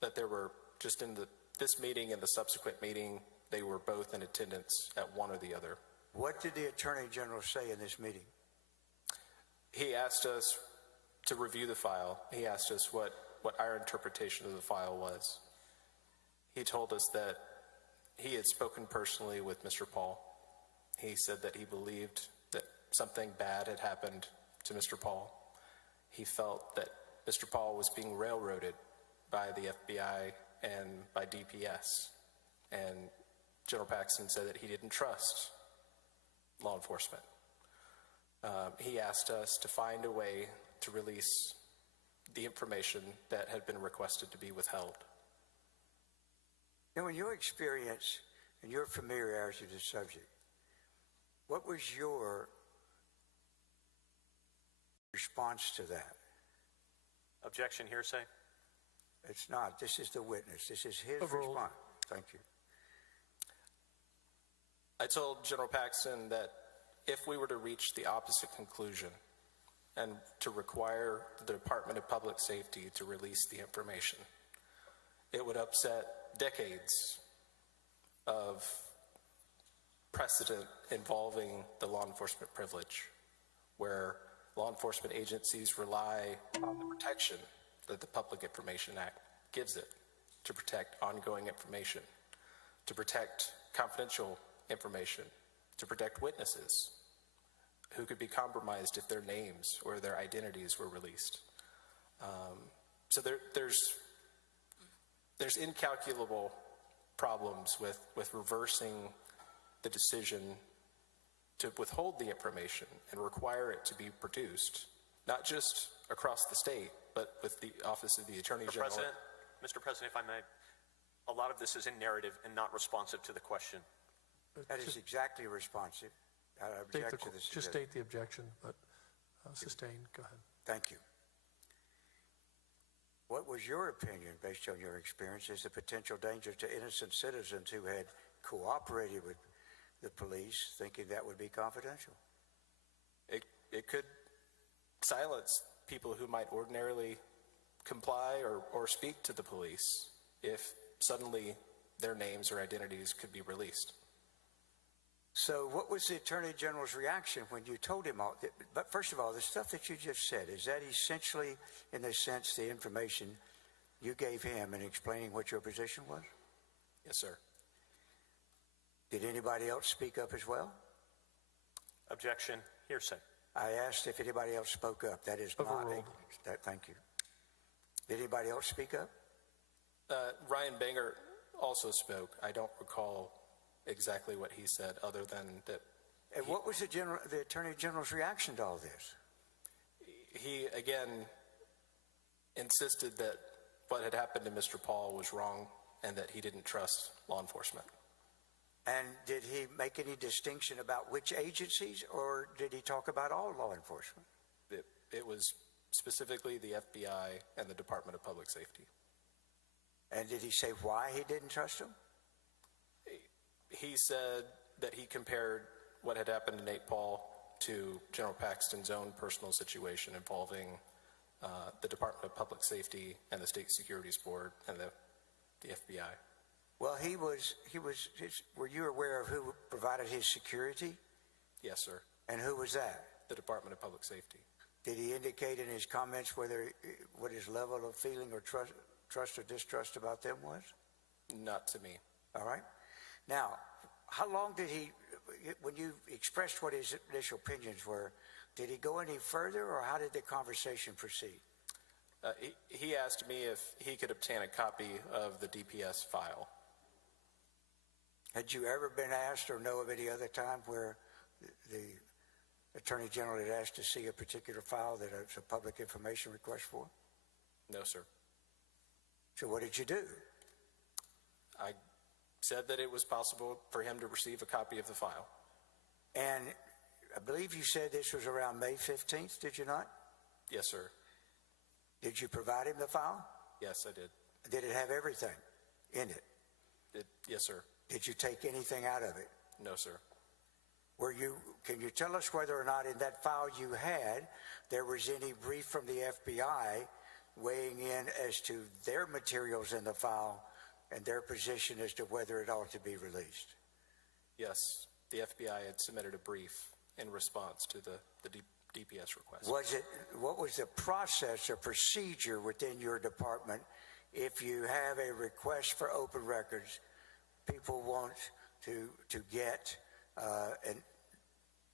but there were just in this meeting and the subsequent meeting, they were both in attendance at one or the other. What did the Attorney General say in this meeting? He asked us to review the file. He asked us what our interpretation of the file was. He told us that he had spoken personally with Mr. Paul. He said that he believed that something bad had happened to Mr. Paul. He felt that Mr. Paul was being railroaded by the FBI and by DPS. And General Paxton said that he didn't trust law enforcement. He asked us to find a way to release the information that had been requested to be withheld. Now, in your experience and your familiarity with the subject, what was your response to that? Objection, hearsay? It's not. This is the witness. This is his Overruled. response. Thank you. I told General Paxton that if we were to reach the opposite conclusion and to require the Department of Public Safety to release the information, it would upset decades of precedent involving the law enforcement privilege, where law enforcement agencies rely on the protection that the Public Information Act gives it to protect ongoing information, to protect confidential information, to protect witnesses who could be compromised if their names or their identities were released. So there's incalculable problems with reversing the decision to withhold the information and require it to be produced, not just across the state, but with the Office of the Attorney General. Mr. President, if I may, a lot of this is in narrative and not responsive to the question. That is exactly responsive. I object to this. Just state the objection, but sustained. Go ahead. Thank you. What was your opinion, based on your experience, as the potential danger to innocent citizens who had cooperated with the police, thinking that would be confidential? It could silence people who might ordinarily comply or speak to the police if suddenly their names or identities could be released. So what was the Attorney General's reaction when you told him all? But first of all, the stuff that you just said, is that essentially, in a sense, the information you gave him in explaining what your position was? Yes, sir. Did anybody else speak up as well? Objection. Hearsay. I asked if anybody else spoke up. That is not a, thank you. Did anybody else speak up? Ryan Banger also spoke. I don't recall exactly what he said, other than that. And what was the Attorney General's reaction to all this? He, again, insisted that what had happened to Mr. Paul was wrong and that he didn't trust law enforcement. And did he make any distinction about which agencies, or did he talk about all law enforcement? It was specifically the FBI and the Department of Public Safety. And did he say why he didn't trust them? He said that he compared what had happened to Nate Paul to General Paxton's own personal situation involving the Department of Public Safety and the State Securities Board and the FBI. Well, were you aware of who provided his security? Yes, sir. And who was that? The Department of Public Safety. Did he indicate in his comments what his level of feeling or trust or distrust about them was? Not to me. All right. Now, how long did when you expressed what his initial opinions were, did he go any further, or how did the conversation proceed? He asked me if he could obtain a copy of the DPS file. Had you ever been asked or know of any other time where the Attorney General had asked to see a particular file that it's a public information request for? No, sir. So what did you do? I said that it was possible for him to receive a copy of the file. And I believe you said this was around May 15th, did you not? Yes, sir. Did you provide him the file? Yes, I did. Did it have everything in it? Yes, sir. Did you take anything out of it? No, sir. Can you tell us whether or not in that file you had, there was any brief from the FBI weighing in as to their materials in the file and their position as to whether it ought to be released? Yes, the FBI had submitted a brief in response to the DPS request. What was the process or procedure within your department if you have a request for open records, people want to get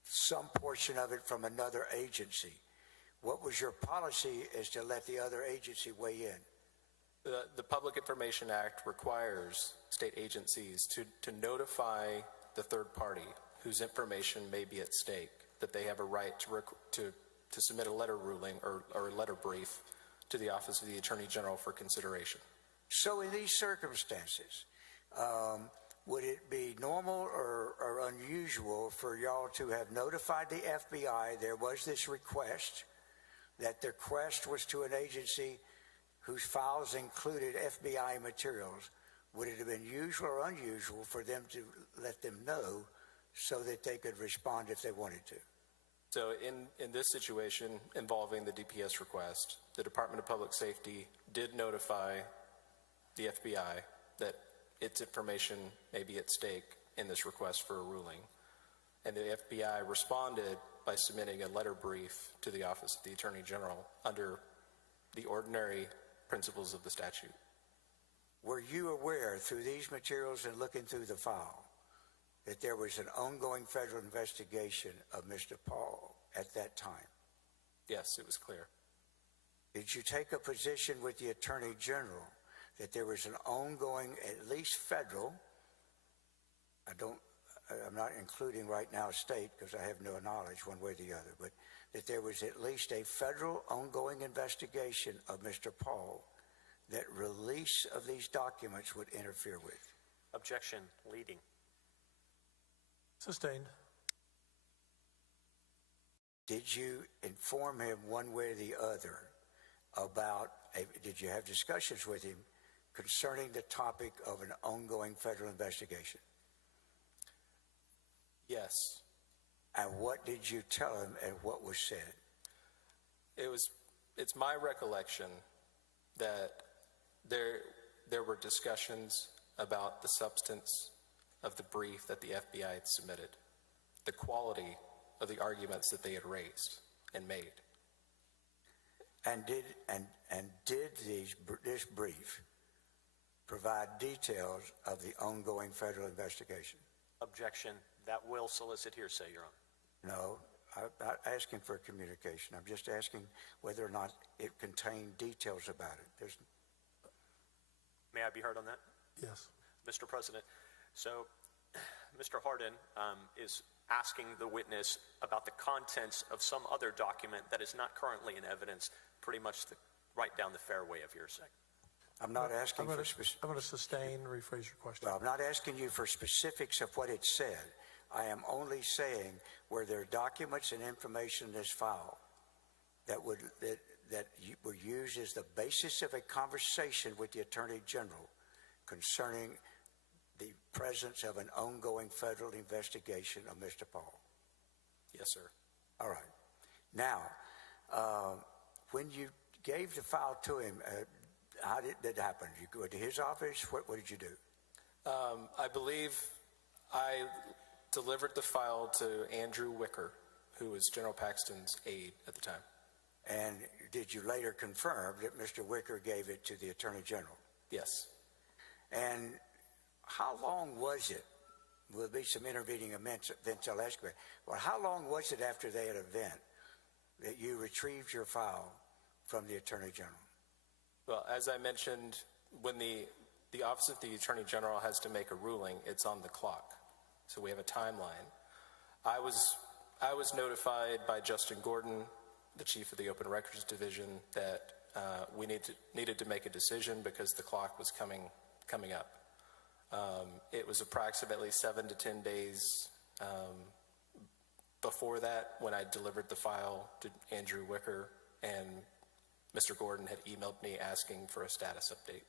some portion of it from another agency? What was your policy as to let the other agency weigh in? The Public Information Act requires state agencies to notify the third party whose information may be at stake that they have a right to submit a letter ruling or a letter brief to the Office of the Attorney General for consideration. So in these circumstances, would it be normal or unusual for y'all to have notified the FBI there was this request, that the request was to an agency whose files included FBI materials? Would it have been usual or unusual for them to let them know so that they could respond if they wanted to? So in this situation involving the DPS request, the Department of Public Safety did notify the FBI that its information may be at stake in this request for a ruling. And the FBI responded by submitting a letter brief to the Office of the Attorney General under the ordinary principles of the statute. Were you aware through these materials and looking through the file that there was an ongoing federal investigation of Mr. Paul at that time? Yes, it was clear. Did you take a position with the Attorney General that there was an ongoing, at least federal, I'm not including right now state because I have no knowledge one way or the other, but that there was at least a federal ongoing investigation of Mr. Paul that release of these documents would interfere with? Objection. Leading. Sustained. Did you inform him one way or the other about, did you have discussions with him concerning the topic of an ongoing federal investigation? Yes. And what did you tell him and what was said? It's my recollection that there were discussions about the substance of the brief that the FBI had submitted, the quality of the arguments that they had raised and made. And did this brief provide details of the ongoing federal investigation? Objection. That will solicit hearsay, Your Honor. No, I'm not asking for communication. I'm just asking whether or not it contained details about it. May I be heard on that? Yes. Mr. President, so Mr. Hardin is asking the witness about the contents of some other document that is not currently in evidence, pretty much right down the fairway of hearsay. I'm not asking for specifics. I'm going to sustain, rephrase your question. Well, I'm not asking you for specifics of what it said. I am only saying, were there documents and information in this file that were used as the basis of a conversation with the Attorney General concerning the presence of an ongoing federal investigation of Mr. Paul? Yes, sir. All right. Now, when you gave the file to him, how did that happen? Did you go to his office? What did you do? I believe I delivered the file to Andrew Wicker, who was General Paxton's aide at the time. And did you later confirm that Mr. Wicker gave it to the Attorney General? Yes. And how long was it? Will there be some intervening events I'll ask you about? Well, how long was it after that event that you retrieved your file from the Attorney General? Well, as I mentioned, when the Office of the Attorney General has to make a ruling, it's on the clock. So we have a timeline. I was notified by Justin Gordon, the chief of the Open Records Division, that we needed to make a decision because the clock was coming up. It was approximately 7 to 10 days before that when I delivered the file to Andrew Wicker, and Mr. Gordon had emailed me asking for a status update.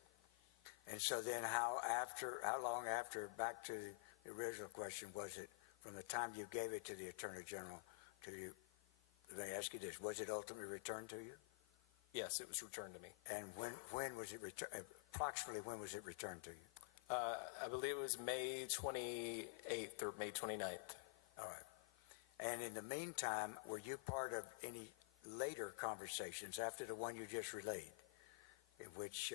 And so then how long after, back to the original question, was it from the time you gave it to the Attorney General to you? Let me ask you this, was it ultimately returned to you? Yes, it was returned to me. And when was it returned? Approximately when was it returned to you? I believe it was May 28th or May 29th. All right. And in the meantime, were you part of any later conversations after the one you just relayed, in which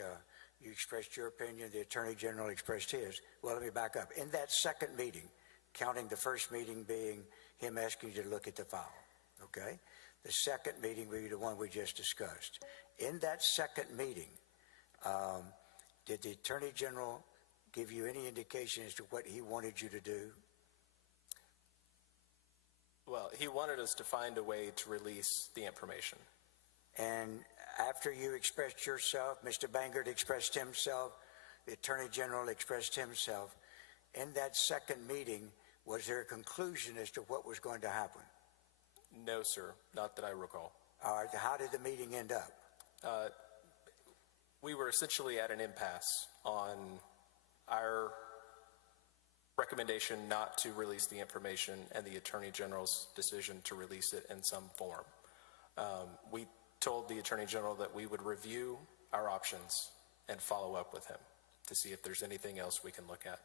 you expressed your opinion, the Attorney General expressed his? Well, let me back up. In that second meeting, counting the first meeting being him asking you to look at the file, okay? The second meeting would be the one we just discussed. In that second meeting, did the Attorney General give you any indication as to what he wanted you to do? Well, he wanted us to find a way to release the information. And after you expressed yourself, Mr. Bangert expressed himself, the Attorney General expressed himself, in that second meeting, was there a conclusion as to what was going to happen? No, sir, not that I recall. All right, how did the meeting end up? We were essentially at an impasse on our recommendation not to release the information and the Attorney General's decision to release it in some form. We told the Attorney General that we would review our options and follow up with him to see if there's anything else we can look at.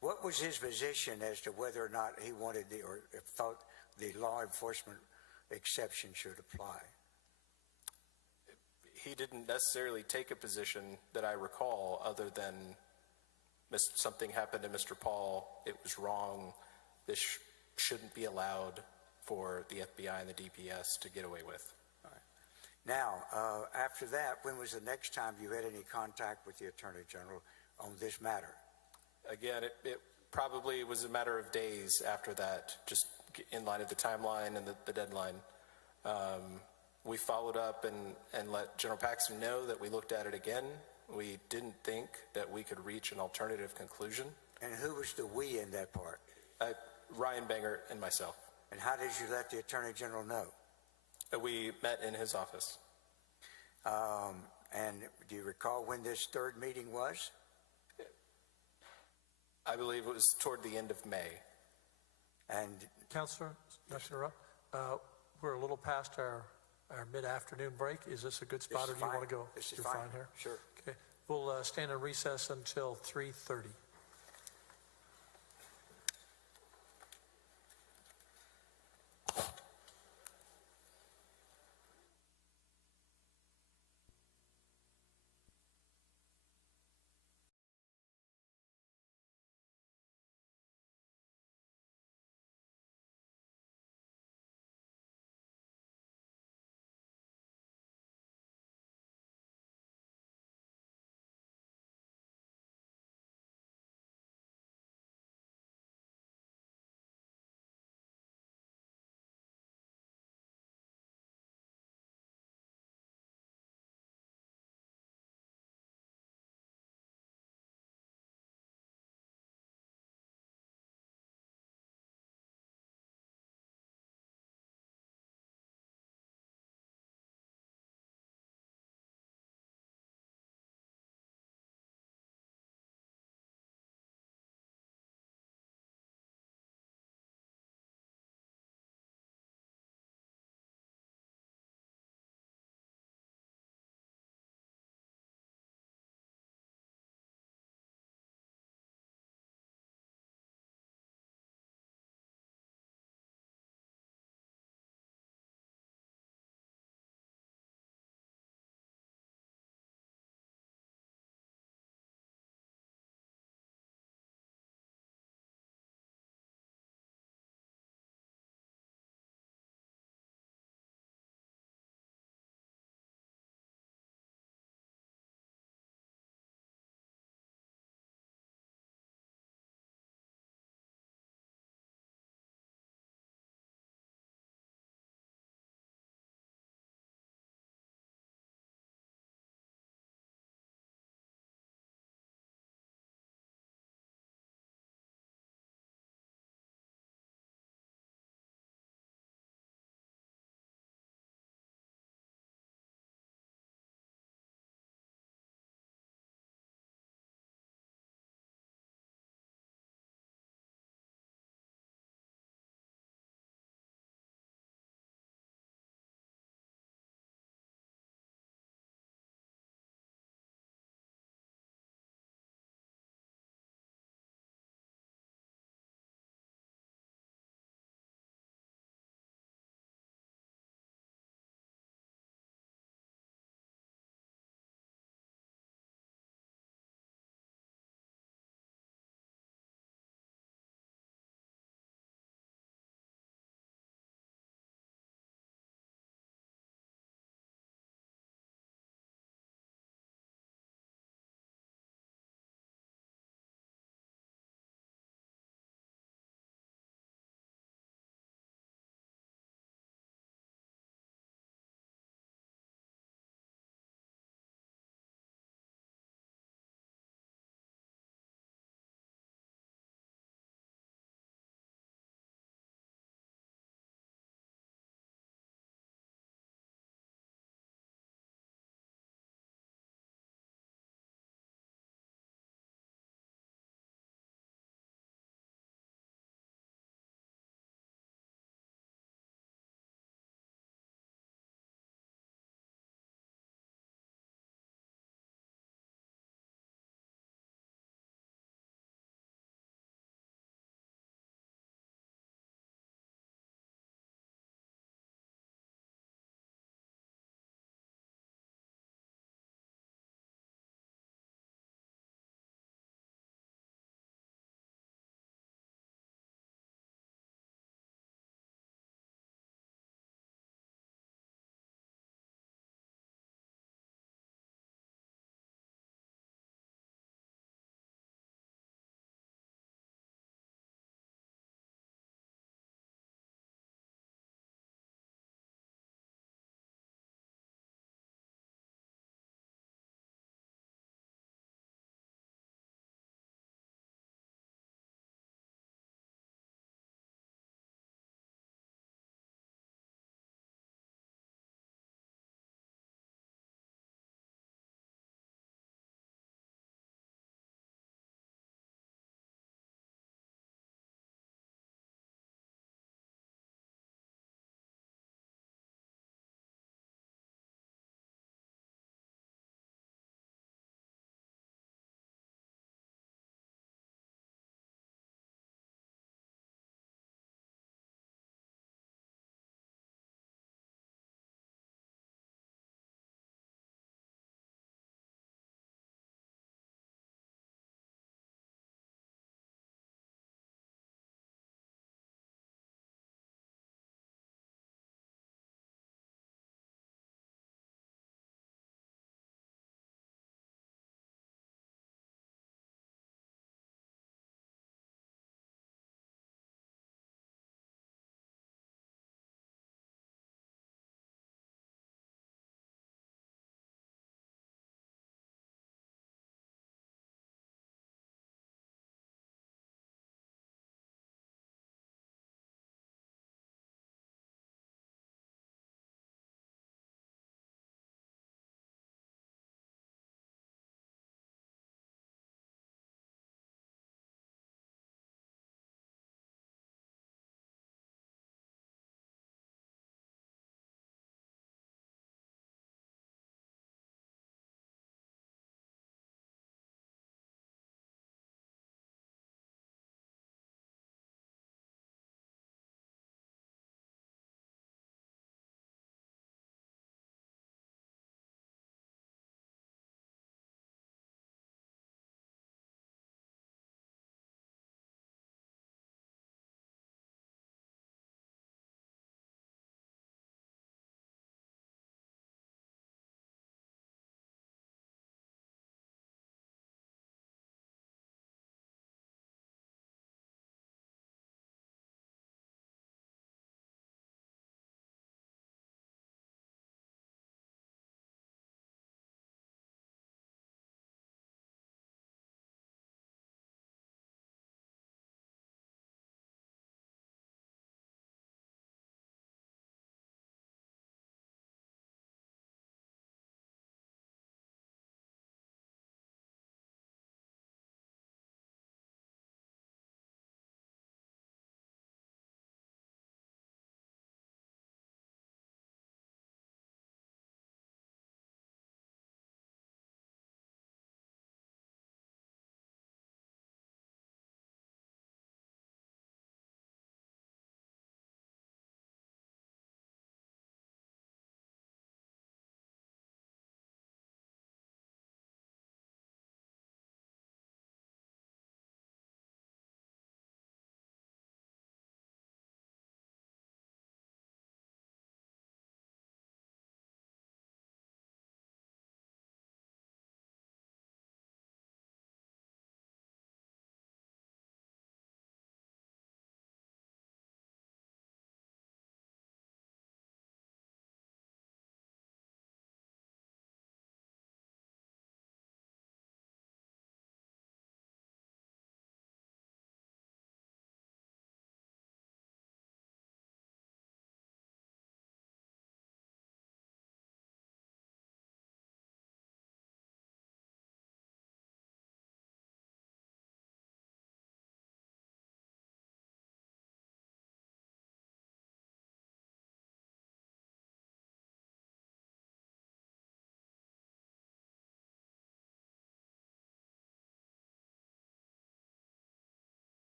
What was his position as to whether or not he wanted or thought the law enforcement exception should apply? He didn't necessarily take a position that I recall, other than something happened to Mr. Paul, it was wrong, this shouldn't be allowed for the FBI and the DPS to get away with. All right. Now, after that, when was the next time you had any contact with the Attorney General on this matter? Again, it probably was a matter of days after that, just in line of the timeline and the deadline. We followed up and let General Paxton know that we looked at it again. We didn't think that we could reach an alternative conclusion. And who was the we in that part? Ryan Bangert and myself. And how did you let the Attorney General know? We met in his office. And do you recall when this third meeting was? I believe it was toward the end of May. And Counselor, not to interrupt, we're a little past our mid-afternoon break. Is this a good spot, or do you want to go? This is You're fine. here? Sure. Okay. We'll stand in recess until 3:30.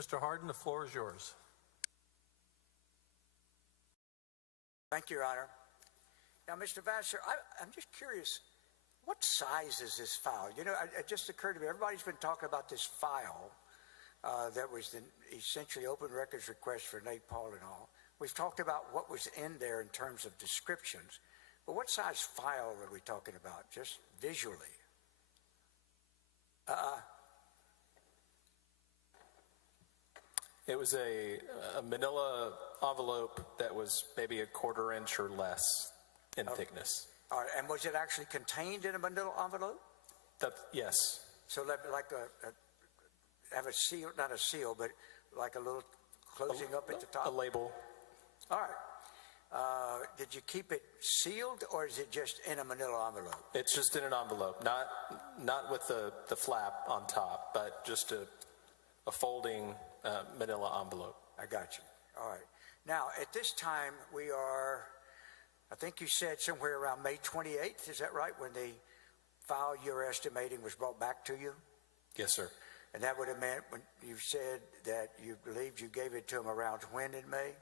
Mr. Hardin, the floor is yours. Thank you, Your Honor. Now, Mr. Vassar, I'm just curious, what size is this file? You know, it just occurred to me, everybody's been talking about this file that was the essentially open records request for Nate Paul and all. We've talked about what was in there in terms of descriptions, but what size file are we talking about, just visually? It was a manila envelope that was maybe a 1/4 inch or less in thickness. All right, and was it actually contained in a manila envelope? Yes. So like have a seal, not a seal, but like a little closing up at the top? A label. All right. Did you keep it sealed, or is it just in a manila envelope? It's just in an envelope, not with the flap on top, but just a folding manila envelope. I got you. All right. Now, at this time, we are, I think you said somewhere around May 28th, is that right, when the file you're estimating was brought back to you? Yes, sir. And that would have meant when you said that you believed you gave it to him around when in May?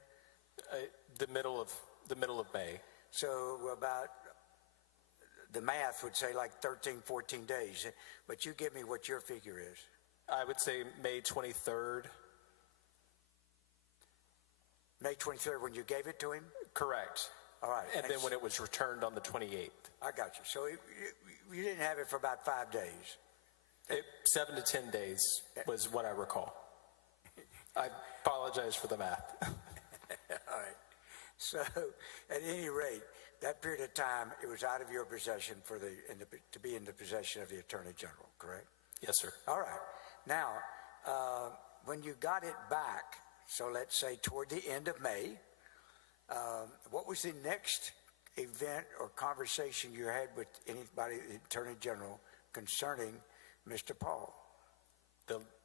The middle of May. So about, the math would say like 13, 14 days. But you give me what your figure is. I would say May 23rd. May 23rd when you gave it to him? Correct. All right. And then when it was returned on the 28th. I got you. So you didn't have it for about 5 days. 7 to 10 days was what I recall. I apologize for the math. All right. So, at any rate, that period of time, it was out of your possession to be in the possession of the Attorney General, correct? Yes, sir. All right. Now, when you got it back, so let's say toward the end of May, what was the next event or conversation you had with anybody, the Attorney General, concerning Mr. Paul?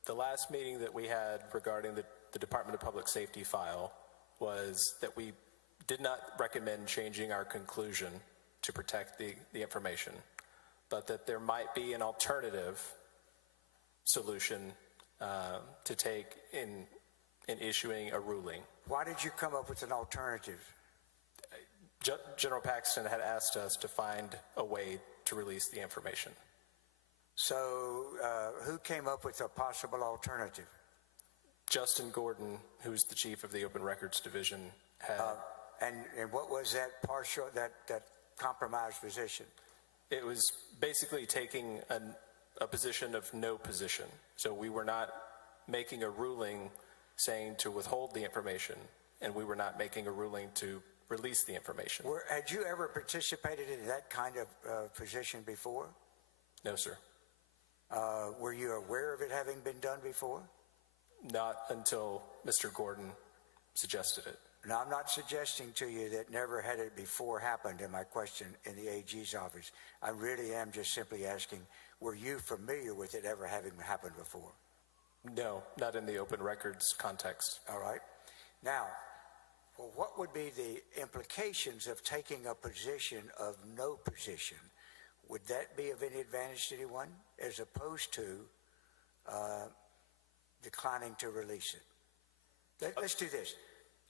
The last meeting that we had regarding the Department of Public Safety file was that we did not recommend changing our conclusion to protect the information, but that there might be an alternative solution to take in issuing a ruling. Why did you come up with an alternative? General Paxton had asked us to find a way to release the information. So who came up with a possible alternative? Justin Gordon, who's the chief of the Open Records Division, had... And what was that partial, that compromised position? It was basically taking a position of no position. So we were not making a ruling saying to withhold the information, and we were not making a ruling to release the information. Had you ever participated in that kind of position before? No, sir. Were you aware of it having been done before? Not until Mr. Gordon suggested it. Now, I'm not suggesting to you that never had it before happened in my question in the AG's office. I really am just simply asking, were you familiar with it ever having happened before? No, not in the open records context. All right. Now, well, what would be the implications of taking a position of no position? Would that be of any advantage to anyone as opposed to declining to release it? Let's do this.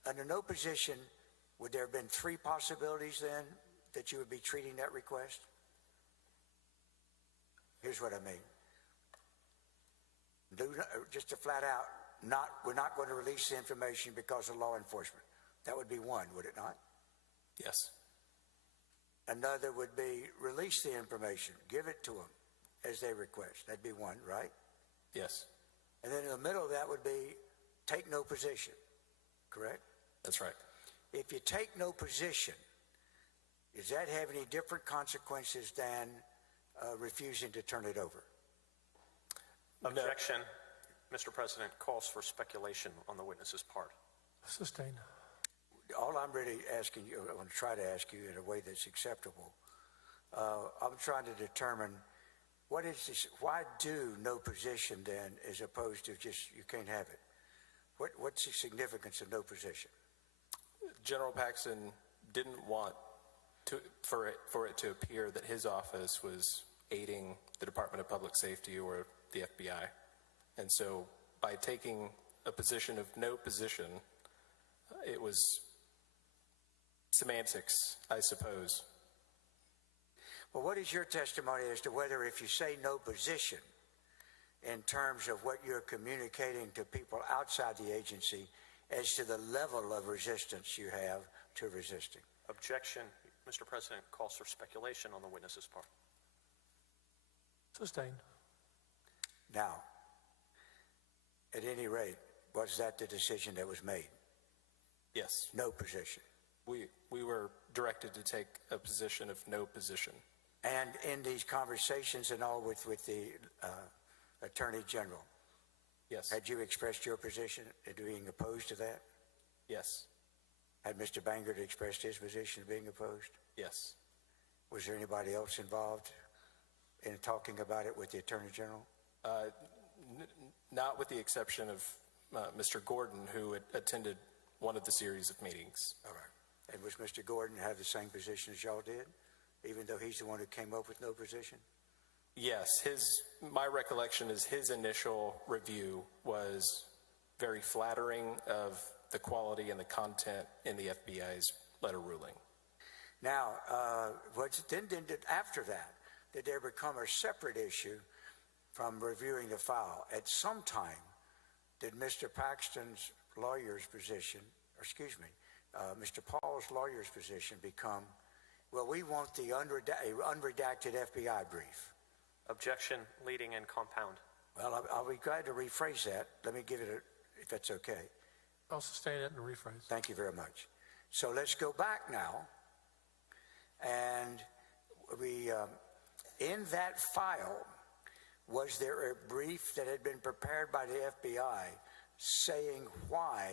Under no position, would there have been 3 possibilities then that you would be treating that request? Here's what I mean. Just a flat out, we're not going to release the information because of law enforcement. That would be one, would it not? Yes. Another would be release the information, give it to them as they request. That'd be one, right? Yes. And then in the middle of that would be take no position, correct? That's right. If you take no position, does that have any different consequences than refusing to turn it over? Objection. Mr. President, calls for speculation on the witness's part. Sustained. All I'm really asking you, I want to try to ask you in a way that's acceptable. I'm trying to determine what is this, why do no position then as opposed to just you can't have it? What's the significance of no position? General Paxton didn't want for it to appear that his office was aiding the Department of Public Safety or the FBI. And so by taking a position of no position. It was semantics, I suppose. Well, what is your testimony as to whether if you say no position in terms of what you're communicating to people outside the agency as to the level of resistance you have to resisting? Objection. Mr. President calls for speculation on the witness's part. Sustained. Now, at any rate, was that the decision that was made? Yes. No position. We were directed to take a position of no position. And in these conversations and all with the Attorney General, yes, had you expressed your position being opposed to that? Yes. Had Mr. Bangert expressed his position of being opposed? Yes. Was there anybody else involved in talking about it with the Attorney General? Not with the exception of Mr. Gordon, who attended one of the series of meetings. All right. And was Mr. Gordon have the same position as y'all did, even though he's the one who came up with no position? Yes. My recollection is his initial review was very flattering of the quality and the content in the FBI's letter ruling. Now, after that, did there become a separate issue from reviewing the file? At some time, did Mr. Paxton's lawyer's position, Mr. Paul's lawyer's position become, well, we want the unredacted FBI brief? Objection, leading and compound. Well, I'll be glad to rephrase that. Let me give it if that's okay. I'll sustain it and rephrase. Thank you very much. So let's go back now. And in that file, was there a brief that had been prepared by the FBI saying why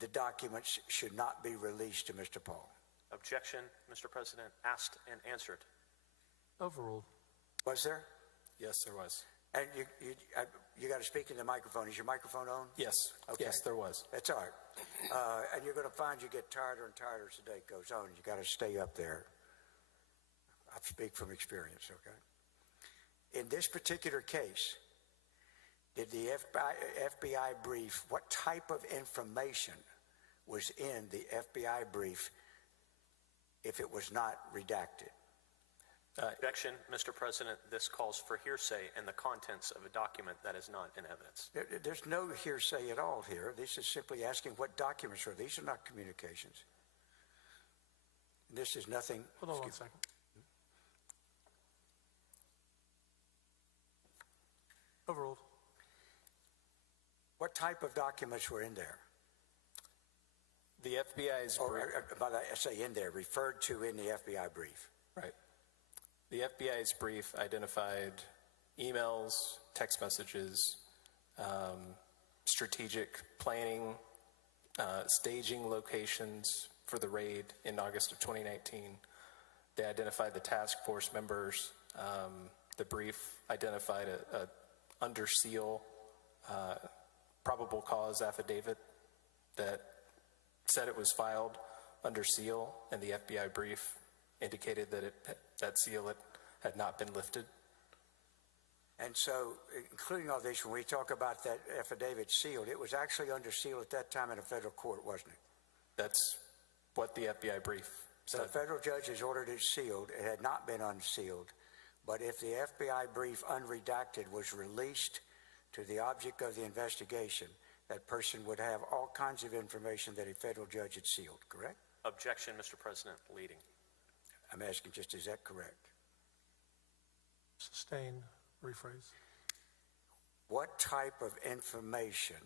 the documents should not be released to Mr. Paul? Objection, Mr. President, asked and answered. Overruled. Was there? Yes, there was. And you got to speak in the microphone. Is your microphone on? Yes. Okay. Yes, there was. That's all right. And you're going to find you get tireder and tireder as the day goes on. You got to stay up there. I speak from experience, okay? In this particular case, did the FBI brief, what type of information was in the FBI brief if it was not redacted? Objection, Mr. President. This calls for hearsay and the contents of a document that is not in evidence. There's no hearsay at all here. This is simply asking what documents are. These are not communications. This is nothing. Hold on 1 second. Overruled. What type of documents were in there? The FBI's brief. I say in there, referred to in the FBI brief. Right. The FBI's brief identified emails, text messages, strategic planning, staging locations for the raid in August of 2019. They identified the task force members. The brief identified a under seal probable cause affidavit that said it was filed under seal, and the FBI brief indicated that that seal had not been lifted. And so, including all this, when we talk about that affidavit sealed, it was actually under seal at that time in a federal court, wasn't it? That's what the FBI brief said. So the federal judge has ordered it sealed. It had not been unsealed. But if the FBI brief unredacted was released to the object of the investigation, that person would have all kinds of information that a federal judge had sealed, correct? Objection, Mr. President, leading. I'm asking just, is that correct? Sustain, rephrase. What type of information,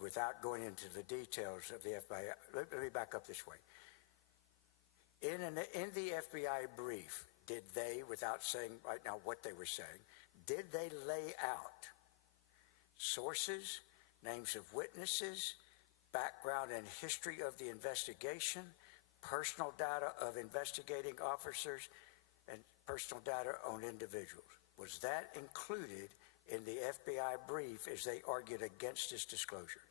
without going into the details of the FBI, let me back up this way. In the FBI brief, did they, without saying right now what they were saying, did they lay out sources, names of witnesses, background and history of the investigation, personal data of investigating officers, and personal data on individuals? Was that included in the FBI brief as they argued against its disclosure?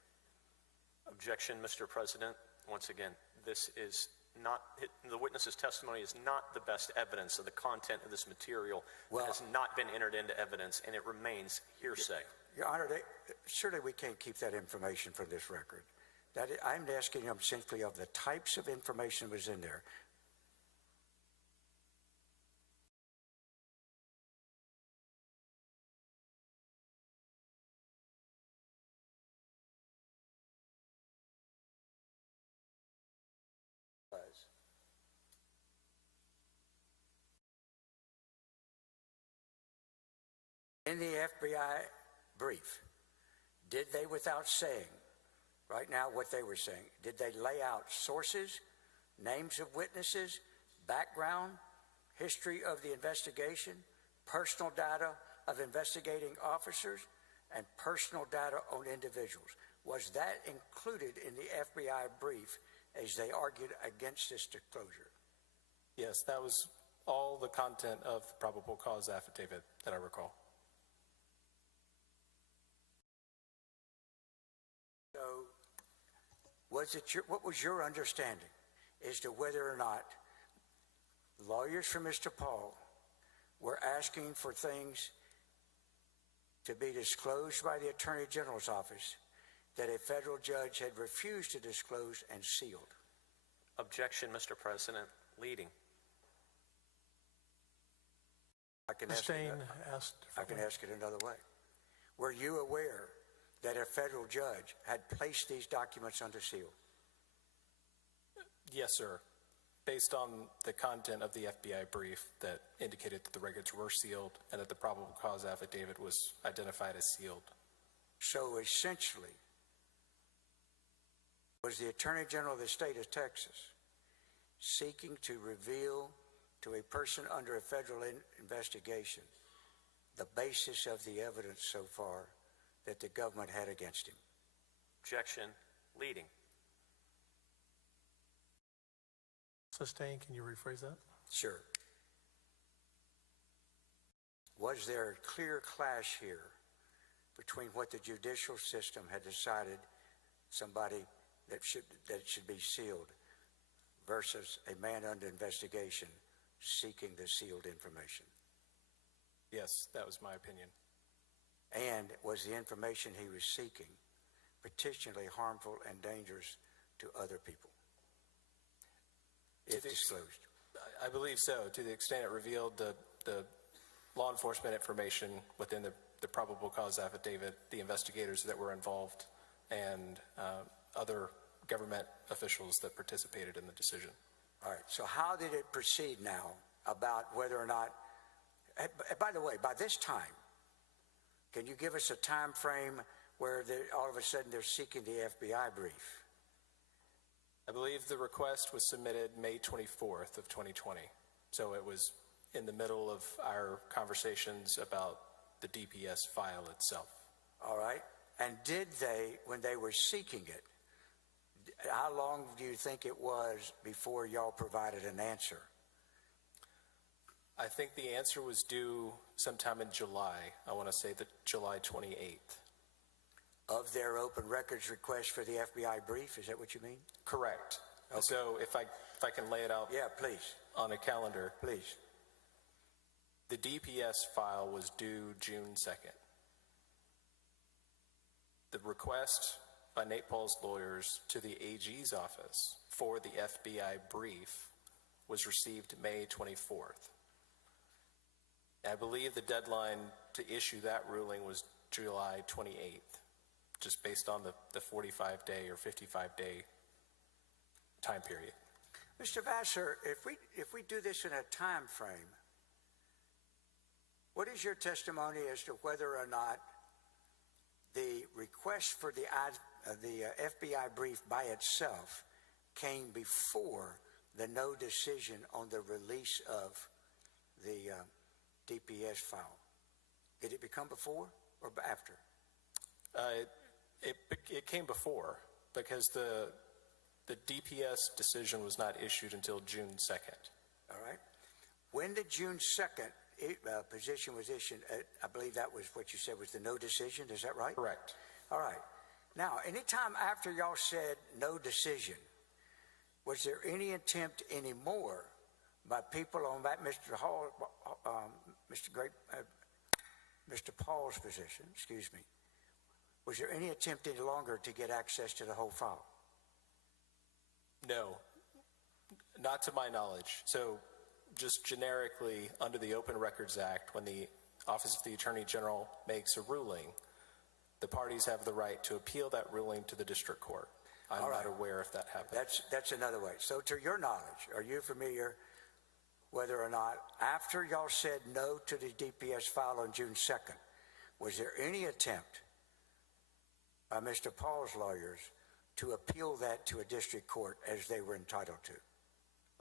Objection, Mr. President. Once again, this is not, the witness's testimony is not the best evidence of the content of this material. Well, that has not been entered into evidence, and it remains hearsay. Your Honor, surely we can't keep that information from this record. I'm asking him simply of the types of information that was in there. In the FBI brief, did they, without saying right now what they were saying, did they lay out sources, names of witnesses, background, history of the investigation, personal data of investigating officers, and personal data on individuals? Was that included in the FBI brief as they argued against this disclosure? Yes, that was all the content of the probable cause affidavit that I recall. So, what was your understanding as to whether or not lawyers for Mr. Paul were asking for things to be disclosed by the Attorney General's office that a federal judge had refused to disclose and sealed? Objection, Mr. President. Leading. I can ask it another way. Were you aware that a federal judge had placed these documents under seal? Yes, sir. Based on the content of the FBI brief that indicated that the records were sealed and that the probable cause affidavit was identified as sealed. So essentially, was the Attorney General of the state of Texas seeking to reveal to a person under a federal investigation the basis of the evidence so far that the government had against him? Objection. Leading. Sustained. Can you rephrase that? Sure. Was there a clear clash here between what the judicial system had decided somebody that should be sealed versus a man under investigation seeking the sealed information? Yes, that was my opinion. And was the information he was seeking particularly harmful and dangerous to other people, if disclosed? I believe so, to the extent it revealed the law enforcement information within the probable cause affidavit, the investigators that were involved, and other government officials that participated in the decision. All right, so how did it proceed now about whether or not, by the way, by this time, can you give us a time frame where all of a sudden they're seeking the FBI brief? I believe the request was submitted May 24th of 2020. So it was in the middle of our conversations about the DPS file itself. All right. And did they, when they were seeking it, how long do you think it was before y'all provided an answer? I think the answer was due sometime in July. I want to say that July 28th. Of their open records request for the FBI brief, is that what you mean? Correct. Okay. So if I can lay it out, yeah, please, on a calendar. Please. The DPS file was due June 2nd. The request by Nate Paul's lawyers to the AG's office for the FBI brief was received May 24th. I believe the deadline to issue that ruling was July 28th, just based on the 45-day or 55-day time period. Mr. Vassar, if we do this in a time frame, what is your testimony as to whether or not the request for the FBI brief by itself came before the no decision on the release of the DPS file? Did it become before or after? It came before, because the DPS decision was not issued until June 2nd. All right. When the June 2nd position was issued, I believe that was what you said was the no decision, is that right? Correct. All right. Now, anytime after y'all said no decision, was there any attempt anymore by people on that Mr. Paul's position, excuse me, Was there any attempt any longer to get access to the whole file? No, not to my knowledge. So just generically, under the Open Records Act, when the Office of the Attorney General makes a ruling, the parties have the right to appeal that ruling to the district court. I'm not aware if that happened. That's another way. So to your knowledge, are you familiar whether or not, after y'all said no to the DPS file on June 2nd, was there any attempt by Mr. Paul's lawyers to appeal that to a district court as they were entitled to?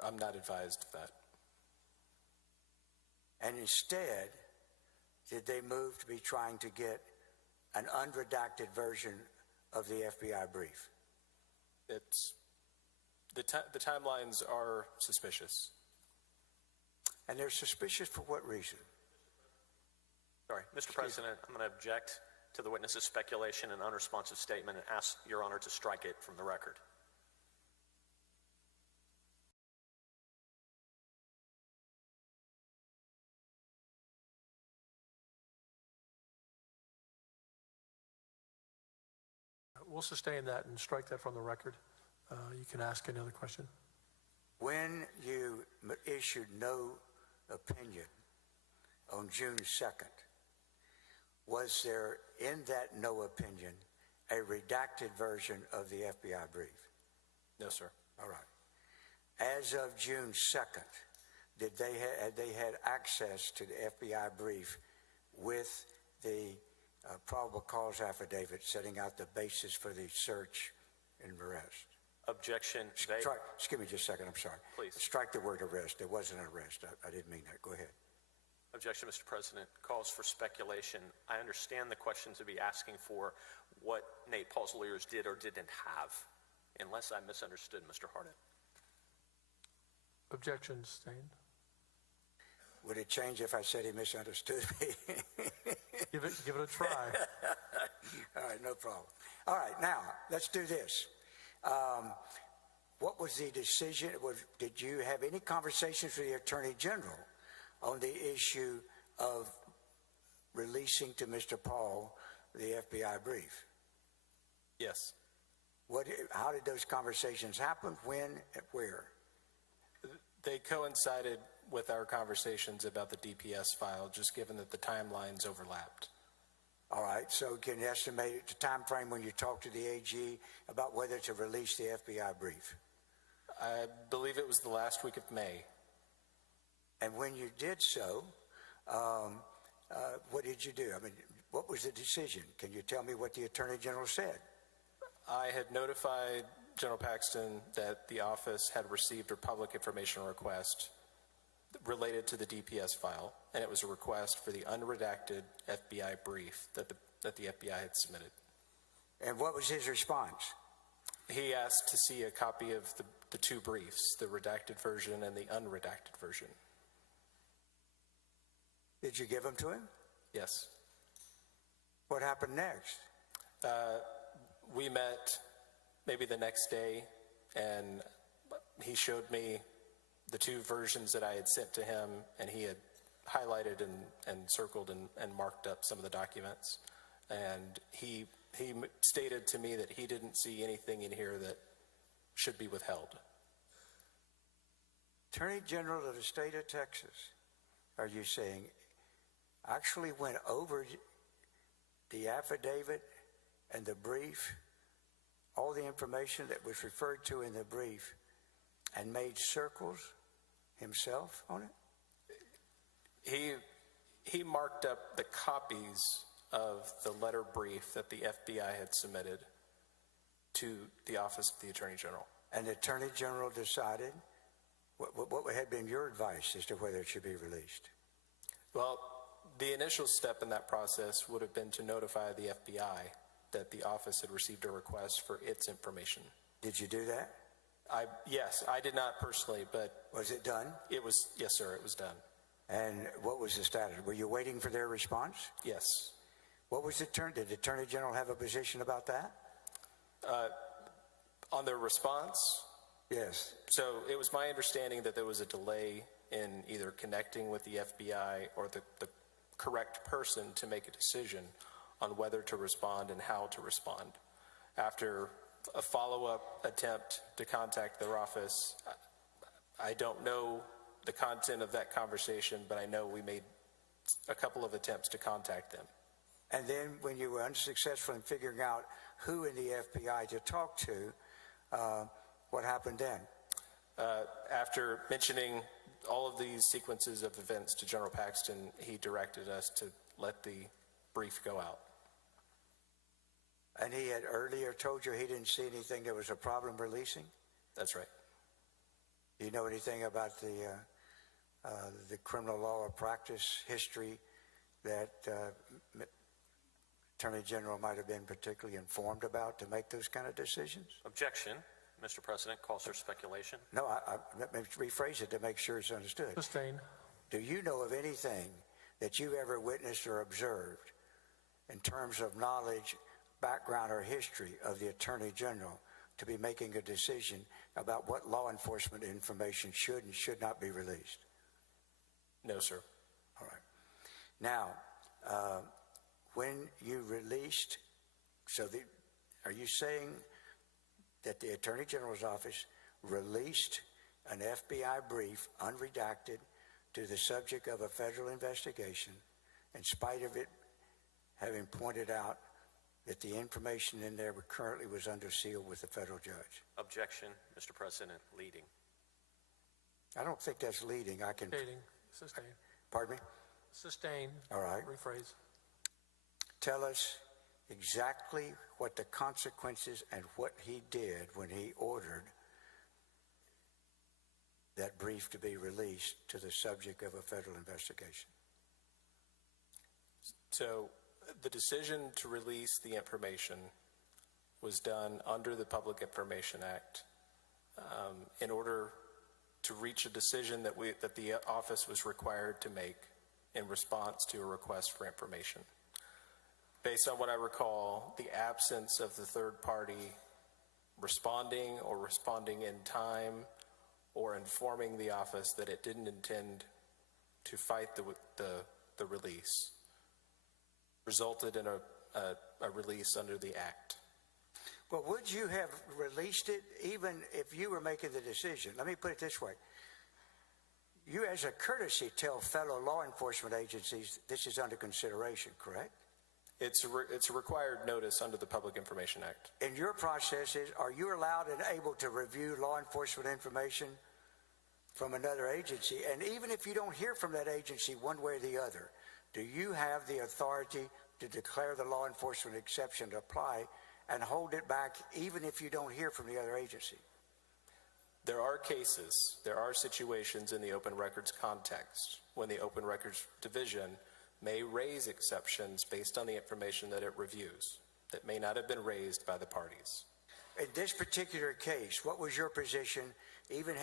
I'm not advised of that. And instead, did they move to be trying to get an unredacted version of the FBI brief? It's the timelines are suspicious. And they're suspicious for what reason? Sorry, Mr. President, I'm going to object to the witness's speculation and unresponsive statement and ask Your Honor to strike it from the record. We'll sustain that and strike that from the record. You can ask another question. When you issued no opinion on June 2nd, was there in that no opinion a redacted version of the FBI brief? No, sir. All right. As of June 2nd, had they had access to the FBI brief with the probable cause affidavit setting out the basis for the search and arrest? Objection. Excuse me just a second, I'm sorry. Please. Strike the word arrest. There wasn't an arrest. I didn't mean that. Go ahead. Objection, Mr. President. Calls for speculation. I understand the question to be asking for what Nate Paul's lawyers did or didn't have, unless I misunderstood Mr. Hardin. Objection sustained. Would it change if I said he misunderstood me? Give it a try. All right, no problem. All right, now, let's do this. What was the decision? Did you have any conversations with the Attorney General on the issue of releasing to Mr. Paul the FBI brief? Yes. How did those conversations happen? When? And where? They coincided with our conversations about the DPS file, just given that the timelines overlapped. All right, so can you estimate the time frame when you talked to the AG about whether to release the FBI brief? I believe it was the last week of May. And when you did so, what did you do? I mean, what was the decision? Can you tell me what the Attorney General said? I had notified General Paxton that the office had received a public information request related to the DPS file, and it was a request for the unredacted FBI brief that the FBI had submitted. And what was his response? He asked to see a copy of the two briefs, the redacted version and the unredacted version. Did you give them to him? Yes. What happened next? We met maybe the next day, and he showed me the two versions that I had sent to him, and he had highlighted and circled and marked up some of the documents. And he stated to me that he didn't see anything in here that should be withheld. Attorney General of the state of Texas, are you saying, actually went over the affidavit and the brief, all the information that was referred to in the brief, and made circles himself on it? He marked up the copies of the letter brief that the FBI had submitted to the Office of the Attorney General. And the Attorney General decided, what had been your advice as to whether it should be released? Well, the initial step in that process would have been to notify the FBI that the office had received a request for its information. Did you do that? Yes, I did not personally, but... Was it done? Yes, sir, it was done. And what was the status? Were you waiting for their response? Yes. What was did the Attorney General have a position about that? On their response? Yes. So it was my understanding that there was a delay in either connecting with the FBI or the correct person to make a decision on whether to respond and how to respond. After a follow-up attempt to contact their office, I don't know the content of that conversation, but I know we made a couple of attempts to contact them. And then when you were unsuccessful in figuring out who in the FBI to talk to, what happened then? After mentioning all of these sequences of events to General Paxton, he directed us to let the brief go out. And he had earlier told you he didn't see anything that was a problem releasing? That's right. Do you know anything about the criminal law or practice history that Attorney General might have been particularly informed about to make those kind of decisions? Objection, Mr. President, calls for speculation. No, let me rephrase it to make sure it's understood. Sustain. Do you know of anything that you've ever witnessed or observed in terms of knowledge, background, or history of the Attorney General to be making a decision about what law enforcement information should and should not be released? No, sir. All right. Now, when you released, are you saying that the Attorney General's office released an FBI brief, unredacted, to the subject of a federal investigation, in spite of it having pointed out that the information in there currently was under seal with the federal judge? Objection, Mr. President, leading. I don't think that's leading. I can... Sustain. Pardon me? Sustain. All right. Rephrase. Tell us exactly what the consequences and what he did when he ordered that brief to be released to the subject of a federal investigation. So the decision to release the information was done under the Public Information Act in order to reach a decision that the office was required to make in response to a request for information. Based on what I recall, the absence of the third party responding or responding in time or informing the office that it didn't intend to fight the release resulted in a release under the act. Well, would you have released it even if you were making the decision? Let me put it this way. You, as a courtesy, tell fellow law enforcement agencies this is under consideration, correct? It's a required notice under the Public Information Act. In your processes, are you allowed and able to review law enforcement information from another agency? And even if you don't hear from that agency one way or the other, do you have the authority to declare the law enforcement exception to apply and hold it back even if you don't hear from the other agency? There are cases, there are situations in the open records context when the Open Records Division may raise exceptions based on the information that it reviews that may not have been raised by the parties. In this particular case, what was your position, even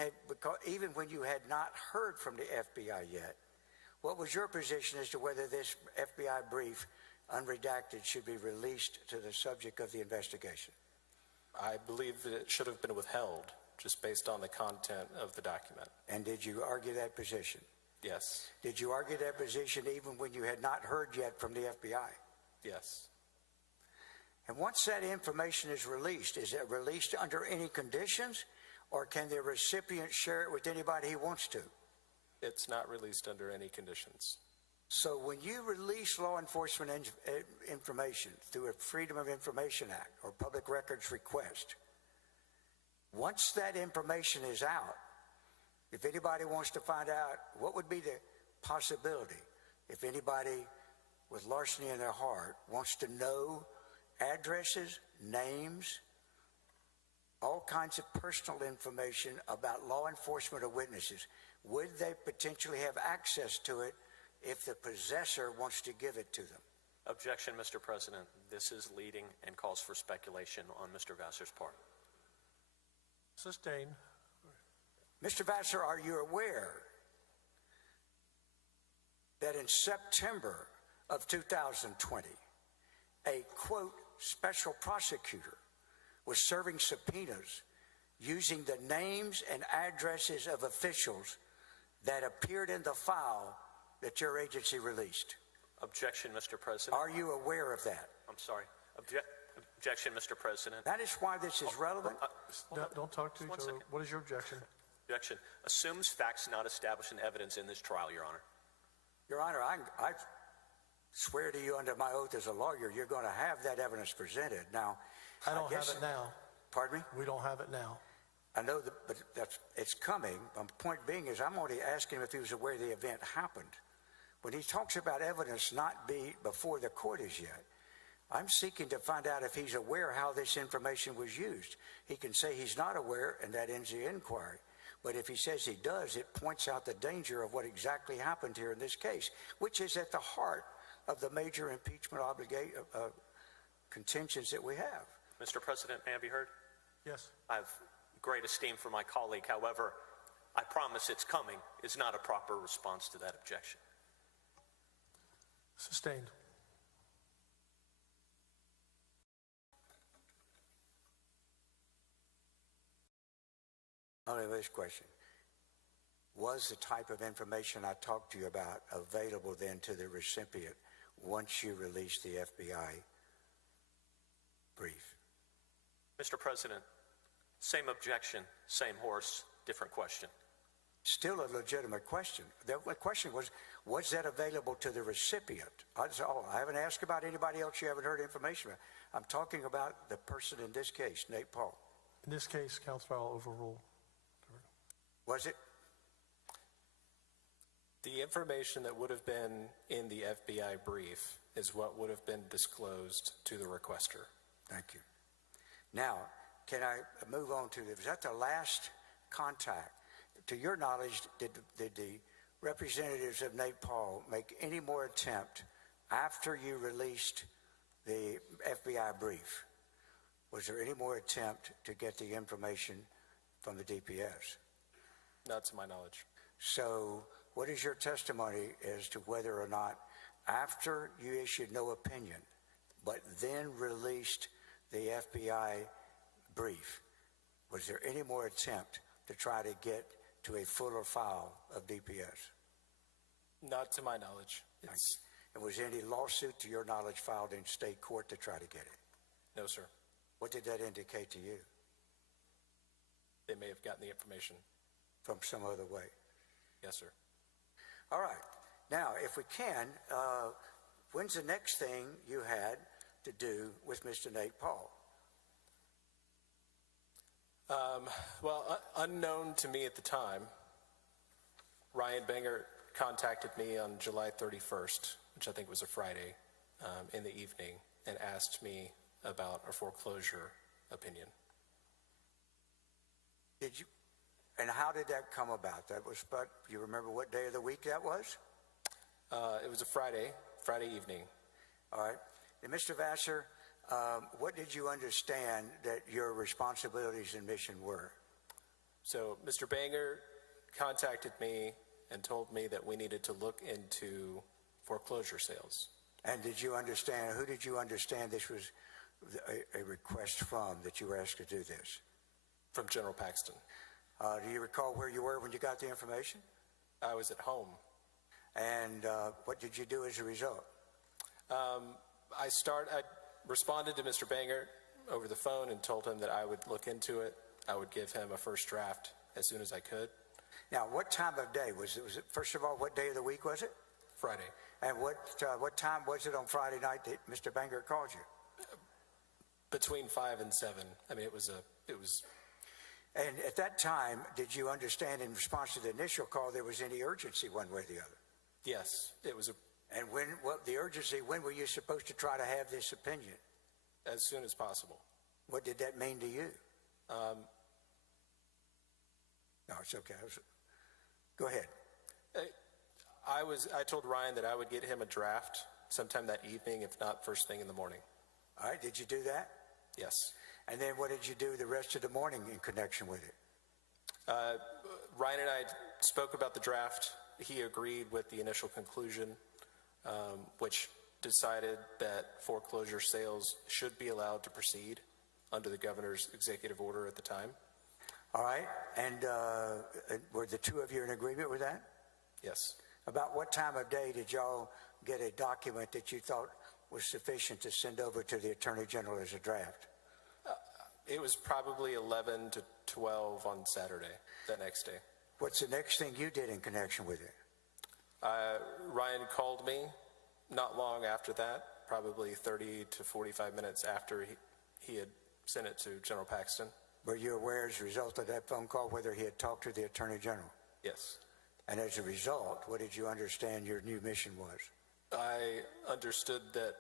when you had not heard from the FBI yet? What was your position as to whether this FBI brief, unredacted, should be released to the subject of the investigation? I believe that it should have been withheld just based on the content of the document. And did you argue that position? Yes. Did you argue that position even when you had not heard yet from the FBI? Yes. And once that information is released, is it released under any conditions, or can the recipient share it with anybody he wants to? It's not released under any conditions. So when you release law enforcement information through a Freedom of Information Act or public records request, once that information is out, if anybody wants to find out, what would be the possibility if anybody with larceny in their heart wants to know addresses, names, all kinds of personal information about law enforcement or witnesses? Would they potentially have access to it if the possessor wants to give it to them? Objection, Mr. President. This is leading and calls for speculation on Mr. Vassar's part. Sustain. Mr. Vassar, are you aware that in September of 2020, a, quote, special prosecutor was serving subpoenas using the names and addresses of officials that appeared in the file that your agency released? Objection, Mr. President. Are you aware of that? I'm sorry. Objection, Mr. President. That is why this is relevant. Don't talk to each other. What is your objection? Objection. Assumes facts not established in evidence in this trial, Your Honor. Your Honor, I swear to you under my oath as a lawyer, you're going to have that evidence presented. Now, I don't have it now. Pardon me? We don't have it now. I know that, but it's coming. The point being is I'm only asking him if he was aware the event happened. When he talks about evidence not be before the court as yet, I'm seeking to find out if he's aware how this information was used. He can say he's not aware, and that ends the inquiry. But if he says he does, it points out the danger of what exactly happened here in this case, which is at the heart of the major impeachment contentions that we have. Mr. President, may I be heard? Yes. I have great esteem for my colleague. However, I promise it's coming is not a proper response to that objection. Sustained. Only this question. Was the type of information I talked to you about available then to the recipient once you released the FBI brief? Mr. President, same objection, same horse, different question. Still a legitimate question. The question was that available to the recipient? That's all. I haven't asked about anybody else you haven't heard information about. I'm talking about the person in this case, Nate Paul. In this case, Counselor, I'll overrule. Was it? The information that would have been in the FBI brief is what would have been disclosed to the requester. Thank you. Now, can I move on to was that the last contact? To your knowledge, did the representatives of Nate Paul make any more attempt after you released the FBI brief? Was there any more attempt to get the information from the DPS? Not to my knowledge. So what is your testimony as to whether or not after you issued no opinion, but then released the FBI brief, was there any more attempt to try to get to a fuller file of DPS? Not to my knowledge. And was any lawsuit to your knowledge filed in state court to try to get it? No, sir. What did that indicate to you? They may have gotten the information from some other way. Yes, sir. All right. Now, if we can, when's the next thing you had to do with Mr. Nate Paul? Well, unknown to me at the time, Ryan Banger contacted me on July 31st, which I think was a Friday, in the evening, and asked me about a foreclosure opinion. Did you? And how did that come about? That was, but you remember what day of the week that was? It was a Friday evening. All right. And Mr. Vassar, what did you understand that your responsibilities and mission were? So Mr. Banger contacted me and told me that we needed to look into foreclosure sales. And did you understand, who did you understand this was a request from, that you were asked to do this? From General Paxton. Do you recall where you were when you got the information? I was at home. And what did you do as a result? I responded to Mr. Banger over the phone and told him that I would look into it. I would give him a first draft as soon as I could. Now, what time of day was it? First of all, what day of the week was it? Friday. And what time was it on Friday night that Mr. Banger called you? Between 5 and 7. I mean, it was. And at that time, did you understand in response to the initial call there was any urgency one way or the other? Yes, it was. And when the urgency? When were you supposed to try to have this opinion? As soon as possible. What did that mean to you? No, it's okay. Go ahead. I told Ryan that I would get him a draft sometime that evening, if not first thing in the morning. All right. Did you do that? Yes. And then what did you do the rest of the morning in connection with it? Ryan and I spoke about the draft. He agreed with the initial conclusion, which decided that foreclosure sales should be allowed to proceed under the governor's executive order at the time. All right. And were the two of you in agreement with that? Yes. About what time of day did y'all get a document that you thought was sufficient to send over to the Attorney General as a draft? It was probably 11 to 12 on Saturday, the next day. What's the next thing you did in connection with it? Ryan called me not long after that, probably 30 to 45 minutes after he had sent it to General Paxton. Were you aware as a result of that phone call whether he had talked to the Attorney General? Yes. And as a result, what did you understand your new mission was? I understood that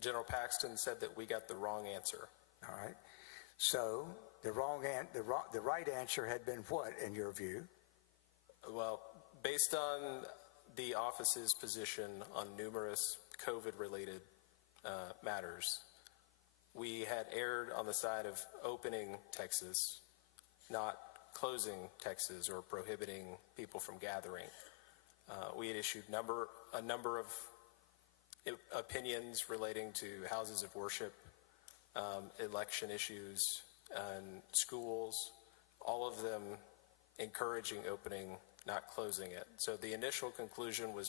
General Paxton said that we got the wrong answer. All right. So the right answer had been what, in your view? Well, based on the office's position on numerous COVID-related matters, we had erred on the side of opening Texas, not closing Texas or prohibiting people from gathering. We had issued a number of opinions relating to houses of worship, election issues, and schools, all of them encouraging opening, not closing it. So the initial conclusion was